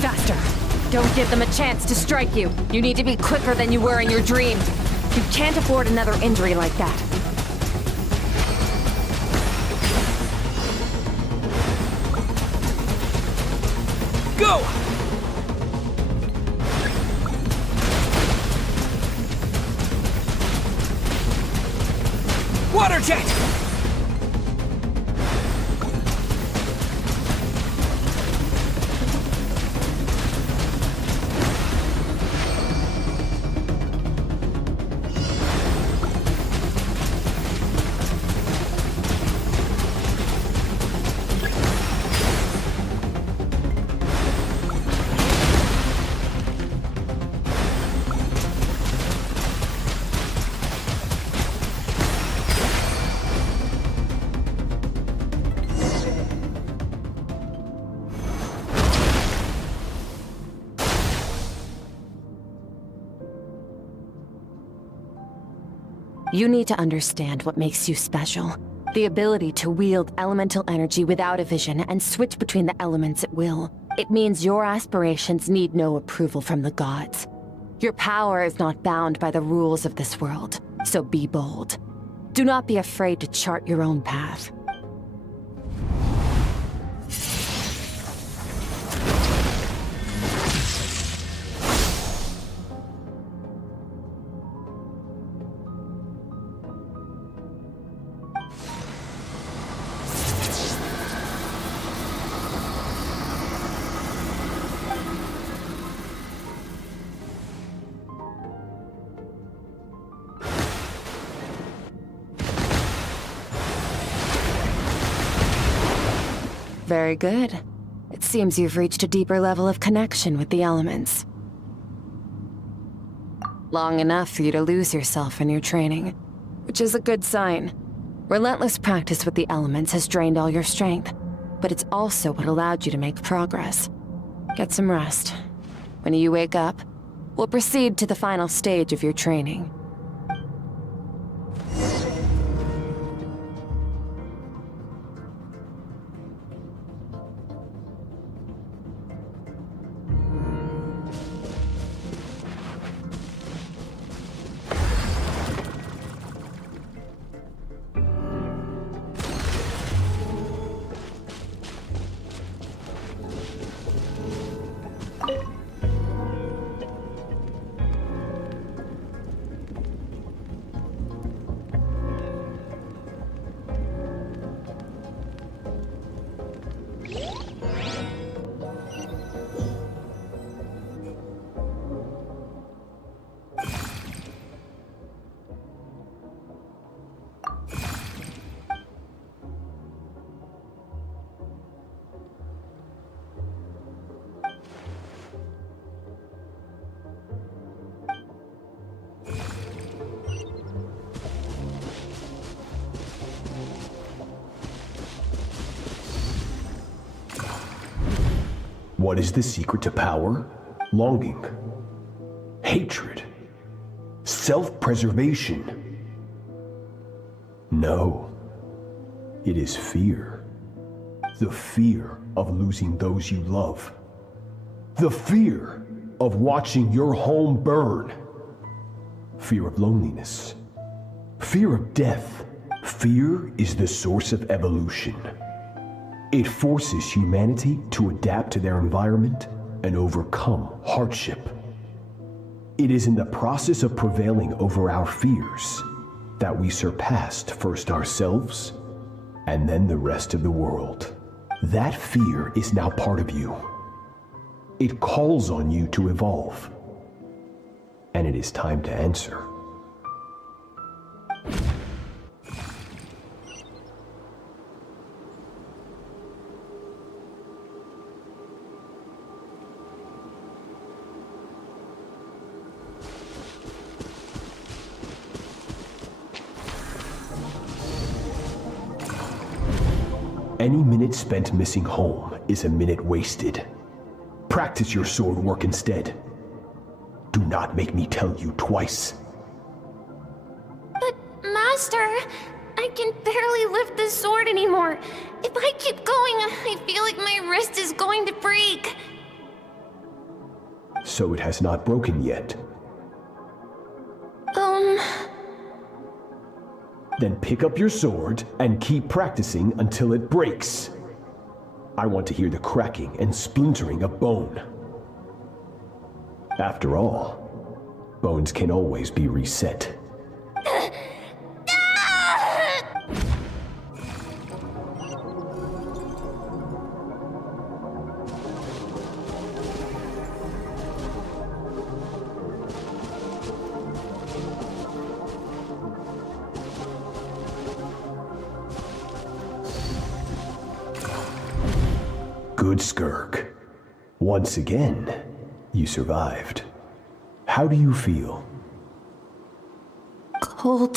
Faster. Don't give them a chance to strike you. You need to be quicker than you were in your dream. You can't afford another injury like that. Go! Water jet! You need to understand what makes you special. The ability to wield elemental energy without a vision and switch between the elements at will. It means your aspirations need no approval from the gods. Your power is not bound by the rules of this world, so be bold. Do not be afraid to chart your own path. Very good. It seems you've reached a deeper level of connection with the elements. Long enough for you to lose yourself in your training, which is a good sign. Relentless practice with the elements has drained all your strength, but it's also what allowed you to make progress. Get some rest. When you wake up, we'll proceed to the final stage of your training. What is the secret to power? Longing, hatred, self-preservation. No, it is fear. The fear of losing those you love. The fear of watching your home burn. Fear of loneliness. Fear of death. Fear is the source of evolution. It forces humanity to adapt to their environment and overcome hardship. It is in the process of prevailing over our fears that we surpassed first ourselves and then the rest of the world. That fear is now part of you. It calls on you to evolve. And it is time to answer. any minute spent missing home is a minute wasted. Practice your sword work instead. Do not make me tell you twice. But, Master, I can barely lift the sword anymore. If I keep going, I feel like my wrist is going to break. So it has not broken yet. Then pick up your sword and keep practicing until it breaks. I want to hear the cracking and splintering of bone. After all, bones can always be reset. Good, Skirk. Once again, you survived. How do you feel? Cold.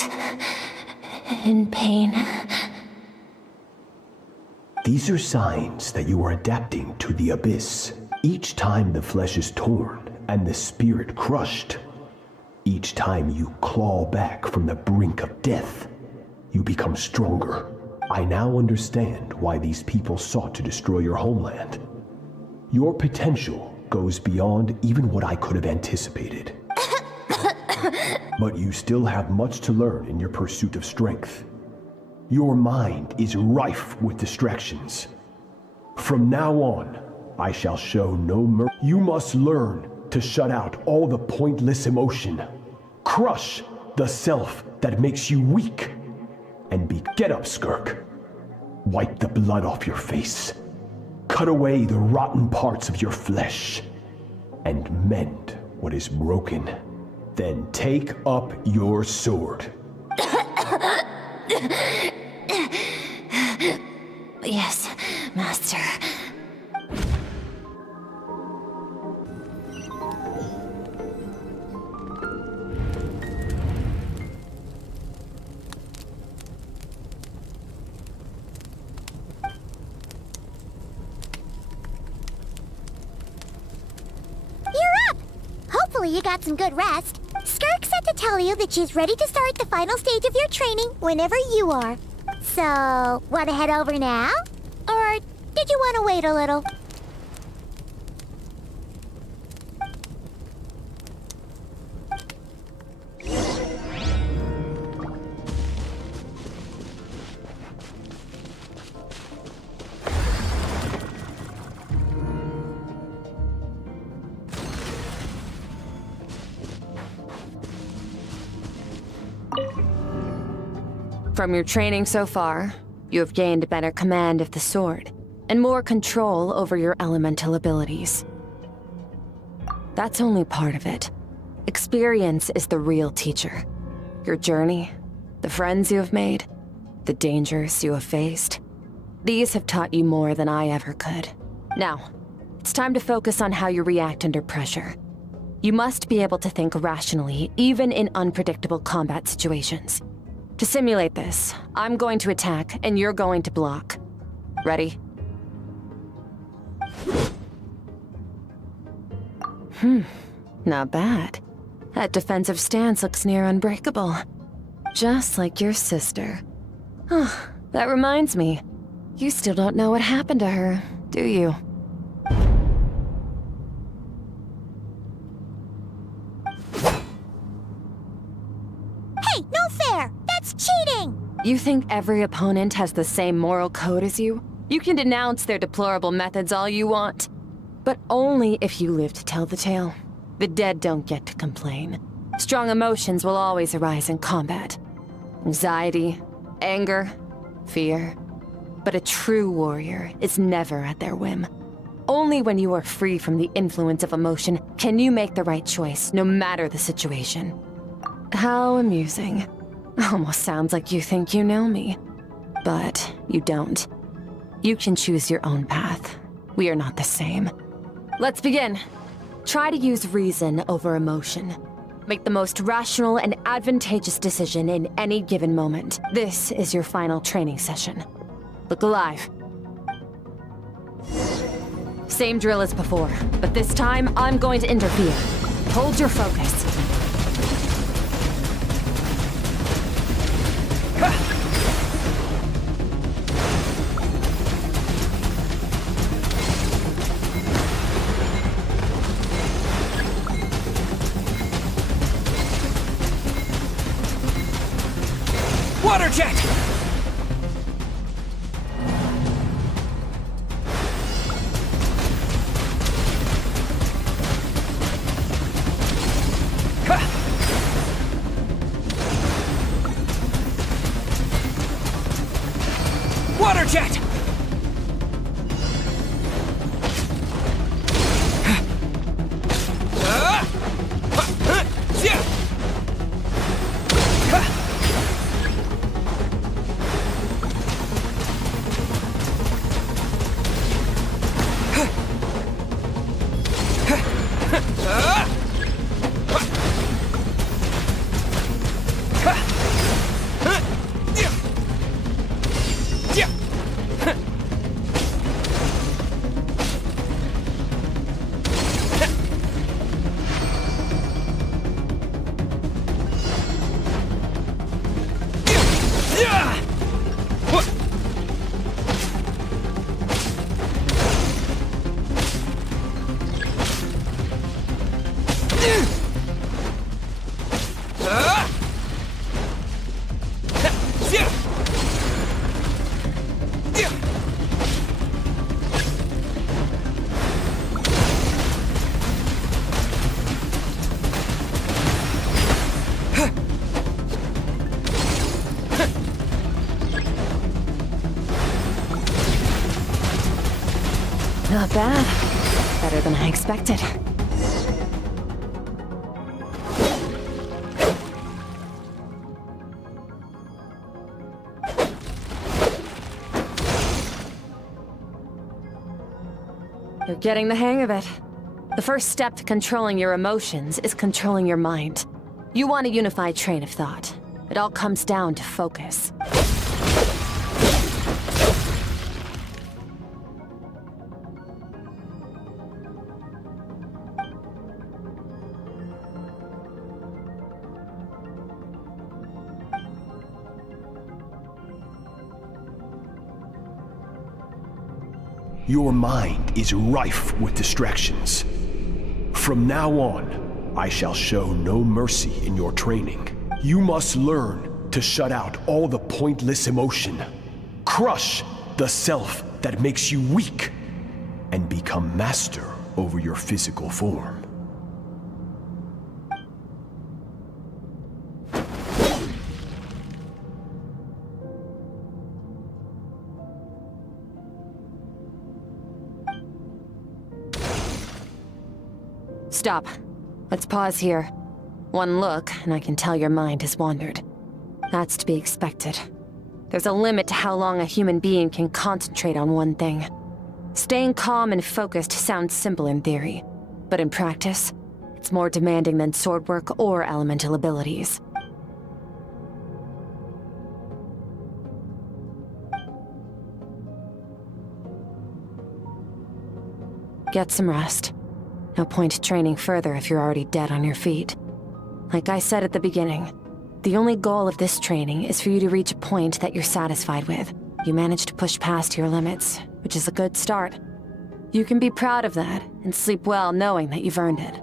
In pain. These are signs that you are adapting to the abyss. Each time the flesh is torn and the spirit crushed, each time you claw back from the brink of death, you become stronger. I now understand why these people sought to destroy your homeland. Your potential goes beyond even what I could have anticipated. But you still have much to learn in your pursuit of strength. Your mind is rife with distractions. From now on, I shall show no mercy. You must learn to shut out all the pointless emotion. Crush the self that makes you weak. And get up, Skirk. Wipe the blood off your face. Cut away the rotten parts of your flesh. And mend what is broken. Then take up your sword. Yes, Master. Hopefully you got some good rest. Skirk said to tell you that she's ready to start the final stage of your training whenever you are. So, want to head over now? Or did you want to wait a little? From your training so far, you have gained better command of the sword, and more control over your elemental abilities. That's only part of it. Experience is the real teacher. Your journey, the friends you have made, the dangers you have faced. These have taught you more than I ever could. Now, it's time to focus on how you react under pressure. You must be able to think rationally, even in unpredictable combat situations. To simulate this, I'm going to attack and you're going to block. Ready? Not bad. That defensive stance looks near unbreakable. Just like your sister. Oh, that reminds me. You still don't know what happened to her, do you? Hey, no fair! That's cheating! You think every opponent has the same moral code as you? You can denounce their deplorable methods all you want, but only if you live to tell the tale. The dead don't get to complain. Strong emotions will always arise in combat. Anxiety, anger, fear. But a true warrior is never at their whim. Only when you are free from the influence of emotion can you make the right choice, no matter the situation. How amusing. Almost sounds like you think you know me. But you don't. You can choose your own path. We are not the same. Let's begin. Try to use reason over emotion. Make the most rational and advantageous decision in any given moment. This is your final training session. Look alive. Same drill as before, but this time I'm going to interfere. Hold your focus. Water jet! Water jet! Not bad. Better than I expected. You're getting the hang of it. The first step to controlling your emotions is controlling your mind. You want a unified train of thought. It all comes down to focus. Your mind is rife with distractions. From now on, I shall show no mercy in your training. You must learn to shut out all the pointless emotion. Crush the self that makes you weak, and become master over your physical form. Stop. Let's pause here. One look, and I can tell your mind has wandered. That's to be expected. There's a limit to how long a human being can concentrate on one thing. Staying calm and focused sounds simple in theory, but in practice, it's more demanding than sword work or elemental abilities. Get some rest. No point training further if you're already dead on your feet. Like I said at the beginning, the only goal of this training is for you to reach a point that you're satisfied with. You managed to push past your limits, which is a good start. You can be proud of that and sleep well knowing that you've earned it.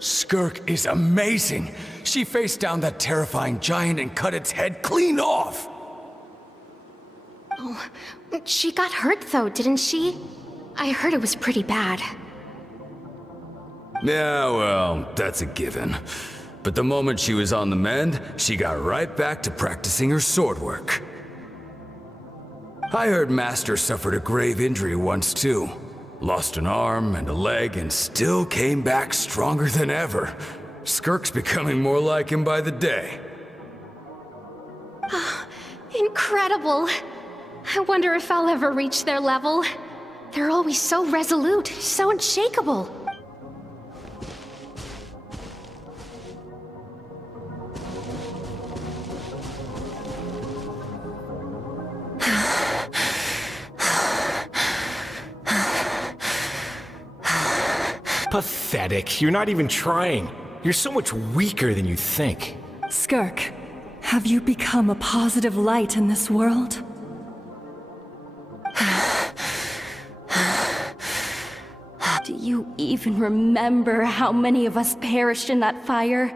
Skirk is amazing. She faced down that terrifying giant and cut its head clean off. Oh, she got hurt though, didn't she? I heard it was pretty bad. Yeah, well, that's a given. But the moment she was on the mend, she got right back to practicing her sword work. I heard Master suffered a grave injury once too. Lost an arm and a leg and still came back stronger than ever. Skirk's becoming more like him by the day. Incredible! I wonder if I'll ever reach their level. They're always so resolute, so unshakable. Pathetic. You're not even trying. You're so much weaker than you think. Skirk, have you become a positive light in this world? Do you even remember how many of us perished in that fire?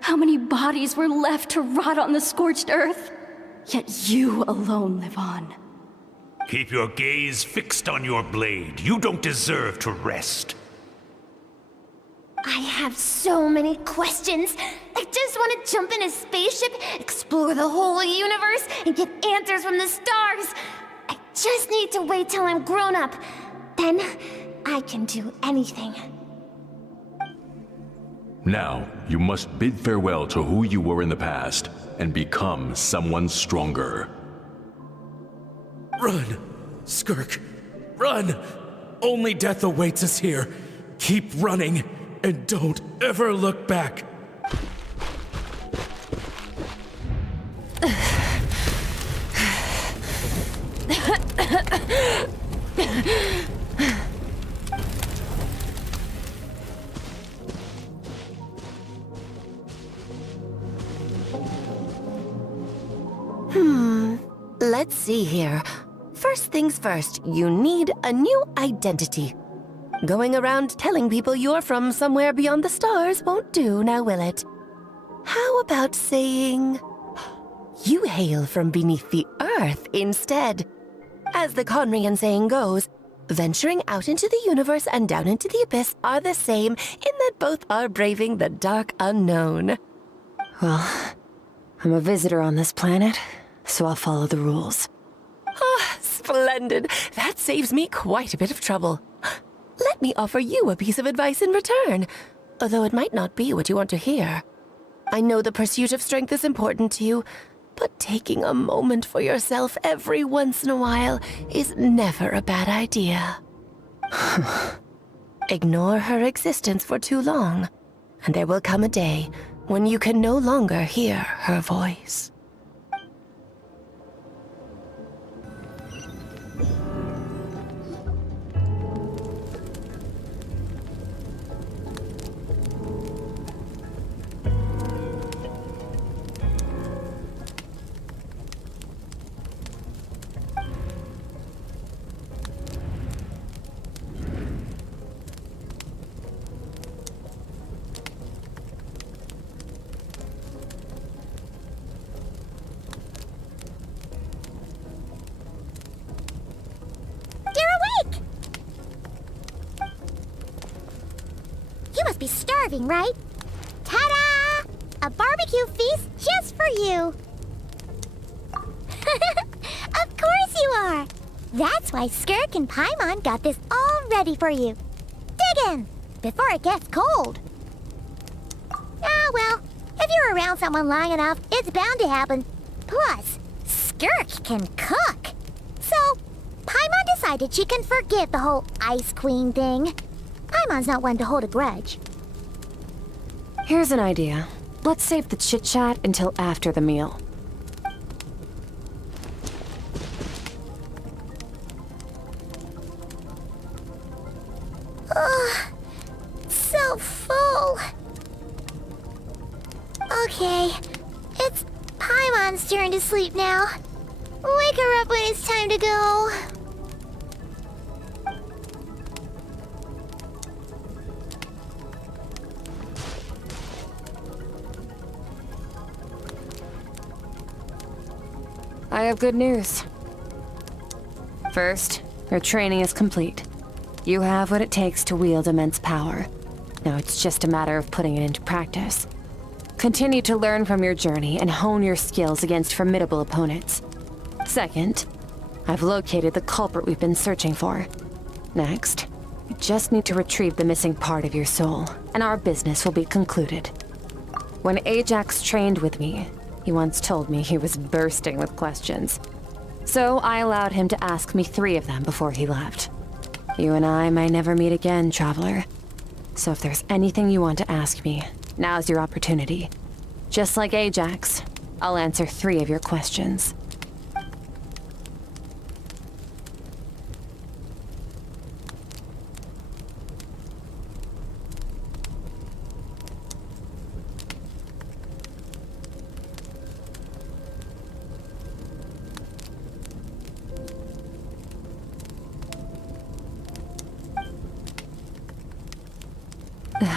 How many bodies were left to rot on the scorched earth? Yet you alone live on. Keep your gaze fixed on your blade. You don't deserve to rest. I have so many questions. I just want to jump in a spaceship, explore the whole universe, and get answers from the stars. I just need to wait till I'm grown up. Then I can do anything. Now, you must bid farewell to who you were in the past and become someone stronger. Run! Skirk! Run! Only death awaits us here. Keep running, and don't ever look back. Let's see here. First things first, you need a new identity. Going around telling people you're from somewhere beyond the stars won't do, now will it? How about saying you hail from beneath the earth instead? As the Conrian saying goes, venturing out into the universe and down into the abyss are the same in that both are braving the dark unknown. Well, I'm a visitor on this planet, so I'll follow the rules. Ah, splendid. That saves me quite a bit of trouble. Let me offer you a piece of advice in return, although it might not be what you want to hear. I know the pursuit of strength is important to you, but taking a moment for yourself every once in a while is never a bad idea. Ignore her existence for too long, and there will come a day when you can no longer hear her voice. Be starving, right? Ta-da! A barbecue feast just for you! Of course you are! That's why Skirk and Paimon got this all ready for you. Dig in! Before it gets cold! Ah, well, if you're around someone long enough, it's bound to happen. Plus, Skirk can cook! So, Paimon decided she can forget the whole Ice Queen thing. Paimon's not one to hold a grudge. Here's an idea. Let's save the chit-chat until after the meal. Ugh, so full. Okay, it's Paimon's turn to sleep now. Wake her up when it's time to go. I have good news. First, your training is complete. You have what it takes to wield immense power. Now it's just a matter of putting it into practice. Continue to learn from your journey and hone your skills against formidable opponents. Second, I've located the culprit we've been searching for. Next, you just need to retrieve the missing part of your soul, and our business will be concluded. When Ajax trained with me, he once told me he was bursting with questions. So I allowed him to ask me 3 of them before he left. You and I may never meet again, Traveler. So if there's anything you want to ask me, now's your opportunity. Just like Ajax, I'll answer 3 of your questions.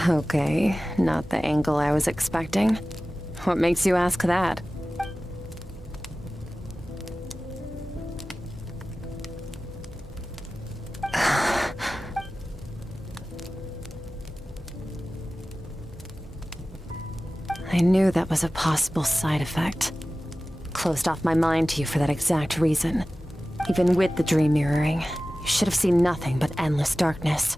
Okay, not the angle I was expecting. What makes you ask that? I knew that was a possible side effect. Closed off my mind to you for that exact reason. Even with the dream mirroring, you should have seen nothing but endless darkness.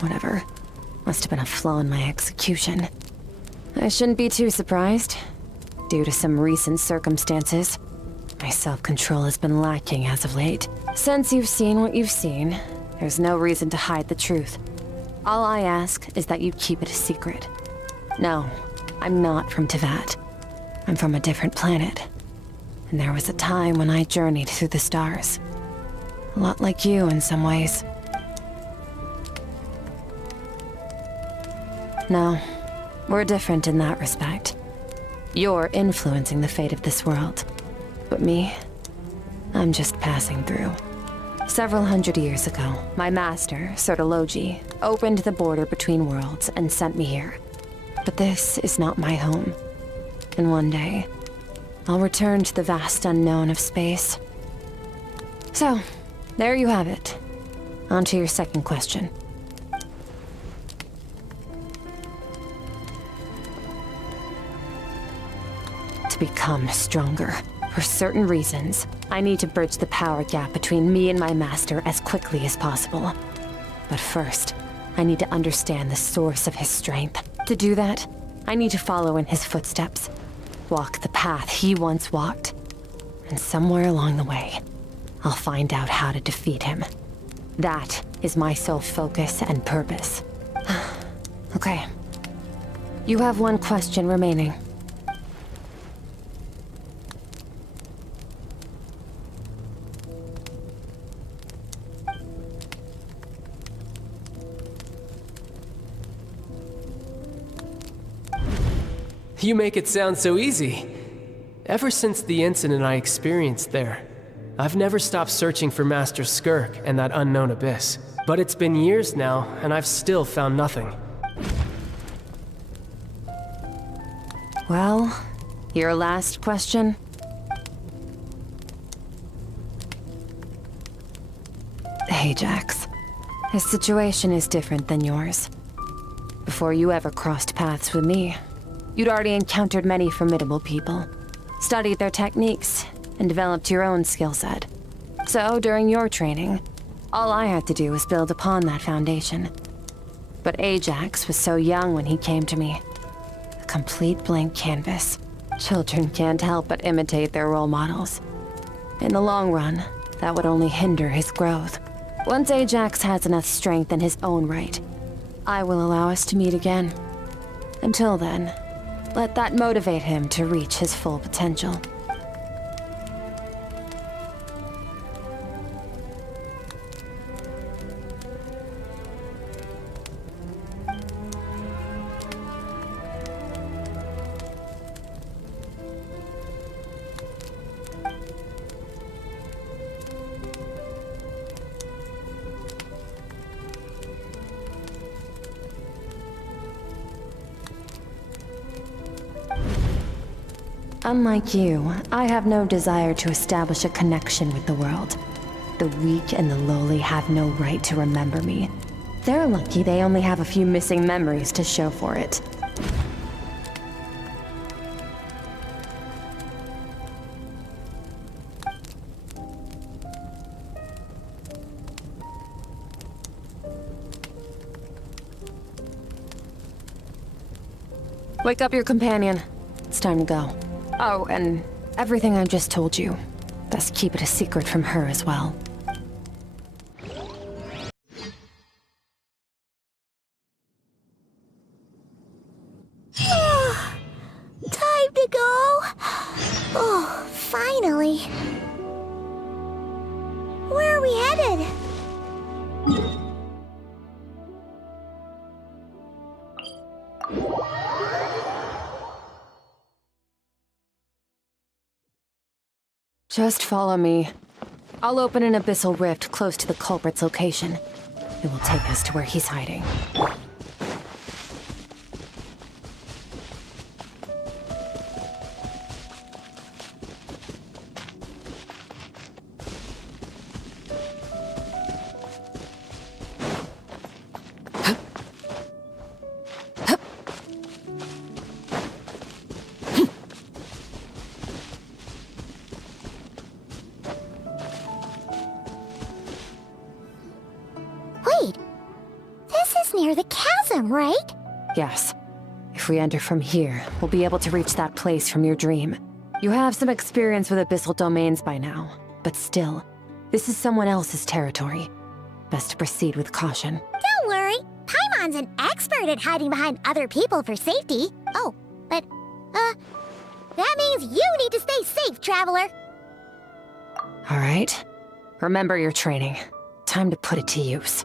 Whatever. Must have been a flaw in my execution. I shouldn't be too surprised. Due to some recent circumstances, my self-control has been lacking as of late. Since you've seen what you've seen, there's no reason to hide the truth. All I ask is that you keep it a secret. No, I'm not from Teyvat. I'm from a different planet. And there was a time when I journeyed through the stars. A lot like you in some ways. No, we're different in that respect. You're influencing the fate of this world. But me, I'm just passing through. Several hundred years ago, my master, Sertologi, opened the border between worlds and sent me here. But this is not my home. And one day, I'll return to the vast unknown of space. So, there you have it. On to your second question. To become stronger, for certain reasons, I need to bridge the power gap between me and my master as quickly as possible. But first, I need to understand the source of his strength. To do that, I need to follow in his footsteps, walk the path he once walked. And somewhere along the way, I'll find out how to defeat him. That is my sole focus and purpose. Okay. You have one question remaining. You make it sound so easy. Ever since the incident I experienced there, I've never stopped searching for Master Skirk and that unknown abyss. But it's been years now, and I've still found nothing. Well, your last question? Ajax, his situation is different than yours. Before you ever crossed paths with me, you'd already encountered many formidable people, studied their techniques, and developed your own skill set. So, during your training, all I had to do was build upon that foundation. But Ajax was so young when he came to me. A complete blank canvas. Children can't help but imitate their role models. In the long run, that would only hinder his growth. Once Ajax has enough strength in his own right, I will allow us to meet again. Until then, let that motivate him to reach his full potential. Unlike you, I have no desire to establish a connection with the world. The weak and the lowly have no right to remember me. They're lucky they only have a few missing memories to show for it. Wake up your companion. It's time to go. Oh, and everything I just told you. Best keep it a secret from her as well. Time to go. Oh, finally. Where are we headed? Just follow me. I'll open an abyssal rift close to the culprit's location. It will take us to where he's hiding. Wait, this is near the chasm, right? Yes. If we enter from here, we'll be able to reach that place from your dream. You have some experience with abyssal domains by now, but still, this is someone else's territory. Best to proceed with caution. Don't worry, Paimon's an expert at hiding behind other people for safety. Oh, but, that means you need to stay safe, traveler. All right. Remember your training. Time to put it to use.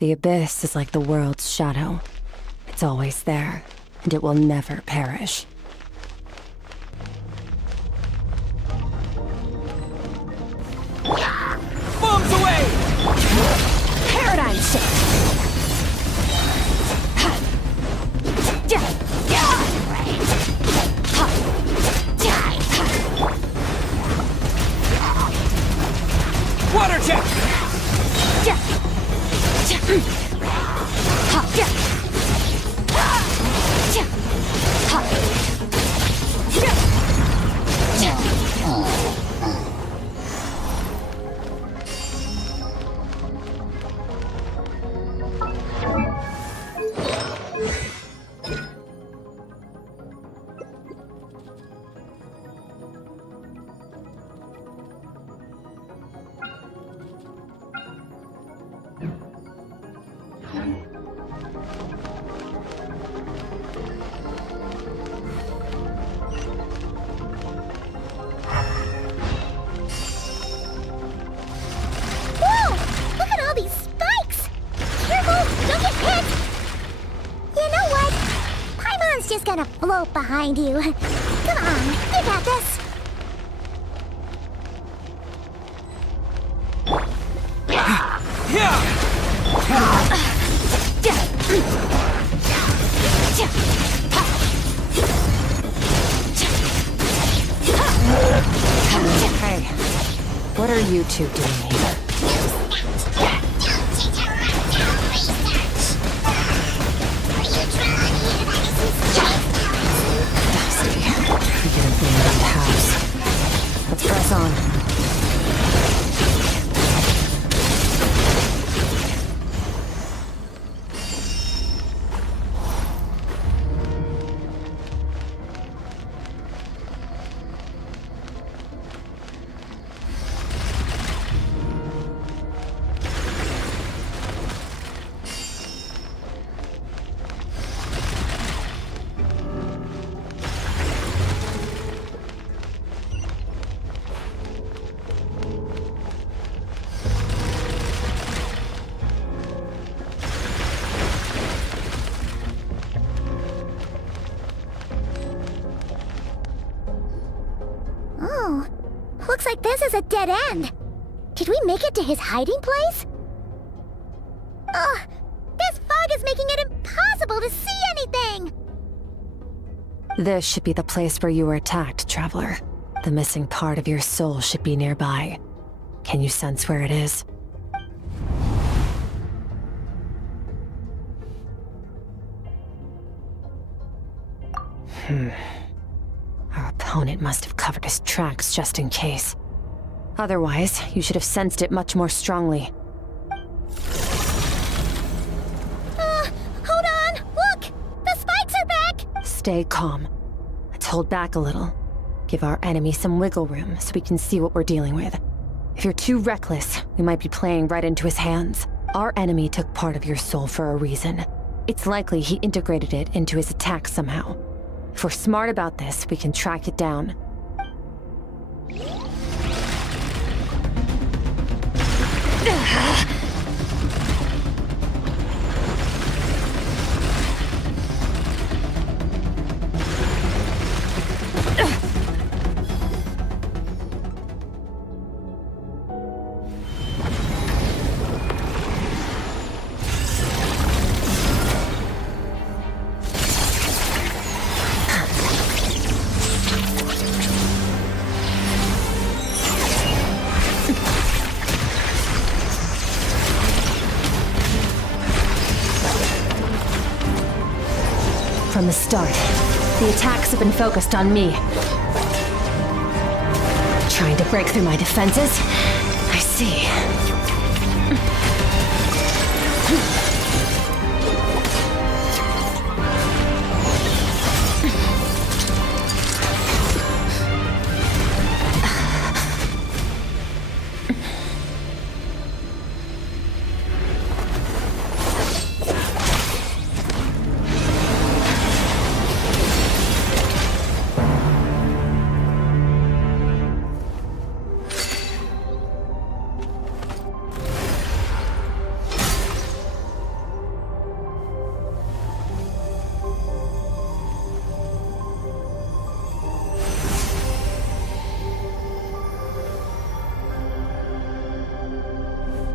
The Abyss is like the world's shadow. It's always there, and it will never perish. Bombs away! Paradigm shift! Water jet! Just gonna float behind you. Come on, you got this. Hey, what are you two doing here? Let's press on. Oh, looks like this is a dead end. Did we make it to his hiding place? Ugh, this fog is making it impossible to see anything! This should be the place where you were attacked, Traveler. The missing part of your soul should be nearby. Can you sense where it is? Our opponent must have covered his tracks just in case. Otherwise, you should have sensed it much more strongly. Hold on! Look! The spikes are back! Stay calm. Let's hold back a little. Give our enemy some wiggle room so we can see what we're dealing with. If you're too reckless, we might be playing right into his hands. Our enemy took part of your soul for a reason. It's likely he integrated it into his attack somehow. If we're smart about this, we can track it down. From the start, the attacks have been focused on me. Trying to break through my defenses? I see.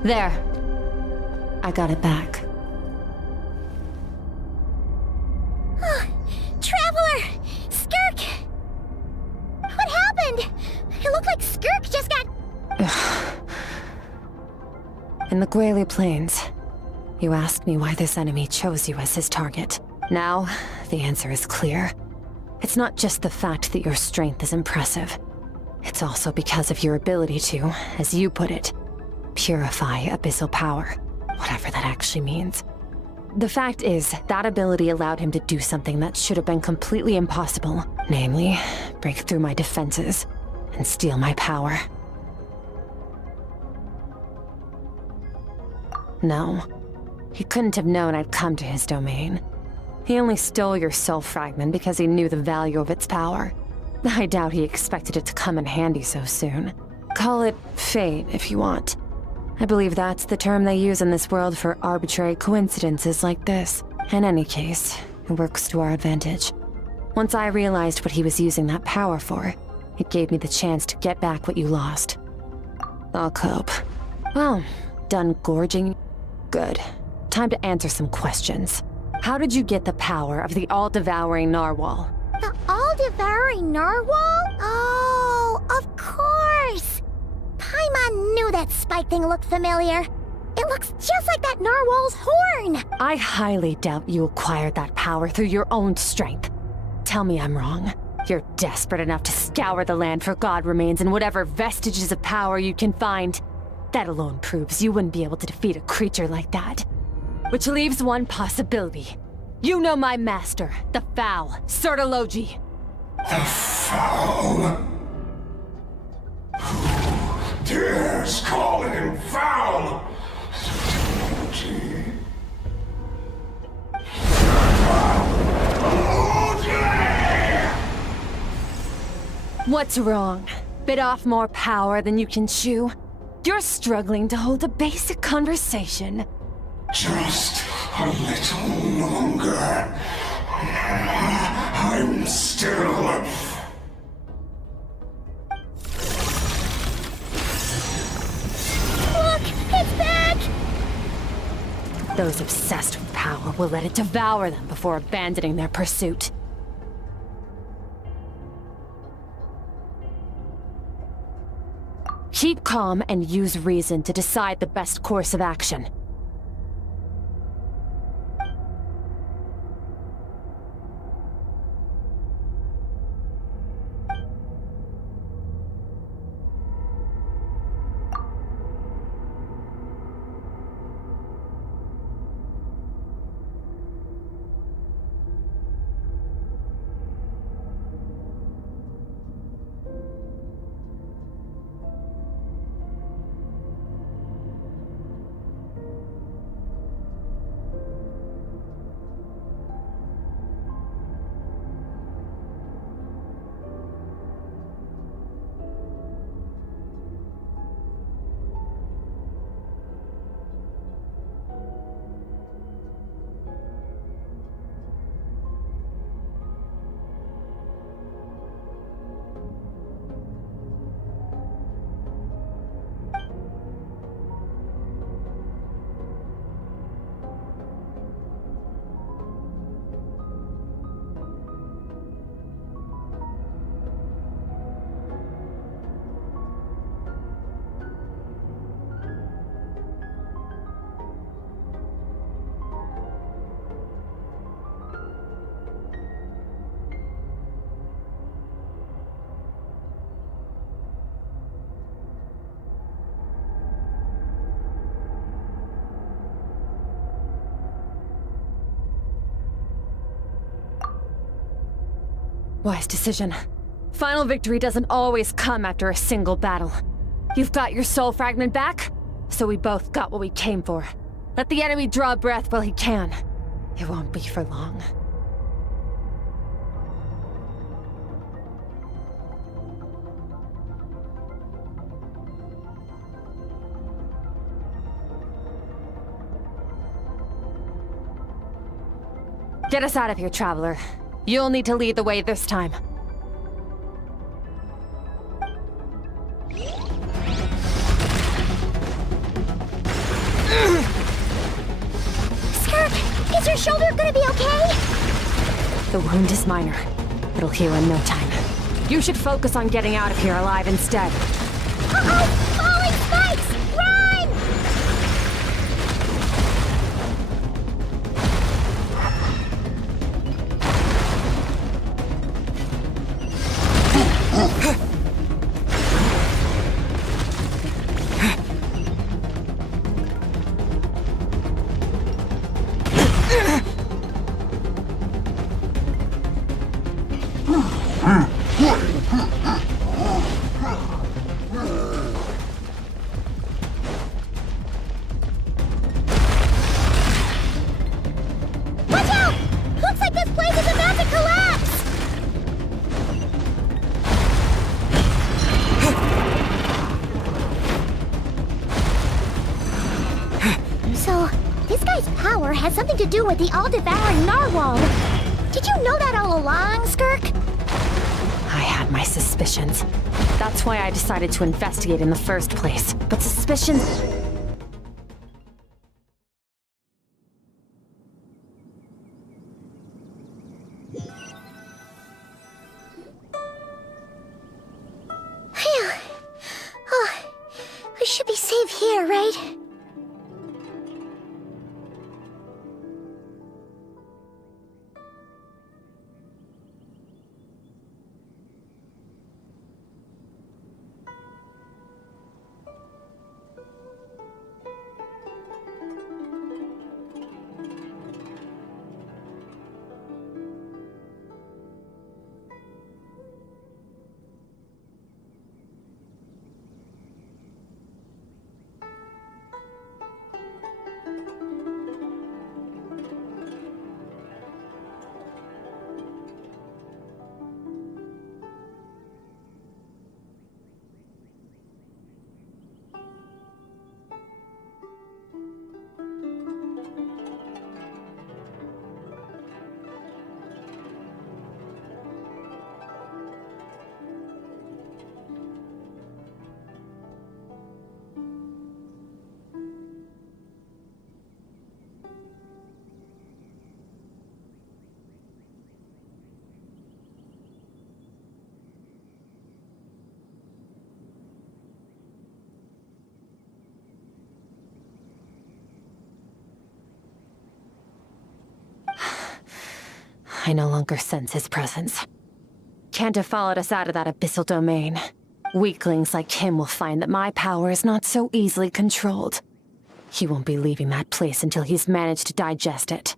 There. I got it back. Traveler! Skirk! What happened? It looked like Skirk just got... In the Guili Plains, you asked me why this enemy chose you as his target. Now, the answer is clear. It's not just the fact that your strength is impressive. It's also because of your ability to, as you put it, purify abyssal power, whatever that actually means. The fact is, that ability allowed him to do something that should have been completely impossible, namely, break through my defenses and steal my power. No, he couldn't have known I'd come to his domain. He only stole your soul fragment because he knew the value of its power. I doubt he expected it to come in handy so soon. Call it fate, if you want. I believe that's the term they use in this world for arbitrary coincidences like this. In any case, it works to our advantage. Once I realized what he was using that power for, it gave me the chance to get back what you lost. I'll cope. Well, done gorging? Good. Time to answer some questions. How did you get the power of the all-devouring narwhal? The all-devouring narwhal? Oh, of course! Paimon knew that spike thing looked familiar. It looks just like that narwhal's horn! I highly doubt you acquired that power through your own strength. Tell me I'm wrong. You're desperate enough to scour the land for god remains and whatever vestiges of power you can find. That alone proves you wouldn't be able to defeat a creature like that. Which leaves one possibility. You know my master, the Foul, Surtology. The Foul? Who dares call him Foul? What's wrong? Bit off more power than you can chew? You're struggling to hold a basic conversation. Just a little longer. I'm still... Look! It's back! Those obsessed with power will let it devour them before abandoning their pursuit. Keep calm and use reason to decide the best course of action. Wise decision. Final victory doesn't always come after a single battle. You've got your soul fragment back, so we both got what we came for. Let the enemy draw breath while he can. It won't be for long. Get us out of here, Traveler. You'll need to lead the way this time. shoulder gonna be okay? The wound is minor. It'll heal in no time. You should focus on getting out of here alive instead. Uh-oh! Falling spikes! Run! Watch out! Looks like this place is about to collapse! So, this guy's power has something to do with the all-devouring narwhal. Did you know that all along, Skirk? I had my suspicions. That's why I decided to investigate in the first place. But suspicions... Phew. Oh, we should be safe here, right? I no longer sense his presence. Can't have followed us out of that abyssal domain. Weaklings like him will find that my power is not so easily controlled. He won't be leaving that place until he's managed to digest it.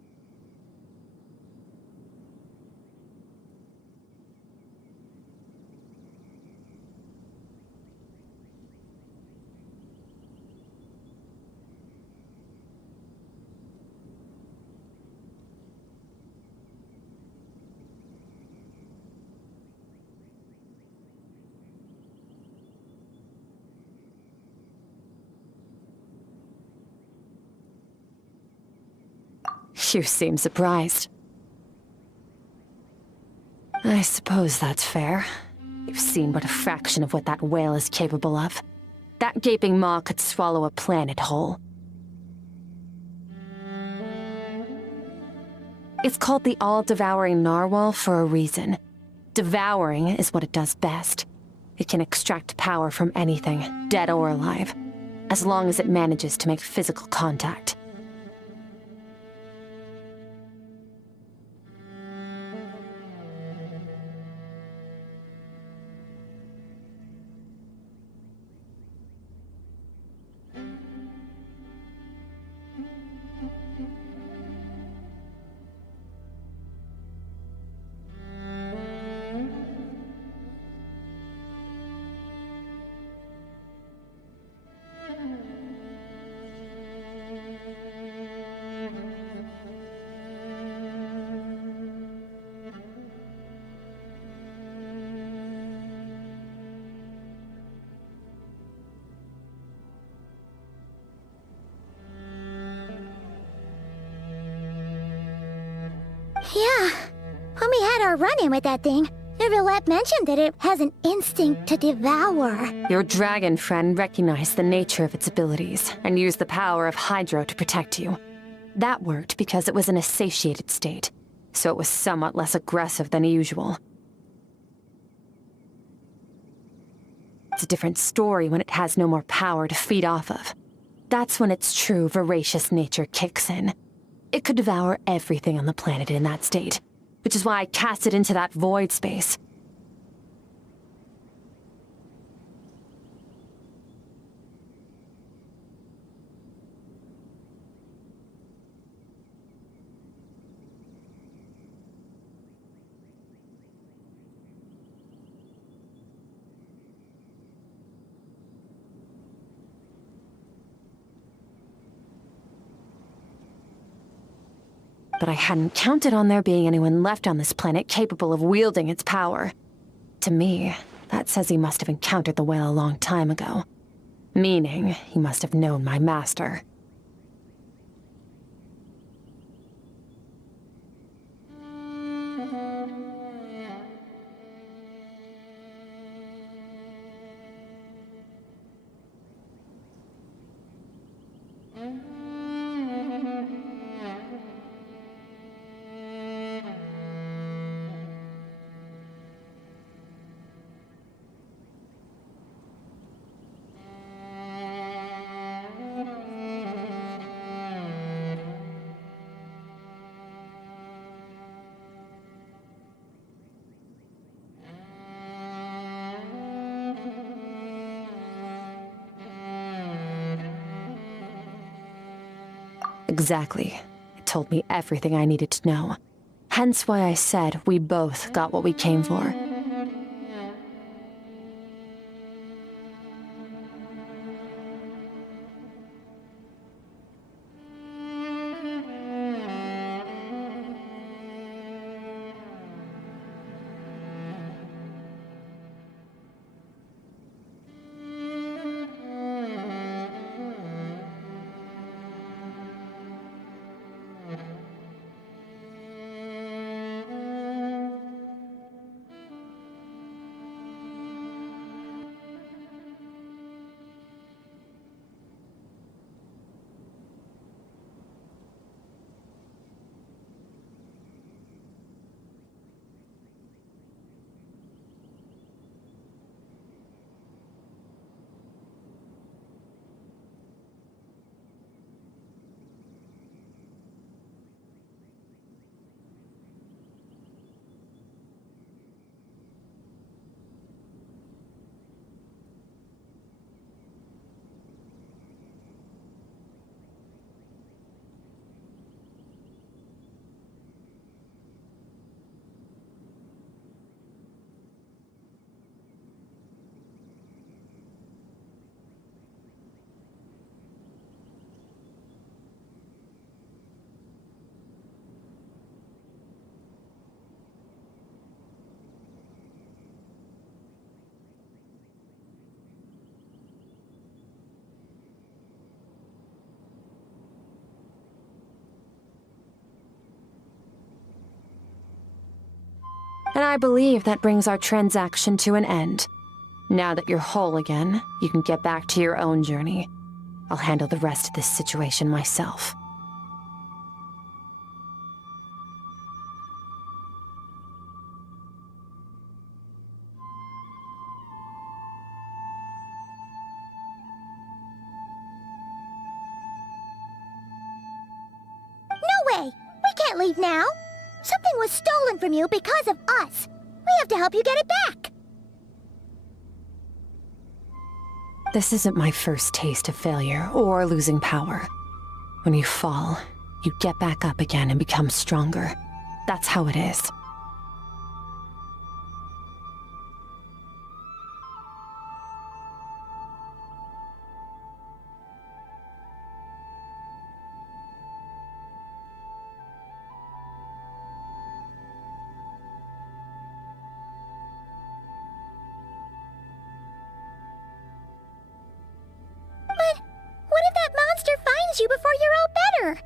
You seem surprised. I suppose that's fair. You've seen but a fraction of what that whale is capable of. That gaping maw could swallow a planet whole. It's called the all-devouring narwhal for a reason. Devouring is what it does best. It can extract power from anything, dead or alive, as long as it manages to make physical contact. Yeah. When we had our run-in with that thing, Neverlet mentioned that it has an instinct to devour. Your dragon friend recognized the nature of its abilities and used the power of Hydro to protect you. That worked because it was in a satiated state, so it was somewhat less aggressive than usual. It's a different story when it has no more power to feed off of. That's when its true voracious nature kicks in. It could devour everything on the planet in that state, which is why I cast it into that void space. But I hadn't counted on there being anyone left on this planet capable of wielding its power. To me, that says he must have encountered the whale a long time ago. Meaning, he must have known my master. Exactly. It told me everything I needed to know. Hence why I said we both got what we came for. And I believe that brings our transaction to an end. Now that you're whole again, you can get back to your own journey. I'll handle the rest of this situation myself. No way! We can't leave now! Something was stolen from you because of us! We have to help you get it back! This isn't my first taste of failure or losing power. When you fall, you get back up again and become stronger. That's how it is. But what if that monster finds you before you're all better?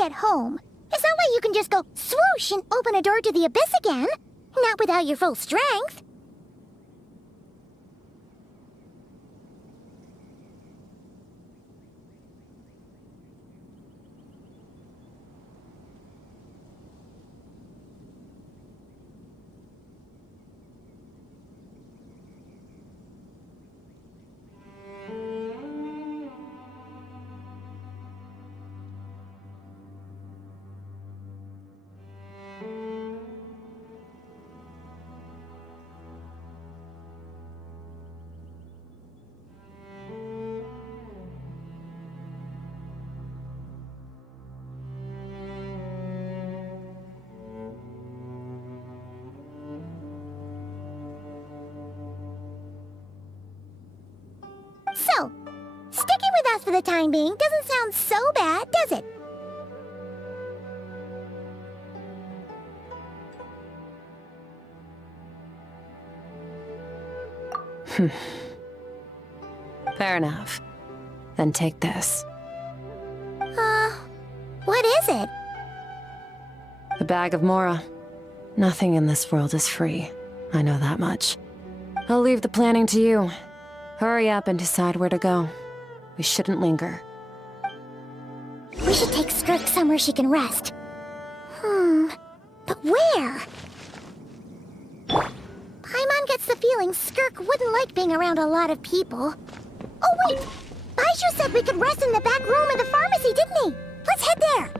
get home. It's not like you can just go swoosh and open a door to the abyss again. Not without your full strength. So, sticking with us for the time being doesn't sound so bad, does it? Fair enough. Then take this. What is it? The Bag of Mora. Nothing in this world is free. I know that much. I'll leave the planning to you. Hurry up and decide where to go. We shouldn't linger. We should take Skirk somewhere she can rest. But where? Paimon gets the feeling Skirk wouldn't like being around a lot of people. Oh wait! Baizhu said we could rest in the back room of the pharmacy, didn't he? Let's head there!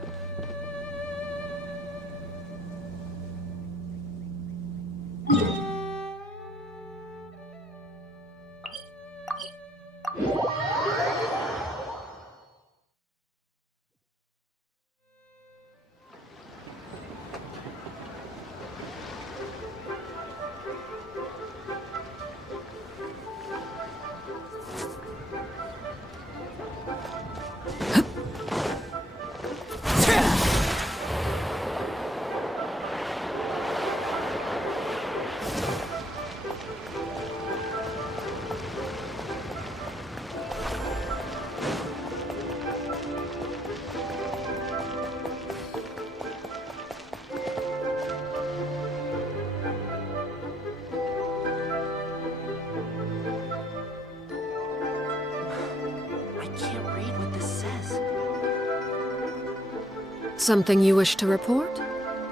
Something you wish to report?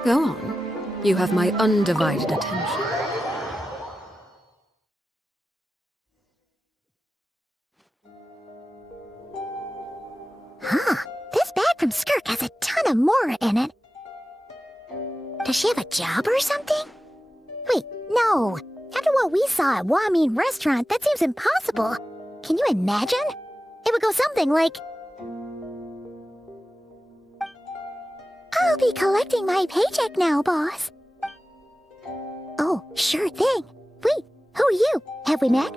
Go on. You have my undivided attention. This bag from Skirk has a ton of Mora in it. Does she have a job or something? Wait, no. After what we saw at Wamin Restaurant, that seems impossible. Can you imagine? It would go something like... I'll be collecting my paycheck now, boss. Oh, sure thing. Wait, who are you? Have we met?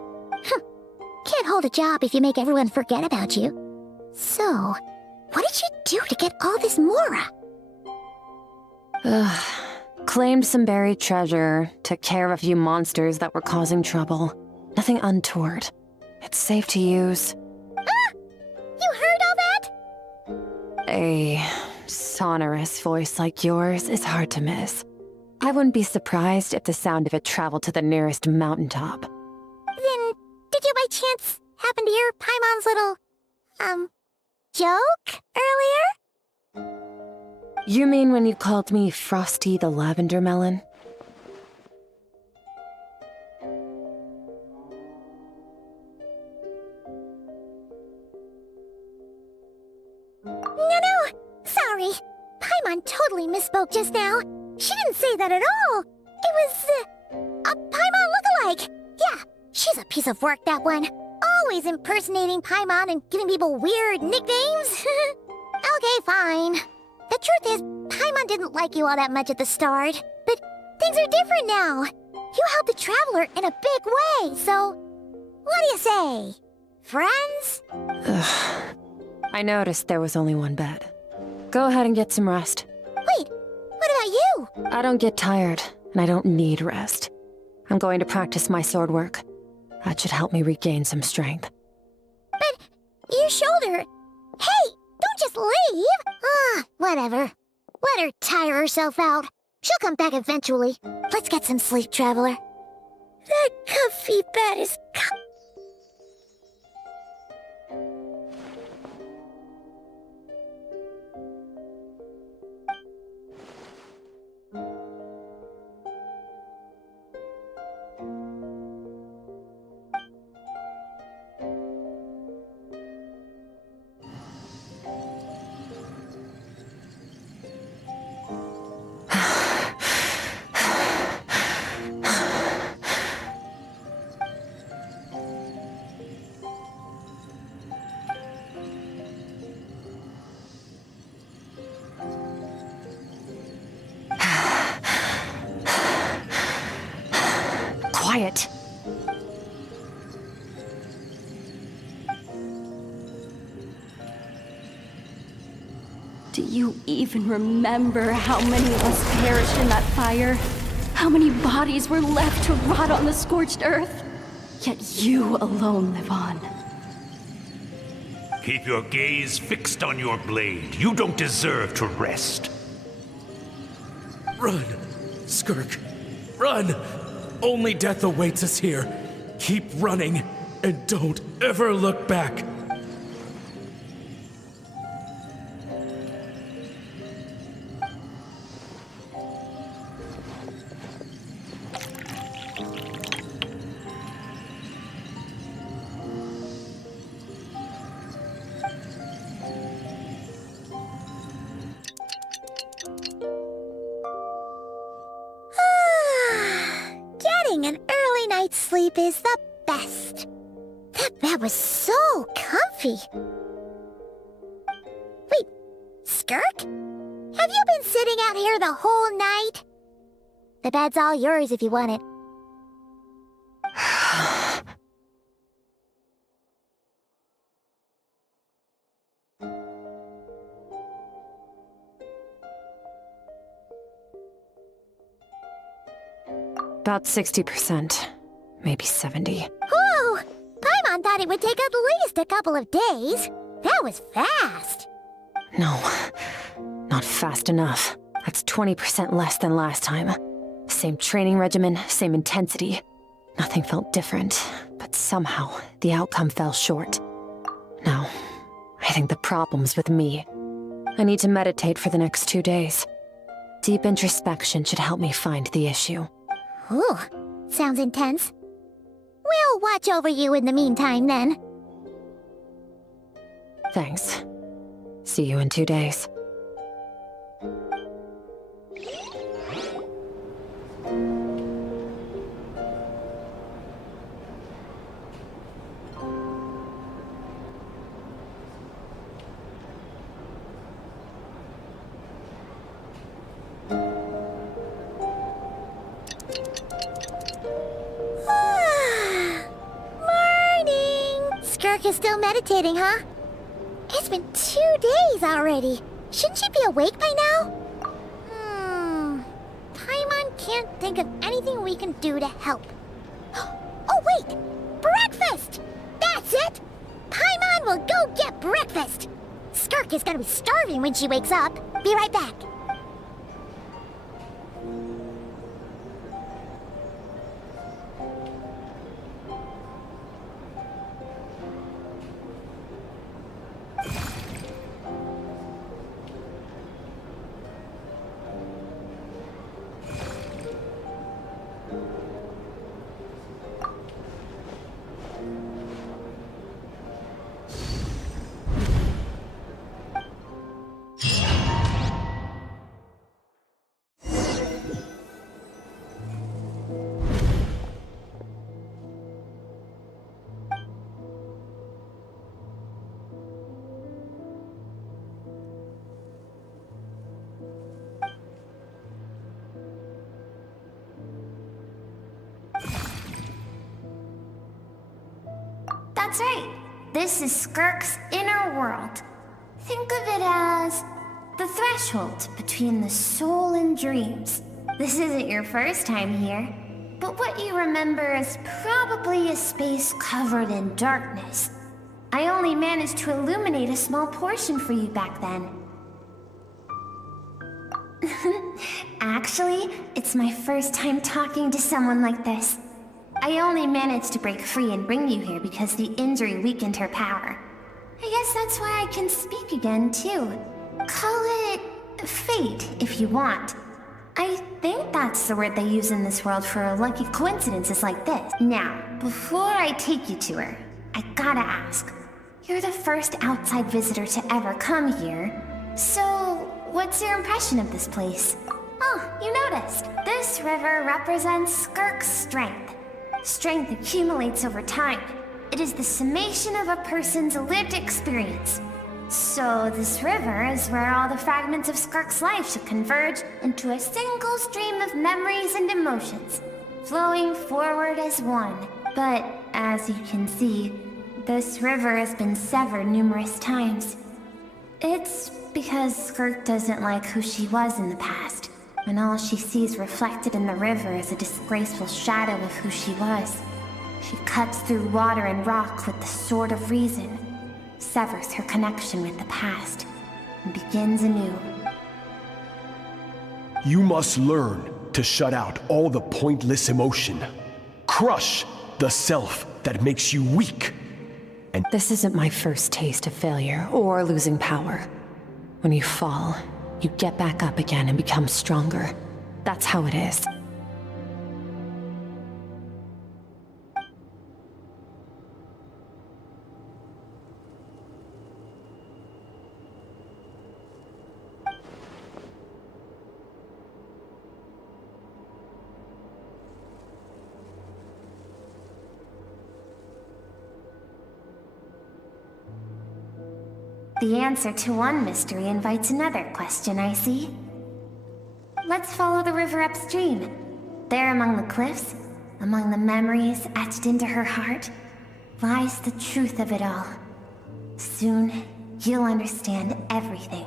Can't hold a job if you make everyone forget about you. So, what did you do to get all this Mora? Claimed some buried treasure, took care of a few monsters that were causing trouble. Nothing untoward. It's safe to use. Ah! You heard all that? A sonorous voice like yours is hard to miss. I wouldn't be surprised if the sound of it traveled to the nearest mountaintop. Then, did you by chance happen to hear Paimon's little, joke earlier? You mean when you called me Frosty the Lavender Melon? No, sorry. Paimon totally misspoke just now. She didn't say that at all. It was, a Paimon lookalike. Yeah, she's a piece of work, that one. Always impersonating Paimon and giving people weird nicknames. Okay, fine. The truth is, Paimon didn't like you all that much at the start. But things are different now. You helped the Traveler in a big way, so... What do you say? Friends? Ugh. I noticed there was only one bed. Go ahead and get some rest. Wait, what about you? I don't get tired, and I don't need rest. I'm going to practice my sword work. That should help me regain some strength. But your shoulder... Hey, don't just just leave? Ah, whatever. Let her tire herself out. She'll come back eventually. Let's get some sleep, Traveler. That comfy bed is quiet. Do you even remember how many of us perished in that fire? How many bodies were left to rot on the scorched earth? Yet you alone live on. Keep your gaze fixed on your blade. You don't deserve to rest. Run, Skirk. Run! Only death awaits us here. Keep running, and don't ever look back. Getting an early night's sleep is the best. That bed was so comfy. Wait, Skirk? Have you been sitting out here the whole night? The bed's all yours if you want it. About 60%. Maybe 70. Whew! Paimon thought it would take at least a couple of days. That was fast. No, not fast enough. That's 20% less than last time. Same training regimen, same intensity. Nothing felt different, but somehow the outcome fell short. No, I think the problem's with me. I need to meditate for the next 2 days. Deep introspection should help me find the issue. Ooh, sounds intense. We'll watch over you in the meantime, then. Thanks. See you in 2 days. Skirk is still meditating, huh? It's been 2 days already. Shouldn't she be awake by now? Paimon can't think of anything we can do to help. Oh, wait! Breakfast! That's it! Paimon will go get breakfast! Skirk is gonna be starving when she wakes up. Be right back. That's right. This is Skirk's inner world. Think of it as the threshold between the soul and dreams. This isn't your first time here, but what you remember is probably a space covered in darkness. I only managed to illuminate a small portion for you back then. Actually, it's my first time talking to someone like this. I only managed to break free and bring you here because the injury weakened her power. I guess that's why I can speak again, too. Call it fate, if you want. I think that's the word they use in this world for lucky coincidences like this. Now, before I take you to her, I gotta ask. You're the first outside visitor to ever come here, so what's your impression of this place? Oh, you noticed. This river represents Skirk's strength. Strength accumulates over time. It is the summation of a person's lived experience. So this river is where all the fragments of Skirk's life should converge into a single stream of memories and emotions, flowing forward as one. But as you can see, this river has been severed numerous times. It's because Skirk doesn't like who she was in the past, and all she sees reflected in the river is a disgraceful shadow of who she was. She cuts through water and rock with the sword of reason, severs her connection with the past, and begins anew. You must learn to shut out all the pointless emotion. Crush the self that makes you weak. And this isn't my first taste of failure or losing power. When you fall, you get back up again and become stronger. That's how it is. The answer to one mystery invites another question, I see. Let's follow the river upstream. There among the cliffs, among the memories etched into her heart, lies the truth of it all. Soon, you'll understand everything.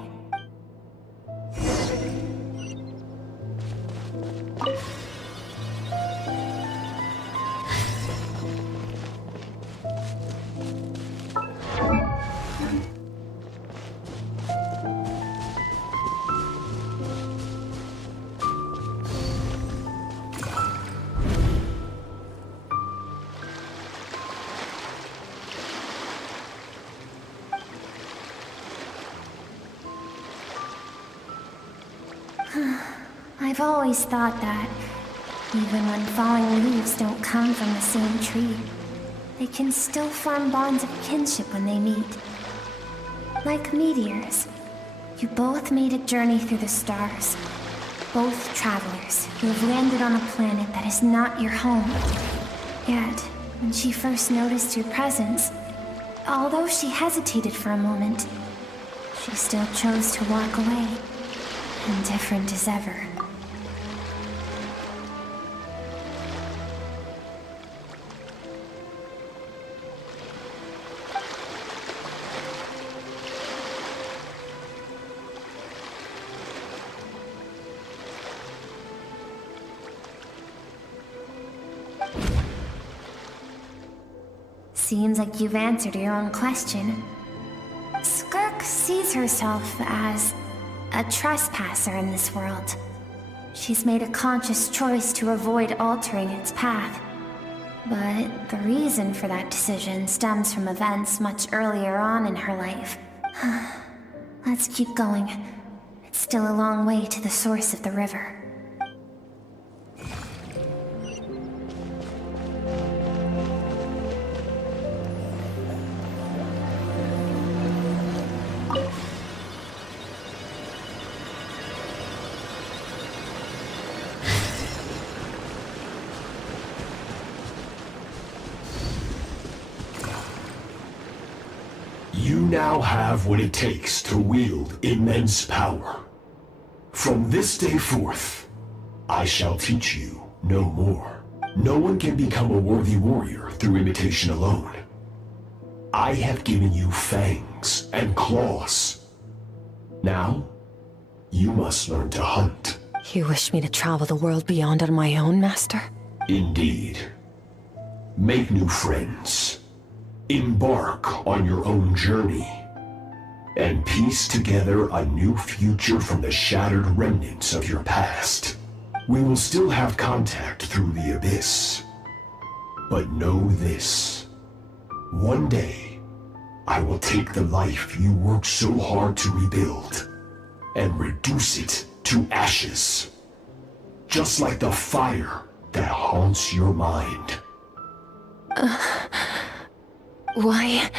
I've always thought that, even when falling leaves don't come from the same tree, they can still form bonds of kinship when they meet. Like meteors, you both made a journey through the stars. Both travelers who have landed on a planet that is not your home. Yet, when she first noticed your presence, although she hesitated for a moment, she still chose to walk away, indifferent as ever. Seems like you've answered your own question. Skirk sees herself as a trespasser in this world. She's made a conscious choice to avoid altering its path. But the reason for that decision stems from events much earlier on in her life. Let's keep going. It's still a long way to the source of the river. You now have what it takes to wield immense power. From this day forth, I shall teach you no more. No one can become a worthy warrior through imitation alone. I have given you fangs and claws. Now, you must learn to hunt. You wish me to travel the world beyond on my own, Master? Indeed. Make new friends. Embark on your own journey and piece together a new future from the shattered remnants of your past. We will still have contact through the Abyss. But know this. One day, I will take the life you worked so hard to rebuild and reduce it to ashes. Just like the fire that haunts your mind. Why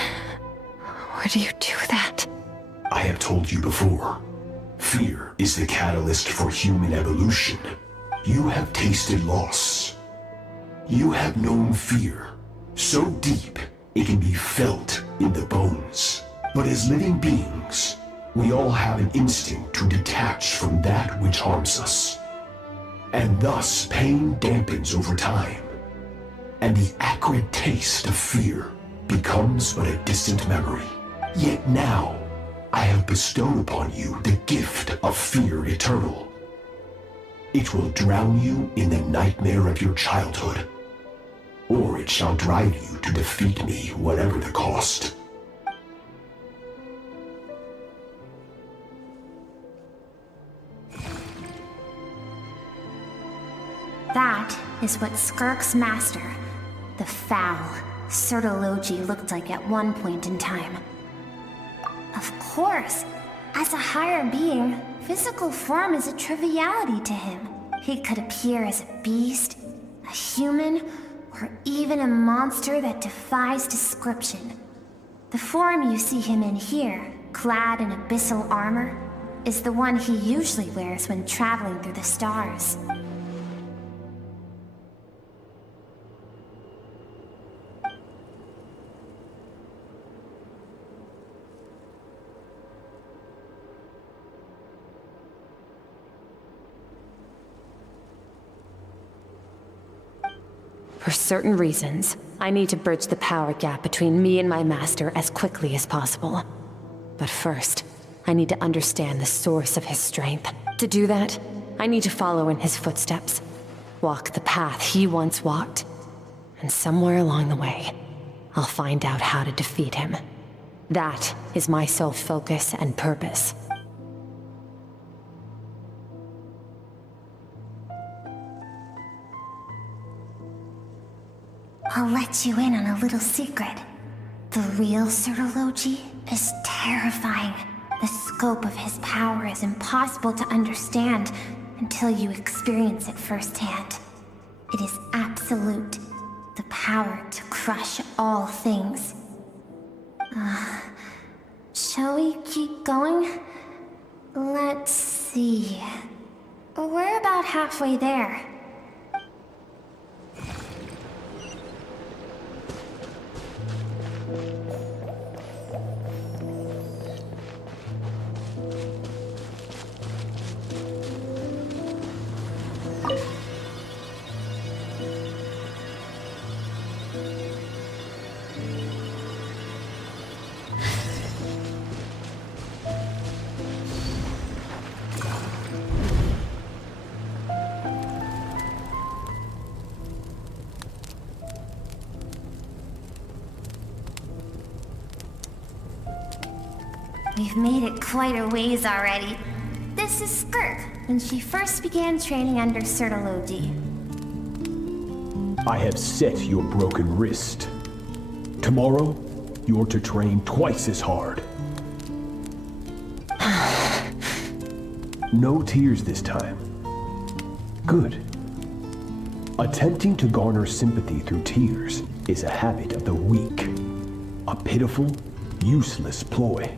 would you do that? I have told you before, fear is the catalyst for human evolution. You have tasted loss. You have known fear, so deep it can be felt in the bones. But as living beings, we all have an instinct to detach from that which harms us. And thus pain dampens over time, and the acrid taste of fear becomes but a distant memory. Yet now, I have bestowed upon you the gift of fear eternal. It will drown you in the nightmare of your childhood, or it shall drive you to defeat me, whatever the cost. That is what Skirk's master, the foul Sertology, looked like at one point in time. Of course, as a higher being, physical form is a triviality to him. He could appear as a beast, a human, or even a monster that defies description. The form you see him in here, clad in abyssal armor, is the one he usually wears when traveling through the stars. For certain reasons, I need to bridge the power gap between me and my master as quickly as possible. But first, I need to understand the source of his strength. To do that, I need to follow in his footsteps, walk the path he once walked, and somewhere along the way, I'll find out how to defeat him. That is my sole focus and purpose. I'll let you in on a little secret. The real Sertology is terrifying. The scope of his power is impossible to understand until you experience it firsthand. It is absolute. The power to crush all things. Shall we keep going? Let's see. We're about halfway there. We've made it quite a ways already. This is Skirk, when she first began training under Sertology. I have set your broken wrist. Tomorrow, you're to train twice as hard. No tears this time. Good. Attempting to garner sympathy through tears is a habit of the weak. A pitiful, useless ploy.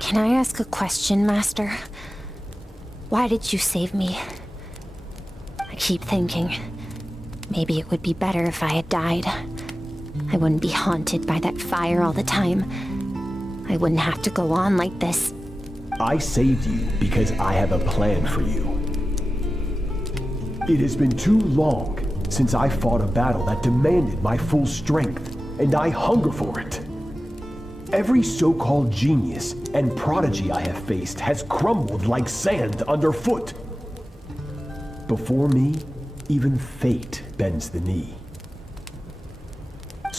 Can I ask a question, Master? Why did you save me? I keep thinking, maybe it would be better if I had died. I wouldn't be haunted by that fire all the time. I wouldn't have to go on like this. I saved you because I have a plan for you. It has been too long since I fought a battle that demanded my full strength, and I hunger for it. Every so-called genius and prodigy I have faced has crumbled like sand underfoot. Before me, even fate bends the knee.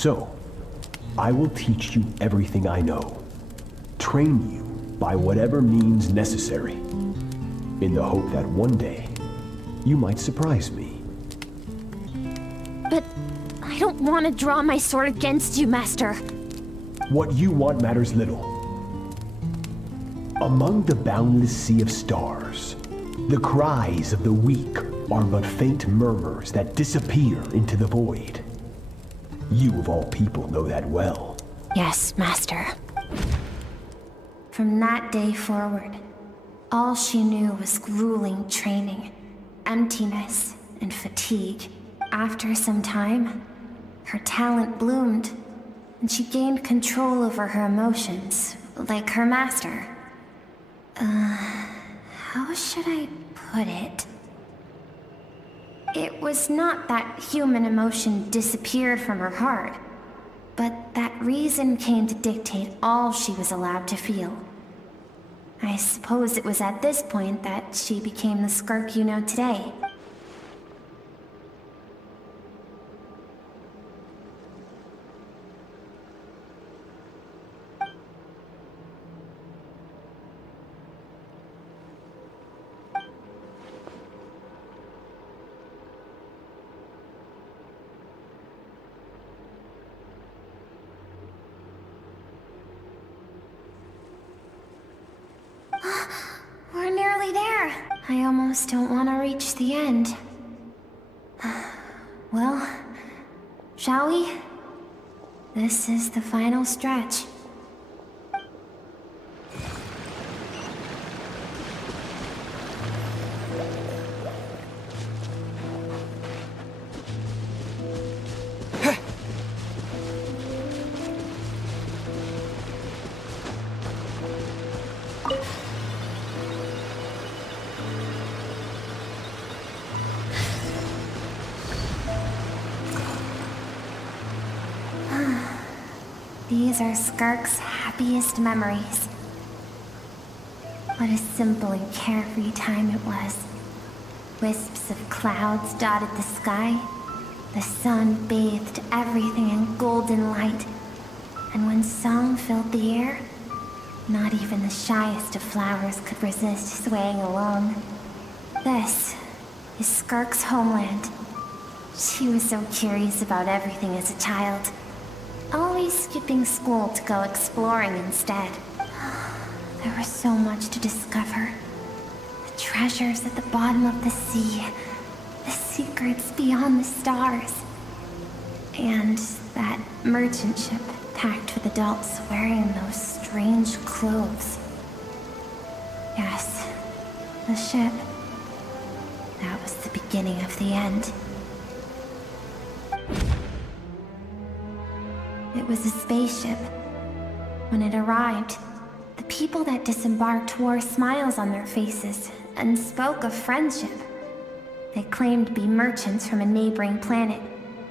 So, I will teach you everything I know. Train you by whatever means necessary, in the hope that one day, you might surprise me. But I don't want to draw my sword against you, Master. What you want matters little. Among the boundless sea of stars, the cries of the weak are but faint murmurs that disappear into the void. You of all people know that well. Yes, Master. From that day forward, all she knew was grueling training, emptiness, and fatigue. After some time, her talent bloomed, and she gained control over her emotions, like her master. How should I put it? It was not that human emotion disappeared from her heart, but that reason came to dictate all she was allowed to feel. I suppose it was at this point that she became the Skirk you know today. We're nearly there. I almost don't want to reach the end. Well, shall we? This is the final stretch. These are Skirk's happiest memories. What a simple and carefree time it was. Wisps of clouds dotted the sky. The sun bathed everything in golden light. And when song filled the air, not even the shyest of flowers could resist swaying along. This is Skirk's homeland. She was so curious about everything as a child. Always skipping school to go exploring instead. There was so much to discover. The treasures at the bottom of the sea. The secrets beyond the stars. And that merchant ship packed with adults wearing those strange clothes. Yes, the ship. That was the beginning of the end. It was a spaceship. When it arrived, the people that disembarked wore smiles on their faces and spoke of friendship. They claimed to be merchants from a neighboring planet,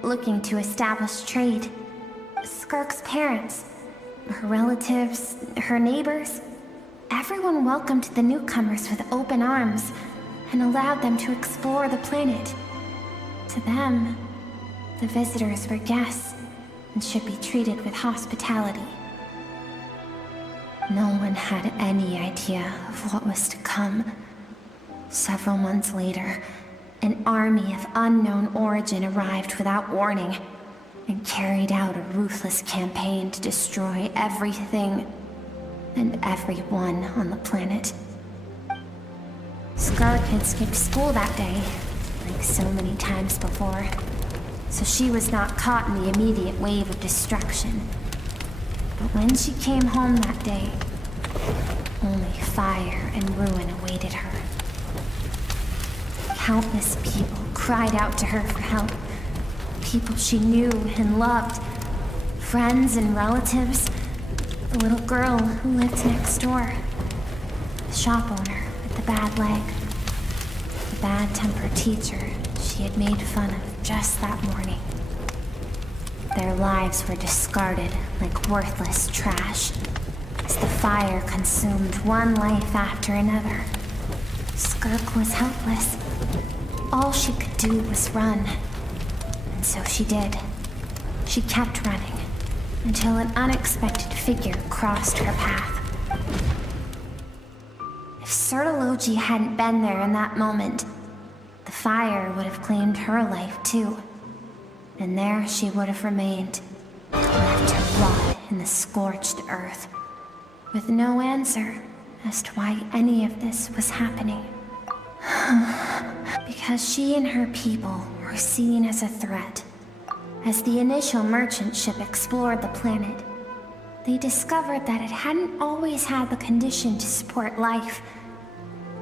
looking to establish trade. Skirk's parents, her relatives, her neighbors, everyone welcomed the newcomers with open arms and allowed them to explore the planet. To them, the visitors were guests and should be treated with hospitality. No one had any idea of what was to come. Several months later, an army of unknown origin arrived without warning and carried out a ruthless campaign to destroy everything and everyone on the planet. Skirk had skipped school that day, like so many times before, so she was not caught in the immediate wave of destruction. But when she came home that day, only fire and ruin awaited her. Countless people cried out to her for help. People she knew and loved. Friends and relatives. The little girl who lived next door. The shop owner with the bad leg. The bad-tempered teacher she had made fun of just that morning. Their lives were discarded like worthless trash as the fire consumed one life after another. Skirk was helpless. All she could do was run. And so she did. She kept running, until an unexpected figure crossed her path. If Sertology hadn't been there in that moment, the fire would have claimed her life too. And there she would have remained, left to rot in the scorched earth, with no answer as to why any of this was happening. Because she and her people were seen as a threat. As the initial merchant ship explored the planet, they discovered that it hadn't always had the condition to support life.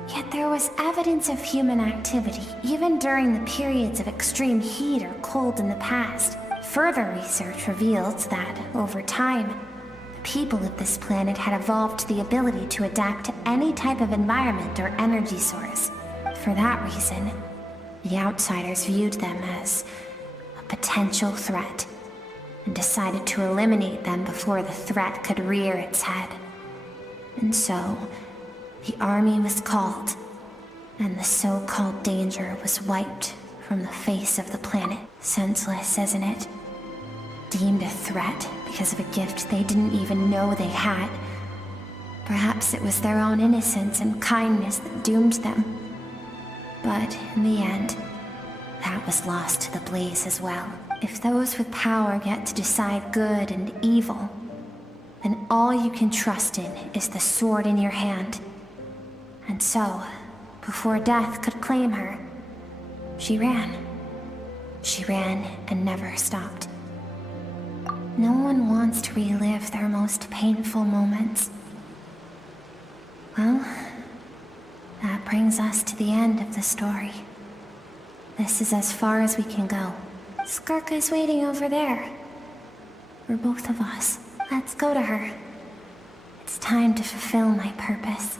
Yet there was evidence of human activity, even during the periods of extreme heat or cold in the past. Further research revealed that, over time, the people of this planet had evolved the ability to adapt to any type of environment or energy source. For that reason, the outsiders viewed them as a potential threat, and decided to eliminate them before the threat could rear its head. And so, the army was called, and the so-called danger was wiped from the face of the planet. Senseless, isn't it? Deemed a threat because of a gift they didn't even know they had. Perhaps it was their own innocence and kindness that doomed them. But in the end, that was lost to the blaze as well. If those with power get to decide good and evil, then all you can trust in is the sword in your hand. And so, before death could claim her, she ran. She ran and never stopped. No one wants to relive their most painful moments. Well, that brings us to the end of the story. This is as far as we can go. Skirka is waiting over there. For both of us. Let's go to her. It's time to fulfill my purpose.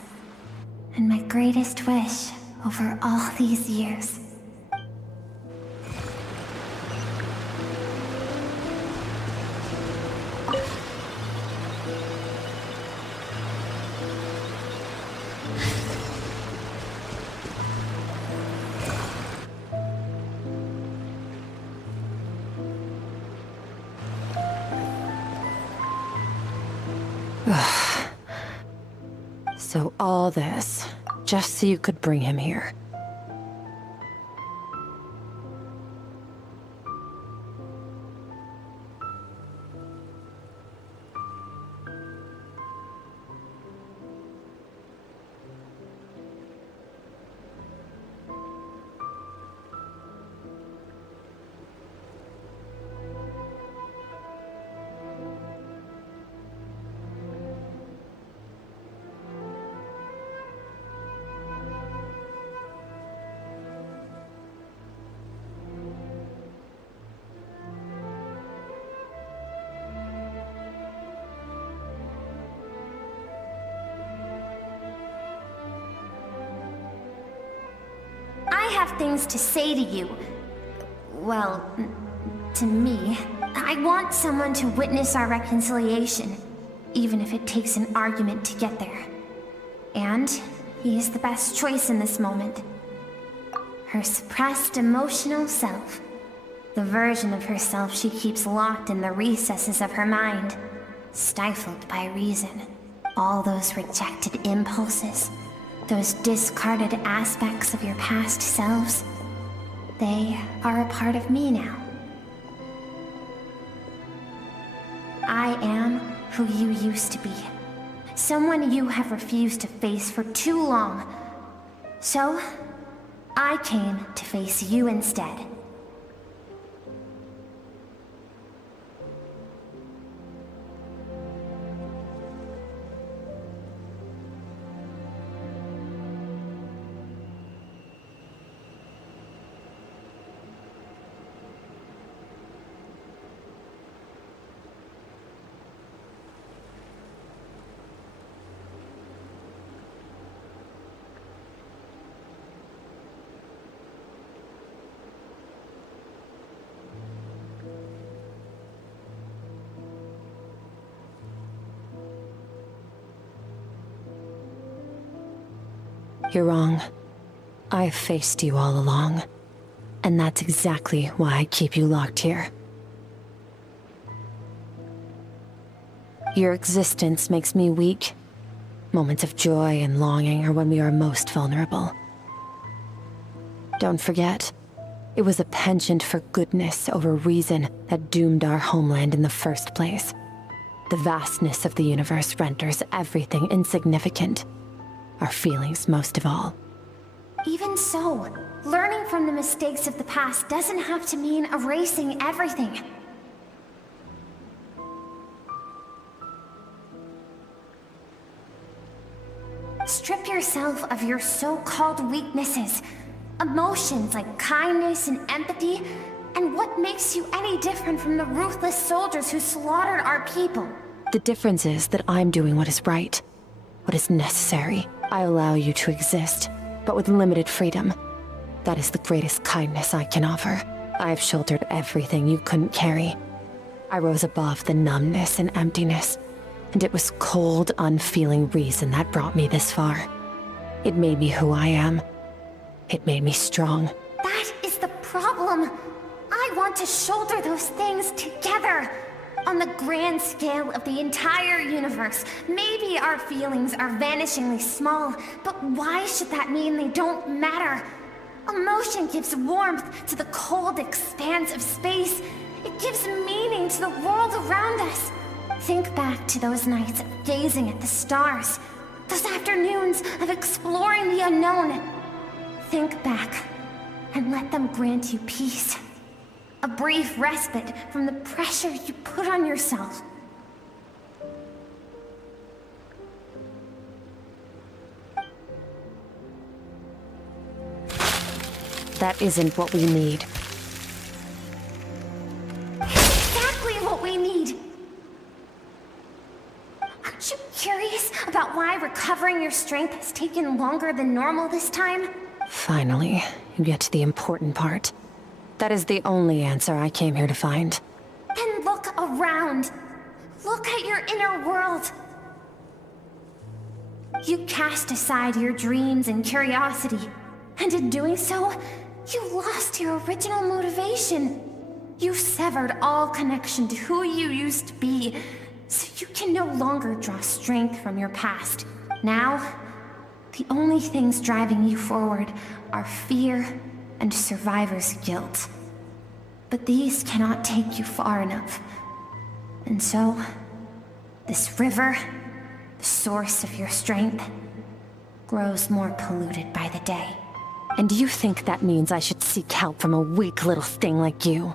And my greatest wish over all these years. So all this, just so you could bring him here. I have things to say to you. Well, to me. I want someone to witness our reconciliation, even if it takes an argument to get there. And he is the best choice in this moment. Her suppressed emotional self. The version of herself she keeps locked in the recesses of her mind, stifled by reason. All those rejected impulses. Those discarded aspects of your past selves, they are a part of me now. I am who you used to be. Someone you have refused to face for too long. So, I came to face you instead. You're wrong. I've faced you all along. And that's exactly why I keep you locked here. Your existence makes me weak. Moments of joy and longing are when we are most vulnerable. Don't forget, it was a penchant for goodness over reason that doomed our homeland in the first place. The vastness of the universe renders everything insignificant. Our feelings most of all. Even so, learning from the mistakes of the past doesn't have to mean erasing everything. Strip yourself of your so-called weaknesses, emotions like kindness and empathy, and what makes you any different from the ruthless soldiers who slaughtered our people? The difference is that I'm doing what is right, what is necessary. I allow you to exist, but with limited freedom. That is the greatest kindness I can offer. I have shouldered everything you couldn't carry. I rose above the numbness and emptiness, and it was cold, unfeeling reason that brought me this far. It made me who I am. It made me strong. That is the problem. I want to shoulder those things together. On the grand scale of the entire universe, maybe our feelings are vanishingly small, but why should that mean they don't matter? Emotion gives warmth to the cold expanse of space. It gives meaning to the world around us. Think back to those nights of gazing at the stars, those afternoons of exploring the unknown. Think back, and let them grant you peace. A brief respite from the pressure you put on yourself. That isn't what we need. Exactly what we need! Aren't you curious about why recovering your strength has taken longer than normal this time? Finally, you get to the important part. That is the only answer I came here to find. Then look around. Look at your inner world. You cast aside your dreams and curiosity, and in doing so, you lost your original motivation. You severed all connection to who you used to be, so you can no longer draw strength from your past. Now, the only things driving you forward are fear and survivor's guilt. But these cannot take you far enough. And so, this river, the source of your strength, grows more polluted by the day. And you think that means I should seek help from a weak little thing like you?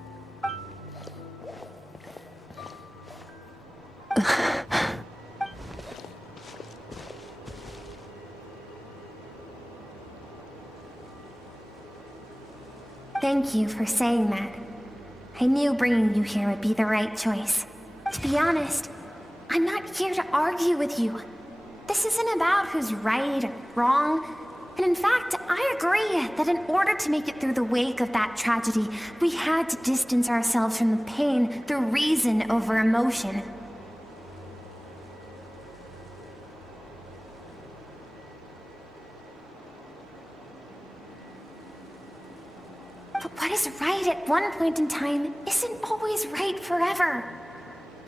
Thank you for saying that. I knew bringing you here would be the right choice. To be honest, I'm not here to argue with you. This isn't about who's right or wrong. And in fact, I agree that in order to make it through the wake of that tragedy, we had to distance ourselves from the pain through reason over emotion. But what is right at one point in time isn't always right forever.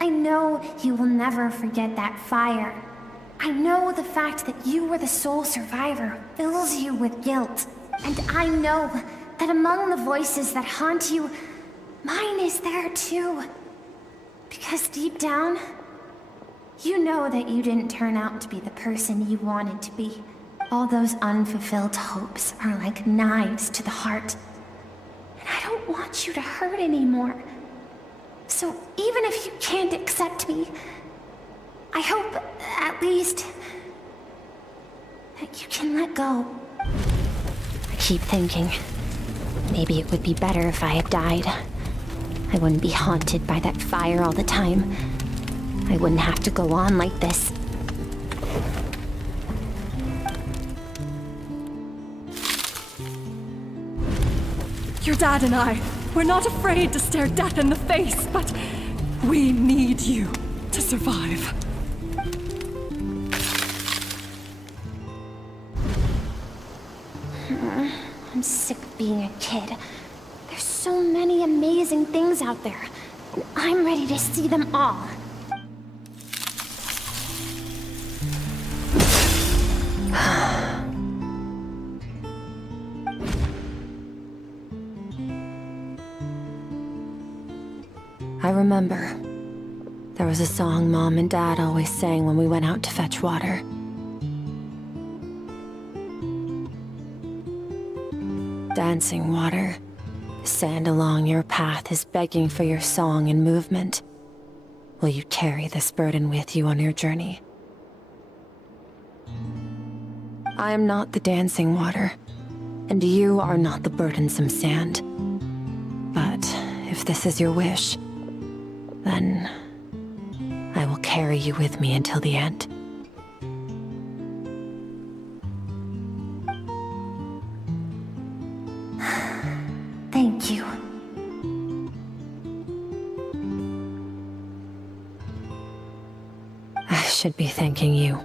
I know you will never forget that fire. I know the fact that you were the sole survivor fills you with guilt. And I know that among the voices that haunt you, mine is there too. Because deep down, you know that you didn't turn out to be the person you wanted to be. All those unfulfilled hopes are like knives to the heart. And I don't want you to hurt anymore. So even if you can't accept me, I hope, at least, that you can let go. I keep thinking, maybe it would be better if I had died. I wouldn't be haunted by that fire all the time. I wouldn't have to go on like this. Your dad and I, we're not afraid to stare death in the face, but we need you to survive. I'm sick of being a kid. There's so many amazing things out there, and I'm ready to see them all. I remember. There was a song Mom and Dad always sang when we went out to fetch water. Dancing water. The sand along your path is begging for your song and movement. Will you carry this burden with you on your journey? I am not the dancing water, and you are not the burdensome sand. But if this is your wish, then I will carry you with me until the end. Thank you. I should be thanking you.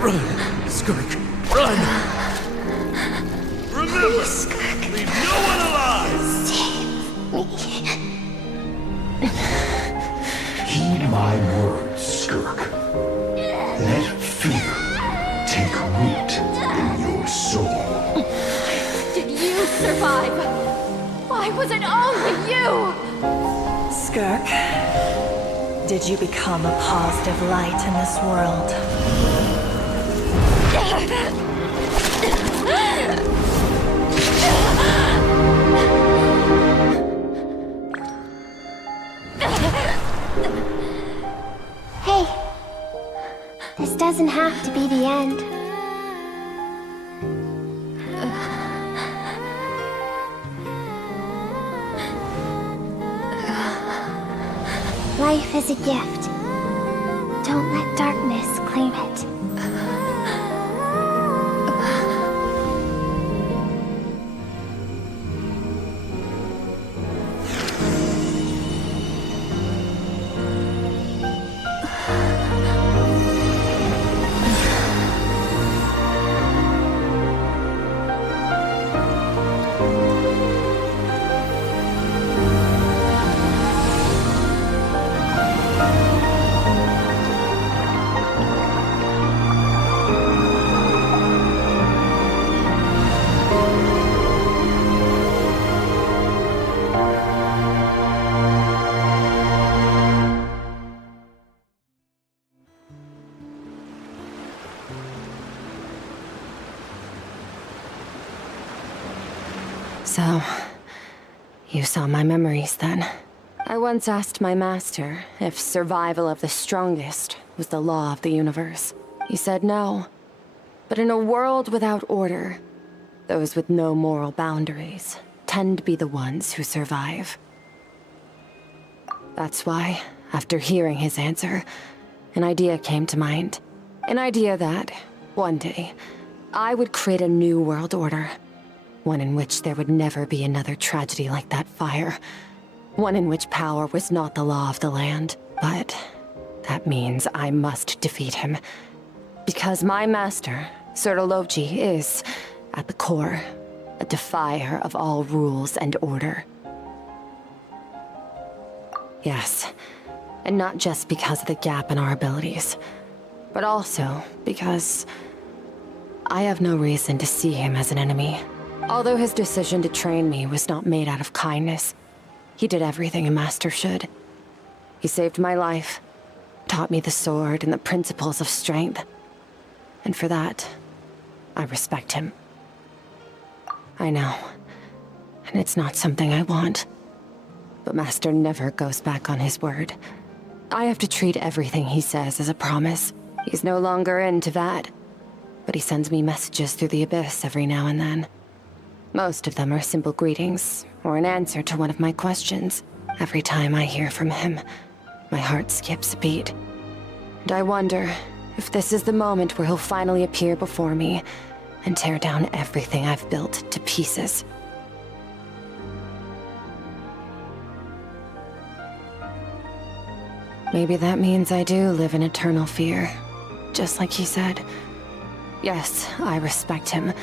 Run, Skirk, run! Remember, leave no one alive! Heed my words, Skirk. Let fear take root in your soul. Did you survive? Why was it only you? Skirk, did you become a positive light in this world? Hey, this doesn't have to be the end. Life is a gift. Don't let darkness claim it. So, you saw my memories then. I once asked my master if survival of the strongest was the law of the universe. He said no. But in a world without order, those with no moral boundaries tend to be the ones who survive. That's why, after hearing his answer, an idea came to mind. An idea that, one day, I would create a new world order. One in which there would never be another tragedy like that fire. One in which power was not the law of the land. But that means I must defeat him. Because my master, Surtologhi, is, at the core, a defier of all rules and order. Yes, and not just because of the gap in our abilities, but also because I have no reason to see him as an enemy. Although his decision to train me was not made out of kindness, he did everything a master should. He saved my life, taught me the sword and the principles of strength. And for that, I respect him. I know, and it's not something I want. But Master never goes back on his word. I have to treat everything he says as a promise. He's no longer into that, but he sends me messages through the Abyss every now and then. Most of them are simple greetings, or an answer to one of my questions. Every time I hear from him, my heart skips a beat. And I wonder if this is the moment where he'll finally appear before me and tear down everything I've built to pieces. Maybe that means I do live in eternal fear, just like he said. Yes, I respect him.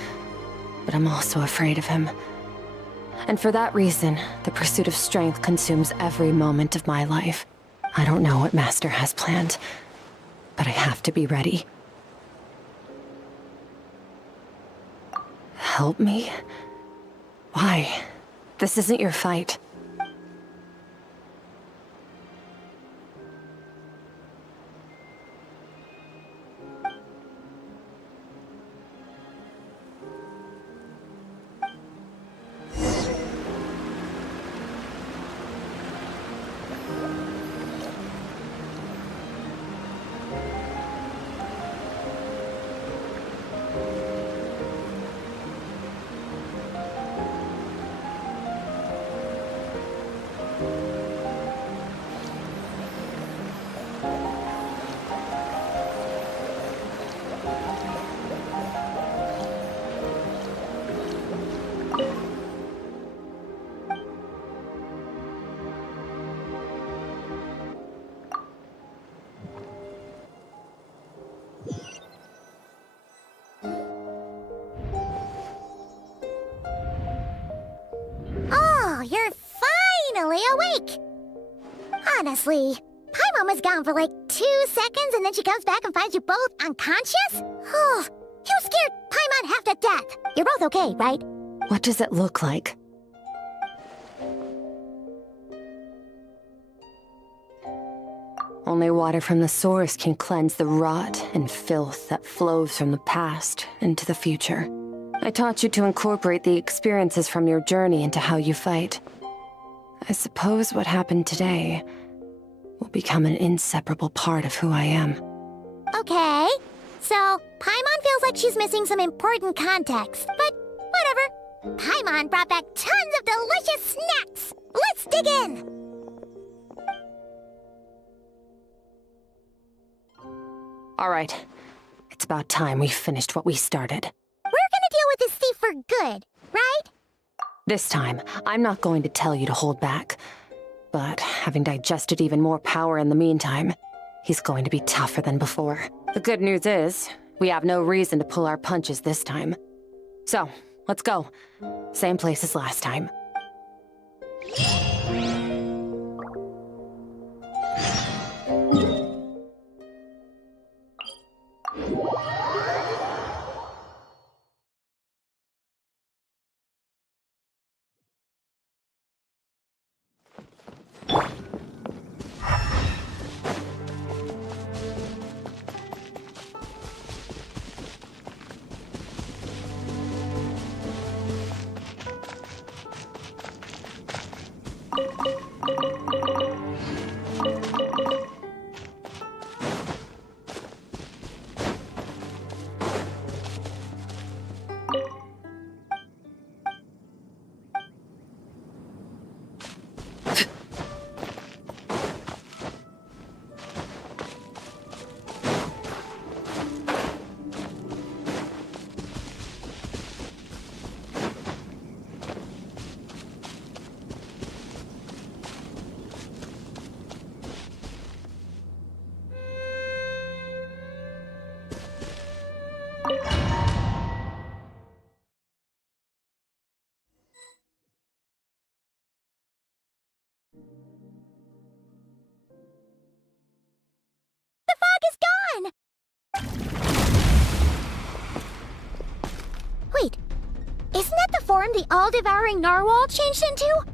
but I'm also afraid of him. And for that reason, the pursuit of strength consumes every moment of my life. I don't know what Master has planned, but I have to be ready. Help me? Why? This isn't your fight. You're finally awake! Honestly, Paimon was gone for like 2 seconds and then she comes back and finds you both unconscious? Oh, you scared Paimon half to death! You're both okay, right? What does it look like? Only water from the source can cleanse the rot and filth that flows from the past into the future. I taught you to incorporate the experiences from your journey into how you fight. I suppose what happened today will become an inseparable part of who I am. Okay, so Paimon feels like she's missing some important context, but whatever. Paimon brought back tons of delicious snacks! Let's dig in! All right, it's about time we finished what we started. We're gonna deal with this thief for good, right? This time, I'm not going to tell you to hold back. But having digested even more power in the meantime, he's going to be tougher than before. The good news is, we have no reason to pull our punches this time. So, let's go. Same place as last time. Wait, isn't that the form the all-devouring narwhal changed into?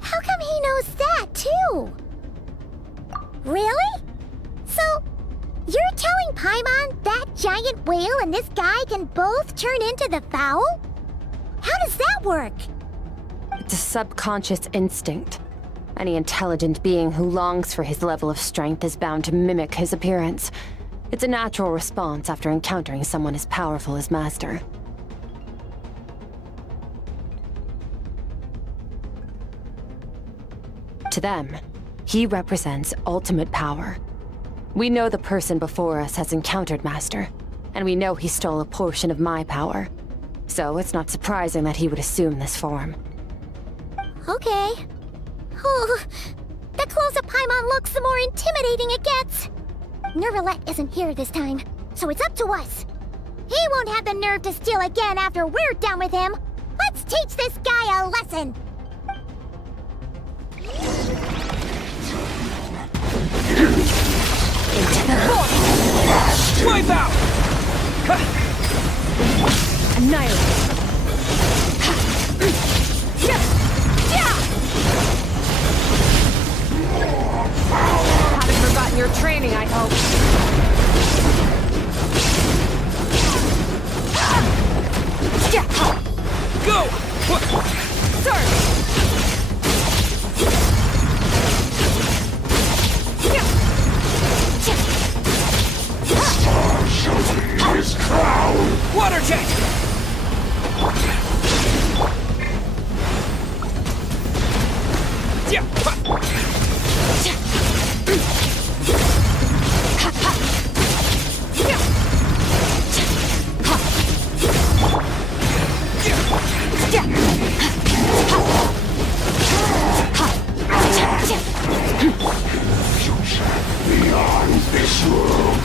How come he knows that, too? Really? So, you're telling Paimon that giant whale and this guy can both turn into the fowl? How does that work? It's a subconscious instinct. Any intelligent being who longs for his level of strength is bound to mimic his appearance. It's a natural response after encountering someone as powerful as Master. To them, he represents ultimate power. We know the person before us has encountered Master, and we know he stole a portion of my power. So it's not surprising that he would assume this form. Okay. Oh, the closer Paimon looks, the more intimidating it gets. Neuvillette isn't here this time, so it's up to us. He won't have the nerve to steal again after we're done with him. Let's teach this guy a lesson. Into the void! Wipe out! Annihilate! Haven't forgotten your training, I hope. Go! Surge! Star shall be his crown! Water jet! Beyond this world.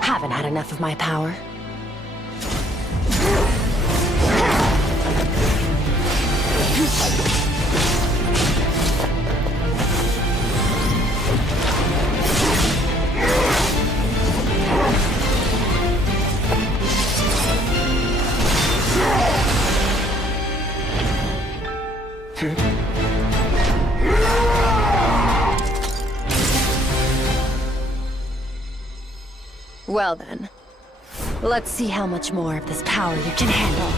Haven't had enough of my power. Well then, let's see how much more of this power you can handle.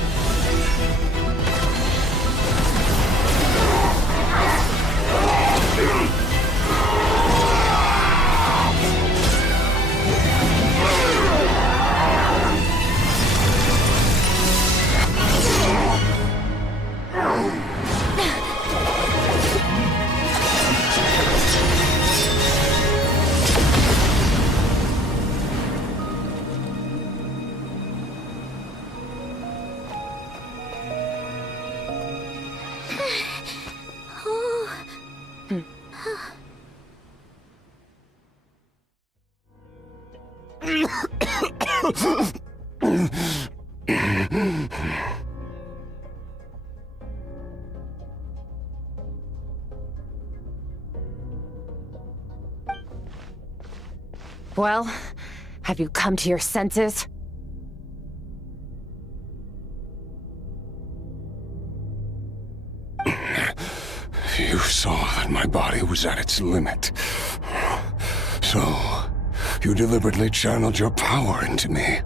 Well, have you come to your senses? You saw that my body was at its limit. So, you deliberately channeled your power into me,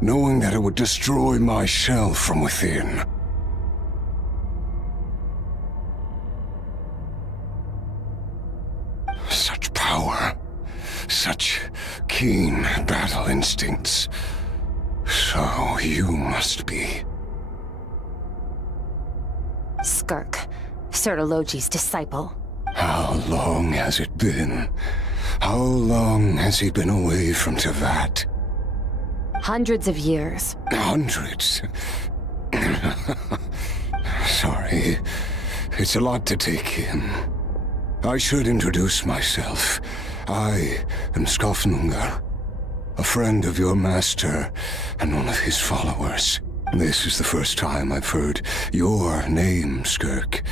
knowing that it would destroy my shell from within. Such power, such keen battle instincts. So you must be. Skirk, Sertologi's disciple. How long has it been? How long has he been away from Teyvat? Hundreds of years. Hundreds? Sorry, it's a lot to take in. I should introduce myself. I am Skofnungar, a friend of your master and one of his followers. This is the first time I've heard your name, Skirk.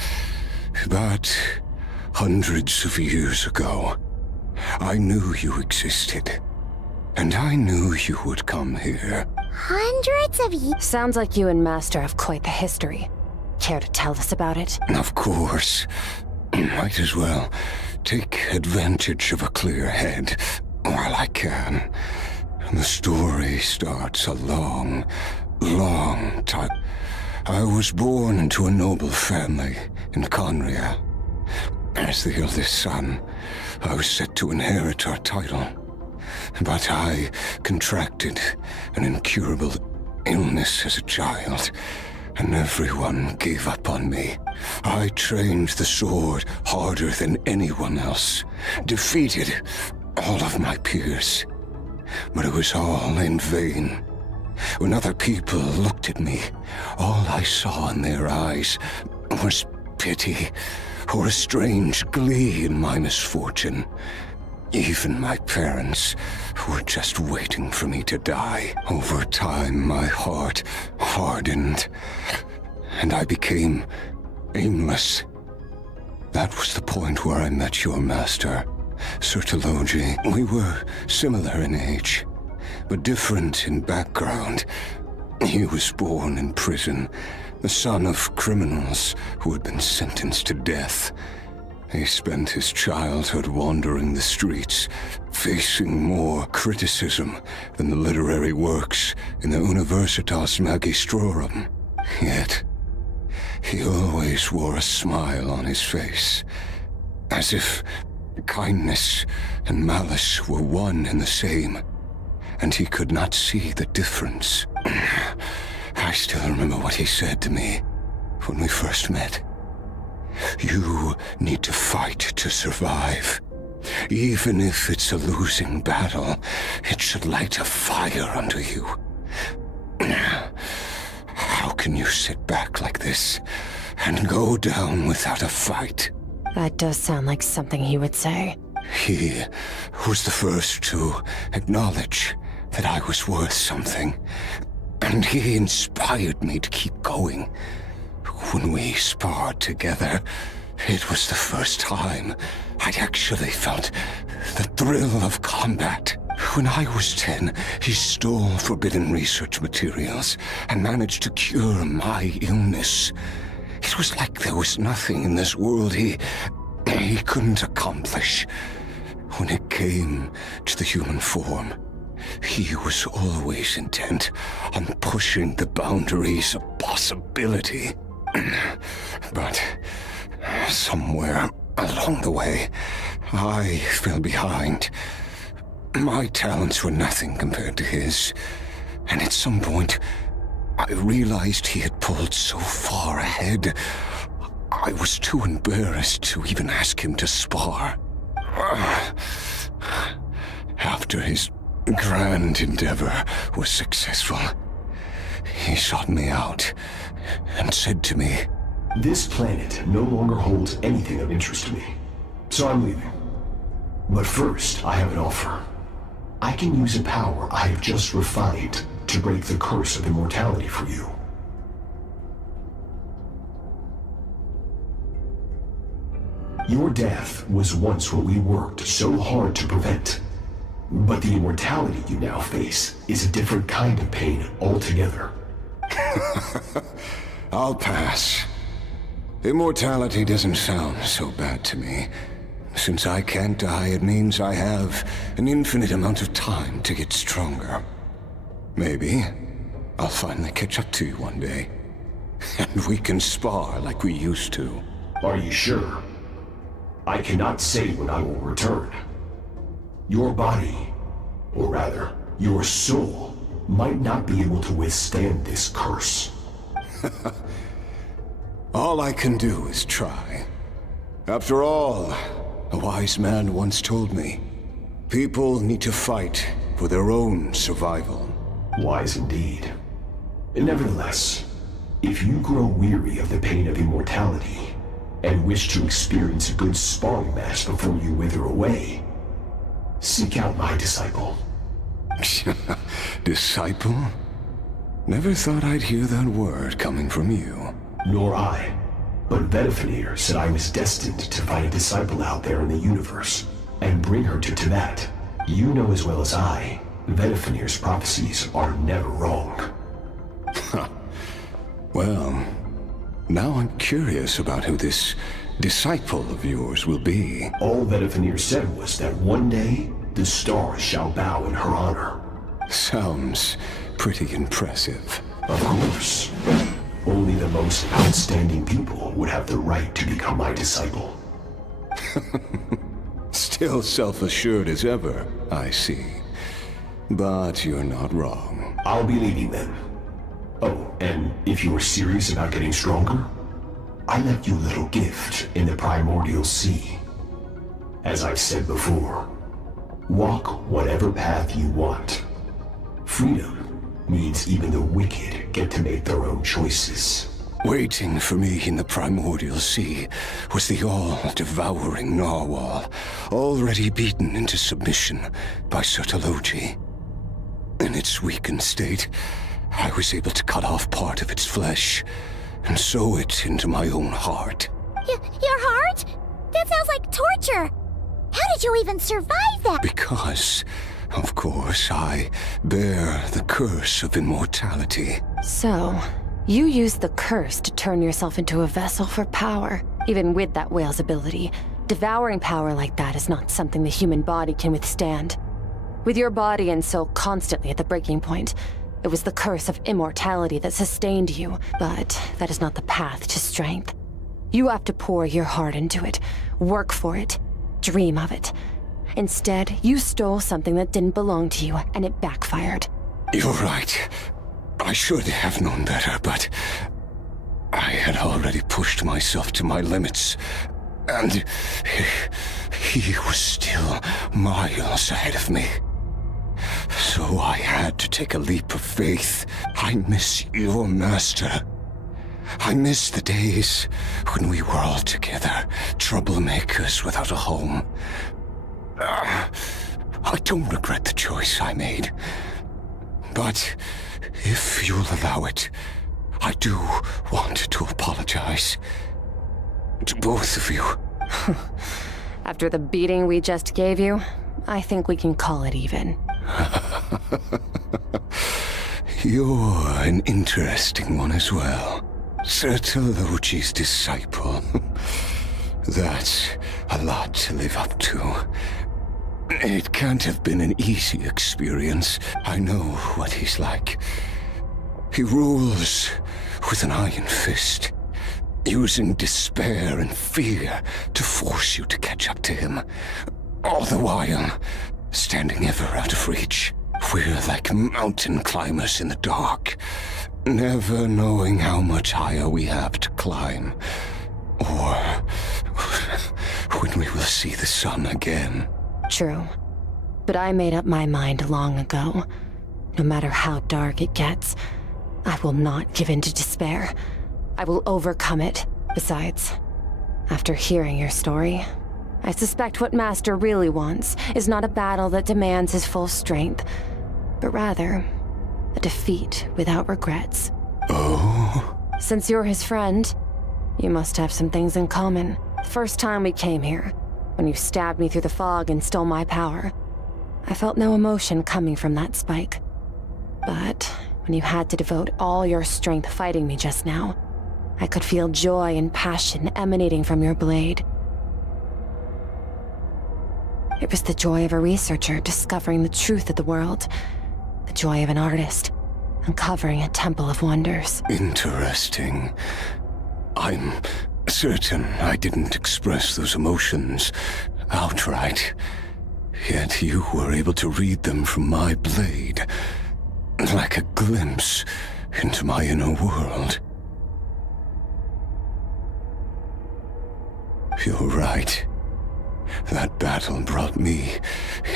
But hundreds of years ago, I knew you existed. And I knew you would come here. Hundreds of years? Sounds like you and Master have quite the history. Care to tell us about it? Of course. Might as well take advantage of a clear head while I can. The story starts a long, long time. I was born into a noble family in Conria. As the eldest son, I was set to inherit our title. But I contracted an incurable illness as a child, and everyone gave up on me. I trained the sword harder than anyone else, defeated all of my peers. But it was all in vain. When other people looked at me, all I saw in their eyes was pity or a strange glee in my misfortune. Even my parents were just waiting for me to die. Over time, my heart hardened, and I became aimless. That was the point where I met your master, Sir Taloji. We were similar in age, but different in background. He was born in prison, the son of criminals who had been sentenced to death. He spent his childhood wandering the streets, facing more criticism than the literary works in the Universitas Magistrorum. Yet, he always wore a smile on his face, as if kindness and malice were one and the same, and he could not see the difference. I still remember what he said to me when we first met. You need to fight to survive. Even if it's a losing battle, it should light a fire under you. How can you sit back like this and go down without a fight? That does sound like something he would say. He was the first to acknowledge that I was worth something, and he inspired me to keep going. When we sparred together, it was the first time I'd actually felt the thrill of combat. When I was 10, he stole forbidden research materials and managed to cure my illness. It was like there was nothing in this world he couldn't accomplish. When it came to the human form, he was always intent on pushing the boundaries of possibility. But somewhere along the way, I fell behind. My talents were nothing compared to his, and at some point, I realized he had pulled so far ahead, I was too embarrassed to even ask him to spar. After his grand endeavor was successful, he sought me out and said to me, "This planet no longer holds anything of interest to me, so I'm leaving. But first, I have an offer. I can use a power I have just refined to break the curse of immortality for you." Your death was once what we worked so hard to prevent. But the immortality you now face is a different kind of pain altogether. I'll pass. Immortality doesn't sound so bad to me. Since I can't die, it means I have an infinite amount of time to get stronger. Maybe I'll finally catch up to you one day, and we can spar like we used to. Are you sure? I cannot say when I will return. Your body, or rather, your soul, might not be able to withstand this curse. All I can do is try. After all, a wise man once told me, people need to fight for their own survival. Wise indeed. Nevertheless, if you grow weary of the pain of immortality, and wish to experience a good sparring match before you wither away, seek out my disciple. Disciple? Never thought I'd hear that word coming from you. Nor I. But Vedifenir said I was destined to find a disciple out there in the universe, and bring her to Tibet. You know as well as I, Vedifenir's prophecies are never wrong. Well, now I'm curious about who this disciple of yours will be. All Vedifenir said was that one day, the stars shall bow in her honor. Sounds pretty impressive. Of course. Only the most outstanding people would have the right to become my disciple. Still self-assured as ever, I see. But you're not wrong. I'll be leading them. Oh, and if you were serious about getting stronger, I left you a little gift in the primordial sea. As I've said before, walk whatever path you want. Freedom means even the wicked get to make their own choices. Waiting for me in the primordial sea was the all-devouring narwhal, already beaten into submission by Sertologi. In its weakened state, I was able to cut off part of its flesh and sew it into my own heart. Your heart? That sounds like torture! How did you even survive that? Because, of course, I bear the curse of immortality. So, you used the curse to turn yourself into a vessel for power. Even with that whale's ability, devouring power like that is not something the human body can withstand. With your body and soul constantly at the breaking point, it was the curse of immortality that sustained you, but that is not the path to strength. You have to pour your heart into it, work for it, dream of it. Instead, you stole something that didn't belong to you, and it backfired. You're right. I should have known better, but I had already pushed myself to my limits, and he was still miles ahead of me. So I had to take a leap of faith. I miss your master. I miss the days when we were all together, troublemakers without a home. I don't regret the choice I made. But if you'll allow it, I do want to apologize. To both of you. After the beating we just gave you, I think we can call it even. You're an interesting one as well. Sertologi's disciple. That's a lot to live up to. It can't have been an easy experience. I know what he's like. He rules with an iron fist, using despair and fear to force you to catch up to him. All the while, standing ever out of reach. We're like mountain climbers in the dark, never knowing how much higher we have to climb, or when we will see the sun again. True. But I made up my mind long ago. No matter how dark it gets, I will not give in to despair. I will overcome it. Besides, after hearing your story, I suspect what Master really wants is not a battle that demands his full strength, but rather a defeat without regrets. Oh? Since you're his friend, you must have some things in common. The first time we came here, when you stabbed me through the fog and stole my power, I felt no emotion coming from that spike. But when you had to devote all your strength fighting me just now, I could feel joy and passion emanating from your blade. It was the joy of a researcher discovering the truth of the world, the joy of an artist uncovering a temple of wonders. Interesting. I'm certain I didn't express those emotions outright, yet you were able to read them from my blade, like a glimpse into my inner world. You're right. That battle brought me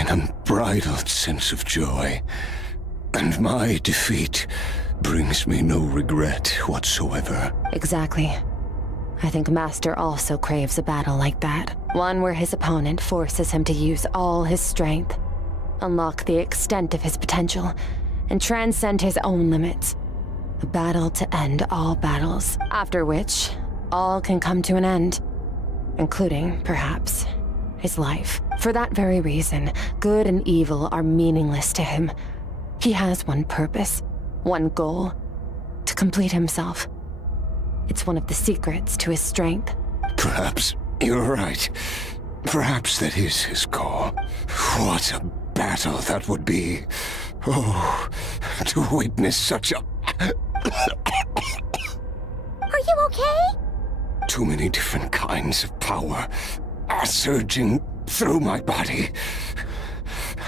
an unbridled sense of joy, and my defeat brings me no regret whatsoever. Exactly. I think Master also craves a battle like that. One where his opponent forces him to use all his strength, unlock the extent of his potential, and transcend his own limits. A battle to end all battles, after which all can come to an end, including, perhaps, his life. For that very reason, good and evil are meaningless to him. He has one purpose, one goal: to complete himself. It's one of the secrets to his strength. Perhaps you're right. Perhaps that is his goal. What a battle that would be. Oh, to witness such a... Are you okay? Too many different kinds of power are surging through my body.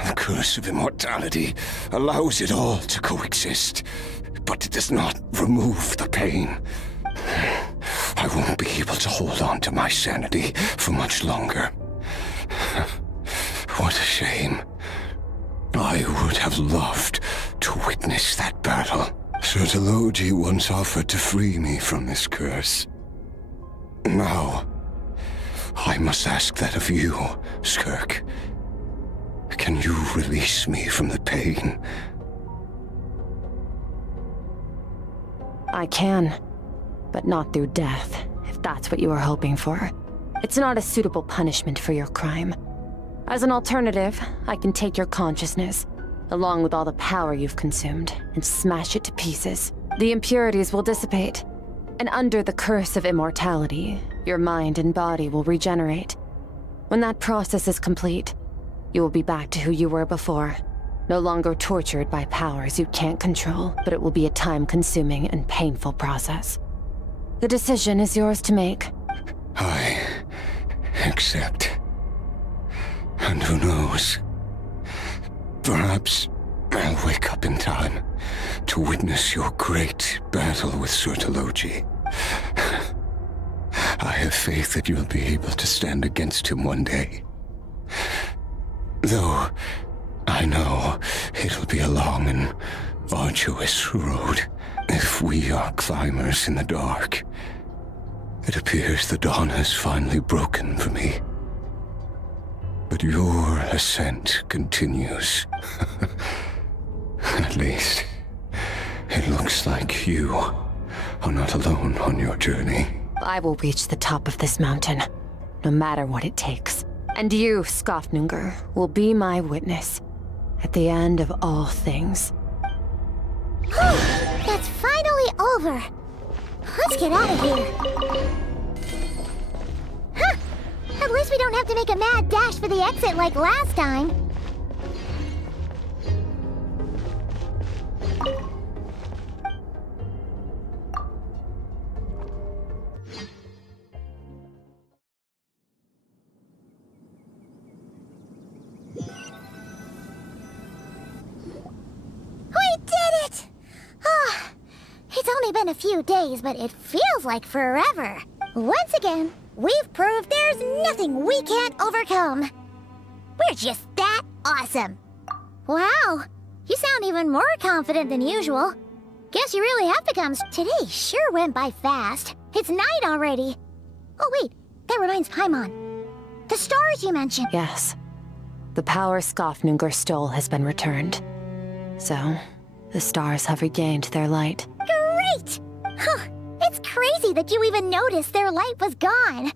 The curse of immortality allows it all to coexist, but it does not remove the pain. I won't be able to hold on to my sanity for much longer. What a shame. I would have loved to witness that battle. Sertologi once offered to free me from this curse. Now, I must ask that of you, Skirk. Can you release me from the pain? I can, but not through death, if that's what you are hoping for. It's not a suitable punishment for your crime. As an alternative, I can take your consciousness, along with all the power you've consumed, and smash it to pieces. The impurities will dissipate, and under the curse of immortality, your mind and body will regenerate. When that process is complete, you will be back to who you were before, no longer tortured by powers you can't control, but it will be a time-consuming and painful process. The decision is yours to make. I accept. And who knows? Perhaps I'll wake up in time to witness your great battle with Sertologi. I have faith that you'll be able to stand against him one day. Though I know it'll be a long and arduous road if we are climbers in the dark. It appears the dawn has finally broken for me. But your ascent continues. At least, it looks like you are not alone on your journey. I will reach the top of this mountain, no matter what it takes. And you, Skofnungr, will be my witness at the end of all things. It's finally over. Let's get out of here. Huh! At least we don't have to make a mad dash for the exit like last time. It's only been a few days, but it feels like forever. Once again, we've proved there's nothing we can't overcome. We're just that awesome. Wow, you sound even more confident than usual. Guess you really have become... Today sure went by fast. It's night already. Oh wait, that reminds Paimon. The stars you mentioned. Yes. The power Skofnungr stole has been returned. So, the stars have regained their light. Great! Huh, it's crazy that you even noticed their light was gone.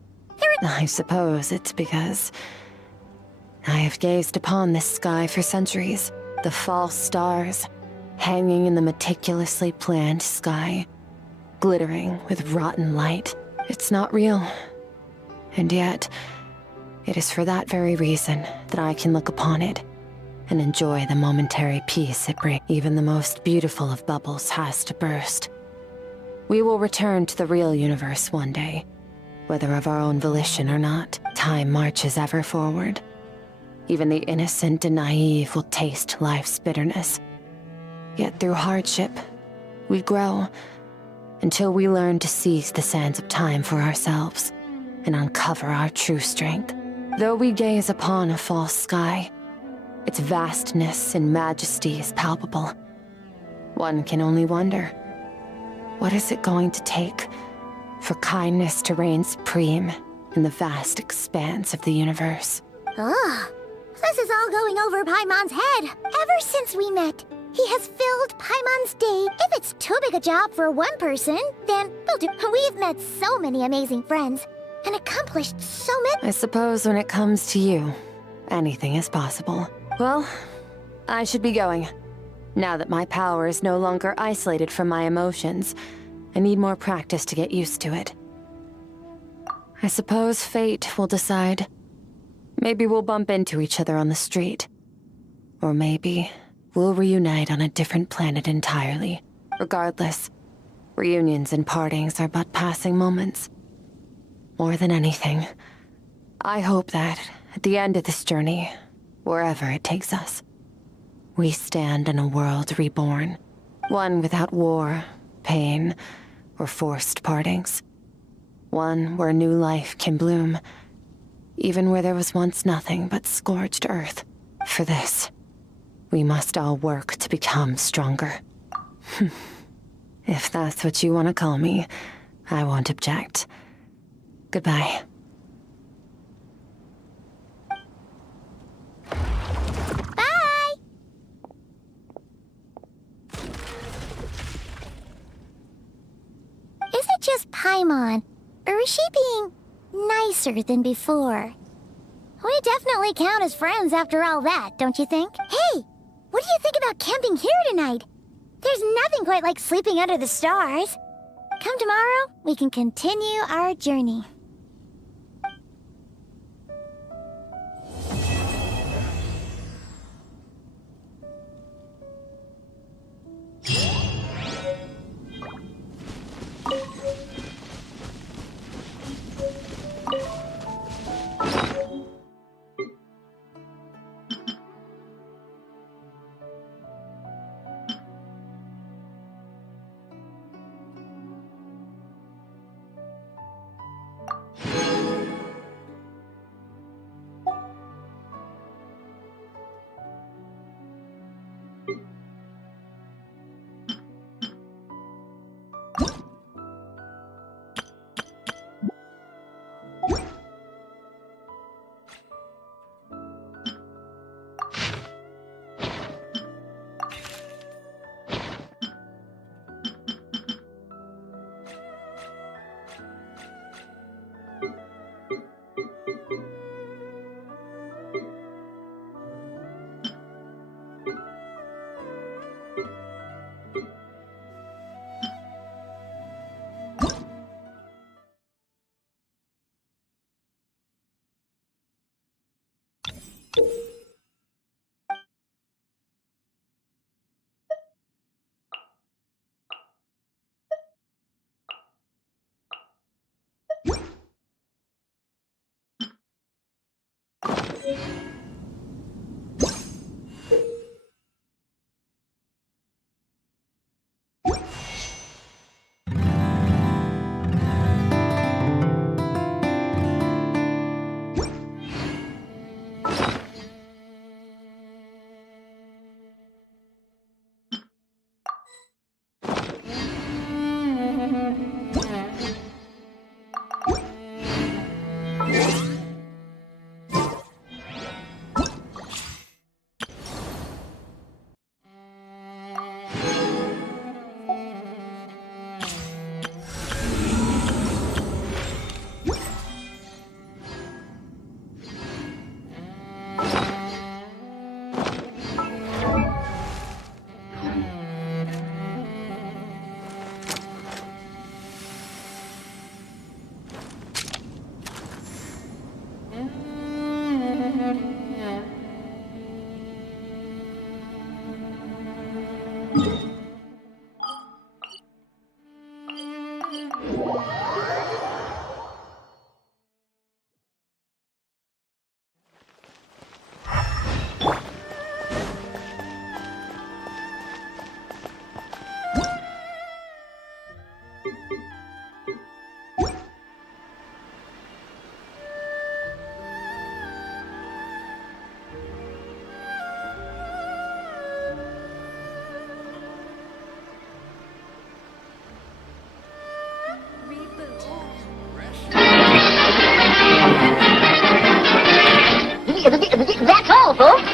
I suppose it's because I have gazed upon this sky for centuries. The false stars, hanging in the meticulously planned sky, glittering with rotten light. It's not real. And yet, it is for that very reason that I can look upon it and enjoy the momentary peace it brings. Even the most beautiful of bubbles has to burst. We will return to the real universe one day, whether of our own volition or not. Time marches ever forward. Even the innocent and naive will taste life's bitterness. Yet through hardship, we grow until we learn to seize the sands of time for ourselves and uncover our true strength. Though we gaze upon a false sky, its vastness and majesty is palpable. One can only wonder, what is it going to take for kindness to reign supreme in the vast expanse of the universe? Ugh, this is all going over Paimon's head. Ever since we met, he has filled Paimon's day. If it's too big a job for one person, then we'll do. We've met so many amazing friends and accomplished so many. I suppose when it comes to you, anything is possible. Well, I should be going. Now that my power is no longer isolated from my emotions, I need more practice to get used to it. I suppose fate will decide. Maybe we'll bump into each other on the street. Or maybe we'll reunite on a different planet entirely. Regardless, reunions and partings are but passing moments. More than anything, I hope that, at the end of this journey, wherever it takes us, we stand in a world reborn. One without war, pain, or forced partings. One where new life can bloom, even where there was once nothing but scorched earth. For this, we must all work to become stronger. If that's what you want to call me, I won't object. Goodbye. Bye! Is it just Paimon, or is she being nicer than before? We definitely count as friends after all that, don't you think? Hey, what do you think about camping here tonight? There's nothing quite like sleeping under the stars. Come tomorrow, we can continue our journey. That's all, folks.